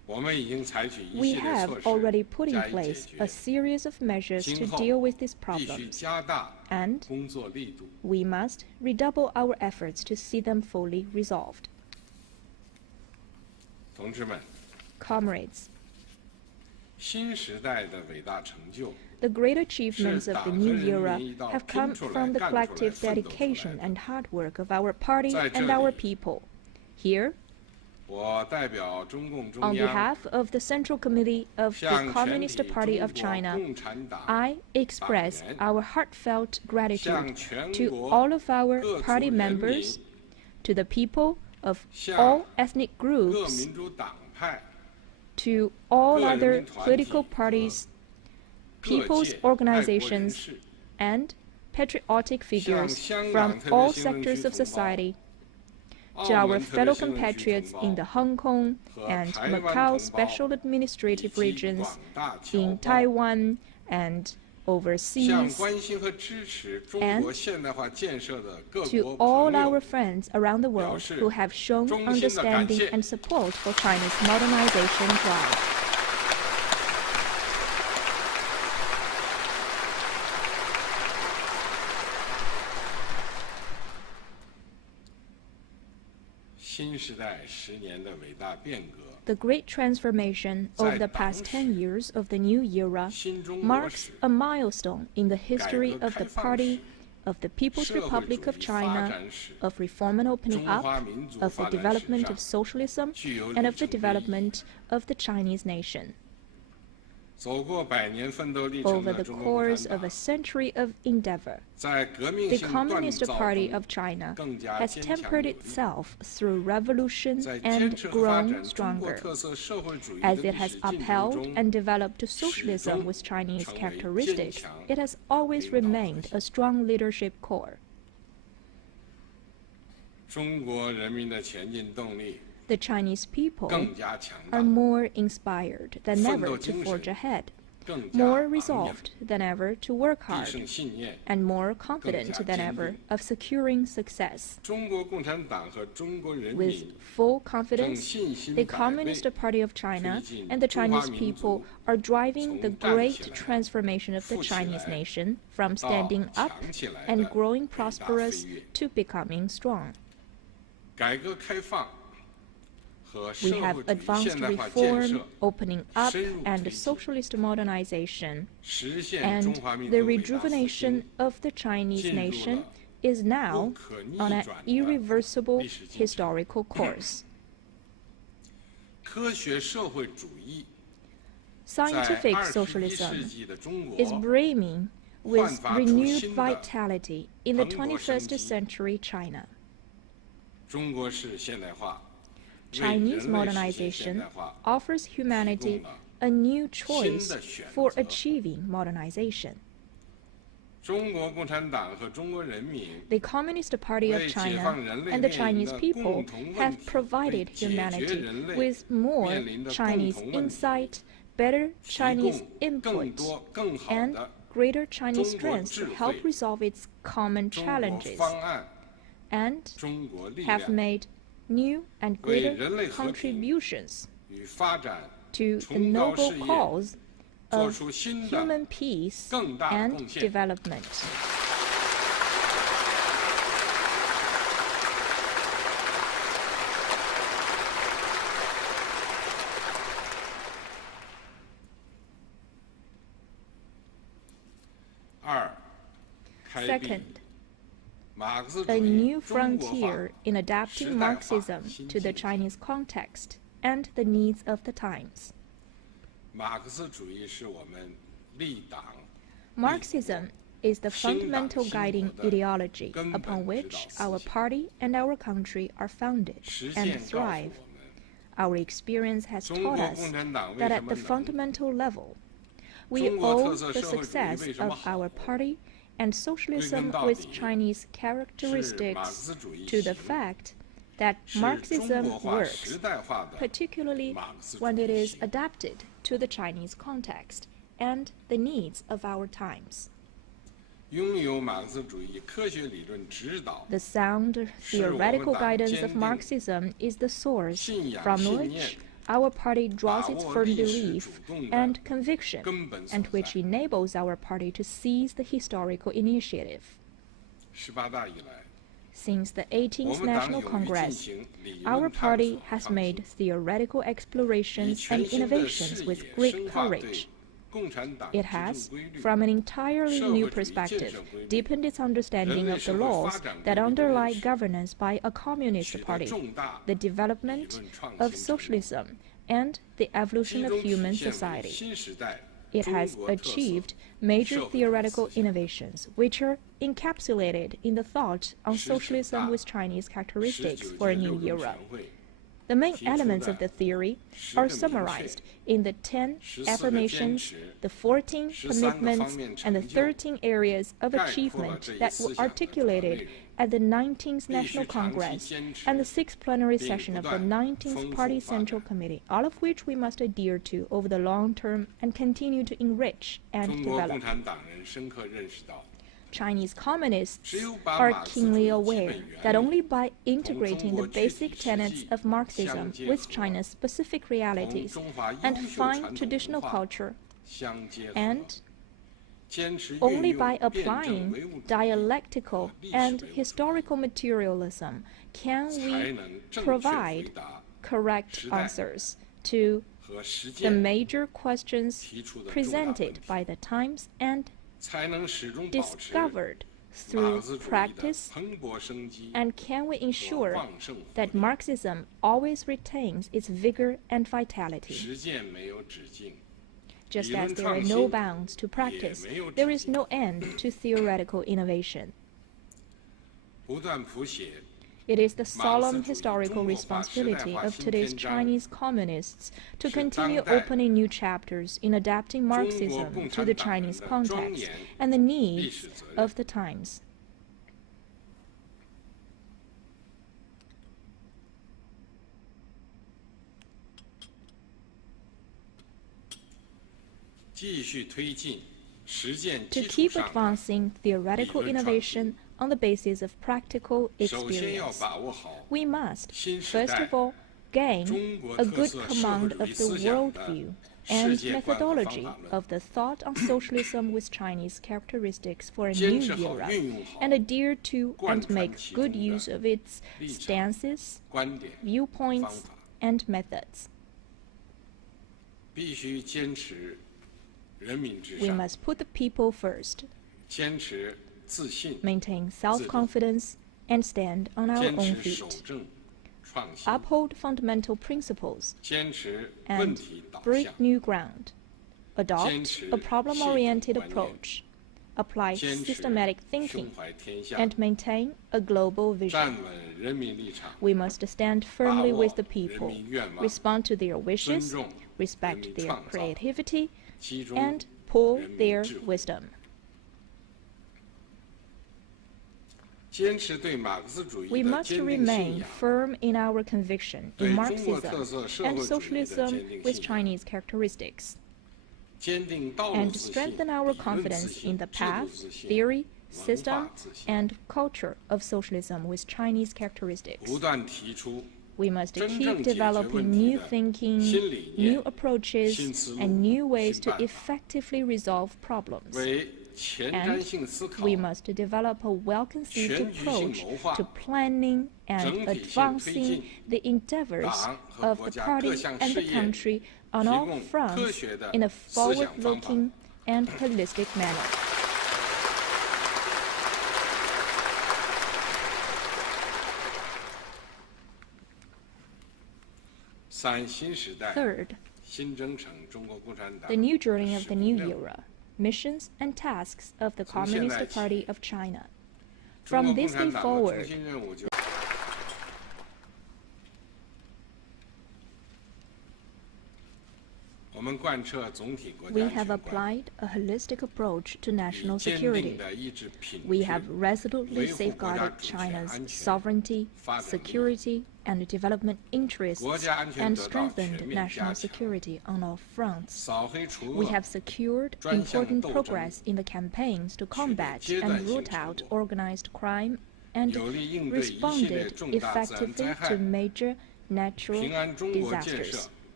We have already put in place a series of measures to deal with these problems, and we must redouble our efforts to see them fully resolved. Comrades, the great achievements of the new era have come from the collective dedication and hard work of our party and our people. Here, on behalf of the Central Committee of the Communist Party of China, I express our heartfelt gratitude to all of our party members, to the people of all ethnic groups, to all other political parties, people's organizations, and patriotic figures from all sectors of society, to our fellow compatriots in the Hong Kong and Macau special administrative regions, in Taiwan and overseas, and to all our friends around the world who have shown understanding and support for China's modernization drive. The great transformation of the past 10 years of the new era marks a milestone in the history of the party, of the People's Republic of China, of reform and opening up, of the development of socialism, and of the development of the Chinese nation. Over the course of a century of endeavor, the Communist Party of China has tempered itself through revolution and grown stronger, as it has upheld and developed socialism with Chinese characteristics. It has always remained a strong leadership core. The Chinese people are more inspired than ever to forge ahead, more resolved than ever to work hard, and more confident than ever of securing success. With full confidence, the Communist Party of China and the Chinese people are driving the great transformation of the Chinese nation from standing up and growing prosperous to becoming strong. We have advanced reform, opening up, and socialist modernization, and the rejuvenation of the Chinese nation is now on an irreversible historical course. Scientific socialism is brimming with renewed vitality in the 21st century China. Chinese modernization offers humanity a new choice for achieving modernization. The Communist Party of China and the Chinese people have provided humanity with more Chinese insight, better Chinese input, and greater Chinese strength to help resolve its common challenges, and have made new and greater contributions to the noble cause of human peace and development. Second, a new frontier in adapting Marxism to the Chinese context and the needs of the times. Marxism is the fundamental guiding ideology upon which our party and our country are founded and thrive. Our experience has taught us that at the fundamental level, we owe the success of our party and socialism with Chinese characteristics to the fact that Marxism works, particularly when it is adapted to the Chinese context and the needs of our times. The sound theoretical guidance of Marxism is the source from which our party draws its firm belief and conviction, and which enables our party to seize the historical initiative. Since the 18th National Congress, our party has made theoretical explorations and innovations with great courage. It has, from an entirely new perspective, deepened its understanding of the laws that underlie governance by a communist party, the development of socialism, and the evolution of human society. It has achieved major theoretical innovations, which are encapsulated in the thought on socialism with Chinese characteristics for a new era. The main elements of the theory are summarized in the 10 affirmations, the 14 commitments, and the 13 areas of achievement that were articulated at the 19th National Congress and the 6th plenary session of the 19th Party Central Committee, all of which we must adhere to over the long term and continue to enrich and develop. Chinese communists are keenly aware that only by integrating the basic tenets of Marxism with China's specific realities and fine traditional culture, and only by applying dialectical and historical materialism can we provide correct answers to the major questions presented by the times and discovered through practice, and can we ensure that Marxism always retains its vigor and vitality? Just as there are no bounds to practice, there is no end to theoretical innovation. It is the solemn historical responsibility of today's Chinese communists to continue opening new chapters in adapting Marxism to the Chinese context and the needs of the times. To keep advancing theoretical innovation on the basis of practical experience, we must, first of all, gain a good command of the worldview and methodology of the thought on socialism with Chinese characteristics for a new era, and adhere to and make good use of its stances, viewpoints, and methods. We must put the people first, maintain self-confidence, and stand on our own feet. Uphold fundamental principles and break new ground. Adopt a problem-oriented approach. Apply systematic thinking and maintain a global vision. We must stand firmly with the people, respond to their wishes, respect their creativity, and pool their wisdom. We must remain firm in our conviction in Marxism and socialism with Chinese characteristics, and strengthen our confidence in the path, theory, system, and culture of socialism with Chinese characteristics. We must keep developing new thinking, new approaches, and new ways to effectively resolve problems. And we must develop a well-conceived approach to planning and advancing the endeavors of the party and the country on all fronts in a forward-looking and holistic manner. Third, the new journey of the new era, missions and tasks of the Communist Party of China. From this day forward, we have applied a holistic approach to national security. We have resolutely safeguarded China's sovereignty, security, and development interests, and strengthened national security on all fronts. We have secured important progress in the campaigns to combat and root out organized crime, and responded effectively to major natural disasters.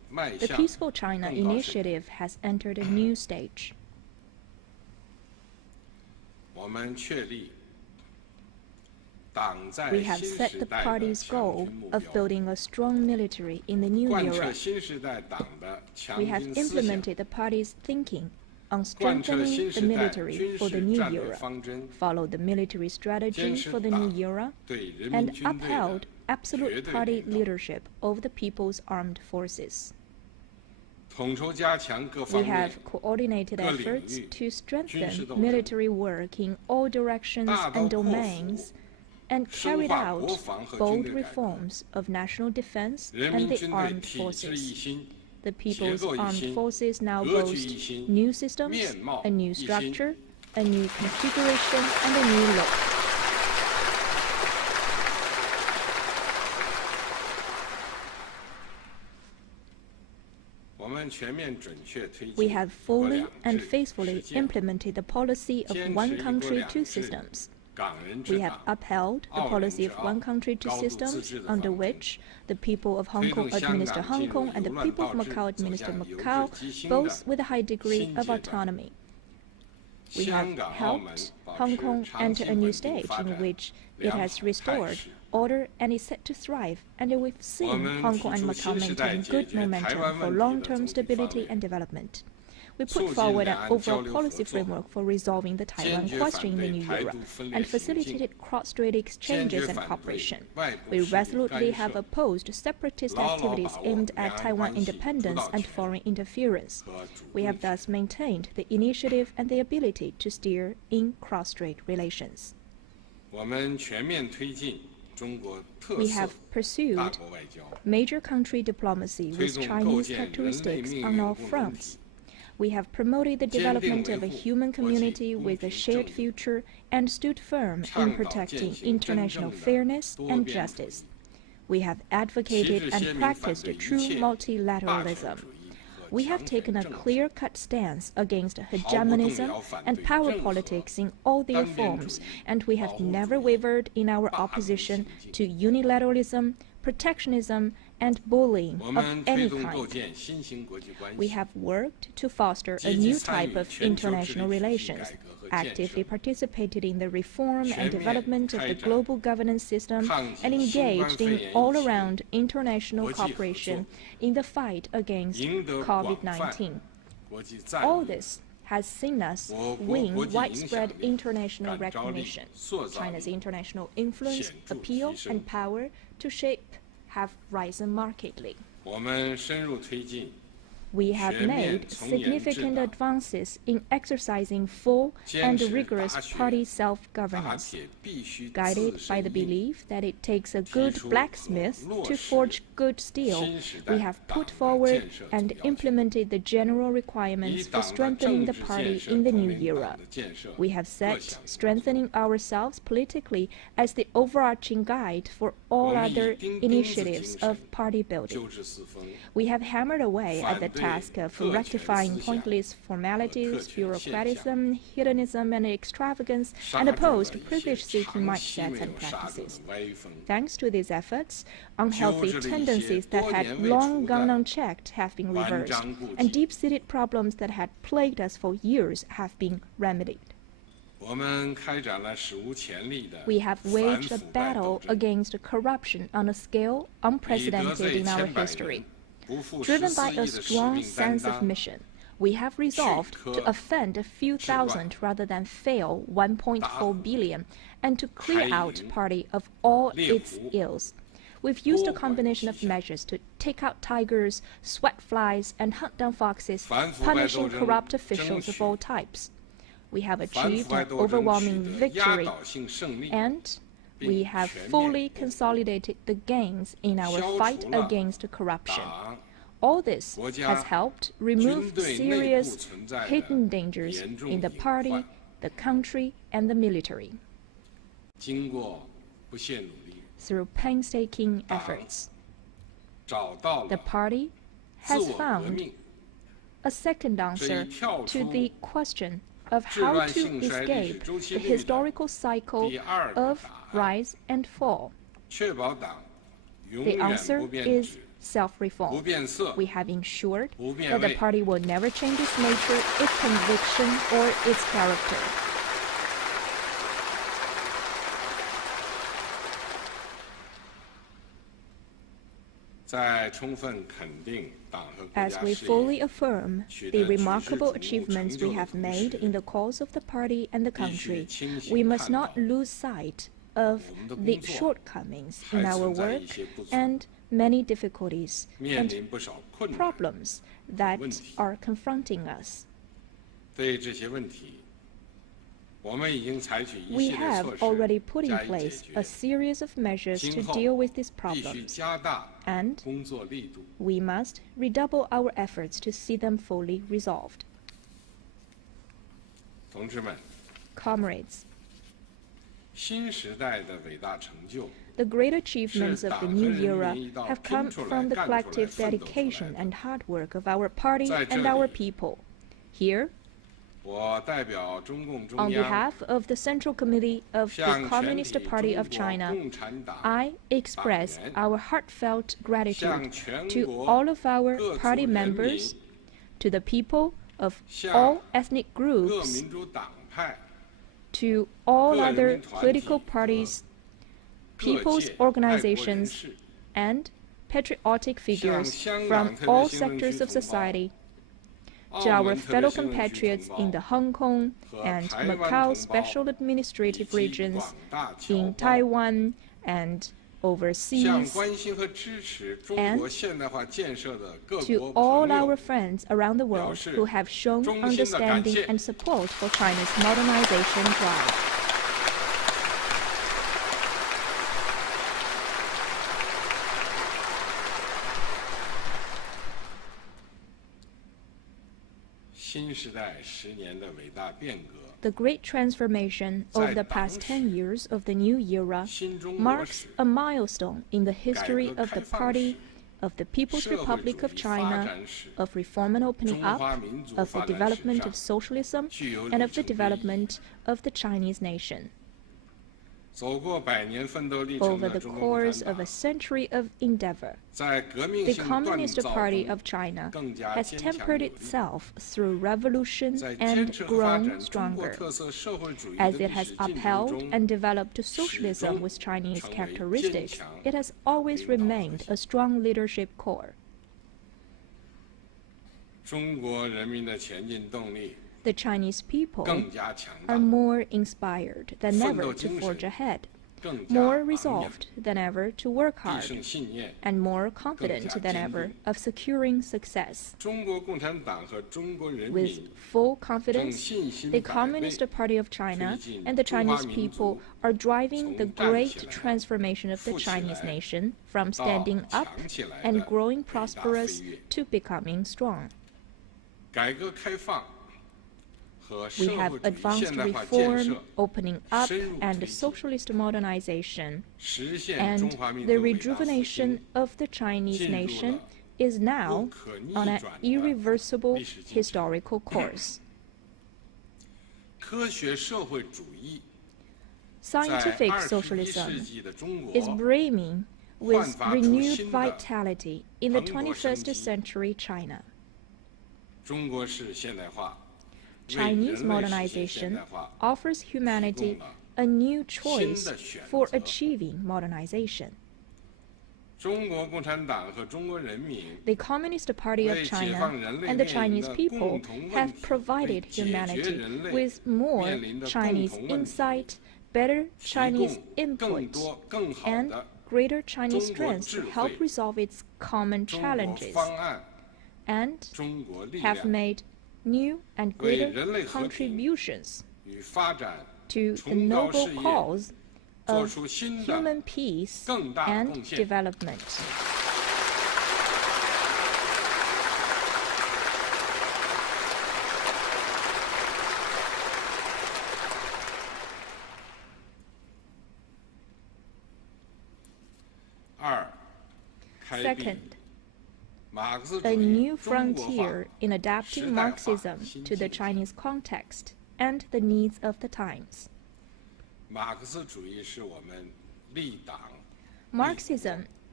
The Peaceful China initiative has entered a new stage. We have set the party's goal of building a strong military in the new era. We have implemented the party's thinking on strengthening the military for the new era, followed the military strategy for the new era, and upheld absolute party leadership over the People's Armed Forces. We have coordinated efforts to strengthen military work in all directions and domains and carried out bold reforms of national defense and the armed forces. The People's Armed Forces now boast new systems, a new structure, a new configuration, and a new look. We have fully and faithfully implemented the policy of one country, two systems. We have upheld the policy of one country, two systems, under which the people of Hong Kong administer Hong Kong and the people of Macau administer Macau, both with a high degree of autonomy. We have helped Hong Kong enter a new stage in which it has restored order and is set to thrive, and we've seen Hong Kong and Macau maintain good momentum for long-term stability and development. We put forward an overall policy framework for resolving the Taiwan question in the new era and facilitated cross-strait exchanges and cooperation. We resolutely have opposed separatist activities aimed at Taiwan independence and foreign interference. We have thus maintained the initiative and the ability to steer in cross-strait relations. We have pursued major country diplomacy with Chinese characteristics on all fronts. We have promoted the development of a human community with a shared future and stood firm in protecting international fairness and justice. We have advocated and practiced true multilateralism. We have taken a clear-cut stance against hegemonism and power politics in all their forms, and we have never wavered in our opposition to unilateralism, protectionism, and bullying of any kind. We have worked to foster a new type of international relations, actively participated in the reform and development of the global governance system, and engaged in all-around international cooperation in the fight against COVID-19. All this has seen us win widespread international recognition. China's international influence, appeal, and power to shape have risen markedly. We have made significant advances in exercising full and rigorous party self-governance, guided by the belief that it takes a good blacksmith to forge good steel. We have put forward and implemented the general requirements for strengthening the party in the new era. We have set strengthening ourselves politically as the overarching guide for all other initiatives of party building. We have hammered away at the task of rectifying pointless formalities, bureaucratism, hedonism, and extravagance, and opposed privilege-seeking mindsets and practices. Thanks to these efforts, unhealthy tendencies that had long gone unchecked have been reversed, and deep-seated problems that had plagued us for years have been remedied. We have waged a battle against corruption on a scale unprecedented in our history. Driven by a strong sense of mission, we have resolved to offend a few thousand rather than fail 1.4 billion, and to clear out party of all its ills. We've used a combination of measures to take out tigers, sweat flies, and hunt down foxes, punishing corrupt officials of all types. We have achieved an overwhelming victory, and we have fully consolidated the gains in our fight against corruption. All this has helped remove serious hidden dangers in the party, the country, and the military. Through painstaking efforts, the party has found a second answer to the question of how to escape the historical cycle of rise and fall. The answer is self-reform. We have ensured that the party will never change its nature, its conviction, or its character. As we fully affirm the remarkable achievements we have made in the cause of the party and the country, we must not lose sight of the shortcomings in our work and many difficulties and problems that are confronting us. We have already put in place a series of measures to deal with these problems, and we must redouble our efforts to see them fully resolved. Comrades, the great achievements of the new era have come from the collective dedication and hard work of our party and our people. Here, on behalf of the Central Committee of the Communist Party of China, I express our heartfelt gratitude to all of our party members, to the people of all ethnic groups, to all other political parties, people's organizations, and patriotic figures from all sectors of society, to our fellow compatriots in the Hong Kong and Macau special administrative regions, in Taiwan and overseas, and to all our friends around the world who have shown understanding and support for China's modernization drive. The great transformation of the past 10 years of the new era marks a milestone in the history of the Party, of the People's Republic of China, of reform and opening up, of the development of socialism, and of the development of the Chinese nation. Over the course of a century of endeavor, the Communist Party of China has tempered itself through revolution and grown stronger, as it has upheld and developed socialism with Chinese characteristics. It has always remained a strong leadership core. The Chinese people are more inspired than ever to forge ahead, more resolved than ever to work hard, and more confident than ever of securing success. With full confidence, the Communist Party of China and the Chinese people are driving the great transformation of the Chinese nation from standing up and growing prosperous to becoming strong. We have advanced reform, opening up, and socialist modernization, and the rejuvenation of the Chinese nation is now on an irreversible historical course. Scientific socialism is brimming with renewed vitality in the 21st century China. Chinese modernization offers humanity a new choice for achieving modernization. The Communist Party of China and the Chinese people have provided humanity with more Chinese insight, better Chinese input, and greater Chinese strength to help resolve its common challenges, and have made new and greater contributions to the noble cause of human peace and development. Second, a new frontier in adapting Marxism to the Chinese context and the needs of the times. Marxism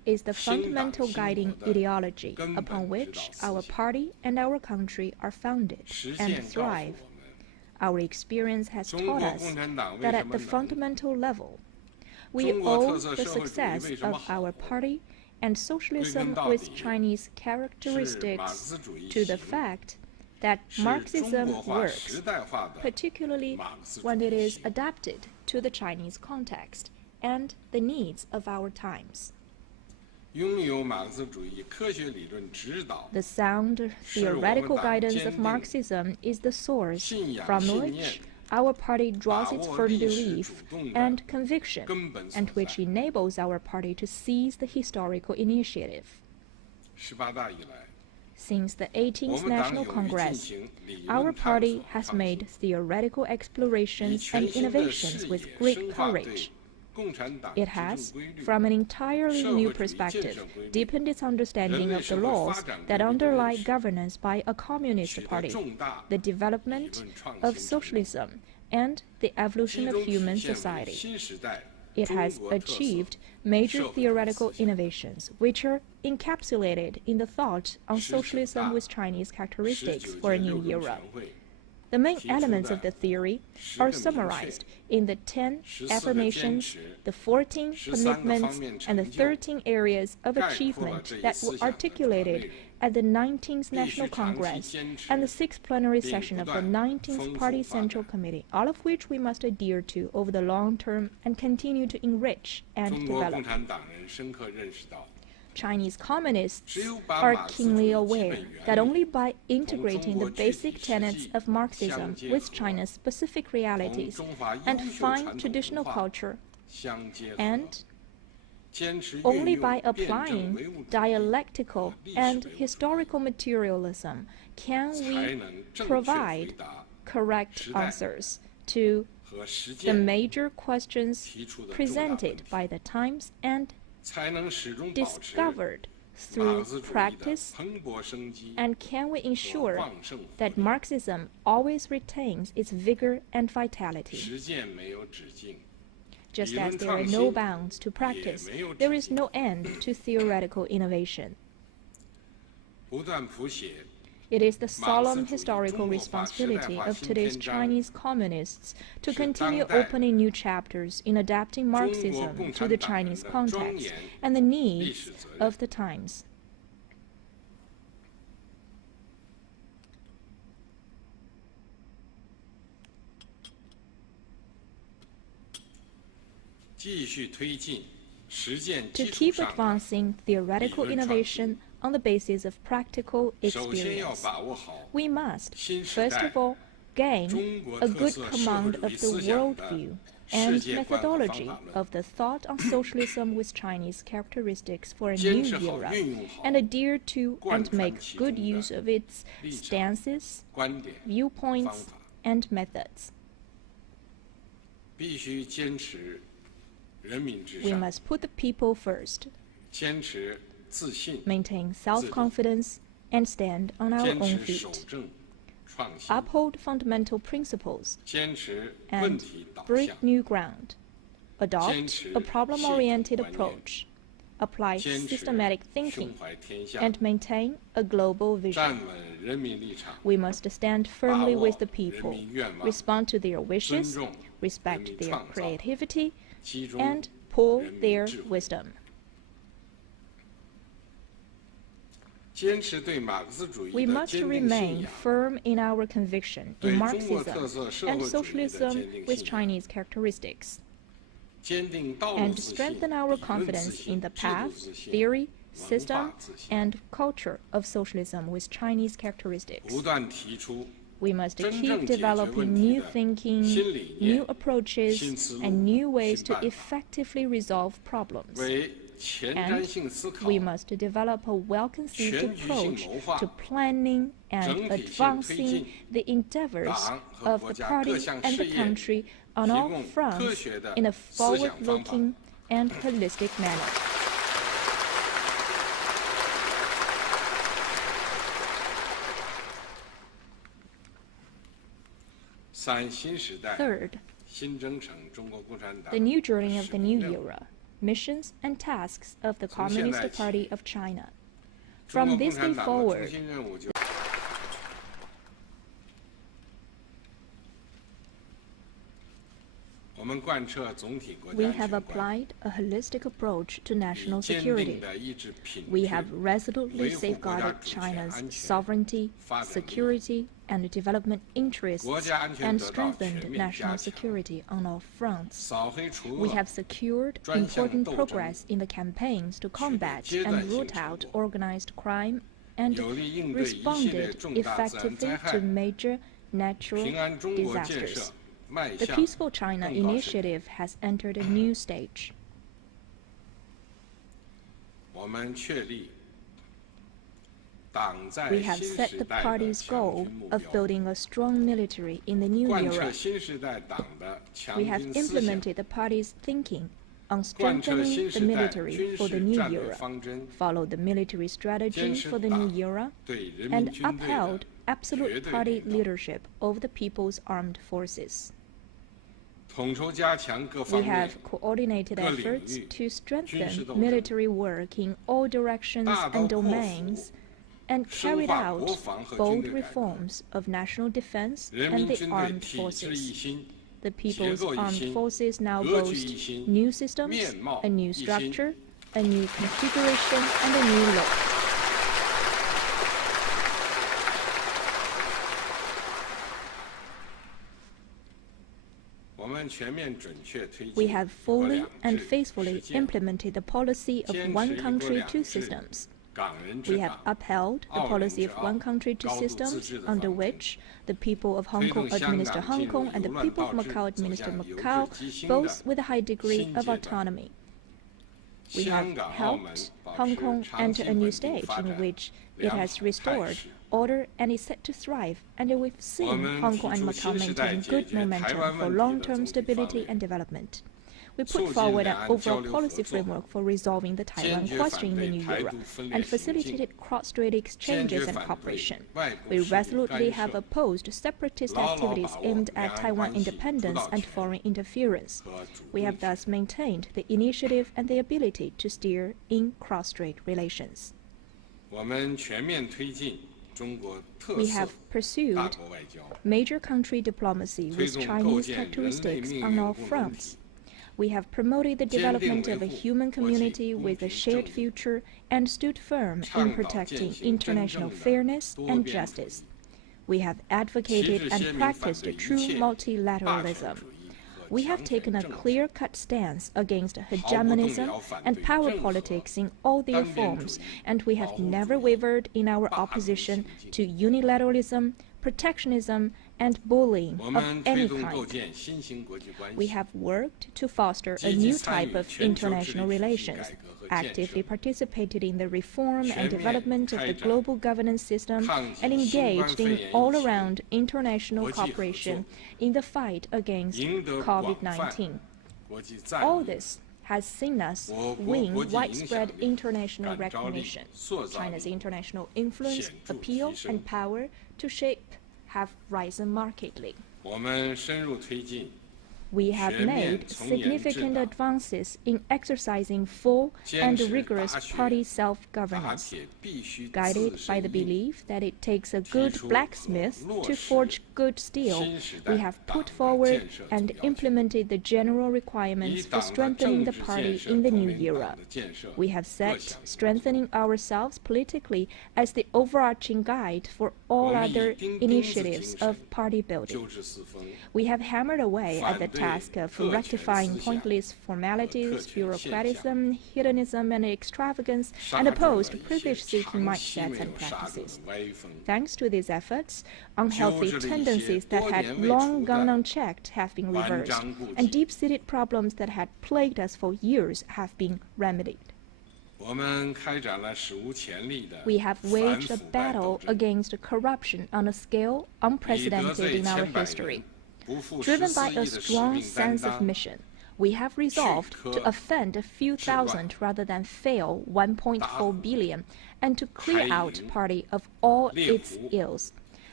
is the fundamental guiding ideology upon which our party and our country are founded and thrive. Our experience has taught us that at the fundamental level, we owe the success of our party and socialism with Chinese characteristics to the fact that Marxism works, particularly when it is adapted to the Chinese context and the needs of our times. The sound theoretical guidance of Marxism is the source from which our party draws its firm belief and conviction, and which enables our party to seize the historical initiative. Since the 18th National Congress, our party has made theoretical explorations and innovations with great courage. It has, from an entirely new perspective, deepened its understanding of the laws that underlie governance by a communist party, the development of socialism, and the evolution of human society. It has achieved major theoretical innovations, which are encapsulated in the thought on socialism with Chinese characteristics for a new era. The main elements of the theory are summarized in the 10 affirmations, the 14 commitments, and the 13 areas of achievement that were articulated at the 19th National Congress and the 6th plenary session of the 19th Party Central Committee, all of which we must adhere to over the long term and continue to enrich and develop. Chinese communists are keenly aware that only by integrating the basic tenets of Marxism with China's specific realities and fine traditional culture, and only by applying dialectical and historical materialism can we provide correct answers to the major questions presented by the times and discovered through practice, and can we ensure that Marxism always retains its vigor and vitality? Just as there are no bounds to practice, there is no end to theoretical innovation. It is the solemn historical responsibility of today's Chinese communists to continue opening new chapters in adapting Marxism to the Chinese context and the needs of the times. To keep advancing theoretical innovation on the basis of practical experience, we must, first of all, gain a good command of the worldview and methodology of the thought on socialism with Chinese characteristics for a new era, and adhere to and make good use of its stances, viewpoints, and methods. We must put the people first, maintain self-confidence, and stand on our own feet. Uphold fundamental principles and break new ground. Adopt a problem-oriented approach. Apply systematic thinking and maintain a global vision. We must stand firmly with the people, respond to their wishes, respect their creativity, and pool their wisdom. We must remain firm in our conviction in Marxism and socialism with Chinese characteristics, and strengthen our confidence in the path, theory, system, and culture of socialism with Chinese characteristics. We must keep developing new thinking, new approaches, and new ways to effectively resolve problems. And we must develop a well-conceived approach to planning and advancing the endeavors of the party and the country on all fronts in a forward-looking and holistic manner. Third, the new journey of the new era missions, and tasks of the Communist Party of China. From this day forward, we have applied a holistic approach to national security. We have resolutely safeguarded China's sovereignty, security, and development interests and strengthened national security on all fronts. We have secured important progress in the campaigns to combat and root out organized crime and responded effectively to major natural disasters. The Peaceful China Initiative has entered a new stage. We have set the party's goal of building a strong military in the new era. We have implemented the party's thinking on strengthening the military for the new era, followed the military strategy for the new era, and upheld absolute party leadership over the People's Armed Forces. We have coordinated efforts to strengthen military work in all directions and domains and carried out bold reforms of national defense and the armed forces. The People's Armed Forces now boast new systems, a new structure, a new configuration, and a new look. We have fully and faithfully implemented the policy of one country, two systems. We have upheld the policy of one country, two systems, under which the people of Hong Kong administer Hong Kong and the people of Macau administer Macau, both with a high degree of autonomy. We have helped Hong Kong enter a new stage in which it has restored order and is set to thrive, and we've seen Hong Kong and Macau maintain good momentum for long-term stability and development. We put forward an overall policy framework for resolving the Taiwan question in the new era and facilitated cross-strait exchanges and cooperation. We resolutely have opposed separatist activities aimed at Taiwan independence and foreign interference. We have thus maintained the initiative and the ability to steer in cross-strait relations. We have pursued major country diplomacy with Chinese characteristics on all fronts. We have promoted the development of a human community with a shared future and stood firm in protecting international fairness and justice. We have advocated and practiced true multilateralism. We have taken a clear-cut stance against hegemonism and power politics in all their forms, and we have never wavered in our opposition to unilateralism, protectionism, and bullying of any kind. We have worked to foster a new type of international relations, actively participated in the reform and development of the global governance system, and engaged in all-around international cooperation in the fight against COVID-19. All this has seen us win widespread international recognition. China's international influence, appeal, and power to shape have risen markedly. We have made significant advances in exercising full and rigorous party self-governance, guided by the belief that it takes a good blacksmith to forge good steel. We have put forward and implemented the general requirements for strengthening the party in the new era. We have set strengthening ourselves politically as the overarching guide for all other initiatives of party building. We have hammered away at the task of rectifying pointless formalities, bureaucratism, hedonism, and extravagance, and opposed privilege-seeking mindsets and practices. Thanks to these efforts, unhealthy tendencies that had long gone unchecked have been reversed, and deep-seated problems that had plagued us for years have been remedied. We have waged a battle against corruption on a scale unprecedented in our history. Driven by a strong sense of mission, we have resolved to offend a few thousand rather than fail 1.4 billion, and to clear out party of all its ills.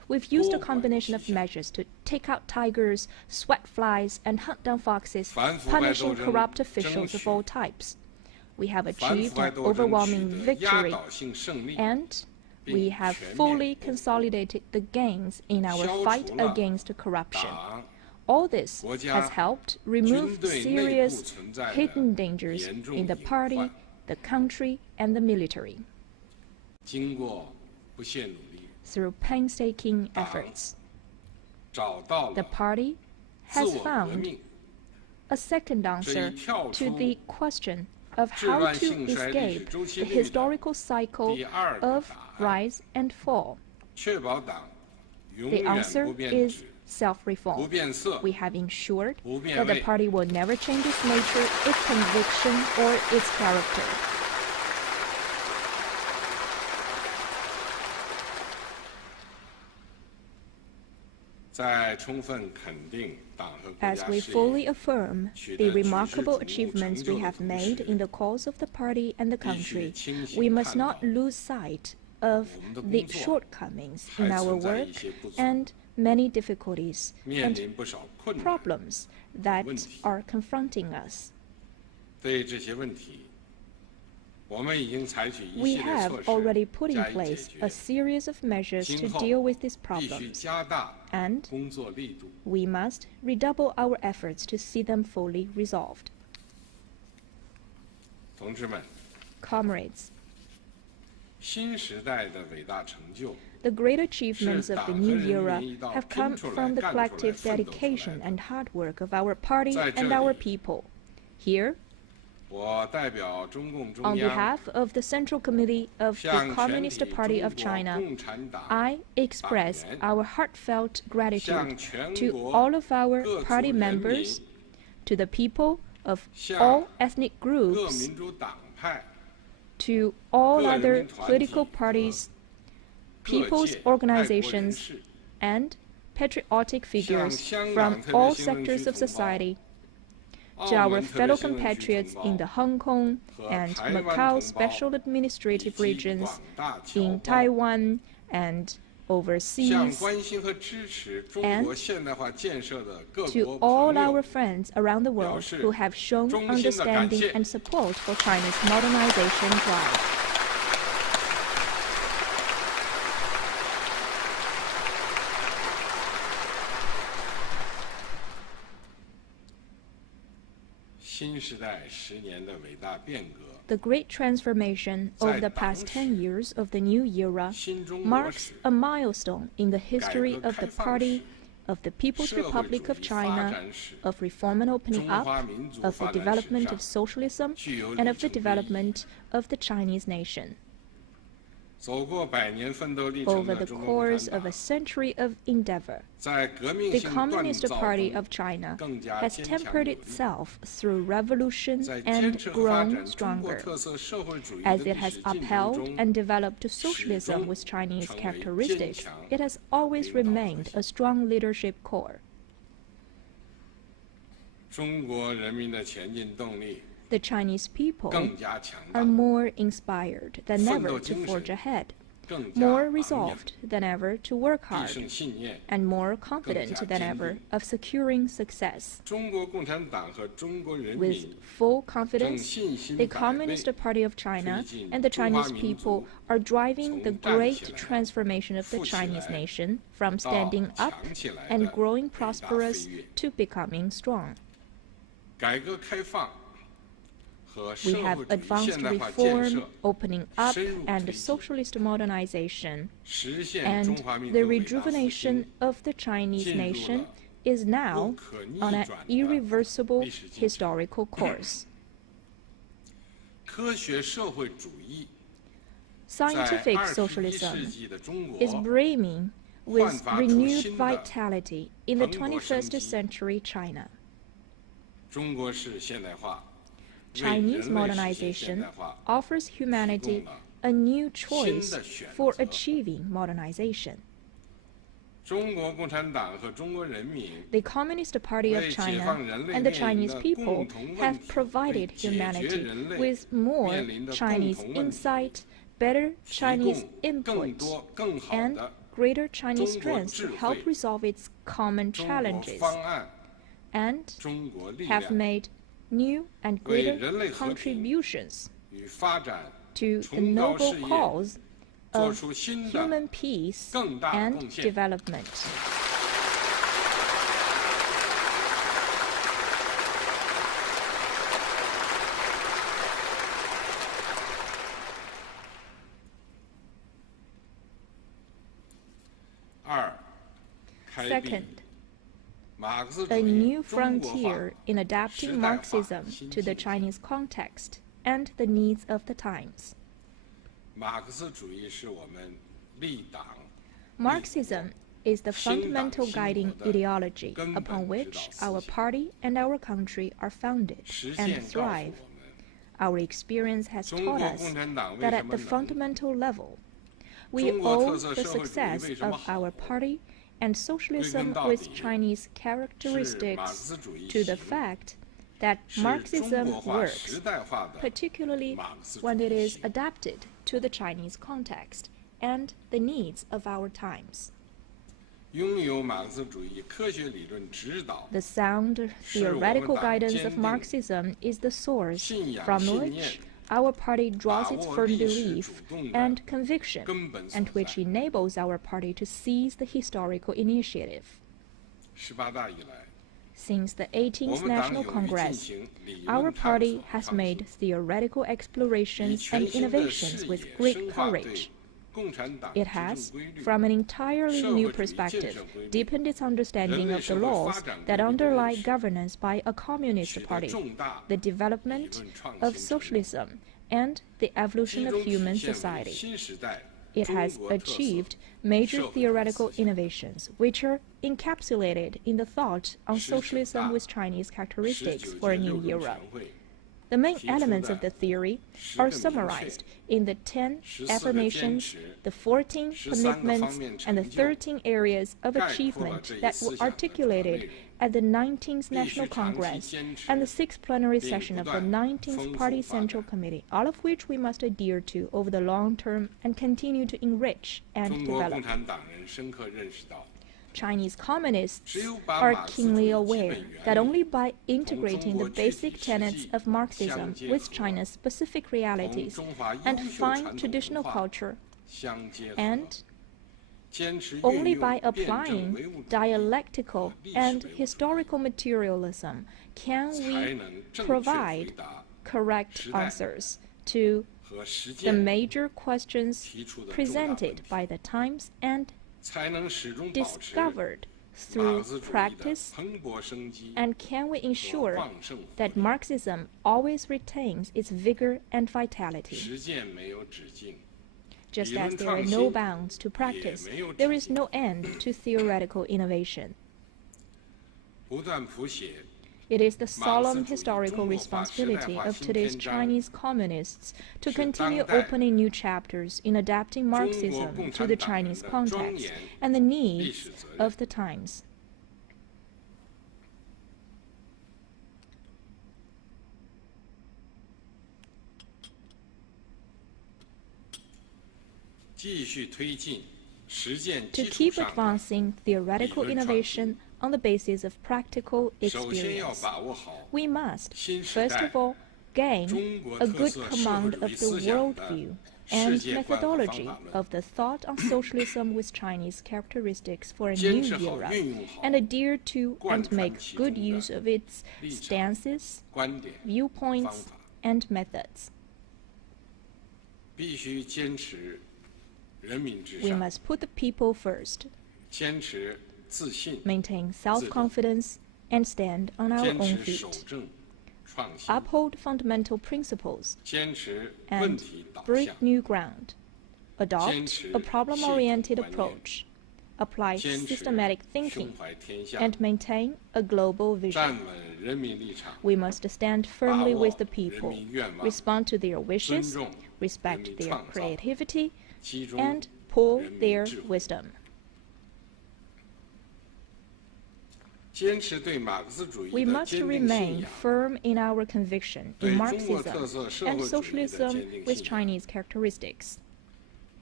we've used a combination of measures to take out tigers, sweat flies, and hunt down foxes, punishing corrupt officials of all types. We have achieved an overwhelming victory, and we have fully consolidated the gains in our fight against corruption. All this has helped remove serious hidden dangers in the party, the country, and the military. Through painstaking efforts, the party has found a second answer to the question of how to escape the historical cycle of rise and fall. The answer is self-reform. We have ensured that the party will never change its nature, its conviction, or its character. As we fully affirm the remarkable achievements we have made in the cause of the party and the country, we must not lose sight of the shortcomings in our work and many difficulties and problems that are confronting us. We have already put in place a series of measures to deal with these problems, and we must redouble our efforts to see them fully resolved. Comrades, the great achievements of the new era have come from the collective dedication and hard work of our party and our people. Here, on behalf of the Central Committee of the Communist Party of China, I express our heartfelt gratitude to all of our party members, to the people of all ethnic groups, to all other political parties, people's organizations, and patriotic figures from all sectors of society, to our fellow compatriots in the Hong Kong and Macau special administrative regions, in Taiwan and overseas, and to all our friends around the world who have shown understanding and support for China's modernization drive. The great transformation of the past 10 years of the new era marks a milestone in the history of the party, of the People's Republic of China, of reform and opening up, of the development of socialism, and of the development of the Chinese nation. Over the course of a century of endeavor, the Communist Party of China has tempered itself through revolution and grown stronger, as it has upheld and developed socialism with Chinese characteristics. It has always remained a strong leadership core. The Chinese people are more inspired than ever to forge ahead, more resolved than ever to work hard, and more confident than ever of securing success. With full confidence, the Communist Party of China and the Chinese people are driving the great transformation of the Chinese nation from standing up and growing prosperous to becoming strong. We have advanced reform, opening up, and socialist modernization, and the rejuvenation of the Chinese nation is now on an irreversible historical course. Scientific socialism is brimming with renewed vitality in the 21st century China. Chinese modernization offers humanity a new choice for achieving modernization. The Communist Party of China and the Chinese people have provided humanity with more Chinese insight, better Chinese input, and greater Chinese strengths to help resolve its common challenges, and have made new and greater contributions to the noble cause of human peace and development. Second, a new frontier in adapting Marxism to the Chinese context and the needs of the times. Marxism is the fundamental guiding ideology upon which our party and our country are founded and thrive. Our experience has taught us that at the fundamental level, we owe the success of our party and socialism with Chinese characteristics to the fact that Marxism works, particularly when it is adapted to the Chinese context and the needs of our times. The sound theoretical guidance of Marxism is the source from which our party draws its firm belief and conviction, and which enables our party to seize the historical initiative. Since the 18th National Congress, our party has made theoretical explorations and innovations with great courage. It has, from an entirely new perspective, deepened its understanding of the laws that underlie governance by a communist party, the development of socialism, and the evolution of human society. It has achieved major theoretical innovations, which are encapsulated in the thought on socialism with Chinese characteristics for a new era. The main elements of the theory are summarized in the 10 affirmations, the 14 commitments, and the 13 areas of achievement that were articulated at the 19th National Congress and the 6th plenary session of the 19th Party Central Committee, all of which we must adhere to over the long term and continue to enrich and develop. Chinese communists are keenly aware that only by integrating the basic tenets of Marxism with China's specific realities and fine traditional culture, and only by applying dialectical and historical materialism can we provide correct answers to the major questions presented by the times and discovered through practice, and can we ensure that Marxism always retains its vigor and vitality? Just as there are no bounds to practice, there is no end to theoretical innovation. It is the solemn historical responsibility of today's Chinese communists to continue opening new chapters in adapting Marxism to the Chinese context and the needs of the times. To keep advancing theoretical innovation on the basis of practical experience, we must, first of all, gain a good command of the worldview and methodology of the thought on socialism with Chinese characteristics for a new era, and adhere to and make good use of its stances, viewpoints, and methods. We must put the people first, maintain self-confidence, and stand on our own feet, uphold fundamental principles, and break new ground, adopt a problem-oriented approach, apply systematic thinking, and maintain a global vision. We must stand firmly with the people, respond to their wishes, respect their creativity, and pool their wisdom. We must remain firm in our conviction in Marxism and socialism with Chinese characteristics.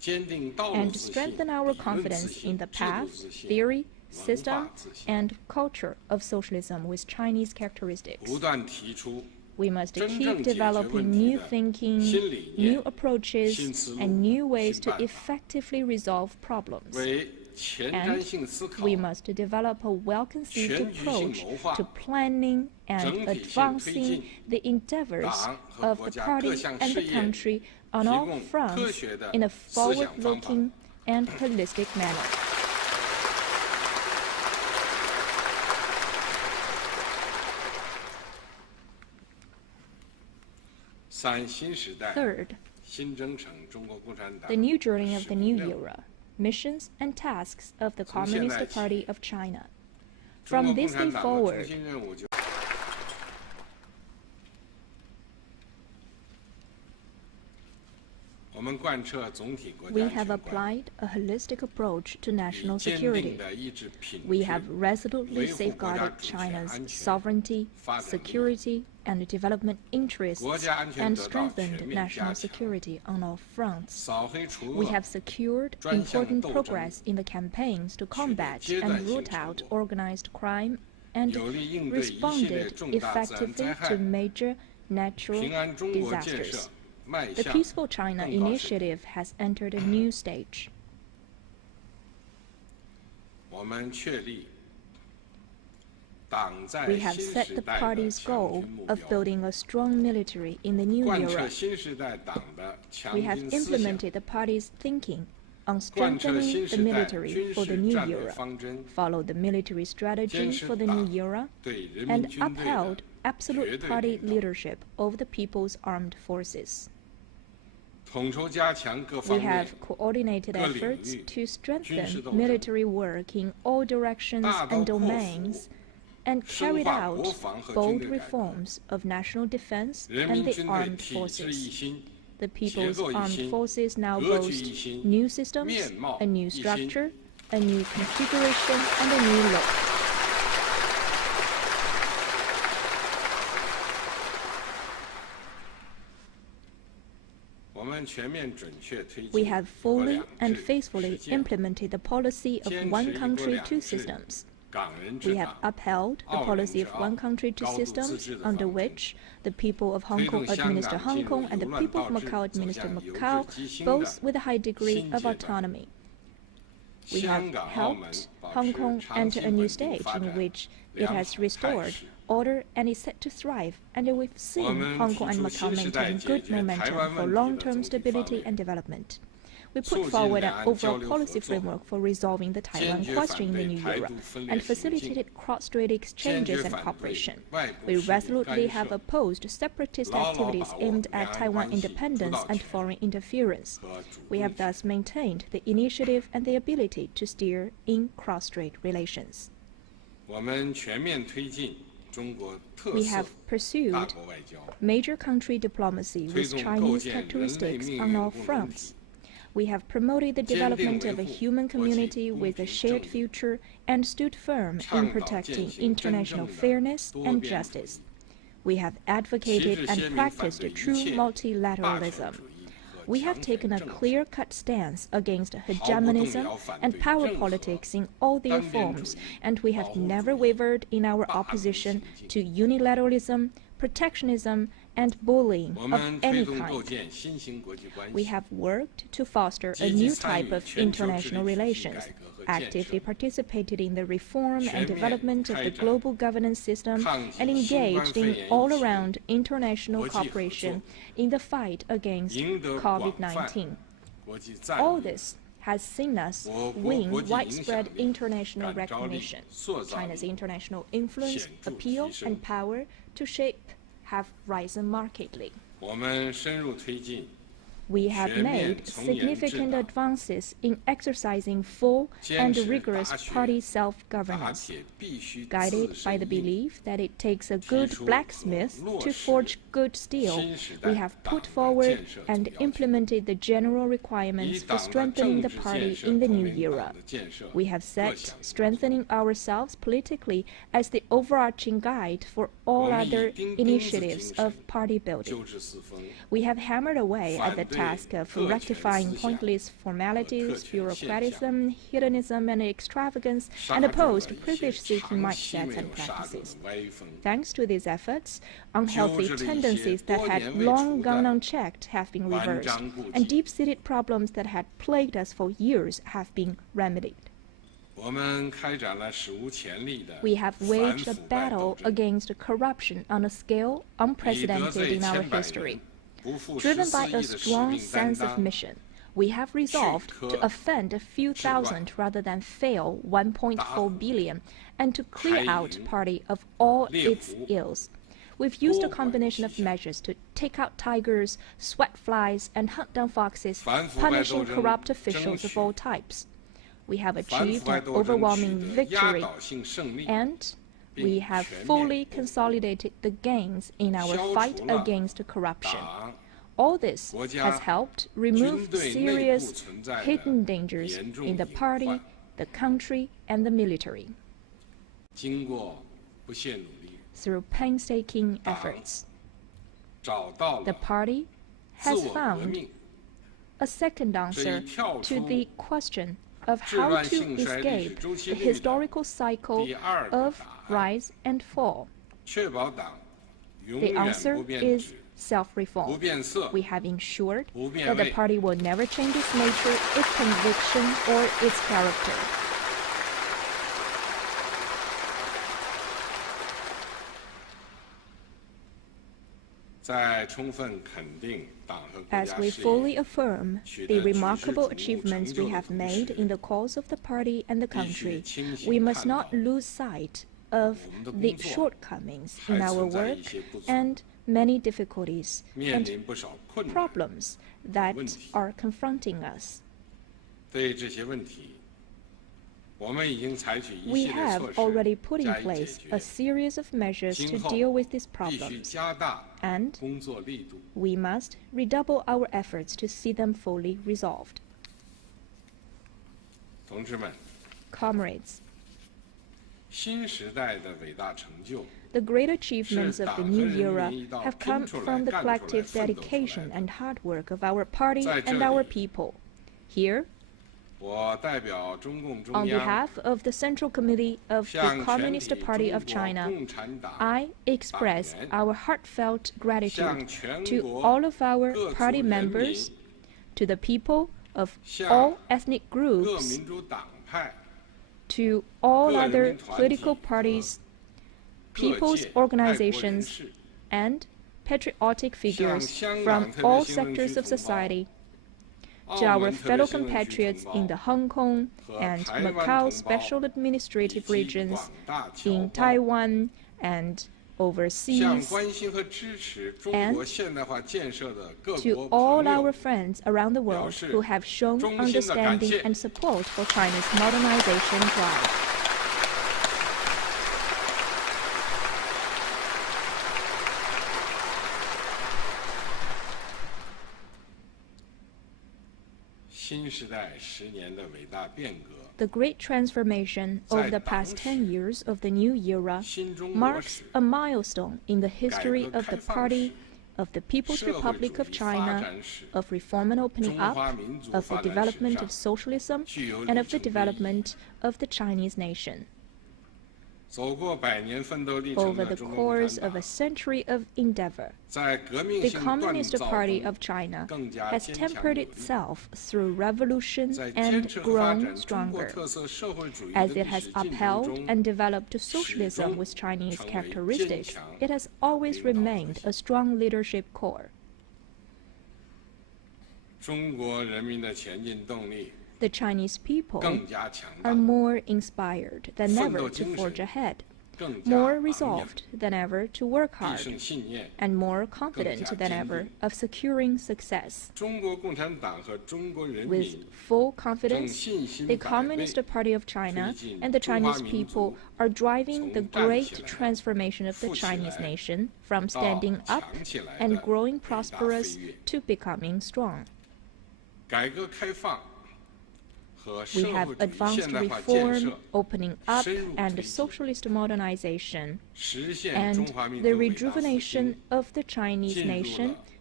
and strengthen our confidence in the path, theory, system, and culture of socialism with Chinese characteristics. We must keep developing new thinking, new approaches, and new ways to effectively resolve problems. And we must develop a well-conceived approach to planning and advancing the endeavors of the party and the country on all fronts in a forward-looking and holistic manner. Third, the new journey of the new era, missions and tasks of the Communist Party of China. From this day forward, we have applied a holistic approach to national security. We have resolutely safeguarded China's sovereignty, security, and development interests and strengthened national security on all fronts. We have secured important progress in the campaigns to combat and root out organized crime and responded effectively to major natural disasters. The Peaceful China initiative has entered a new stage. We have set the party's goal of building a strong military in the new era. We have implemented the party's thinking on strengthening the military for the new era, followed the military strategy for the new era, and upheld absolute party leadership over the People's Armed Forces. We have coordinated efforts to strengthen military work in all directions and domains and carried out bold reforms of national defense and the armed forces. The People's Armed Forces now boast new systems, a new structure, a new configuration, and a new look. We have fully and faithfully implemented the policy of one country, two systems. We have upheld the policy of one country, two systems, under which the people of Hong Kong administer Hong Kong and the people of Macau administer Macau, both with a high degree of autonomy. We have helped Hong Kong enter a new stage in which it has restored order and is set to thrive, and we've seen Hong Kong and Macau maintain good momentum for long-term stability and development. We put forward an overall policy framework for resolving the Taiwan question in the new era and facilitated cross-strait exchanges and cooperation. We resolutely have opposed separatist activities aimed at Taiwan independence and foreign interference. We have thus maintained the initiative and the ability to steer in cross-strait relations. We have pursued major country diplomacy with Chinese characteristics on all fronts. We have promoted the development of a human community with a shared future and stood firm in protecting international fairness and justice. We have advocated and practiced true multilateralism. We have taken a clear-cut stance against hegemonism and power politics in all their forms, and we have never wavered in our opposition to unilateralism, protectionism, and bullying of any kind. We have worked to foster a new type of international relations, actively participated in the reform and development of the global governance system, and engaged in all-around international cooperation in the fight against COVID-19. All this has seen us win widespread international recognition. China's international influence, appeal, and power to shape have risen markedly. We have made significant advances in exercising full and rigorous party self-governance, guided by the belief that it takes a good blacksmith to forge good steel. We have put forward and implemented the general requirements for strengthening the party in the new era. We have set strengthening ourselves politically as the overarching guide for all other initiatives of party building. We have hammered away at the task of rectifying pointless formalities, bureaucratism, hedonism, and extravagance, and opposed privilege-seeking mindsets and practices. Thanks to these efforts, unhealthy tendencies that had long gone unchecked have been reversed, and deep-seated problems that had plagued us for years have been remedied. We have waged a battle against corruption on a scale unprecedented in our history. Driven by a strong sense of mission, we have resolved to offend a few thousand rather than fail 1.4 billion, and to clear out party of all its ills. We've used a combination of measures to take out tigers, sweat flies, and hunt down foxes, punishing corrupt officials of all types. We have achieved an overwhelming victory, and we have fully consolidated the gains in our fight against corruption. All this has helped remove serious hidden dangers in the party, the country, and the military. Through painstaking efforts, the party has found a second answer to the question of how to escape the historical cycle of rise and fall. The answer is self-reform. We have ensured that the party will never change its nature, its conviction, or its character. As we fully affirm the remarkable achievements we have made in the cause of the party and the country, we must not lose sight of the shortcomings in our work and many difficulties and problems that are confronting us. We have already put in place a series of measures to deal with these problems, and we must redouble our efforts to see them fully resolved. Comrades, the great achievements of the new era have come from the collective dedication and hard work of our party and our people. Here, on behalf of the Central Committee of the Communist Party of China, I express our heartfelt gratitude to all of our party members, to the people of all ethnic groups, to all other political parties, people's organizations, and patriotic figures from all sectors of society, to our fellow compatriots in the Hong Kong and Macau special administrative regions, in Taiwan and overseas, and to all our friends around the world who have shown understanding and support for China's modernization drive. The great transformation of the past 10 years of the new era marks a milestone in the history of the party, of the People's Republic of China, of reform and opening up, of the development of socialism, and of the development of the Chinese nation. Over the course of a century of endeavor, the Communist Party of China has tempered itself through revolution and grown stronger. As it has upheld and developed socialism with Chinese characteristics, it has always remained a strong leadership core. The Chinese people are more inspired than ever to forge ahead, more resolved than ever to work hard, and more confident than ever of securing success. With full confidence, the Communist Party of China and the Chinese people are driving the great transformation of the Chinese nation from standing up and growing prosperous to becoming strong. We have advanced reform, opening up, and socialist modernization, and the rejuvenation of the Chinese nation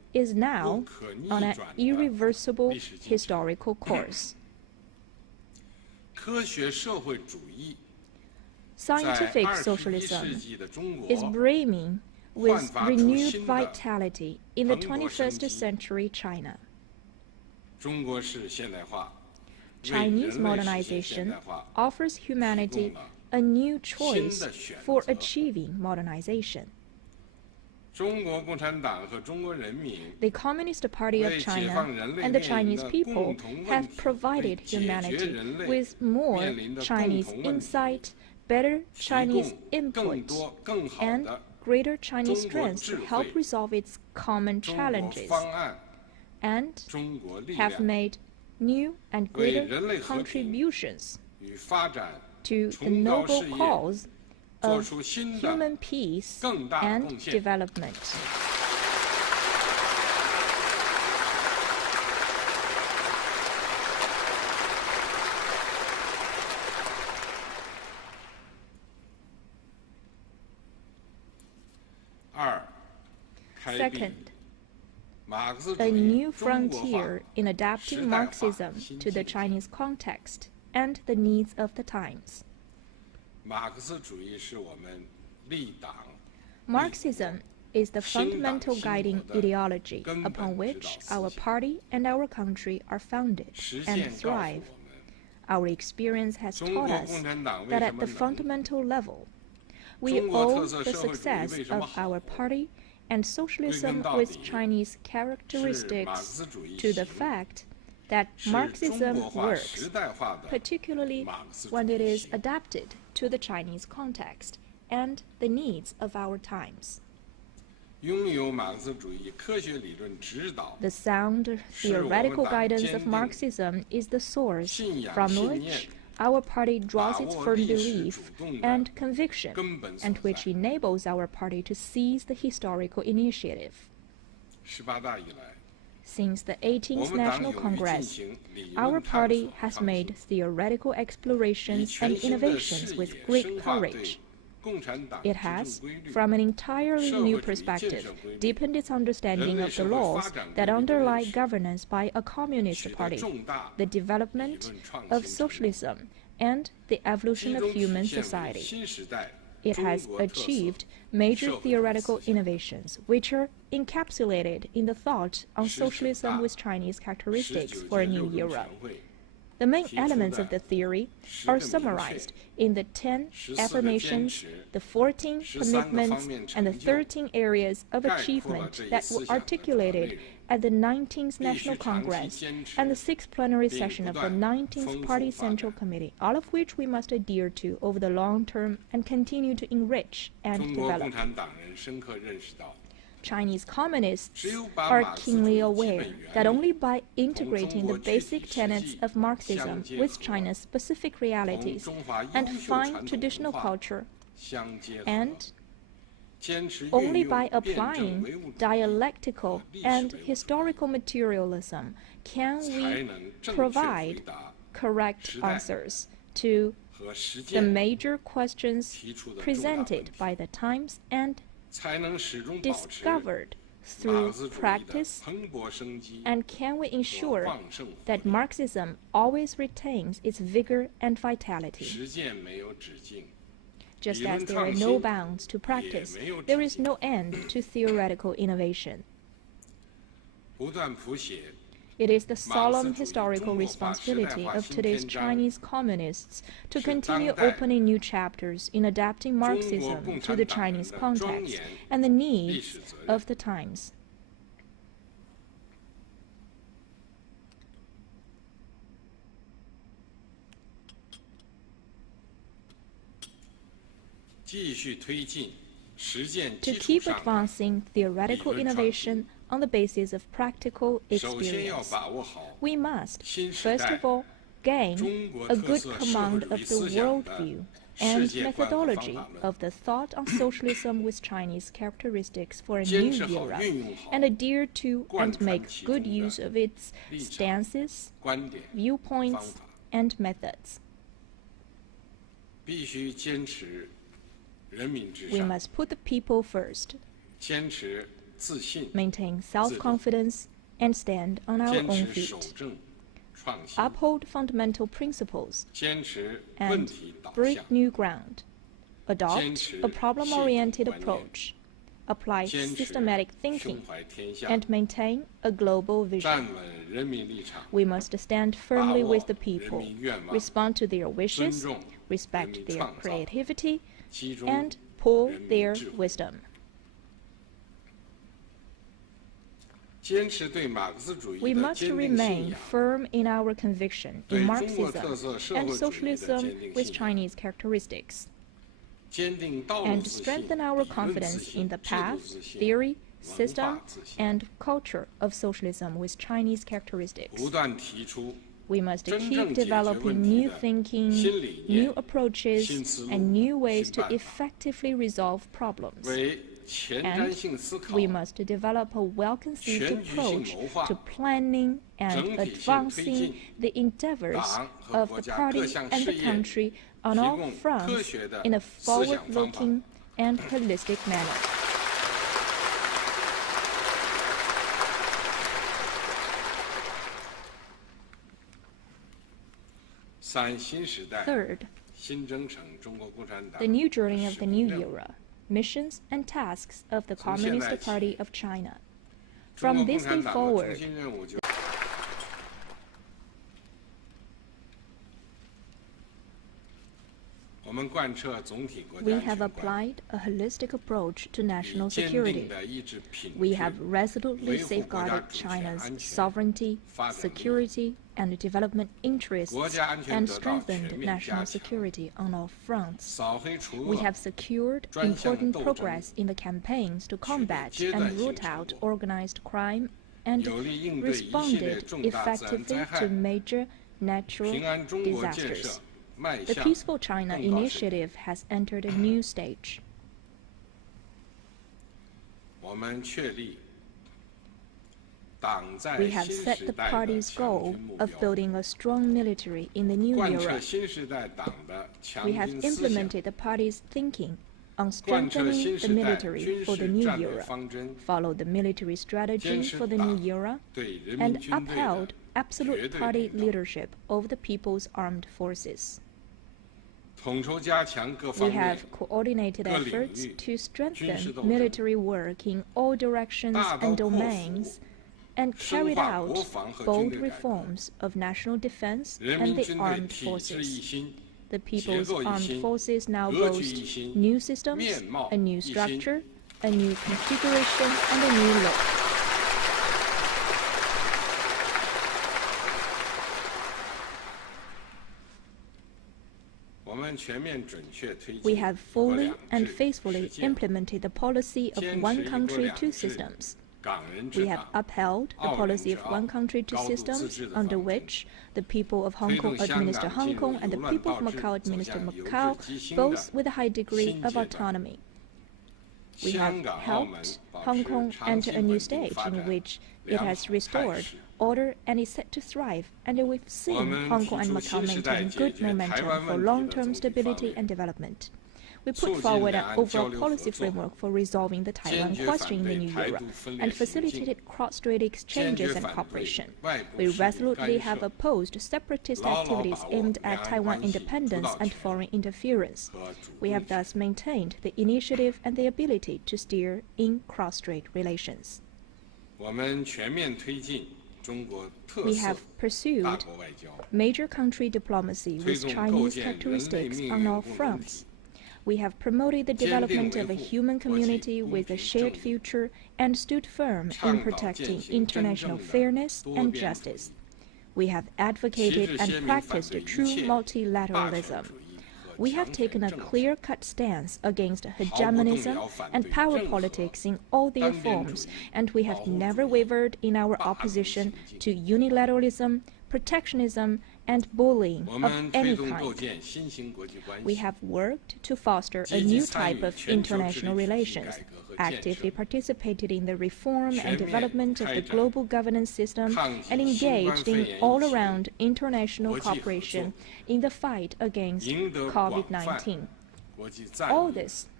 is now on an irreversible historical course. Scientific socialism is brimming with renewed vitality in the 21st century China. Chinese modernization offers humanity a new choice for achieving modernization. The Communist Party of China and the Chinese people have provided humanity with more Chinese insight, better Chinese input, and greater Chinese strength to help resolve its common challenges, and have made new and greater contributions to the noble cause of human peace and development. Second, a new frontier in adapting Marxism to the Chinese context and the needs of the times. Marxism is the fundamental guiding ideology upon which our party and our country are founded and thrive. Our experience has taught us that at the fundamental level, we owe the success of our party and socialism with Chinese characteristics to the fact that Marxism works, particularly when it is adapted to the Chinese context and the needs of our times. The sound theoretical guidance of Marxism is the source from which our party draws its firm belief and conviction, and which enables our party to seize the historical initiative. Since the 18th National Congress, our party has made theoretical explorations and innovations with great courage. It has, from an entirely new perspective, deepened its understanding of the laws that underlie governance by a communist party, the development of socialism, and the evolution of human society. It has achieved major theoretical innovations, which are encapsulated in the thought on socialism with Chinese characteristics for a new era. The main elements of the theory are summarized in the 10 affirmations, the 14 commitments, and the 13 areas of achievement that were articulated at the 19th National Congress and the 6th plenary session of the 19th Party Central Committee, all of which we must adhere to over the long term and continue to enrich and develop. Chinese communists are keenly aware that only by integrating the basic tenets of Marxism with China's specific realities and fine traditional culture, and only by applying dialectical and historical materialism can we provide correct answers to the major questions presented by the times and discovered through practice, and can we ensure that Marxism always retains its vigor and vitality? Just as there are no bounds to practice, there is no end to theoretical innovation. It is the solemn historical responsibility of today's Chinese communists to continue opening new chapters in adapting Marxism to the Chinese context and the needs of the times. To keep advancing theoretical innovation on the basis of practical experience, we must, first of all, gain a good command of the worldview and methodology of the thought on socialism with Chinese characteristics for a new era, and adhere to and make good use of its stances, viewpoints, and methods. We must put the people first. maintain self-confidence, and stand on our own feet, uphold fundamental principles, and break new ground, adopt a problem-oriented approach, apply systematic thinking, and maintain a global vision. We must stand firmly with the people, respond to their wishes, respect their creativity, and pool their wisdom. We must remain firm in our conviction in Marxism and socialism with Chinese characteristics, and strengthen our confidence in the path, theory, system, and culture of socialism with Chinese characteristics. We must keep developing new thinking, new approaches, and new ways to effectively resolve problems. And we must develop a well-conceived approach to planning and advancing the endeavors of the party and the country on all fronts in a forward-looking and holistic manner. Third, the new journey of the new era, missions and tasks of the Communist Party of China. From this day forward, we have applied a holistic approach to national security. We have resolutely safeguarded China's sovereignty, security, and development interests and strengthened national security on all fronts. We have secured important progress in the campaigns to combat and root out organized crime and responded effectively to major natural disasters. The Peaceful China initiative has entered a new stage. We have set the party's goal of building a strong military in the new era. We have implemented the party's thinking on strengthening the military for the new era, followed the military strategy for the new era, and upheld absolute party leadership over the People's Armed Forces. We have coordinated efforts to strengthen military work in all directions and domains and carried out bold reforms of national defense and the armed forces. The People's Armed Forces now boast new systems, a new structure, a new configuration, and a new look. We have fully and faithfully implemented the policy of one country, two systems. We have upheld the policy of one country, two systems, under which the people of Hong Kong administer Hong Kong and the people of Macau administer Macau, both with a high degree of autonomy. We have helped Hong Kong enter a new stage in which it has restored order and is set to thrive, and we've seen Hong Kong and Macau maintain good momentum for long-term stability and development. We put forward an overall policy framework for resolving the Taiwan question in the new era and facilitated cross-strait exchanges and cooperation. We resolutely have opposed separatist activities aimed at Taiwan independence and foreign interference. We have thus maintained the initiative and the ability to steer in cross-strait relations. We have pursued major country diplomacy with Chinese characteristics on all fronts. We have promoted the development of a human community with a shared future and stood firm in protecting international fairness and justice. We have advocated and practiced true multilateralism. We have taken a clear-cut stance against hegemonism and power politics in all their forms, and we have never wavered in our opposition to unilateralism, protectionism, and bullying of any kind. We have worked to foster a new type of international relations, actively participated in the reform and development of the global governance system, and engaged in all-around international cooperation in the fight against COVID-19. All this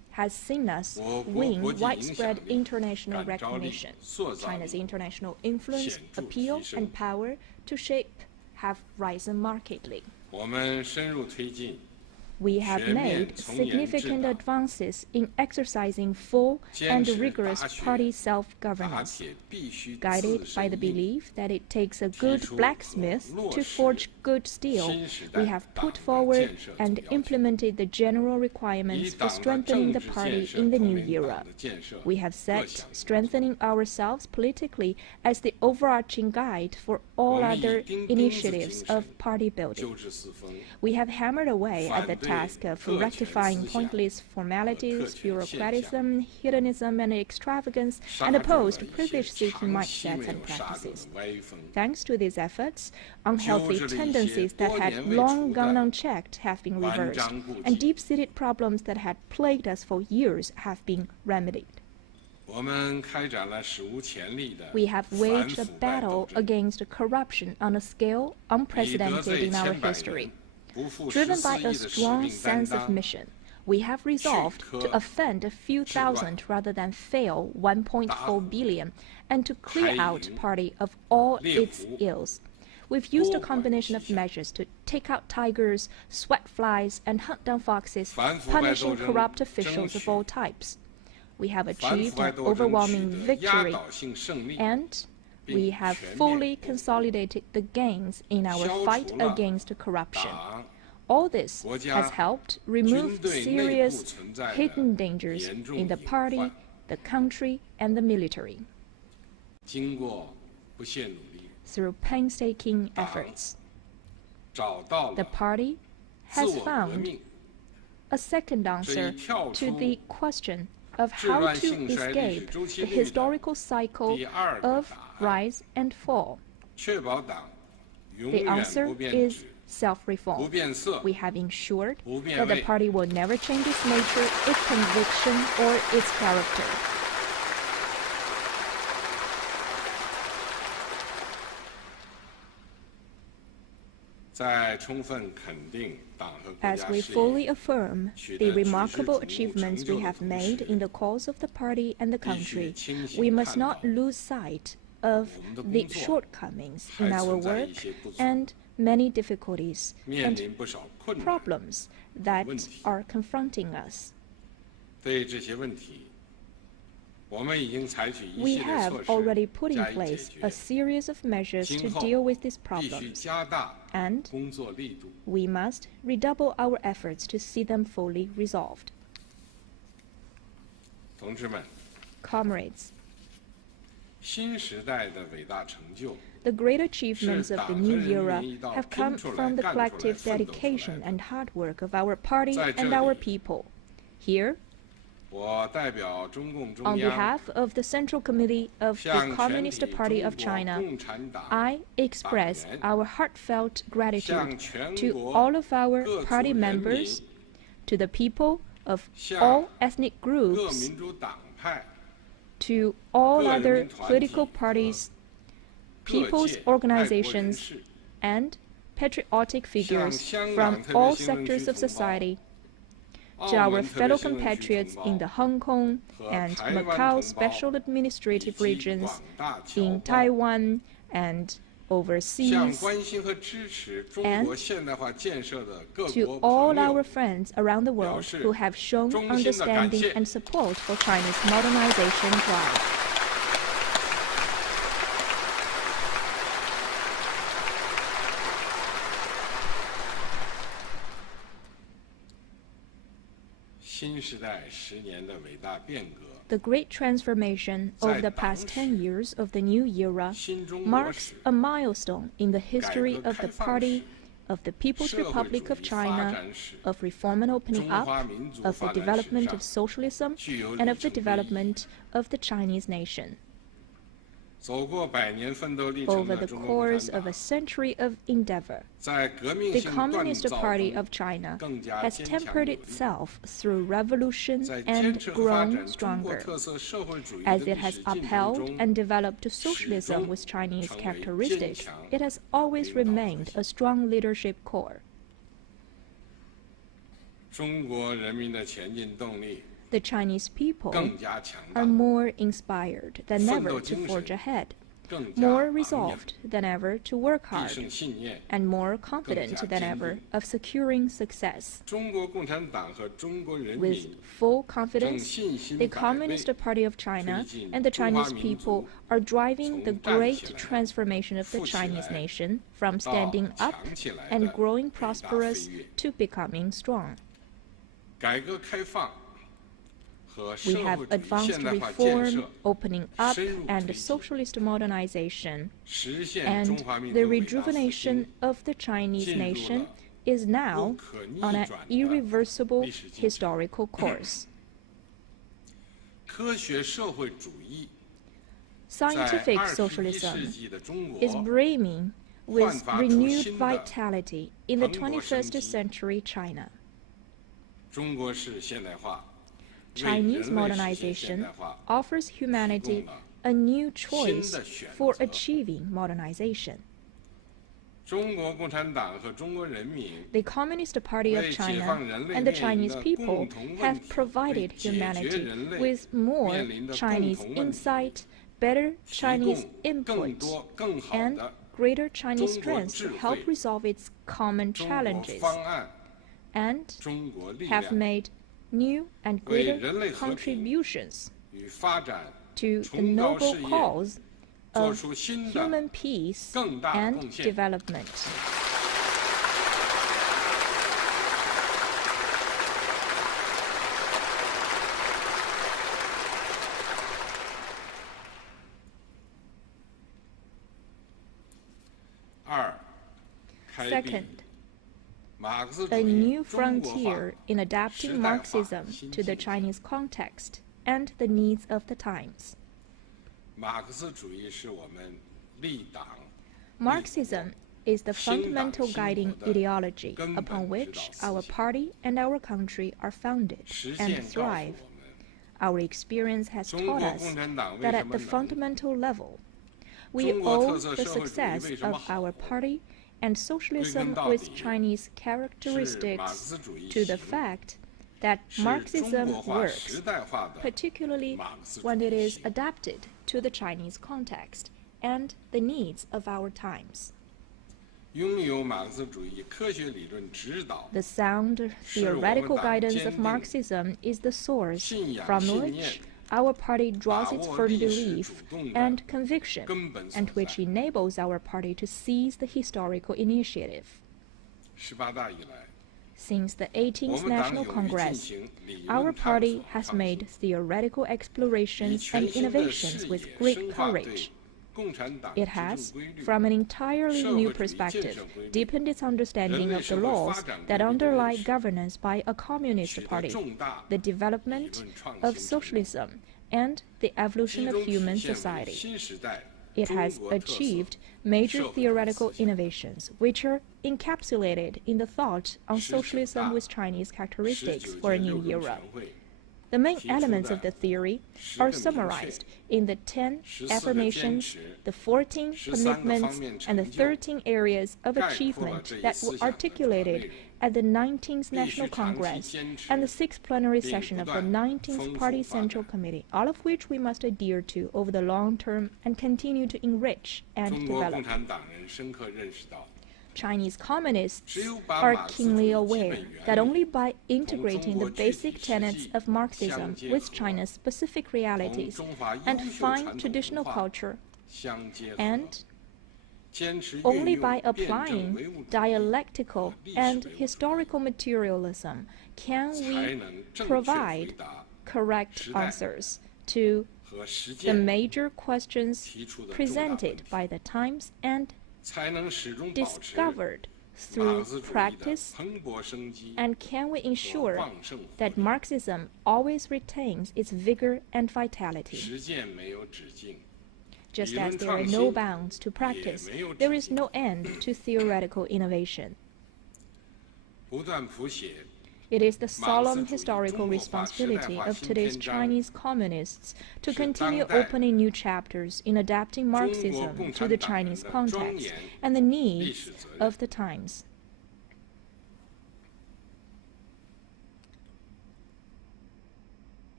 has seen us win widespread international recognition. China's international influence, appeal, and power to shape have risen markedly. We have made significant advances in exercising full and rigorous party self-governance, guided by the belief that it takes a good blacksmith to forge good steel. We have put forward and implemented the general requirements for strengthening the party in the new era. We have set strengthening ourselves politically as the overarching guide for all other initiatives of party building. We have hammered away at the task of rectifying pointless formalities, bureaucratism, hedonism, and extravagance, and opposed privilege-seeking mindsets and practices. Thanks to these efforts, unhealthy tendencies that had long gone unchecked have been reversed, and deep-seated problems that had plagued us for years have been remedied. We have waged a battle against corruption on a scale unprecedented in our history. Driven by a strong sense of mission, we have resolved to offend a few thousand rather than fail 1.4 billion, and to clear out party of all its ills. We've used a combination of measures to take out tigers, sweat flies, and hunt down foxes, punishing corrupt officials of all types. We have achieved an overwhelming victory, and we have fully consolidated the gains in our fight against corruption. All this has helped remove serious hidden dangers in the party, the country, and the military. Through painstaking efforts, the party has found a second answer to the question of how to escape the historical cycle of rise and fall. The answer is self-reform. We have ensured that the party will never change its nature, its conviction, or its character. As we fully affirm the remarkable achievements we have made in the cause of the party and the country, we must not lose sight of the shortcomings in our work and many difficulties and problems that are confronting us. We have already put in place a series of measures to deal with these problems, and we must redouble our efforts to see them fully resolved. Comrades, the great achievements of the new era have come from the collective dedication and hard work of our party and our people. Here, on behalf of the Central Committee of the Communist Party of China, I express our heartfelt gratitude to all of our party members, to the people of all ethnic groups, to all other political parties, people's organizations, and patriotic figures from all sectors of society, to our fellow compatriots in the Hong Kong and Macau special administrative regions, in Taiwan and overseas, and to all our friends around the world who have shown understanding and support for China's modernization drive. The great transformation of the past 10 years of the new era marks a milestone in the history of the Party, of the People's Republic of China, of reform and opening up, of the development of socialism, and of the development of the Chinese nation. Over the course of a century of endeavor, the Communist Party of China has tempered itself through revolution and grown stronger. As it has upheld and developed socialism with Chinese characteristics, it has always remained a strong leadership core. The Chinese people 更加强 are 大， more inspired than 奋斗 ever to 精神 forge ahead, 更加 more 昂扬， resolved than ever to work 必 hard, 胜信念。 and more confident than ever of securing success. 中国共产党和中国人 With 民 full 正 confidence, 信心 the 百倍 Communist Party of China 推进 and the 中华 Chinese 民 people 族 are driving the 从站 great 起来 transformation of the 富起 Chinese 来 nation from 到 standing up 强起来 and 的 growing 伟大飞 prosperous 跃。 to becoming strong. 改革开放和 We 社 have 会主义 advanced 现代化建 reform, 设， opening up, 深入 and 推进 socialist modernization, 实现 and 中华民 the 族伟大复 rejuvenation 兴， of the Chinese 进入 nation 了 is now 不可逆 on an 转的 irreversible 历史进程。 historical course. 科学社会主义在 Scientific 21世 socialism 纪的中 is 国 brimming with 焕发出 renewed 新的 vitality in the 蓬勃生 21st 机。 century China. 中国式现代化为 Chinese 人类实现现 modernization 代化 offers humanity 提供了 a new 新 choice 的选 for 择。 achieving modernization. 中国共产党和中国人民 The Communist Party of 为解 China 放人类 and the 面临 Chinese 的 people 共同问 have 题， provided 为解决 humanity 人类 with more 面临的共 Chinese 同问题， insight, better 提 Chinese 供更 input, 多更好 and 的 greater Chinese 中国 strengths to 智慧， help resolve its common 中国 challenges, 方案、 and 中国力 have 量 made new and 为 greater 人类和平 contributions 与发展 to the 崇高 noble 事业 cause 做 of 出新的 human peace 更大的 and 贡献。 development. Second, 开辟 Second, 马克思主 a 义 new 中国化 frontier in adapting 时代化 Marxism 新 to the 境界。 Chinese context and the needs of the times. 马克思主义是我们立党 Marxism is the 新党 fundamental 兴 guiding 国的 ideology 根本 upon 指 which 导 our 思想。 party and our country are founded 实 and 践告诉 thrive. 我们， Our experience has 中 taught 国 us 共产党为 that 什 at 么 the 能 fundamental level, we 中国 owe 特色 the 社会主义 success 为什么 of 好 our party and socialism 到 with 底 Chinese 是马克 characteristics 思主义 to the 行 fact that 是 Marxism 中国化 works, 时代化的 particularly 马克思主 when it 义 is 行 adapted to the Chinese context and the needs of our times. 拥有马克思主义科学理论指导 The sound 是我们 theoretical 党 guidance 坚 of 定 Marxism is the source 信仰 from 信 which 念 our party draws 把 its 握 firm 历史 belief 主动的 and conviction, 根本所 and which 在。 enables our party to seize the historical initiative. 18大以来， Since the 我 18th 们党 National 有意进 Congress, 行理 our 论探 party 索 has 创 made 新， theoretical 以 explorations 全 and 新的 innovations 视 with 野 great 深化对 courage. 共产党 It 执政 has, 规律、 from an entirely 社 new 会主义建 perspective, 设规律、 deepened its understanding 人类 of the 社会发 laws 展规 that 律的 underlie 认识， governance by a communist 取得 party, 重大 the 理 development 论创 of 新成果， socialism, and the 其 evolution of 中体 human 现为 society. 新时代 It 中 has 国特色 achieved major 社会主义 theoretical 思想 innovations, which are encapsulated in the thought on 19 socialism 大 with Chinese characteristics 19 for a 届 new 六中 era. 全会 The main 提出 elements 的 of the theory 10 are 个明确 summarized in the 10 14个坚 affirmations, 持 the 14 13个方 commitments, 面 and the 成就 13 areas of 概括了 achievement 这一 that 思 were 想的主要内 articulated 容 at the 19th 必须 National 长期 Congress 坚持 and the 6th Plenary 并 Session 不 of the 断 19th 丰富 Party 发 Central 展 Committee, all of which we must adhere to over the long term and continue to enrich and 中国共 develop. 产党人深刻认识到， Chinese communists 只有把 are 马克思主 keenly 义基 aware 本 that 原 only 理 by integrating the 同中国具体 basic 实 tenets 际 of Marxism 相结 with 合 China's specific 同 realities 中华优 and 秀 fine 传统 traditional 文化 culture, 相结合， and 坚持 only 运 by 用辩证 applying 唯物主义 dialectical 和历 and 史唯物主义 historical materialism can 才 we 能正确回 provide 答 correct 时代 answers to 和实 the 践， major questions 提出的重大问 presented 题， by the times and 才能始终保持 discovered 马 through 克思主义的 practice, 蓬勃生机 and can we 和 ensure 旺盛活 that 力。 Marxism always retains its vigor and vitality. 实践没有止境， Just 理 as 论 there are 创 no 新 bounds to practice, 也没有 there 止 is 境。 no end to theoretical innovation. 不断谱写 It is the 马克思 solemn 主义 historical 中国化时代 responsibility 化 of 新 today's 篇章 Chinese communists to 是 continue 当代 opening new chapters in adapting 中国 Marxism 共 to 产 the 党人 Chinese 的庄 context 严 and the 历 needs 史责任。 of the times.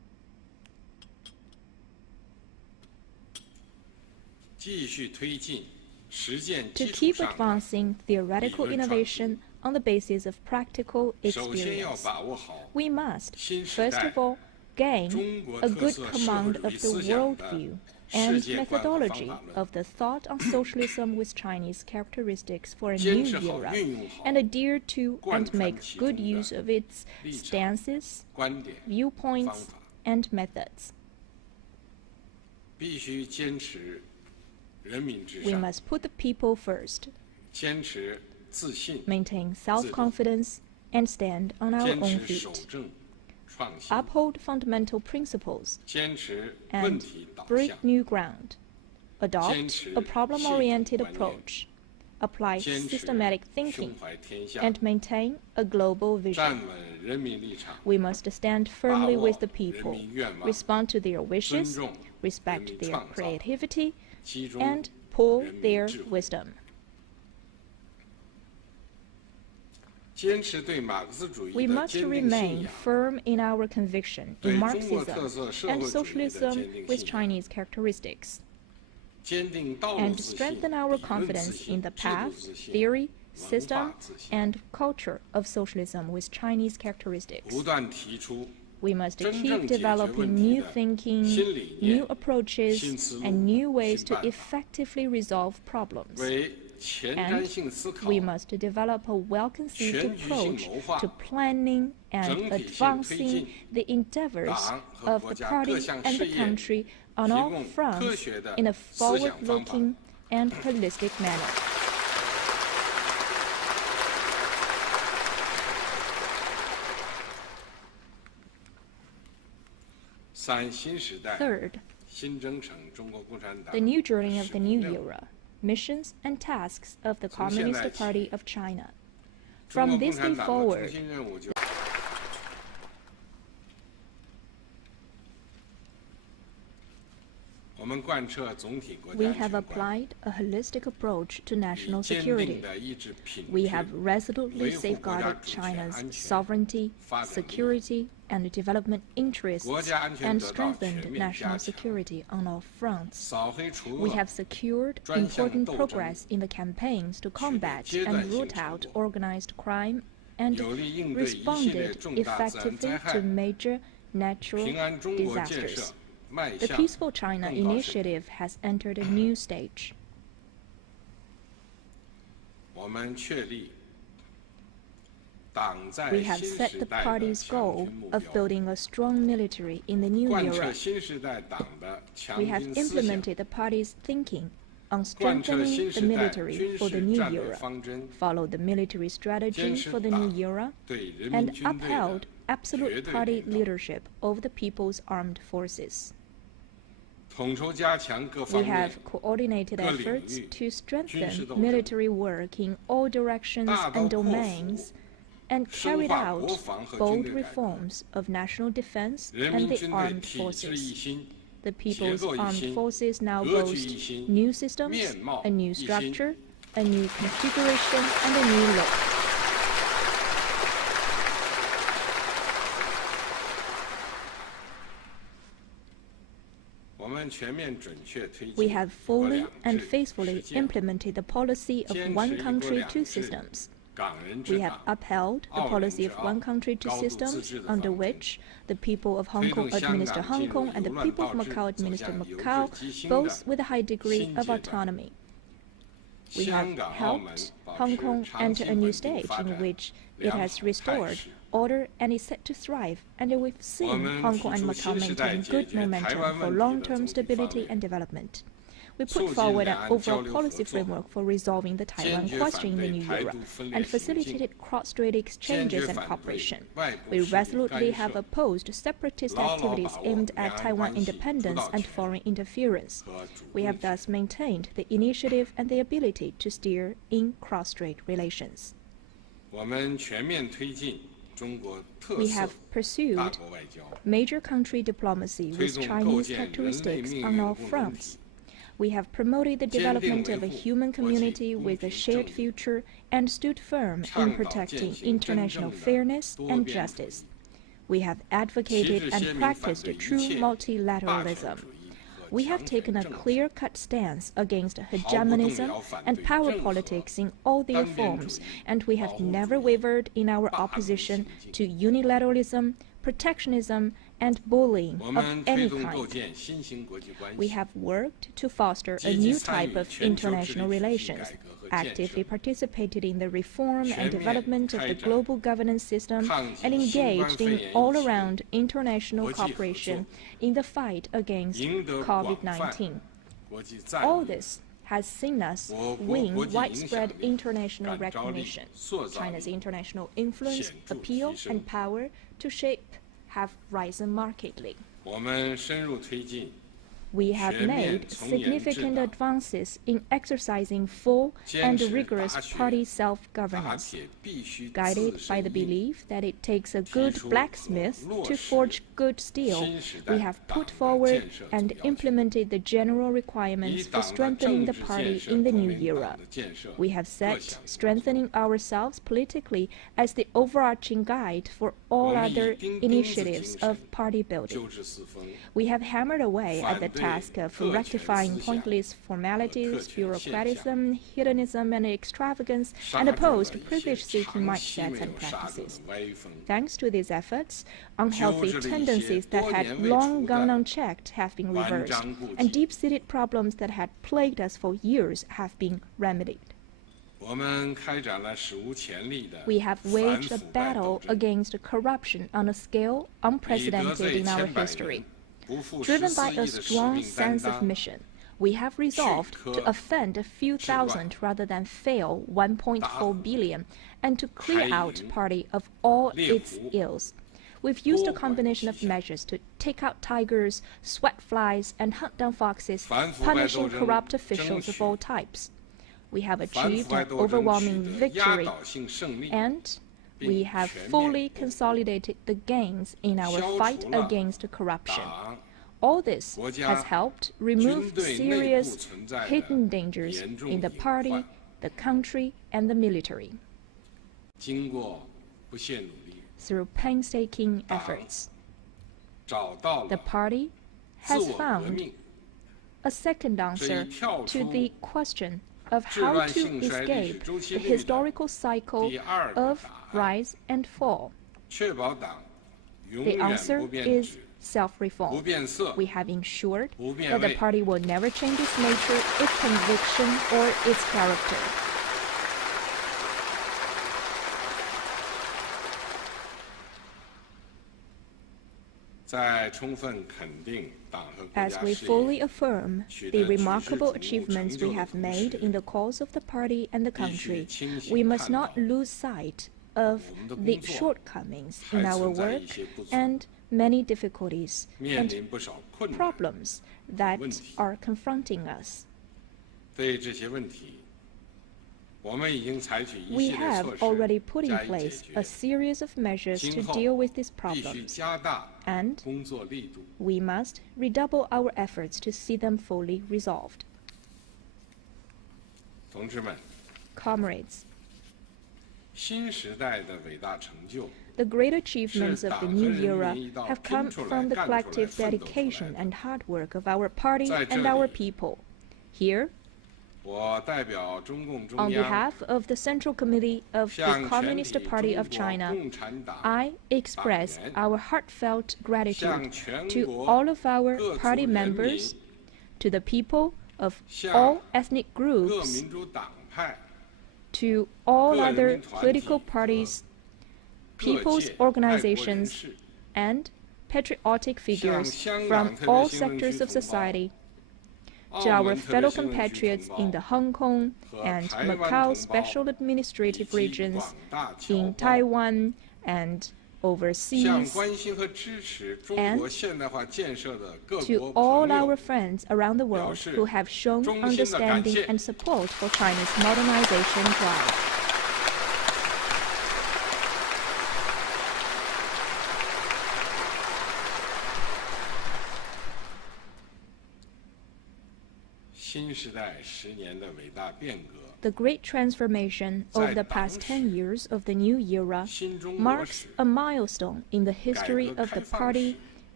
To keep advancing theoretical innovation on the basis of practical experience, we must, first of all, gain a good command of the worldview and methodology of the thought on socialism with Chinese characteristics for a new era, and adhere to and make good use of its stances, viewpoints, and methods. We must put the people first, maintain self-confidence, and stand on our own feet. Uphold fundamental principles and break new ground. Adopt a problem-oriented approach. Apply systematic thinking and maintain a global vision. We must stand firmly with the people, respond to their wishes, respect their creativity, and pool their wisdom. We must remain firm in our conviction in Marxism and socialism with Chinese characteristics, and strengthen our confidence in the path, theory, system, and culture of socialism with Chinese characteristics. We must keep developing new thinking, new approaches, and new ways to effectively resolve problems. And we must develop a well-conceived approach to planning and advancing the endeavors of the party and the country on all fronts in a forward-looking and holistic manner. Third, the new journey of the new era, missions and tasks of the Communist Party of China. From this day forward, we have applied a holistic approach to national security. We have resolutely safeguarded China's sovereignty, security, and development interests, and strengthened national security on all fronts. We have secured important progress in the campaigns to combat and root out organized crime, and responded effectively to major natural disasters. The Peaceful China initiative has entered a new stage. We have set the party's goal of building a strong military in the new era. We have implemented the party's thinking on strengthening the military for the new era, followed the military strategy for the new era, and upheld absolute party leadership over the People's Armed Forces. We have coordinated efforts to strengthen military work in all directions and domains, and carried out bold reforms of national defense and the armed forces. The People's Armed Forces now boast new systems, a new structure, a new configuration, and a new look. We have fully and faithfully implemented the policy of one country, two systems. We have upheld the policy of one country, two systems, under which the people of Hong Kong administer Hong Kong and the people of Macau administer Macau, both with a high degree of autonomy. We have helped Hong Kong enter a new stage in which it has restored order and is set to thrive, and we've seen Hong Kong and Macau maintain good momentum for long-term stability and development. We put forward an overall policy framework for resolving the Taiwan question in the new era, and facilitated cross-strait exchanges and cooperation. We resolutely have opposed separatist activities aimed at Taiwan independence and foreign interference. We have thus maintained the initiative and the ability to steer in cross-strait relations. We have pursued major country diplomacy with Chinese characteristics on all fronts. We have promoted the development of a human community with a shared future and stood firm in protecting international fairness and justice. We have advocated and practiced true multilateralism. We have taken a clear-cut stance against hegemonism and power politics in all their forms, and we have never wavered in our opposition to unilateralism, protectionism, and bullying of any kind. We have worked to foster a new type of international relations, actively participated in the reform and development of the global governance system, and engaged in all-around international cooperation in the fight against COVID-19. All this has seen us win widespread international recognition. China's international influence, appeal, and power to shape have risen markedly. We have made significant advances in exercising full and rigorous party self-governance, guided by the belief that it takes a good blacksmith to forge good steel. We have put forward and implemented the general requirements for strengthening the party in the new era. We have set strengthening ourselves politically as the overarching guide for all other initiatives of party building. We have hammered away at the task of rectifying pointless formalities, bureaucratism, hedonism, and extravagance, and opposed privilege-seeking mindsets and practices. Thanks to these efforts, unhealthy tendencies that had long gone unchecked have been reversed, and deep-seated problems that had plagued us for years have been remedied. We have waged a battle against corruption on a scale unprecedented in our history. Driven by a strong sense of mission, we have resolved to offend a few thousand rather than fail 1.4 billion, and to clear out party of all its ills. We've used a combination of measures to take out tigers, sweat flies, and hunt down foxes, punishing corrupt officials of all types. We have achieved an overwhelming victory, and we have fully consolidated the gains in our fight against corruption. All this has helped remove serious hidden dangers in the party, the country, and the military. Through painstaking efforts, the party has found a second answer to the question of how to escape the historical cycle of rise and fall. The answer is self-reform. We have ensured that the party will never change its nature, its conviction, or its character. As we fully affirm the remarkable achievements we have made in the cause of the party and the country, we must not lose sight of the shortcomings in our work and many difficulties and problems that are confronting us. We have already put in place a series of measures to deal with these problems, and we must redouble our efforts to see them fully resolved. Comrades, the great achievements of the new era have come from the collective dedication and hard work of our party and our people. Here, on behalf of the Central Committee of the Communist Party of China, I express our heartfelt gratitude to all of our party members, to the people of all ethnic groups, to all other political parties, people's organizations, and patriotic figures from all sectors of society, to our fellow compatriots in the Hong Kong and Macau special administrative regions, in Taiwan and overseas, and to all our friends around the world who have shown understanding and support for China's modernization drive. The great transformation of the past 10 years of the new era marks a milestone in the history of the party,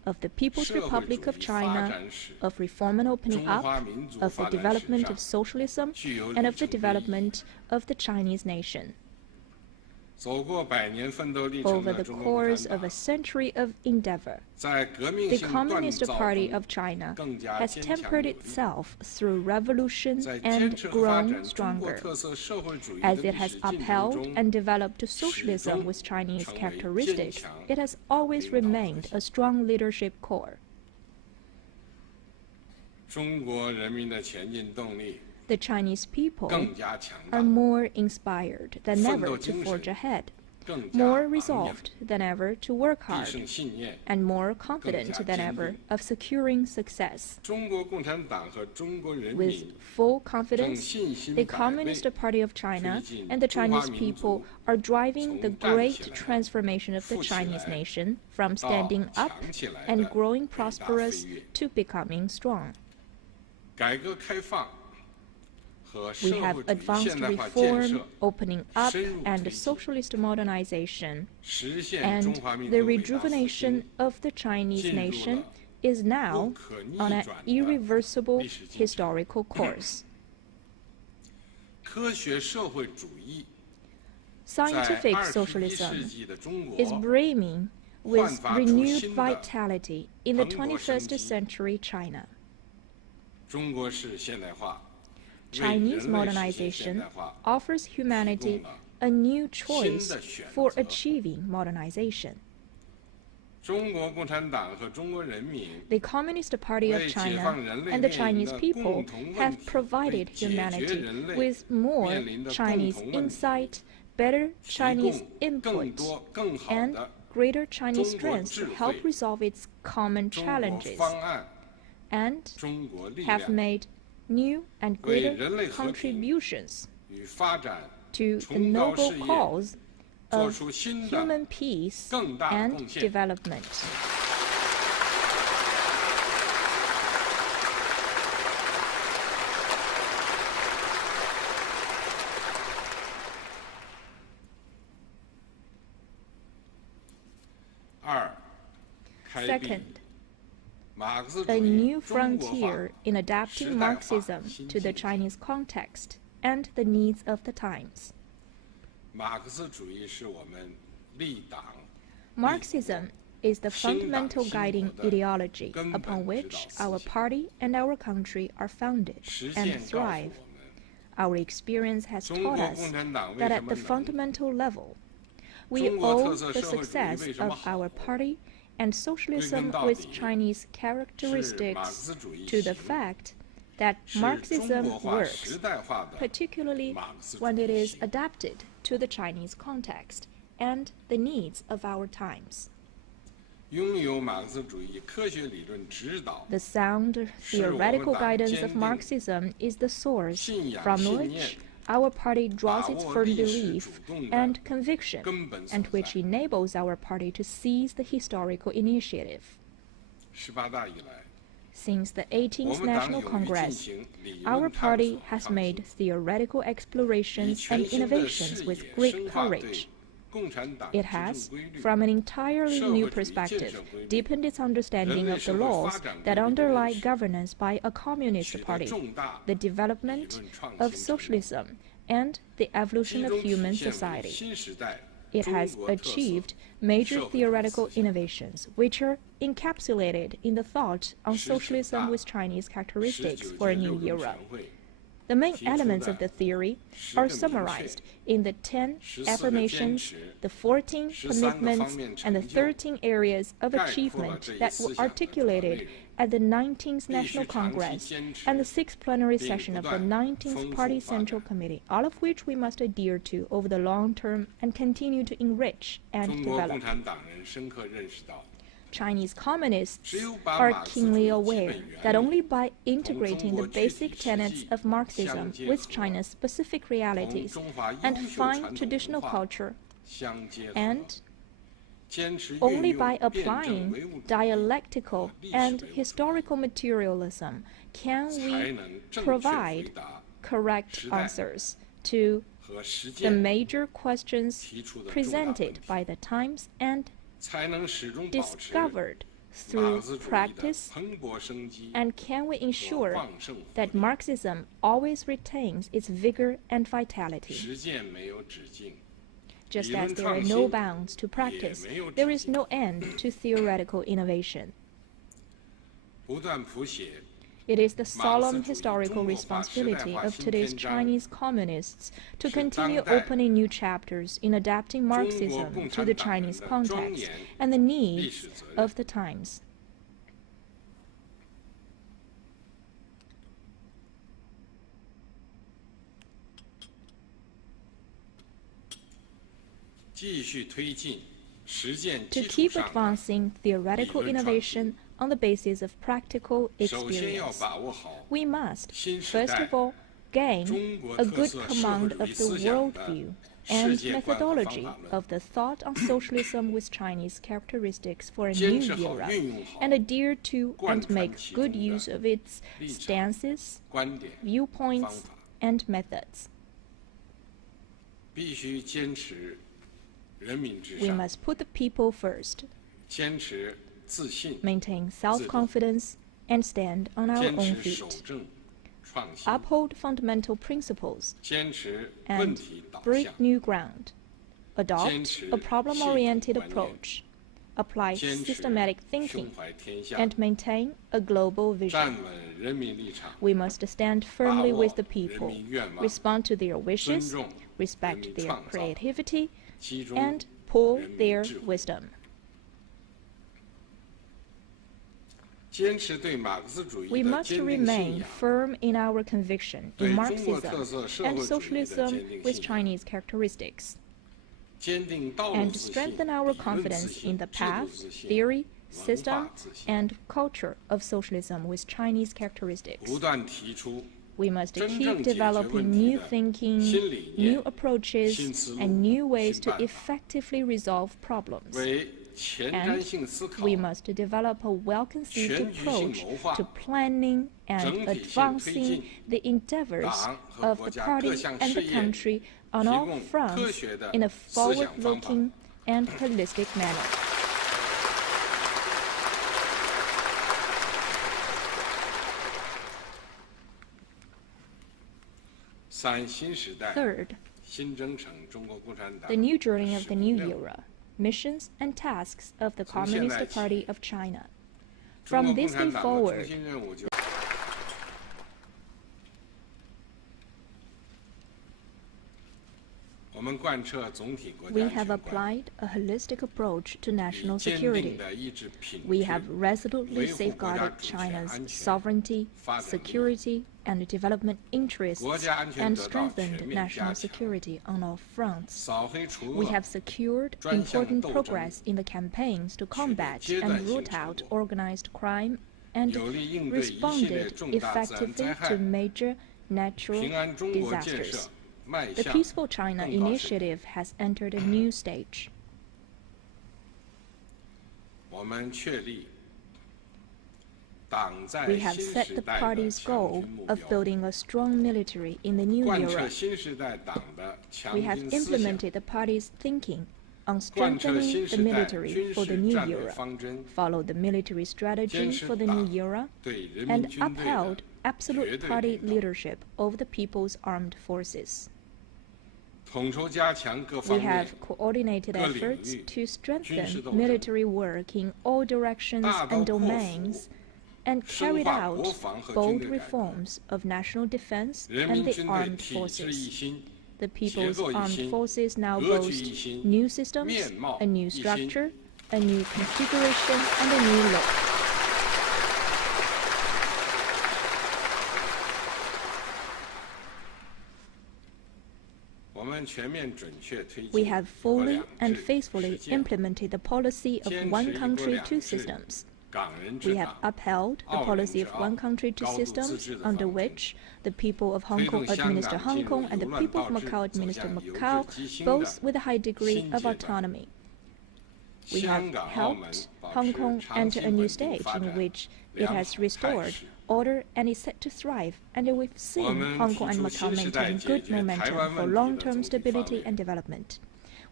of the People's Republic of China, of reform and opening up, of the development of socialism, and of the development of the Chinese nation. Over the course of a century of endeavor, the Communist Party of China has tempered itself through revolution and grown stronger, as it has upheld and developed socialism with Chinese characteristics. It has always remained a strong leadership core. The Chinese people are more inspired than ever to forge ahead, more resolved than ever to work hard, and more confident than ever of securing success. With full confidence, the Communist Party of China and the Chinese people are driving the great transformation of the Chinese nation from standing up and growing prosperous to becoming strong. We have advanced reform, opening up, and socialist modernization, and the rejuvenation of the Chinese nation is now on an irreversible historical course. Scientific socialism is brimming with renewed vitality in the 21st century China. Chinese modernization offers humanity a new choice for achieving modernization. The Communist Party of China and the Chinese people have provided humanity with more Chinese insight, better Chinese input, and greater Chinese strength to help resolve its common challenges, and have made new and greater contributions to the noble cause of human peace and development. Second, a new frontier in adapting Marxism to the Chinese context and the needs of the times. Marxism is the fundamental guiding ideology upon which our party and our country are founded and thrive. Our experience has taught us that at the fundamental level, we owe the success of our party and socialism with Chinese characteristics to the fact that Marxism works, particularly when it is adapted to the Chinese context and the needs of our times. The sound theoretical guidance of Marxism is the source from which our party draws its firm belief and conviction, and which enables our party to seize the historical initiative. Since the 18th National Congress, our party has made theoretical explorations and innovations with great courage. It has, from an entirely new perspective, deepened its understanding of the laws that underlie governance by a communist party, the development of socialism, and the evolution of human society. It has achieved major theoretical innovations, which are encapsulated in the thought on socialism with Chinese characteristics for a new era. The main elements of the theory are summarized in the 10 affirmations, the 14 commitments, and the 13 areas of achievement that were articulated at the 19th National Congress and the 6th plenary session of the 19th Party Central Committee, all of which we must adhere to over the long term and continue to enrich and develop. Chinese communists are keenly aware that only by integrating the basic tenets of Marxism with China's specific realities and fine traditional culture, and only by applying dialectical and historical materialism can we provide correct answers to the major questions presented by the times and discovered through practice? And can we ensure that Marxism always retains its vigor and vitality? Just as there are no bounds to practice, there is no end to theoretical innovation. It is the solemn historical responsibility of today's Chinese communists to continue opening new chapters in adapting Marxism to the Chinese context and the needs of the times. To keep advancing theoretical innovation on the basis of practical experience, we must, first of all, gain a good command of the worldview and methodology of the thought on socialism with Chinese characteristics for a new era, and adhere to and make good use of its stances, viewpoints, and methods. We must put the people first, maintain self-confidence, and stand on our own feet. Uphold fundamental principles and break new ground. Adopt a problem-oriented approach. Apply systematic thinking and maintain a global vision. We must stand firmly with the people, respond to their wishes, respect their creativity, and pool their wisdom. We must remain firm in our conviction in Marxism and socialism with Chinese characteristics, and strengthen our confidence in the path, theory, system, and culture of socialism with Chinese characteristics. We must keep developing new thinking, new approaches, and new ways to effectively resolve problems. And we must develop a well-conceived approach to planning and advancing the endeavors of the party and the country on all fronts in a forward-looking and holistic manner. Third, the new journey of the new era, missions and tasks of the Communist Party of China. From this day forward, we have applied a holistic approach to national security. We have resolutely safeguarded China's sovereignty, security, and development interests, and strengthened national security on all fronts. We have secured important progress in the campaigns to combat and root out organized crime, and responded effectively to major natural disasters. The Peaceful China initiative has entered a new stage. We have set the party's goal of building a strong military in the new era. We have implemented the party's thinking on strengthening the military for the new era, followed the military strategy for the new era, and upheld absolute party leadership over the People's Armed Forces. We have coordinated efforts to strengthen military work in all directions and domains, and carried out bold reforms of national defense and the armed forces. The People's Armed Forces now boast new systems, a new structure, a new configuration, and a new look. We have fully and faithfully implemented the policy of one country, two systems. We have upheld the policy of one country, two systems, under which the people of Hong Kong administer Hong Kong and the people of Macau administer Macau, both with a high degree of autonomy. We have helped Hong Kong enter a new stage in which it has restored order and is set to thrive, and we've seen Hong Kong and Macau maintain good momentum for long-term stability and development.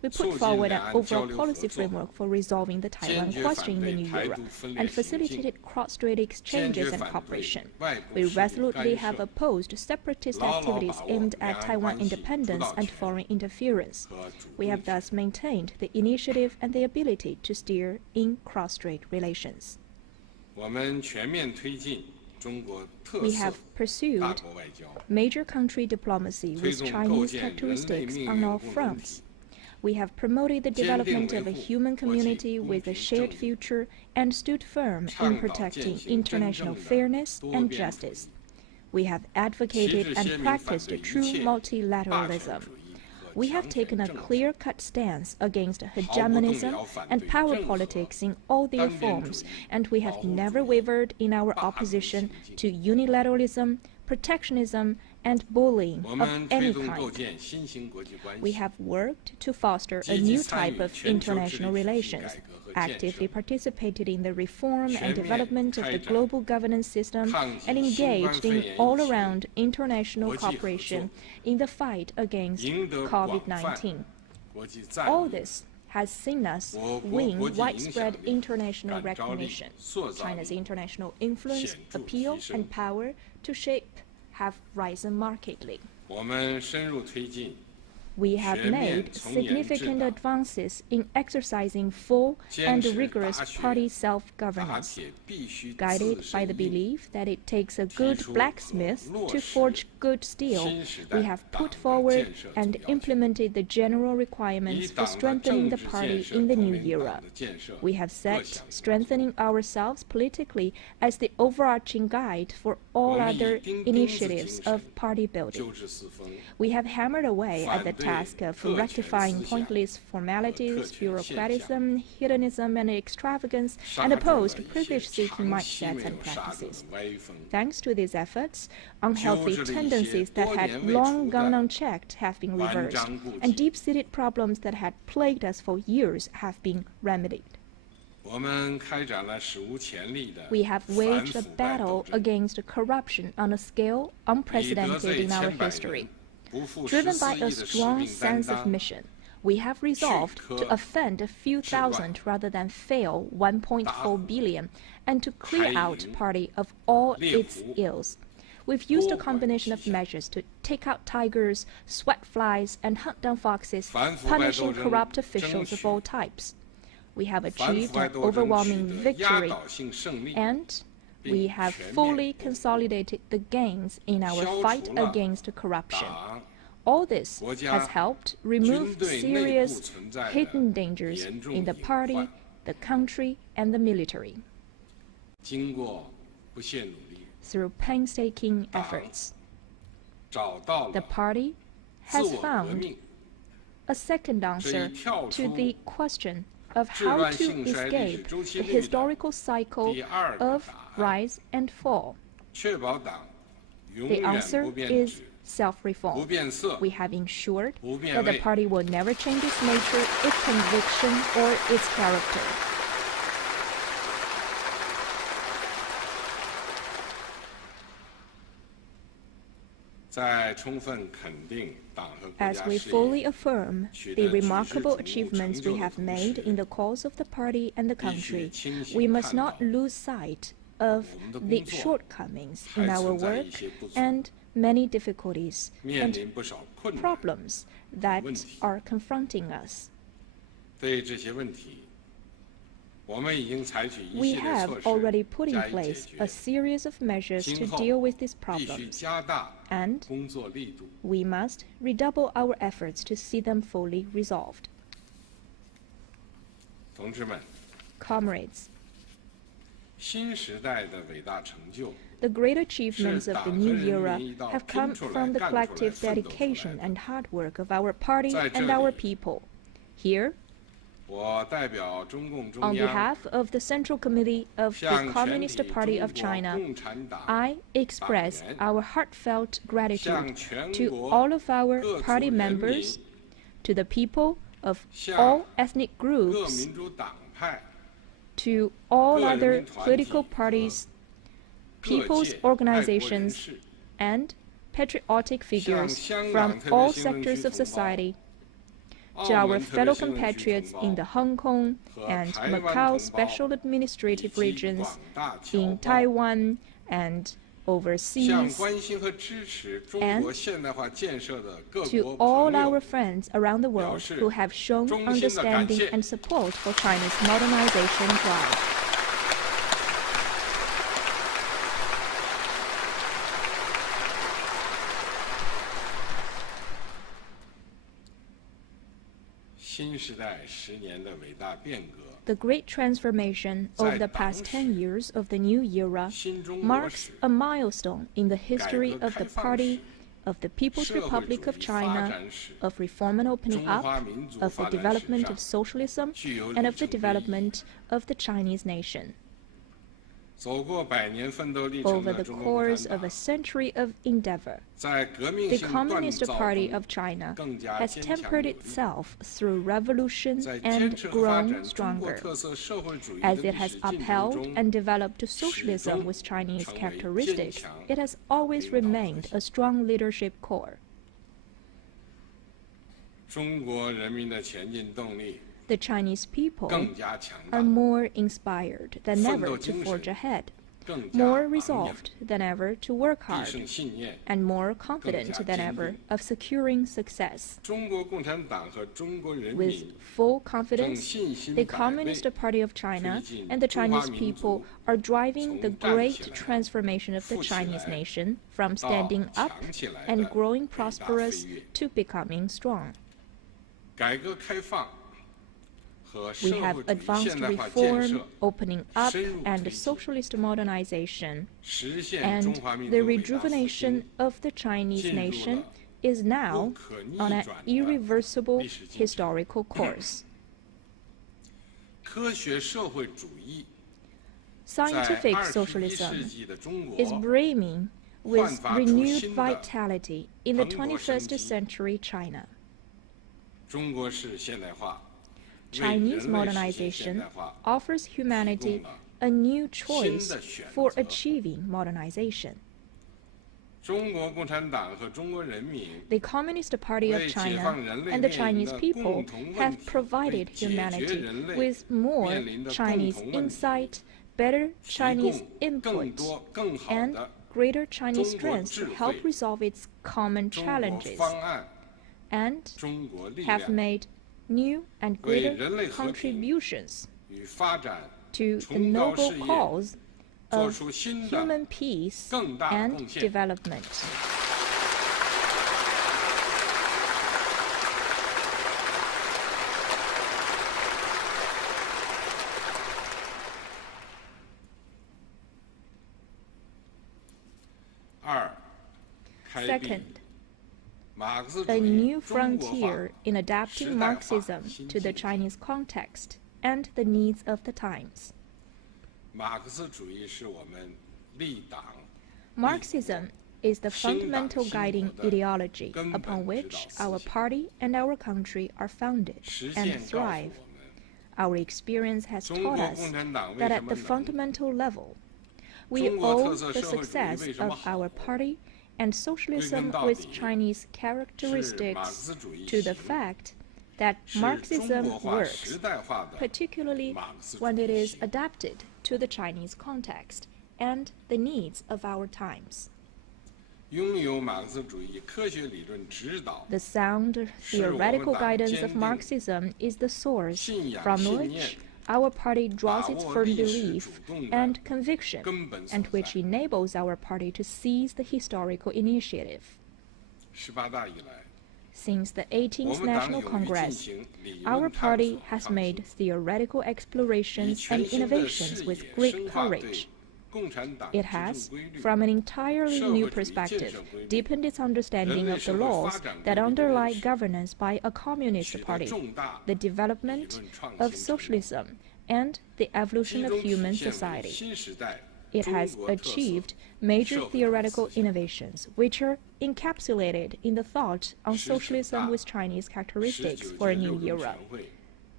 We put forward an overall policy framework for resolving the Taiwan question in the new era and facilitated cross-strait exchanges and cooperation. We resolutely have opposed separatist activities aimed at Taiwan independence and foreign interference. We have thus maintained the initiative and the ability to steer in cross-strait relations. We have pursued major country diplomacy with Chinese characteristics on all fronts. We have promoted the development of a human community with a shared future and stood firm in protecting international fairness and justice. We have advocated and practiced true multilateralism. We have taken a clear-cut stance against hegemonism and power politics in all their forms, and we have never wavered in our opposition to unilateralism, protectionism, and bullying of any kind. We have worked to foster a new type of international relations, actively participated in the reform and development of the global governance system, and engaged in all-around international cooperation in the fight against COVID-19. All this has seen us win widespread international recognition. China's international influence, appeal, and power to shape have risen markedly. We have made significant advances in exercising full and rigorous party self-governance. Guided by the belief that it takes a good blacksmith to forge good steel, we have put forward and implemented the general requirements for strengthening the party in the new era. We have set strengthening ourselves politically as the overarching guide for all other initiatives of party building. We have hammered away at the task of rectifying pointless formalities, bureaucratism, hedonism, and extravagance, and opposed privilege-seeking mindsets and practices. Thanks to these efforts, unhealthy tendencies that had long gone unchecked have been reversed, and deep-seated problems that had plagued us for years have been remedied. We have waged a battle against corruption on a scale unprecedented in our history. Driven by a strong sense of mission, we have resolved to offend a few thousand rather than fail 1.4 billion, and to clear out party of all its ills. We've used a combination of measures to take out tigers, sweat flies, and hunt down foxes, punishing corrupt officials of all types. We have achieved an overwhelming victory, and we have fully consolidated the gains in our fight against corruption. All this has helped remove serious hidden dangers in the party, the country, and the military. Through painstaking efforts, the party has found a second answer to the question of how to escape the historical cycle of rise and fall. The answer is self-reform. We have ensured that the party will never change its nature, its conviction, or its character. As we fully affirm the remarkable achievements we have made in the cause of the party and the country, we must not lose sight of the shortcomings in our work and many difficulties and problems that are confronting us. We have already put in place a series of measures to deal with these problems, and we must redouble our efforts to see them fully resolved. Comrades, the great achievements of the new era have come from the collective dedication and hard work of our party and our people. Here, on behalf of the Central Committee of the Communist Party of China, I express our heartfelt gratitude to all of our party members, to the people of all ethnic groups, to all other political parties, people's organizations, and patriotic figures from all sectors of society, to our fellow compatriots in the Hong Kong and Macau special administrative regions, in Taiwan and overseas, and to all our friends around the world who have shown understanding and support for China's modernization drive. The great transformation of the past 10 years of the new era marks a milestone in the history of the Party of the People's Republic of China, of reform and opening up, of the development of socialism, and of the development of the Chinese nation. Over the course of a century of endeavor, the Communist Party of China has tempered itself through revolution and grown stronger, as it has upheld and developed socialism with Chinese characteristics. It has always remained a strong leadership core. The Chinese people are more inspired than ever to forge ahead, more resolved than ever to work hard, and more confident than ever of securing success. With full confidence, the Communist Party of China and the Chinese people are driving the great transformation of the Chinese nation from standing up and growing prosperous to becoming strong. We have advanced reform, opening up, and socialist modernization, and the rejuvenation of the Chinese nation is now on an irreversible historical course. Scientific socialism is brimming with renewed vitality in the 21st century China. Chinese modernization offers humanity a new choice for achieving modernization. The Communist Party of China and the Chinese people have provided humanity with more Chinese insight, better Chinese input, and greater Chinese strength to help resolve its common challenges, and have made new and greater contributions to the noble cause of human peace and development. Second, a new frontier in adapting Marxism to the Chinese context and the needs of the times. Marxism is the fundamental guiding ideology upon which our party and our country are founded and thrive. Our experience has taught us that at the fundamental level, we owe the success of our party and socialism with Chinese characteristics to the fact that Marxism works, particularly when it is adapted to the Chinese context and the needs of our times. The sound theoretical guidance of Marxism is the source from which our party draws its firm belief and conviction, and which enables our party to seize the historical initiative. Since the 18th National Congress, our party has made theoretical explorations and innovations with great courage. It has, from an entirely new perspective, deepened its understanding of the laws that underlie governance by a communist party, the development of socialism, and the evolution of human society. It has achieved major theoretical innovations, which are encapsulated in the thought on socialism with Chinese characteristics for a new era.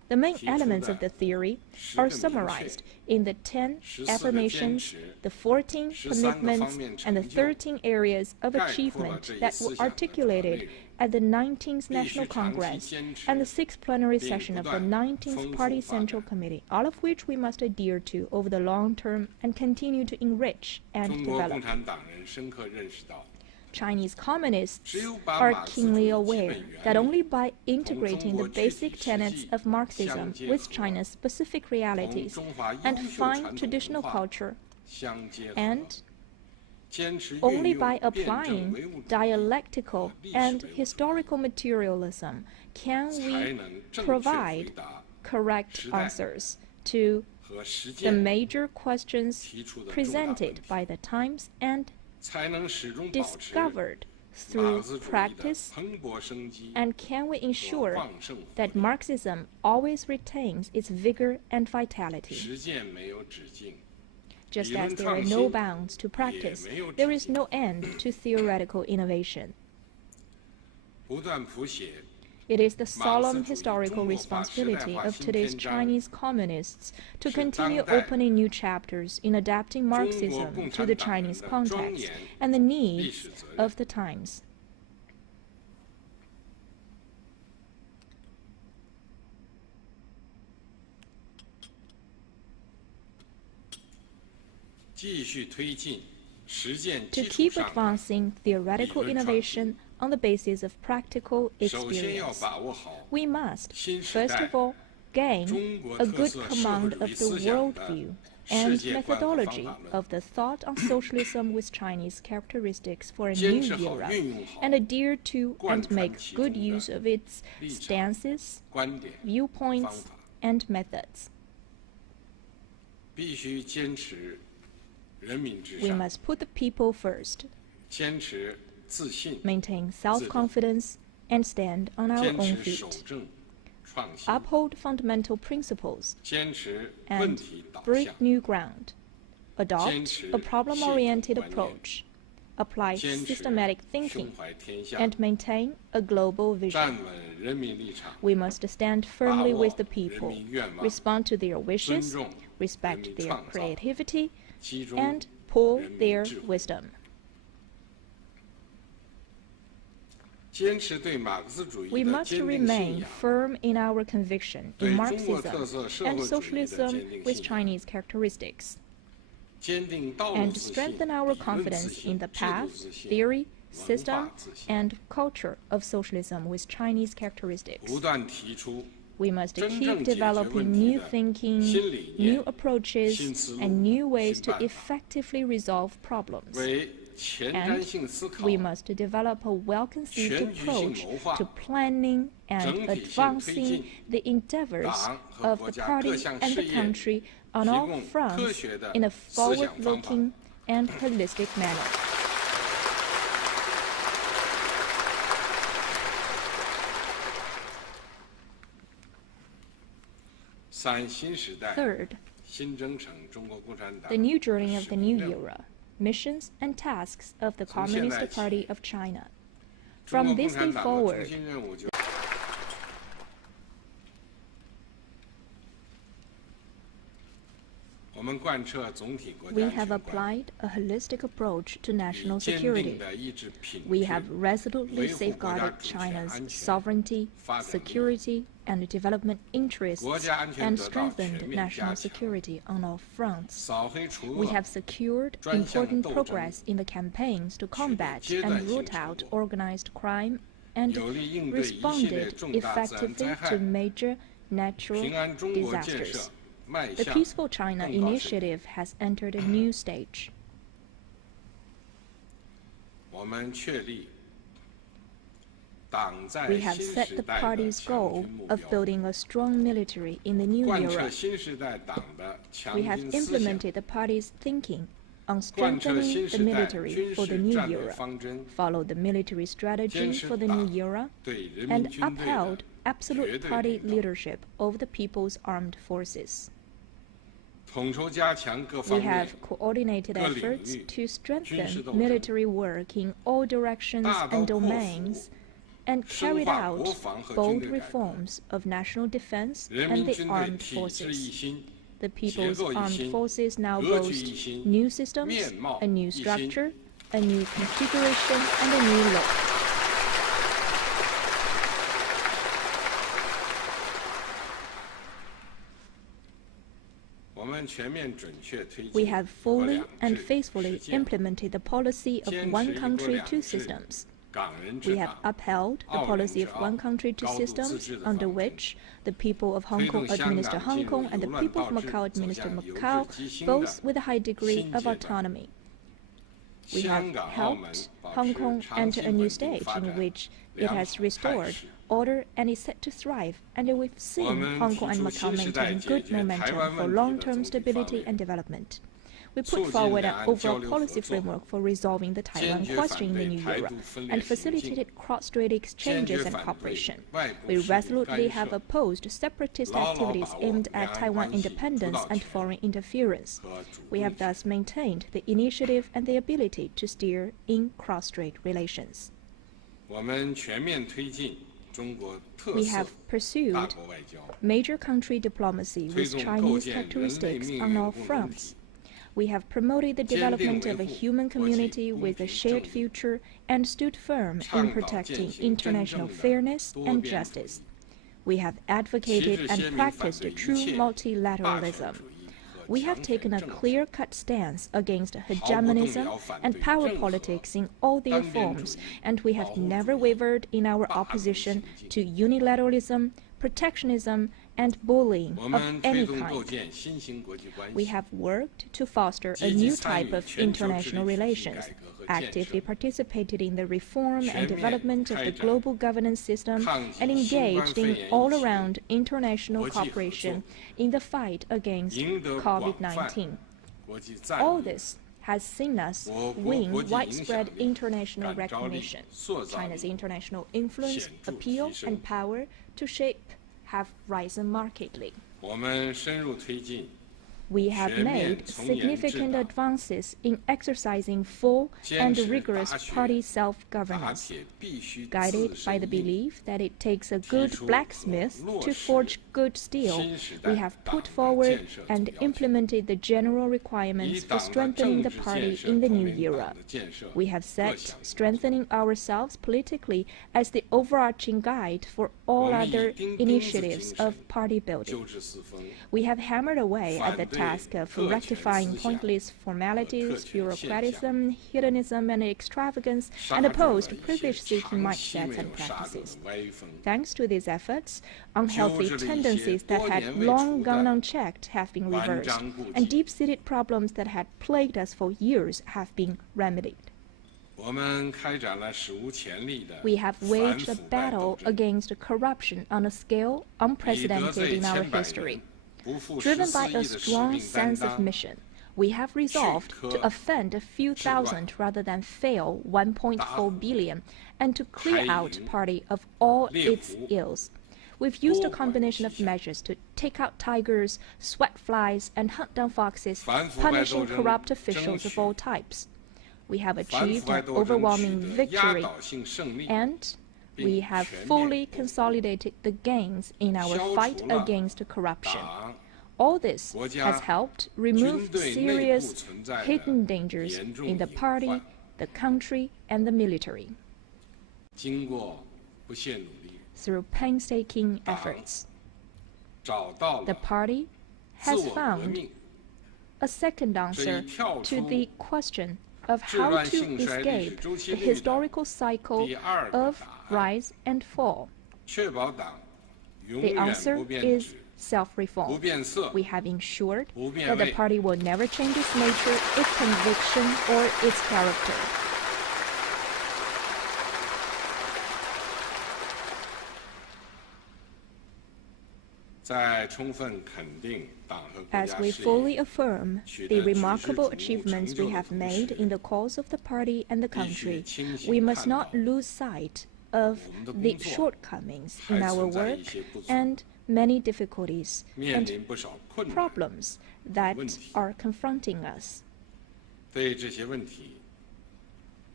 The main elements of the theory are summarized in the 10 affirmations, the 14 commitments, and the 13 areas of achievement that were articulated at the 19th National Congress and the 6th plenary session of the 19th Party Central Committee, all of which we must adhere to over the long term and continue to enrich and develop. Chinese communists are keenly aware that only by integrating the basic tenets of Marxism with China's specific realities and fine traditional culture, and only by applying dialectical and historical materialism can we provide correct answers to the major questions presented by the times and discovered through practice, and can we ensure that Marxism always retains its vigor and vitality? Just as there are no bounds to practice, there is no end to theoretical innovation. It is the solemn historical responsibility of today's Chinese communists to continue opening new chapters in adapting Marxism to the Chinese context and the needs of the times. To keep advancing theoretical innovation on the basis of practical experience, we must, first of all, gain a good command of the worldview and methodology of the thought on socialism with Chinese characteristics for a new era, and adhere to and make good use of its stances, viewpoints, and methods. We must put the people first, maintain self-confidence, and stand on our own feet, uphold fundamental principles, and break new ground, adopt a problem-oriented approach, apply systematic thinking, and maintain a global vision. We must stand firmly with the people, respond to their wishes, respect their creativity, and pool their wisdom. We must remain firm in our conviction in Marxism and socialism with Chinese characteristics, and strengthen our confidence in the path, theory, system, and culture of socialism with Chinese characteristics. We must keep developing new thinking, new approaches, and new ways to effectively resolve problems. And we must develop a well-conceived approach to planning and advancing the endeavors of the party and the country on all fronts in a forward-looking and holistic manner. Third, the new journey of the new era, missions and tasks of the Communist Party of China. From this day forward, we have applied a holistic approach to national security. We have resolutely safeguarded China's sovereignty, security, and development interests, and strengthened national security on all fronts. We have secured important progress in the campaigns to combat and root out organized crime, and responded effectively to major natural disasters. The Peaceful China initiative has entered a new stage. We have set the party's goal of building a strong military in the new era. We have implemented the party's thinking on strengthening the military for the new era, followed the military strategy for the new era, and upheld absolute party leadership over the people's armed forces. We have coordinated efforts to strengthen military work in all directions and domains and carried out bold reforms of national defense and the armed forces. The People's Armed Forces now boast new systems, a new structure, a new configuration, and a new look. We have fully and faithfully implemented the policy of one country, two systems. We have upheld the policy of one country, two systems, under which the people of Hong Kong administer Hong Kong and the people of Macau administer Macau, both with a high degree of autonomy. We have helped Hong Kong enter a new stage in which it has restored order and is set to thrive, and we've seen Hong Kong and Macau maintaining good momentum for long-term stability and development. We put forward an overall policy framework for resolving the Taiwan question in the new era and facilitated cross-strait exchanges and cooperation. We resolutely have opposed separatist activities aimed at Taiwan independence and foreign interference. We have thus maintained the initiative and the ability to steer in cross-strait relations. We have pursued major country diplomacy with Chinese characteristics on all fronts. We have promoted the development of a human community with a shared future and stood firm in protecting international fairness and justice. We have advocated and practiced true multilateralism. We have taken a clear-cut stance against hegemonism and power politics in all their forms, and we have never wavered in our opposition to unilateralism, protectionism, and bullying of any kind. We have worked to foster a new type of international relations, actively participated in the reform and development of the global governance system, and engaged in all-around international cooperation in the fight against COVID-19. All this has seen us win widespread international recognition. China's international influence, appeal, and power to shape have risen markedly. We have made significant advances in exercising full and rigorous party self-governance, guided by the belief that it takes a good blacksmith to forge good steel. We have put forward and implemented the general requirements for strengthening the party in the new era. We have set strengthening ourselves politically as the overarching guide for all other initiatives of party building. We have hammered away at the task of rectifying pointless formalities, bureaucratism, hedonism, and extravagance, and opposed privilege-seeking mindsets and practices. Thanks to these efforts, unhealthy tendencies that had long gone unchecked have been reversed, and deep-seated problems that had plagued us for years have been remedied. We have waged a battle against corruption on a scale unprecedented in our history. Driven by a strong sense of mission, we have resolved to offend a few thousand rather than fail 1.4 billion, and to clear out party of all its ills. We've used a combination of measures to take out tigers, sweat flies, and hunt down foxes, punishing corrupt officials of all types. We have achieved an overwhelming victory, and we have fully consolidated the gains in our fight against corruption. All this has helped remove serious hidden dangers in the party, the country, and the military. Through painstaking efforts, the party has found a second answer to the question of how to escape the historical cycle of rise and fall. The answer is self-reform. We have ensured that the party will never change its nature, its conviction, or its character. As we fully affirm the remarkable achievements we have made in the cause of the party and the country, we must not lose sight of the shortcomings in our work and many difficulties and problems that are confronting us.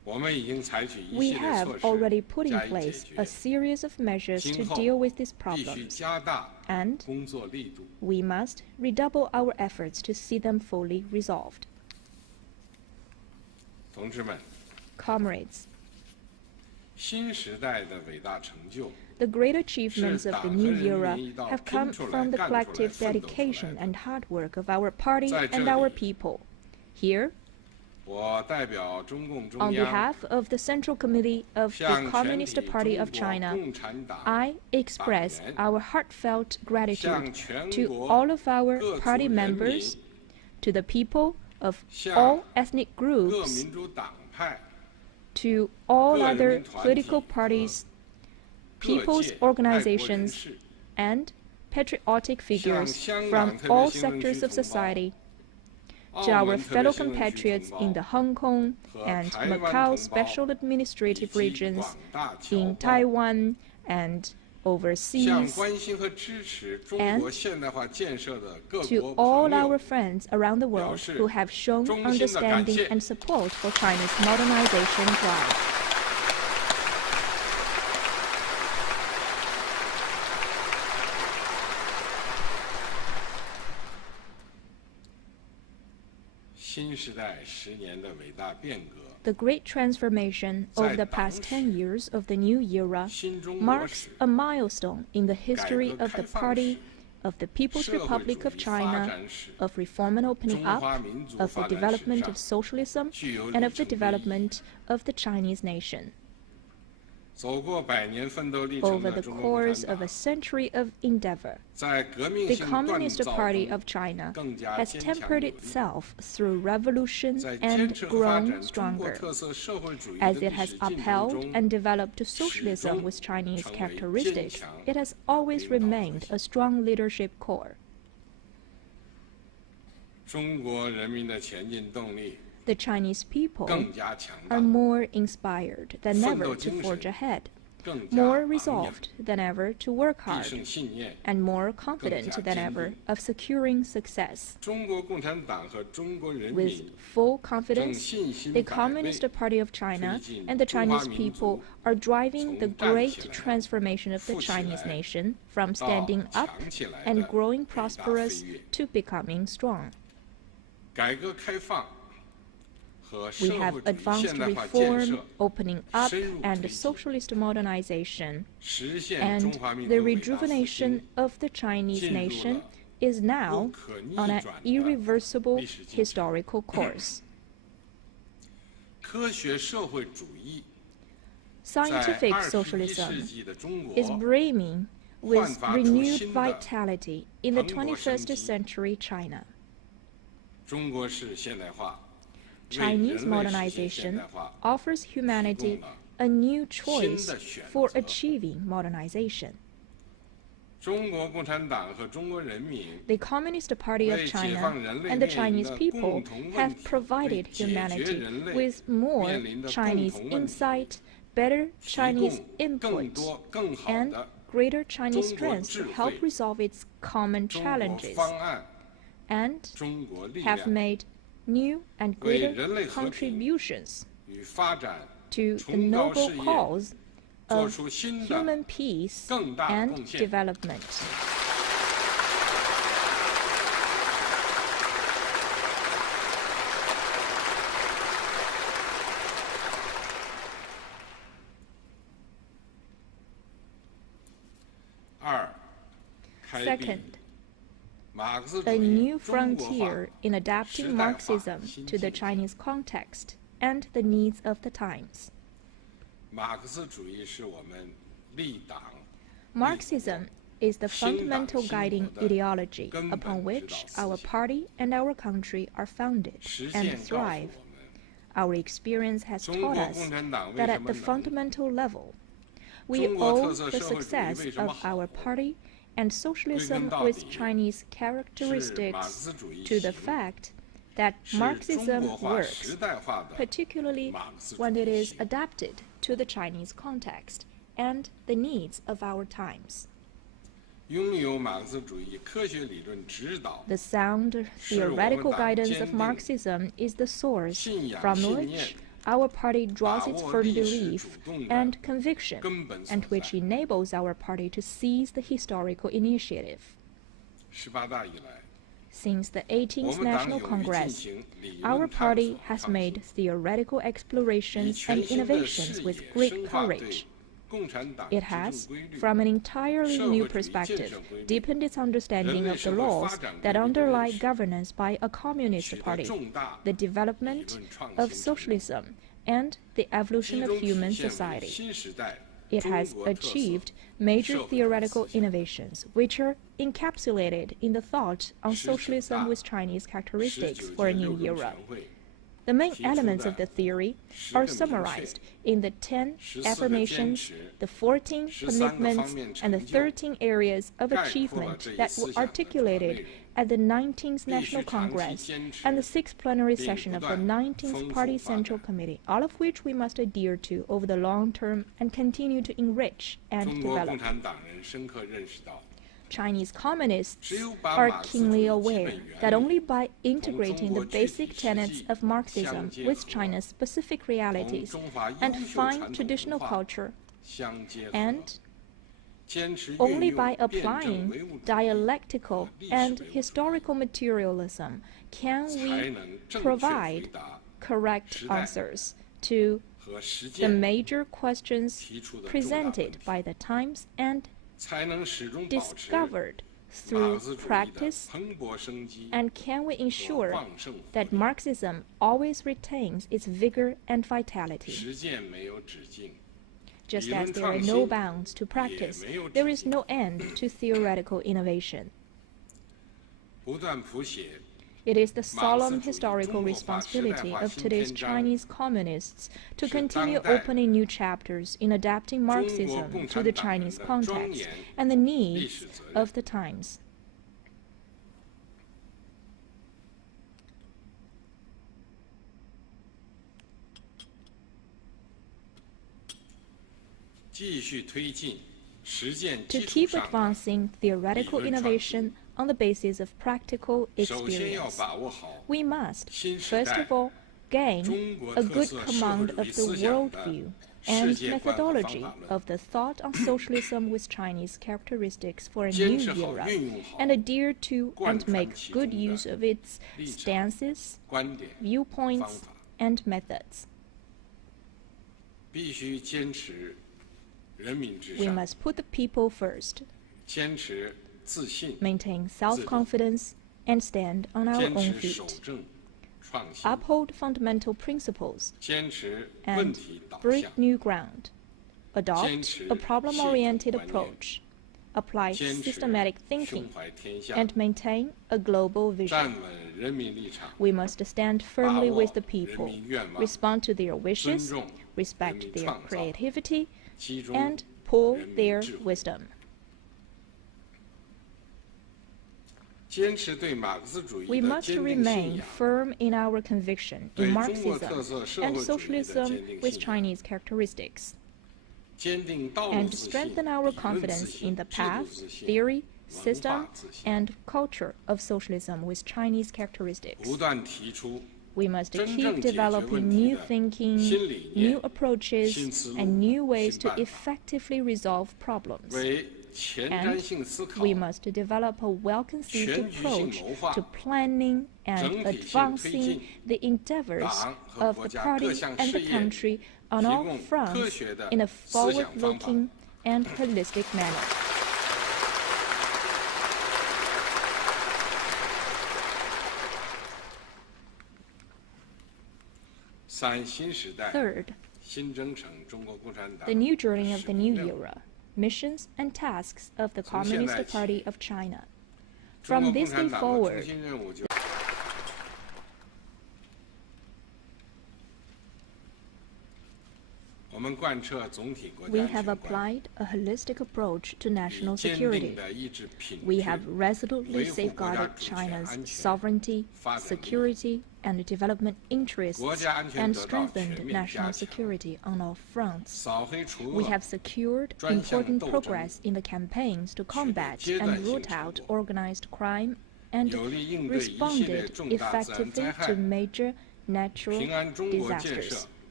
We have already put in place a series of measures to deal with these problems, and we must redouble our efforts to see them fully resolved. Comrades, the great achievements of the new era have come from the collective dedication and hard work of our party and our people. Here, on behalf of the Central Committee of the Communist Party of China, I express our heartfelt gratitude to all of our party members, to the people of all ethnic groups, to all other political parties, people's organizations, and patriotic figures from all sectors of society, to our fellow compatriots in the Hong Kong and Macau special administrative regions, in Taiwan and overseas, and to all our friends around the world who have shown understanding and support for China's modernization drive. The great transformation of the past 10 years of the new era marks a milestone in the history of the party, of the People's Republic of China, of reform and opening up, of the development of socialism, and of the development of the Chinese nation. Over the course of a century of endeavor, the Communist Party of China has tempered itself through revolution and grown stronger, as it has upheld and developed socialism with Chinese characteristics. It has always remained a strong leadership core. The Chinese people are more inspired than ever to forge ahead, more resolved than ever to work hard, and more confident than ever of securing success. With full confidence, the Communist Party of China and the Chinese people are driving the great transformation of the Chinese nation from standing up and growing prosperous to becoming strong. We have advanced reform, opening up, and socialist modernization, and the rejuvenation of the Chinese nation is now on an irreversible historical course. Scientific socialism is brimming with renewed vitality in the 21st century China. Chinese modernization offers humanity a new choice for achieving modernization. The Communist Party of China and the Chinese people have provided humanity with more Chinese insight, better Chinese input, and greater Chinese strength to help resolve its common challenges, and have made new and greater contributions to the noble cause of human peace and development. Second, a new frontier in adapting Marxism to the Chinese context and the needs of the times. Marxism is the fundamental guiding ideology upon which our party and our country are founded and thrive. Our experience has taught us that at the fundamental level, we owe the success of our party and socialism with Chinese characteristics to the fact that Marxism works, particularly when it is adapted to the Chinese context and the needs of our times. The sound theoretical guidance of Marxism is the source from which our party draws its firm belief and conviction, and which enables our party to seize the historical initiative. Since the 18th National Congress, our party has made theoretical explorations and innovations with great courage. It has, from an entirely new perspective, deepened its understanding of the laws that underlie governance by a communist party, the development of socialism, and the evolution of human society. It has achieved major theoretical innovations, which are encapsulated in the thought on socialism with Chinese characteristics for a new era. The main elements of the theory are summarized in the 10 affirmations, the 14 commitments, and the 13 areas of achievement that were articulated at the 19th National Congress and the 6th plenary session of the 19th Party Central Committee, all of which we must adhere to over the long term and continue to enrich and develop. Chinese communists are keenly aware that only by integrating the basic tenets of Marxism with China's specific realities and fine traditional culture, and only by applying dialectical and historical materialism can we provide correct answers to the major questions presented by the times and discovered through practice, and can we ensure that Marxism always retains its vigor and vitality? Just as there are no bounds to practice, there is no end to theoretical innovation. It is the solemn historical responsibility of today's Chinese communists to continue opening new chapters in adapting Marxism to the Chinese context and the needs of the times. To keep advancing theoretical innovation on the basis of practical experience, we must, first of all, gain a good command of the worldview and methodology of the thought on socialism with Chinese characteristics for a new era, and adhere to and make good use of its stances, viewpoints, and methods. We must put the people first, maintain self-confidence, and stand on our own feet, uphold fundamental principles, and break new ground, adopt a problem-oriented approach, apply systematic thinking, and maintain a global vision. We must stand firmly with the people, respond to their wishes, respect their creativity, and pool their wisdom. We must remain firm in our conviction in Marxism and socialism with Chinese characteristics, and strengthen our confidence in the path, theory, system, and culture of socialism with Chinese characteristics. We must keep developing new thinking, new approaches, and new ways to effectively resolve problems. And we must develop a well-conceived approach to planning and advancing the endeavors of the party and the country on all fronts in a forward-looking and holistic manner. Third, the new journey of the new era, missions and tasks of the Communist Party of China. From this day forward, we have applied a holistic approach to national security. We have resolutely safeguarded China's sovereignty, security, and development interests, and strengthened national security on all fronts. We have secured important progress in the campaigns to combat and root out organized crime, and responded effectively to major natural disasters.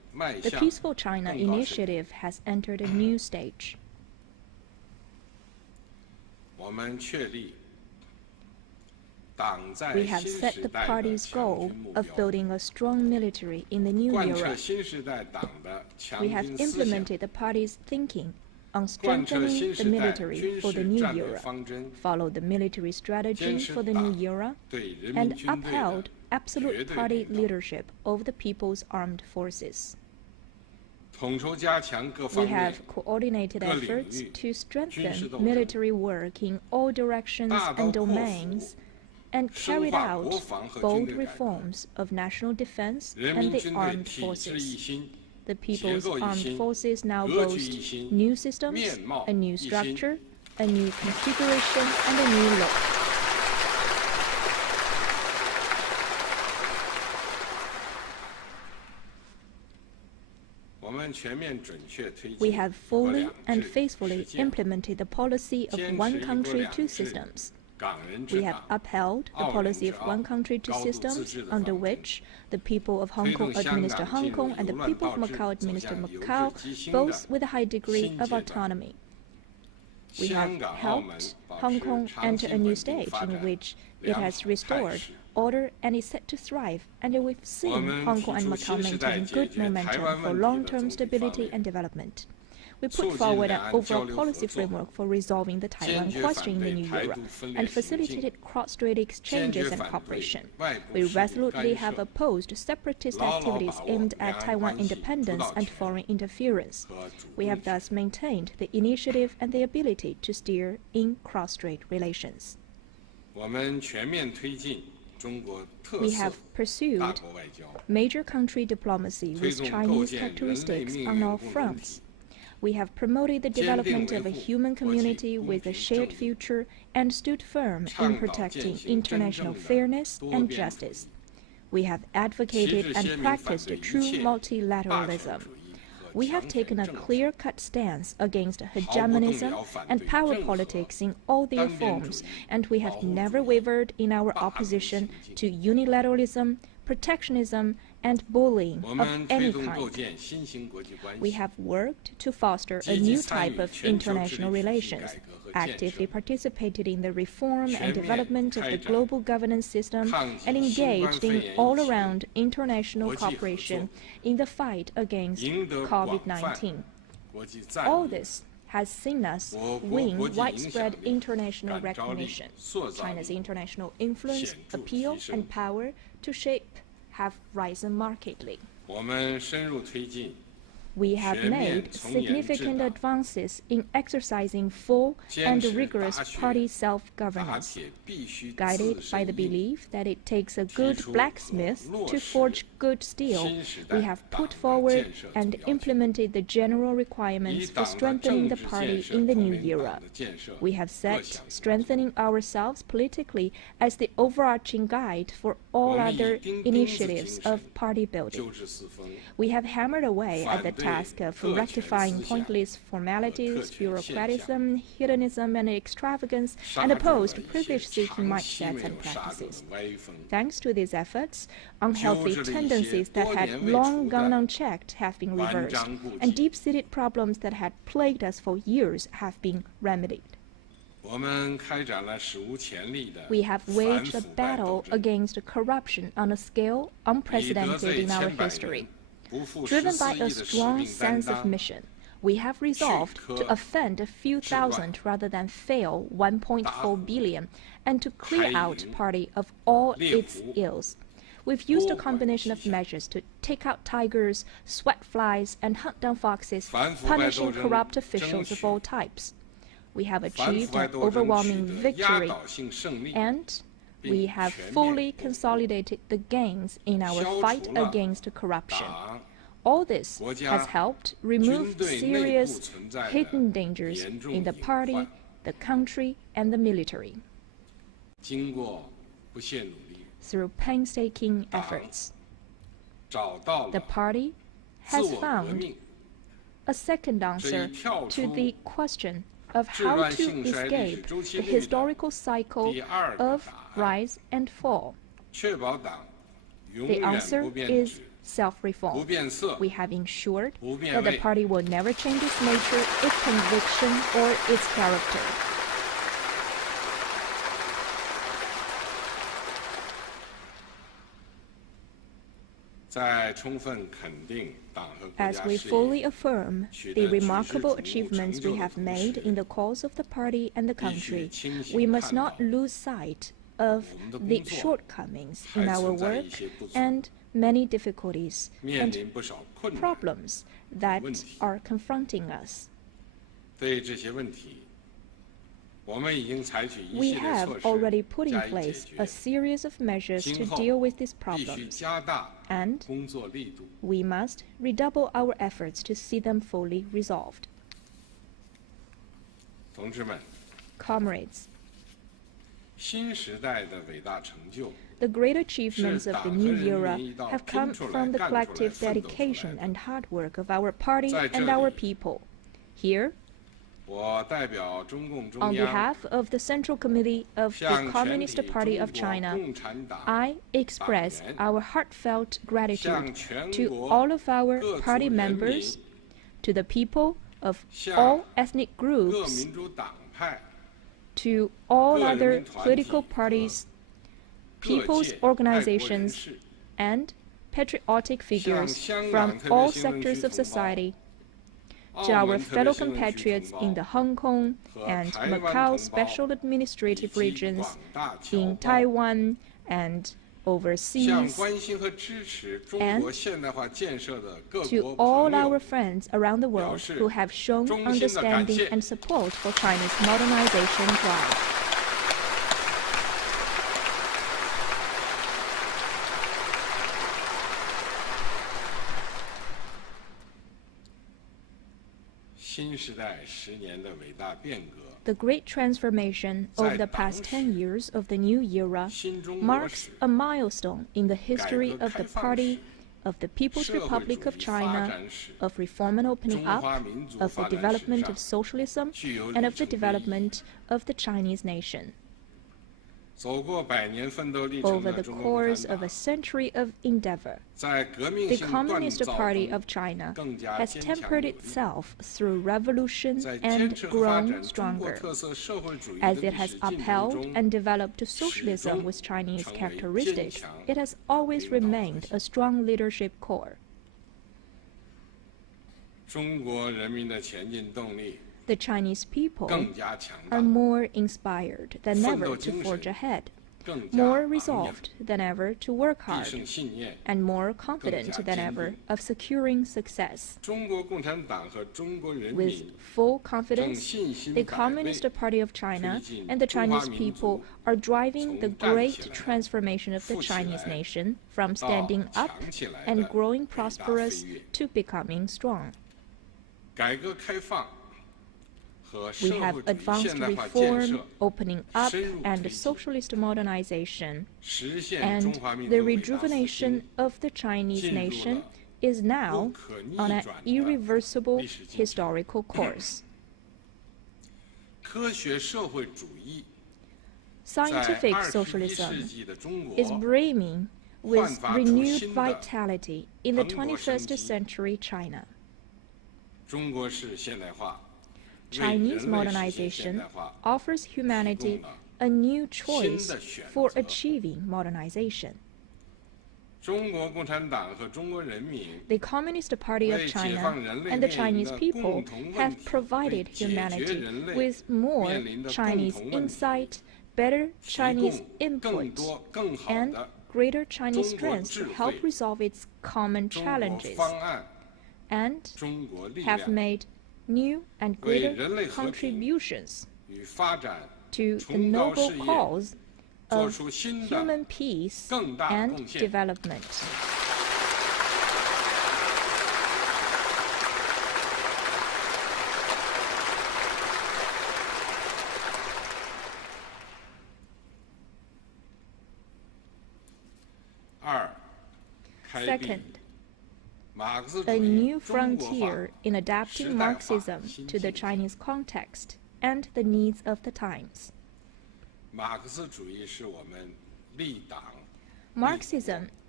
The Peaceful China Initiative has entered a new stage. We have set the party's goal of building a strong military in the new era. We have implemented the party's thinking on strengthening the military for the new era, followed the military strategy for the new era, and upheld absolute party leadership over the People's Armed Forces. We have coordinated efforts to strengthen military work in all directions and domains, and carried out bold reforms of national defense and the armed forces. The People's Armed Forces now boast new systems, a new structure, a new configuration, and a new look. We have fully and faithfully implemented the policy of one country, two systems. We have upheld the policy of one country, two systems, under which the people of Hong Kong administer Hong Kong and the people of Macau administer Macau, both with a high degree of autonomy. We have helped Hong Kong enter a new stage in which it has restored order and is set to thrive, and we've seen Hong Kong and Macau maintain good momentum for long-term stability and development. We put forward an overall policy framework for resolving the Taiwan question in the new era and facilitated cross-strait exchanges and cooperation. We resolutely have opposed separatist activities aimed at Taiwan independence and foreign interference. We have thus maintained the initiative and the ability to steer in cross-strait relations. We have pursued major country diplomacy with Chinese characteristics on all fronts. We have promoted the development of a human community with a shared future and stood firm in protecting international fairness and justice. We have advocated and practiced true multilateralism. We have taken a clear-cut stance against hegemonism and power politics in all their forms, and we have never wavered in our opposition to unilateralism, protectionism, and bullying of any kind. We have worked to foster a new type of international relations, actively participated in the reform and development of the global governance system, and engaged in all-around international cooperation in the fight against COVID-19. All this has seen us win widespread international recognition. China's international influence, appeal, and power to shape have risen markedly. We have made significant advances in exercising full and rigorous party self-governance. Guided by the belief that it takes a good blacksmith to forge good steel, we have put forward and implemented the general requirements for strengthening the party in the new era. We have set strengthening ourselves politically as the overarching guide for all other initiatives of party building. We have hammered away at the task of rectifying pointless formalities, bureaucratism, hedonism, and extravagance, and opposed privilege-seeking mindsets and practices. Thanks to these efforts, unhealthy tendencies that had long gone unchecked have been reversed, and deep-seated problems that had plagued us for years have been remedied. We have waged a battle against corruption on a scale unprecedented in our history. Driven by a strong sense of mission, we have resolved to offend a few thousand rather than fail 1.4 billion, and to clear out party of all its ills. We've used a combination of measures to take out tigers, sweat flies, and hunt down foxes, punishing corrupt officials of all types. We have achieved an overwhelming victory, and we have fully consolidated the gains in our fight against corruption. All this has helped remove serious hidden dangers in the party, the country, and the military. Through painstaking efforts, the party has found a second answer to the question of how to escape the historical cycle of rise and fall. The answer is self-reform. 不变色 We have ensured 不变 that the 位 party will never change its nature, its conviction, or its character. 在充分肯定党和国 As 家 we 事 fully 业 affirm 取 the 得举世瞩 remarkable 目 achievements 成就 we 的 have 同 made 时 in the cause of the party and the 必须 country, 清醒 we must 看 not 到 lose sight of 我们的 the 工作 shortcomings 还 in our 存在 work 一些不足， and many difficulties 面 and 临不少困难。 problems that 问题。 are confronting us. 对这些问题，我们已经采取一 We 系列 have 措 already 施 put in 加以解 place 决 a。series of measures 今 to 后 deal with these 必须 problems, 加大 and 工作力度。 we must redouble our efforts to see them fully resolved. 同志们， Comrades, 新时代的伟大成就 the great achievements of the new era have come 是党和人民一道拼出来， from the 干出来， collective 奋斗出来的。 dedication and hard work of our party 在这 and our 里， people. Here, 我代表中共中 on 央 behalf of the Central Committee of the 向全 Communist 体 Party 中 of 国 China, 共产党 I express 党员 our heartfelt gratitude 向全 to 国 all of our 各族 party 人民 members, to the people of 向 all ethnic 各 groups, 民主党派 to all 各人 other 民团 political 体和 parties, 各 people's 界爱国人 organizations, 士 and patriotic figures 香 from 港特别 all 行政区 sectors of 同胞 society, 澳 to our 门特别 fellow 行政区 compatriots 同 in 胞 the Hong Kong 和 and 台湾 Macau 同胞 special 以 administrative 及 regions, 广大侨 in 胞 Taiwan and 向 overseas, 关心和支持中 and 国现代化建设的各 to 国 all 朋友 our friends around the world 表示 who have shown 衷心的感 understanding 谢。 and support for China's modernization drive. 新时代10年的伟大变革， The great transformation of the past 10 years of the new era 新中国 marks 史 a milestone in the history 改革 of the 开放 party, 史 of the People's 社会 Republic 主 of 义发 China, 展史 of reform and opening 中 up, 华民族 of the 发展史 development 上 of socialism, 具有 and 里 of the 程碑意义。 development of the Chinese nation. 走过100年奋斗历程 Over 的 the 中国共 course 产 of a 党， century of endeavor, 在革命 the 性锻 Communist 造 Party 中 of China 更加 has 坚强 tempered 有力， itself through revolution 在坚 and 持和发 grown 展中国 stronger, 特色社会主义 as 的 it 历 has 史进程 upheld 中 and developed socialism 始终 with Chinese 成为 characteristics, 坚强 it has always 领导核 remained 心。 a strong leadership core. 中国人民的前进动力 The Chinese people 更加强 are 大， more inspired than 奋 ever 斗 to 精 forge 神 ahead, 更加 more 昂扬， resolved than ever to work 必 hard, 胜信念。 and more confident than 坚 ever 定。 of securing success. 中国共产党和中国人 With 民 full 正 confidence, 信心 the 百 Communist 倍 Party of China 推进 and the 中华 Chinese 民族 people are driving the 从站 great 起来 transformation of the 富起 Chinese 来 nation from 到 standing up 强起来 and 的 growing 伟大 prosperous 飞跃。 to becoming strong. 改革开放和 We 社 have 会主义 advanced 现代化建 reform, 设， opening up, 深入 and 推进 socialist modernization, 实现 and 中华民 the 族伟大复 rejuvenation 兴， of the Chinese 进入 nation 了 is 不 now 可逆 on an 转的 irreversible 历史进程。 historical course. 科学社会主义在 Scientific 21世 socialism 纪的中国 is brimming with 焕发出 renewed 新的 vitality in the 蓬勃生 21st 机。 century China. 中国式现代化，为 Chinese 人类实现现 modernization 代化 offers humanity 提供了 a new 新 choice 的选 for 择。 achieving modernization. 中国共产党和中国人民 The Communist Party of 为解 China 放人类 and the 面临 Chinese 的 people 共同问 have 题， provided 为解决 humanity 人类 with more 面临的共 Chinese 同问题， insight, better 提 Chinese 供更 input, 多更好 and 的 greater Chinese 中国 strength to 智慧， help resolve its common 中国 challenges, 方案、 and 中国力 have 量 made new and 为 greater 人类和平 contributions 与发展 to the 崇高 noble 事业 cause 做 of 出新的 human peace 更大的 and 贡献。 development. (2) 开辟 Second, 马克思主 a 义 new 中国化 frontier in adapting 时代化 Marxism 新 to the 境界。 Chinese context and the needs of the times. 马克思主义是我们立党、 Marxism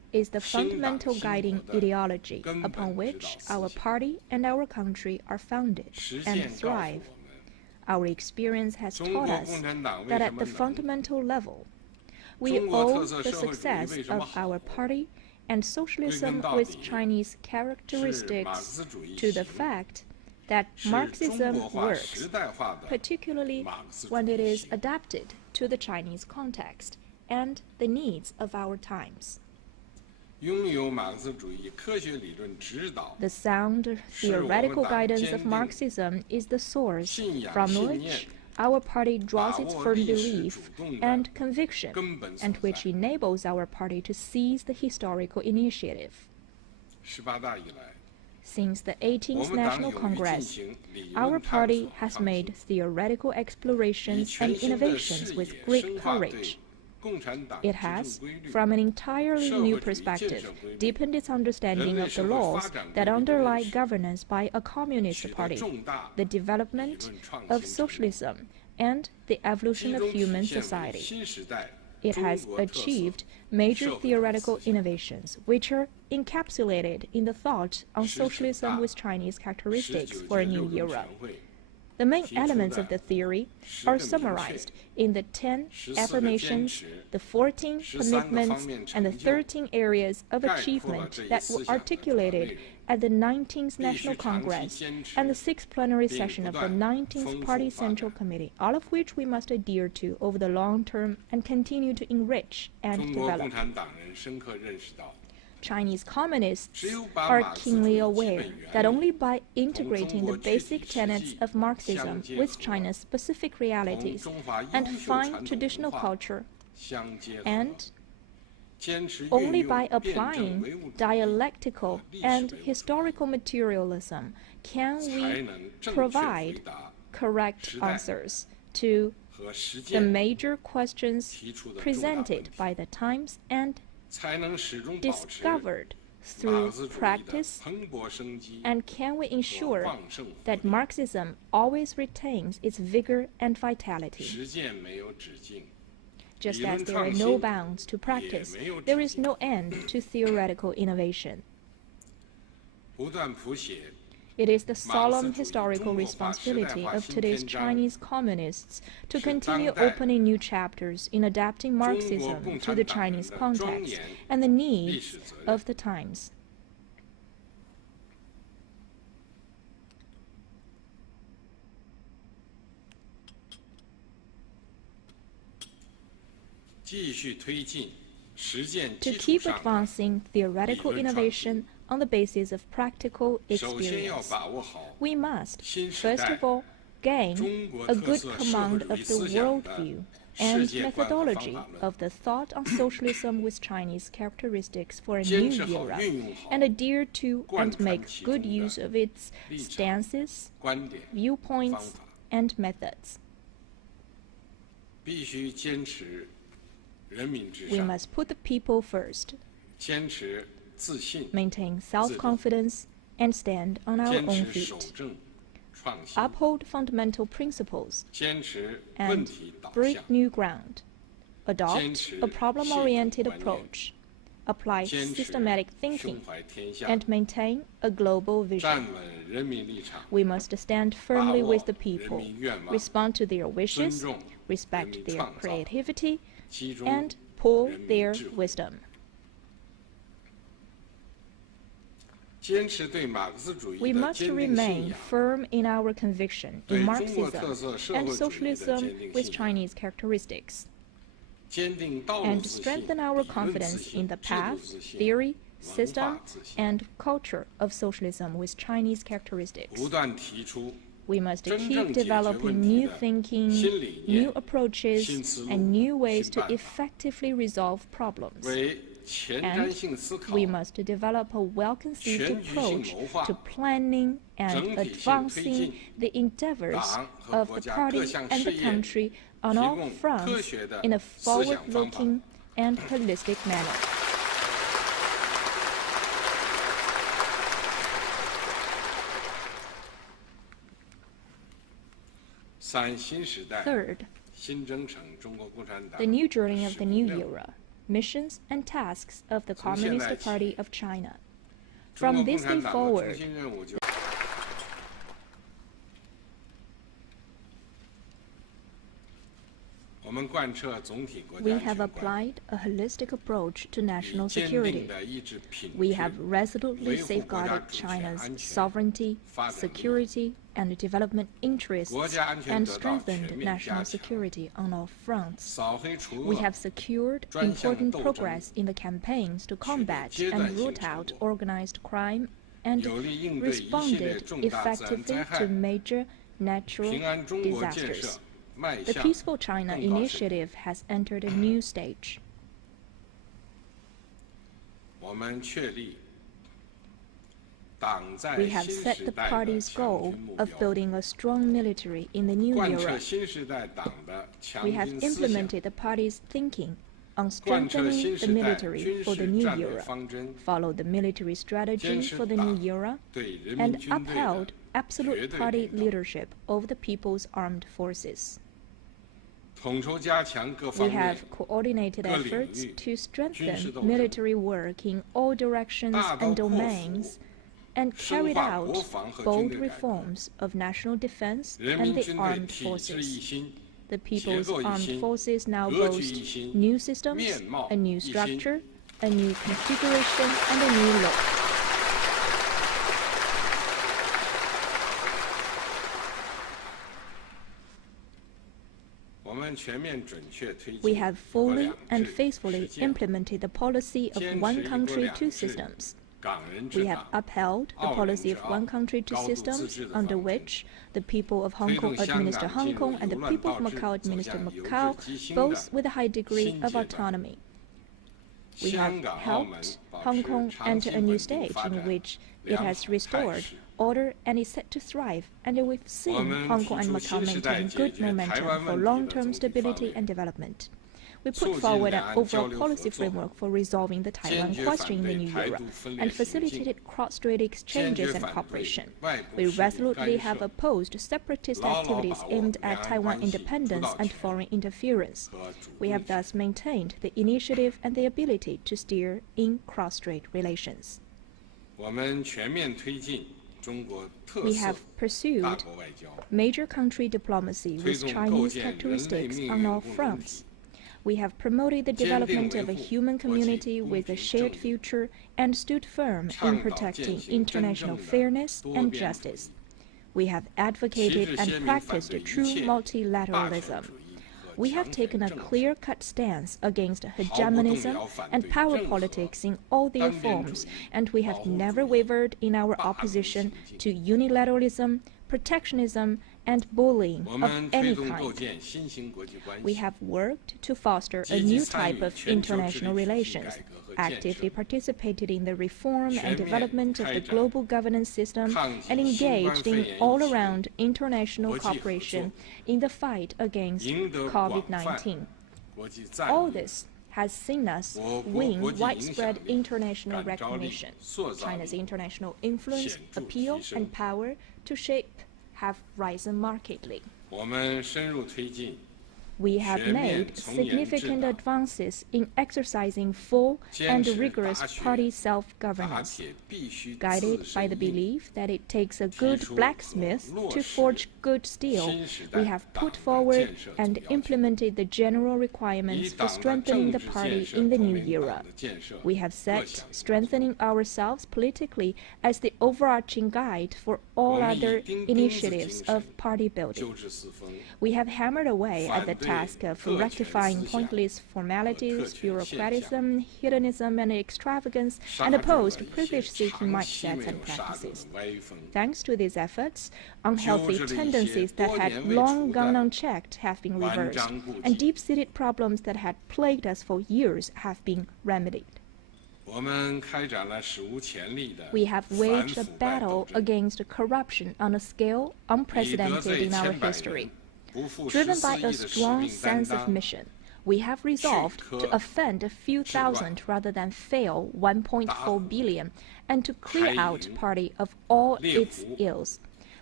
is the fundamental guiding ideology upon which our party and our country are founded and thrive. Our experience has taught us that at the fundamental level, we owe the success of our party and socialism with Chinese characteristics to the fact that Marxism works, particularly when it is adapted to the Chinese context and the needs of our times. The sound theoretical guidance of Marxism is the source from which our party draws its firm belief and conviction, and which enables our party to seize the historical initiative. Since the 18th National Congress, our party has made theoretical explorations and innovations with great courage. It has, from an entirely new perspective, deepened its understanding of the laws that underlie governance by a communist party, the development of socialism, and the evolution of human society. It has achieved major theoretical innovations, which are encapsulated in the thought on socialism with Chinese characteristics for a new era. The main elements of the theory are summarized in the 10 affirmations, the 14 commitments, and the 13 areas of achievement that were articulated at the 19th National Congress and the 6th plenary session of the 19th Party Central Committee, all of which we must adhere to over the long term and continue to enrich and develop. Chinese communists are keenly aware that only by integrating the basic tenets of Marxism with China's specific realities and fine traditional culture, and only by applying dialectical and historical materialism can we provide correct answers to the major questions presented by the times and discovered through practice, and can we ensure that Marxism always retains its vigor and vitality? Just as there are no bounds to practice, there is no end to theoretical innovation. It is the solemn historical responsibility of today's Chinese communists to continue opening new chapters in adapting Marxism to the Chinese context and the needs of the times. To keep advancing theoretical innovation on the basis of practical experience, we must, first of all, gain a good command of the worldview and methodology of the thought on socialism with Chinese characteristics for a new era, and adhere to and make good use of its stances, viewpoints, and methods. We must put the people first, maintain self-confidence, and stand on our own feet. Uphold fundamental principles and break new ground. Adopt a problem-oriented approach. Apply systematic thinking and maintain a global vision. We must stand firmly with the people, respond to their wishes, respect their creativity, and pool their wisdom. We must remain firm in our conviction in Marxism and socialism with Chinese characteristics, and strengthen our confidence in the path, theory, system, and culture of socialism with Chinese characteristics. We must keep developing new thinking, new approaches, and new ways to effectively resolve problems. And we must develop a well-conceived approach to planning and advancing the endeavors of the party and the country on all fronts in a forward-looking and holistic manner. Third, the new journey of the new era. missions, and tasks of the Communist Party of China. From this day forward, we have applied a holistic approach to national security. We have resolutely safeguarded China's sovereignty, security, and development interests and strengthened national security on all fronts. We have secured important progress in the campaigns to combat and root out organized crime and responded effectively to major natural disasters. The Peaceful China initiative has entered a new stage. We have set the party's goal of building a strong military in the new era. We have implemented the party's thinking on strengthening the military for the new era, followed the military strategy for the new era, and upheld absolute party leadership over the People's Armed Forces. We have coordinated efforts to strengthen military work in all directions and domains and carried out bold reforms of national defense and the armed forces. The People's Armed Forces now boast new systems, a new structure, a new configuration, and a new look. We have fully and faithfully implemented the policy of one country, two systems. We have upheld the policy of one country, two systems, under which the people of Hong Kong administer Hong Kong and the people of Macau administer Macau, both with a high degree of autonomy. We have helped Hong Kong enter a new stage in which it has restored order and is set to thrive, and we've seen Hong Kong and Macau maintain good momentum for long-term stability and development. We put forward an overall policy framework for resolving the Taiwan question in the new era and facilitated cross-strait exchanges and cooperation. We resolutely have opposed separatist activities aimed at Taiwan independence and foreign interference. We have thus maintained the initiative and the ability to steer in cross-strait relations. We have pursued major country diplomacy with Chinese characteristics on all fronts. We have promoted the development of a human community with a shared future and stood firm in protecting international fairness and justice. We have advocated and practiced true multilateralism. We have taken a clear-cut stance against hegemonism and power politics in all their forms, and we have never wavered in our opposition to unilateralism, protectionism, and bullying of any kind. We have worked to foster a new type of international relations, actively participated in the reform and development of the global governance system, and engaged in all-around international cooperation in the fight against COVID-19. All this has seen us win widespread international recognition. China's international influence, appeal, and power to shape have risen markedly. We have made significant advances in exercising full and rigorous party self-governance. Guided by the belief that it takes a good blacksmith to forge good steel, we have put forward and implemented the general requirements for strengthening the party in the new era. We have set strengthening ourselves politically as the overarching guide for all other initiatives of party building. We have hammered away at the task of rectifying pointless formalities, bureaucratism, hedonism, and extravagance, and opposed privilege-seeking mindsets and practices. Thanks to these efforts, unhealthy tendencies that had long gone unchecked have been reversed, and deep-seated problems that had plagued us for years have been remedied. We have waged a battle against corruption on a scale unprecedented in our history. Driven by a strong sense of mission, we have resolved to offend a few thousand rather than fail 1.4 billion, and to clear out party of all its ills.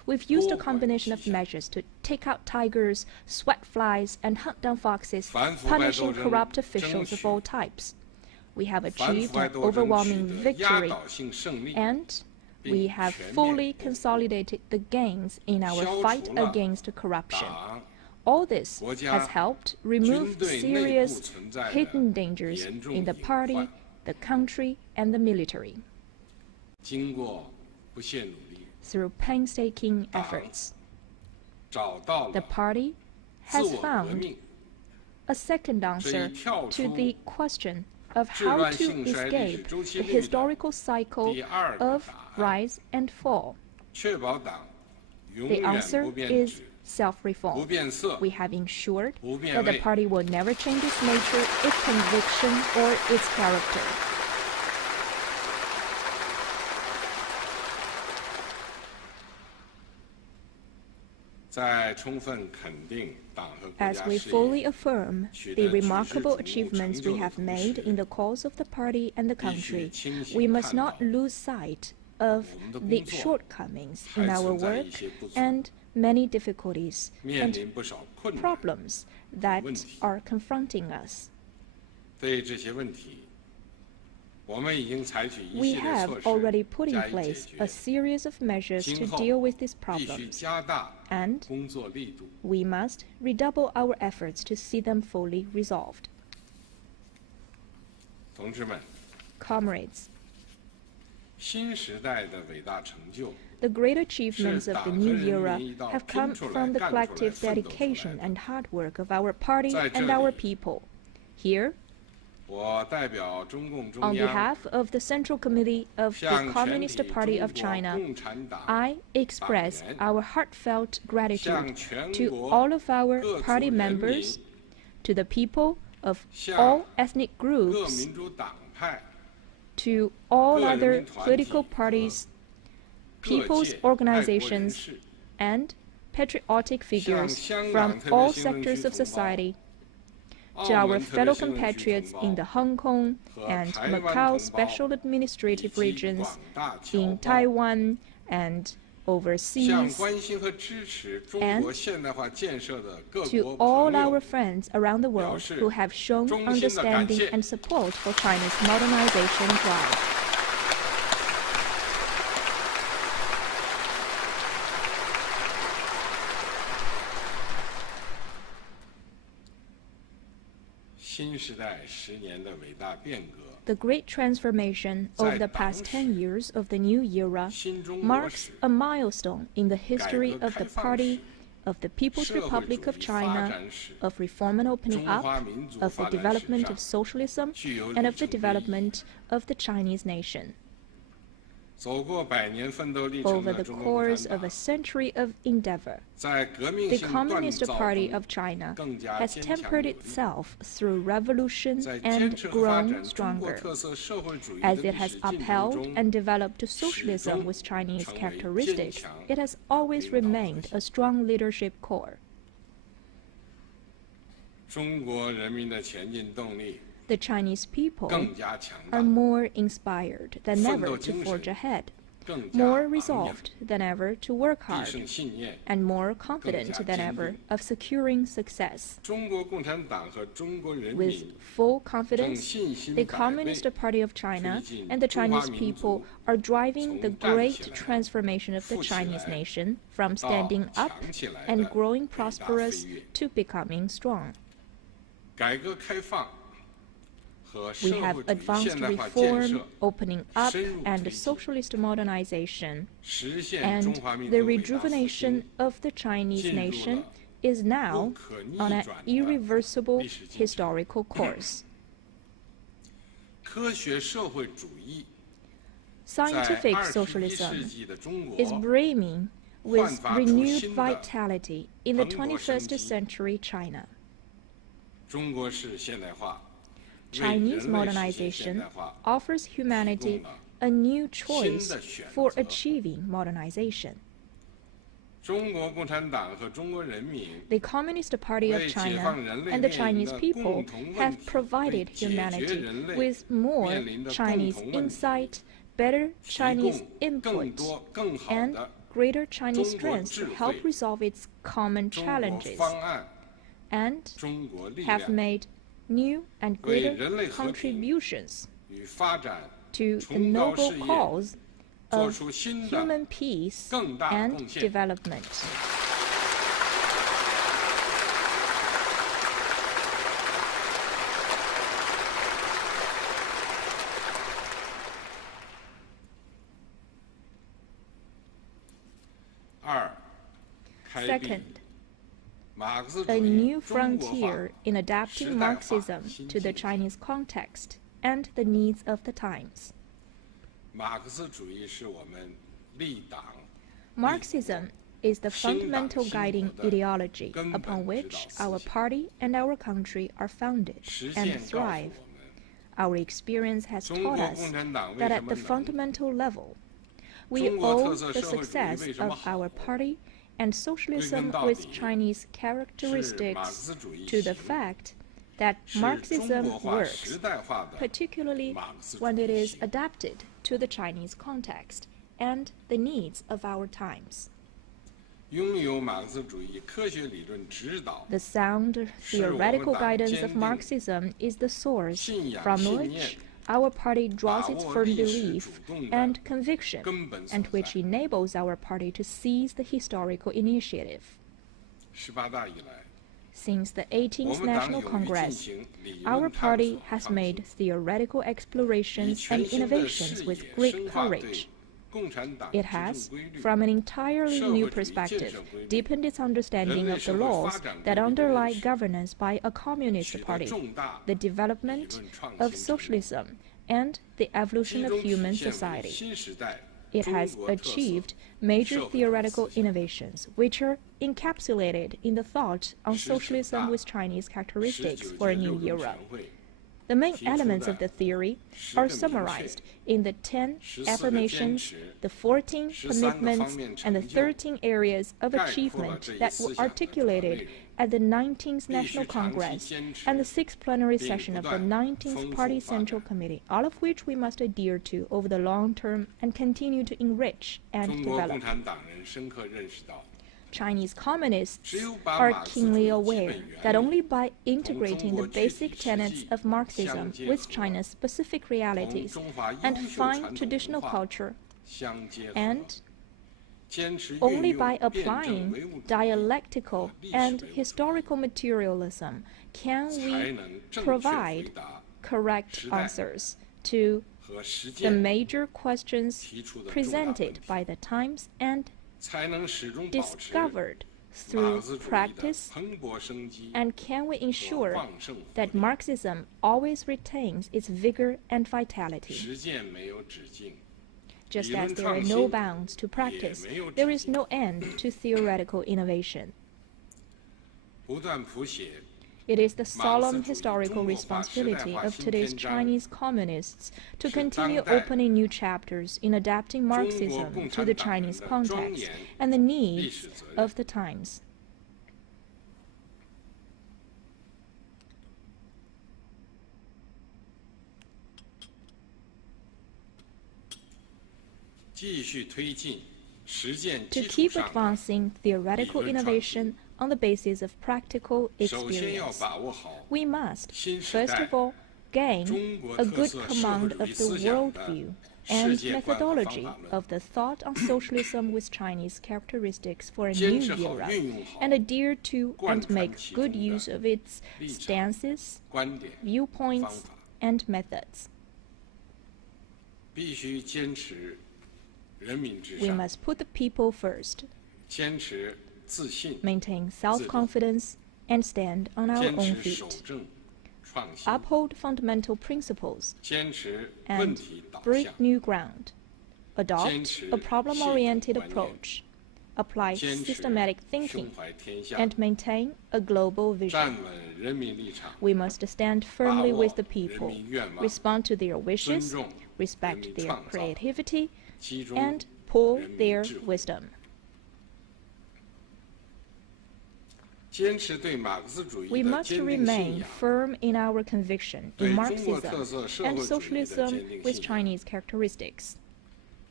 we've used a combination of measures to take out tigers, sweat flies, and hunt down foxes, punishing corrupt officials of all types. We have achieved an overwhelming victory, and we have fully consolidated the gains in our fight against corruption. All this has helped remove serious hidden dangers in the party, the country, and the military. Through painstaking efforts, the party has found a second answer to the question of how to escape the historical cycle of rise and fall. The answer is self-reform. We have ensured that the party will never change its nature, its conviction, or its character. As we fully affirm the remarkable achievements we have made in the cause of the party and the country, we must not lose sight of the shortcomings in our work and many difficulties and problems that are confronting us. We have already put in place a series of measures to deal with these problems, and we must redouble our efforts to see them fully resolved. Comrades, the great achievements of the new era have come from the collective dedication and hard work of our party and our people. Here, on behalf of the Central Committee of the Communist Party of China, I express our heartfelt gratitude to all of our party members, to the people of all ethnic groups, to all other political parties, people's organizations, and patriotic figures from all sectors of society, to our fellow compatriots in the Hong Kong and Macau special administrative regions, in Taiwan and overseas, and to all our friends around the world who have shown understanding and support for China's modernization drive. The great transformation of the past 10 years of the new era marks a milestone in the history of the party, of the People's Republic of China, of reform and opening up, of the development of socialism, and of the development of the Chinese nation. Over the course of a century of endeavor, the Communist Party of China has tempered itself through revolution and grown stronger, as it has upheld and developed socialism with Chinese characteristics. It has always remained a strong leadership core. The Chinese people are more inspired than ever to forge ahead, more resolved than ever to work hard, and more confident than ever of securing success. With full confidence, the Communist Party of China and the Chinese people are driving the great transformation of the Chinese nation from standing up and growing prosperous to becoming strong. We have advanced reform, opening up, and socialist modernization, and the rejuvenation of the Chinese nation is now on an irreversible historical course. Scientific socialism is brimming with renewed vitality in the 21st century China. Chinese modernization offers humanity a new choice for achieving modernization. The Communist Party of China and the Chinese people have provided humanity with more Chinese insight, better Chinese input, and greater Chinese strength to help resolve its common challenges, and have made new and greater contributions to the noble cause of human peace and development. Second, a new frontier in adapting Marxism to the Chinese context and the needs of the times. Marxism is the fundamental guiding ideology upon which our party and our country are founded and thrive. Our experience has taught us that at the fundamental level, we owe the success of our party and socialism with Chinese characteristics to the fact that Marxism works, particularly when it is adapted to the Chinese context and the needs of our times. The sound theoretical guidance of Marxism is the source from which our party draws its firm belief and conviction, and which enables our party to seize the historical initiative. Since the 18th National Congress, our party has made theoretical explorations and innovations with great courage. It has, from an entirely new perspective, deepened its understanding of the laws that underlie governance by a communist party, the development of socialism, and the evolution of human society. It has achieved major theoretical innovations, which are encapsulated in the thought on socialism with Chinese characteristics for a new era. The main elements of the theory are summarized in the 10 affirmations, the 14 commitments, and the 13 areas of achievement that were articulated at the 19th National Congress and the 6th plenary session of the 19th Party Central Committee, all of which we must adhere to over the long term and continue to enrich and develop. Chinese communists are keenly aware that only by integrating the basic tenets of Marxism with China's specific realities and fine traditional culture, and only by applying dialectical and historical materialism can we provide correct answers to the major questions presented by the times and discovered through practice, and can we ensure that Marxism always retains its vigor and vitality? Just as there are no bounds to practice, there is no end to theoretical innovation. It is the solemn historical responsibility of today's Chinese communists to continue opening new chapters in adapting Marxism to the Chinese context and the needs of the times. To keep advancing theoretical innovation on the basis of practical experience, we must, first of all, gain a good command of the worldview and methodology of the thought on socialism with Chinese characteristics for a new era, and adhere to and make good use of its stances, viewpoints, and methods. We must put the people first, maintain self-confidence, and stand on our own feet. Uphold fundamental principles and break new ground. Adopt a problem-oriented approach. Apply systematic thinking and maintain a global vision. We must stand firmly with the people, respond to their wishes, respect their creativity, and pool their wisdom. We must remain firm in our conviction in Marxism and socialism with Chinese characteristics.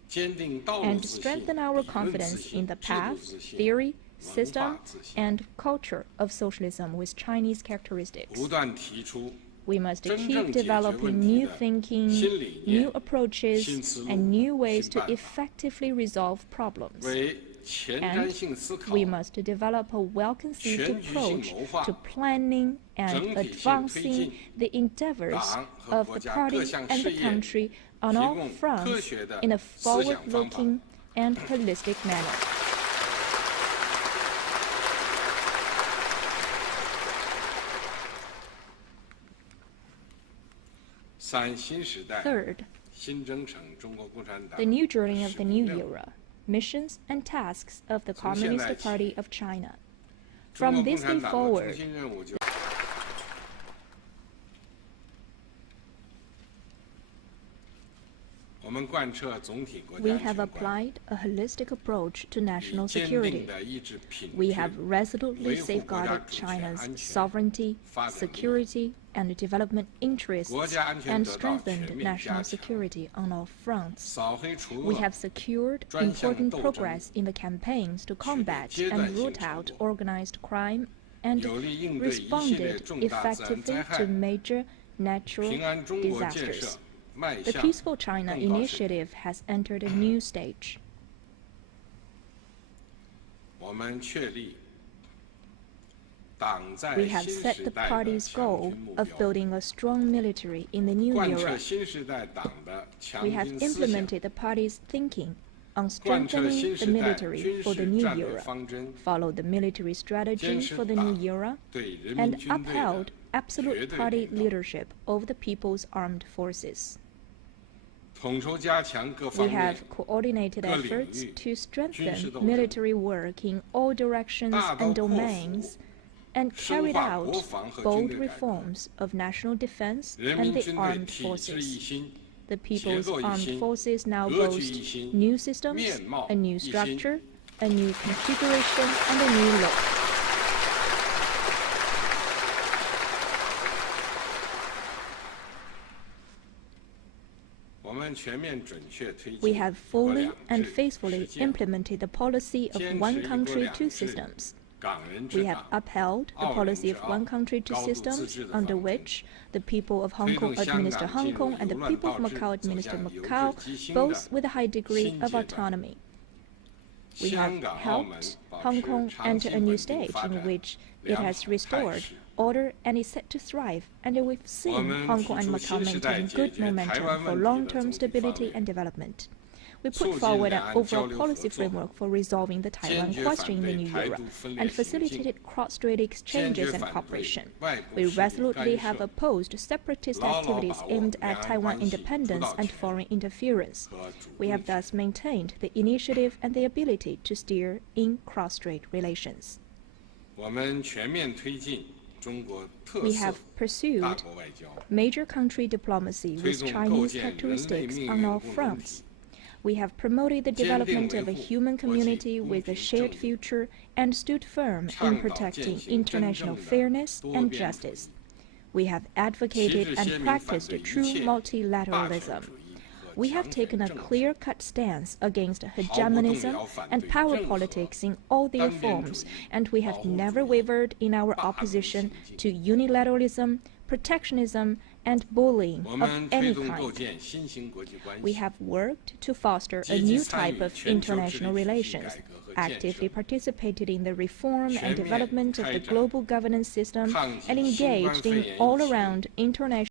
and strengthen our confidence in the path, theory, system, and culture of socialism with Chinese characteristics. We must keep developing new thinking, new approaches, and new ways to effectively resolve problems. And we must develop a well-conceived approach to planning and advancing the endeavors of the party and the country on all fronts in a forward-looking and holistic manner. Third, the new journey of the new era, missions and tasks of the Communist Party of China. From this day forward, we have applied a holistic approach to national security. We have resolutely safeguarded China's sovereignty, security, and development interests and strengthened national security on all fronts. We have secured important progress in the campaigns to combat and root out organized crime and responded effectively to major natural disasters. The Peaceful China initiative has entered a new stage. We have set the party's goal of building a strong military in the new era. We have implemented the party's thinking on strengthening the military for the new era, followed the military strategy for the new era, and upheld absolute party leadership over the People's Armed Forces. We have coordinated efforts to strengthen military work in all directions and domains and carried out bold reforms of national defense and the armed forces. The People's Armed Forces now boast new systems, a new structure, a new configuration, and a new look. We have fully and faithfully implemented the policy of one country, two systems. We have upheld the policy of one country, two systems, under which the people of Hong Kong administer Hong Kong and the people of Macau administer Macau, both with a high degree of autonomy. We have helped Hong Kong enter a new stage in which it has restored order and is set to thrive, and we've seen Hong Kong and Macau maintain good momentum for long-term stability and development. We put forward an overall policy framework for resolving the Taiwan question in the new era and facilitated cross-strait exchanges and cooperation. We resolutely have opposed separatist activities aimed at Taiwan independence and foreign interference. We have thus maintained the initiative and the ability to steer in cross-strait relations. We have pursued major country diplomacy with Chinese characteristics on all fronts. We have promoted the development of a human community with a shared future and stood firm in protecting international fairness and justice. We have advocated and practiced true multilateralism. We have taken a clear-cut stance against hegemonism and power politics in all their forms, and we have never wavered in our opposition to unilateralism, protectionism, and bullying of any kind. We have worked to foster a new type of international relations, actively participated in the reform and development of the global governance system, and engaged in all-around international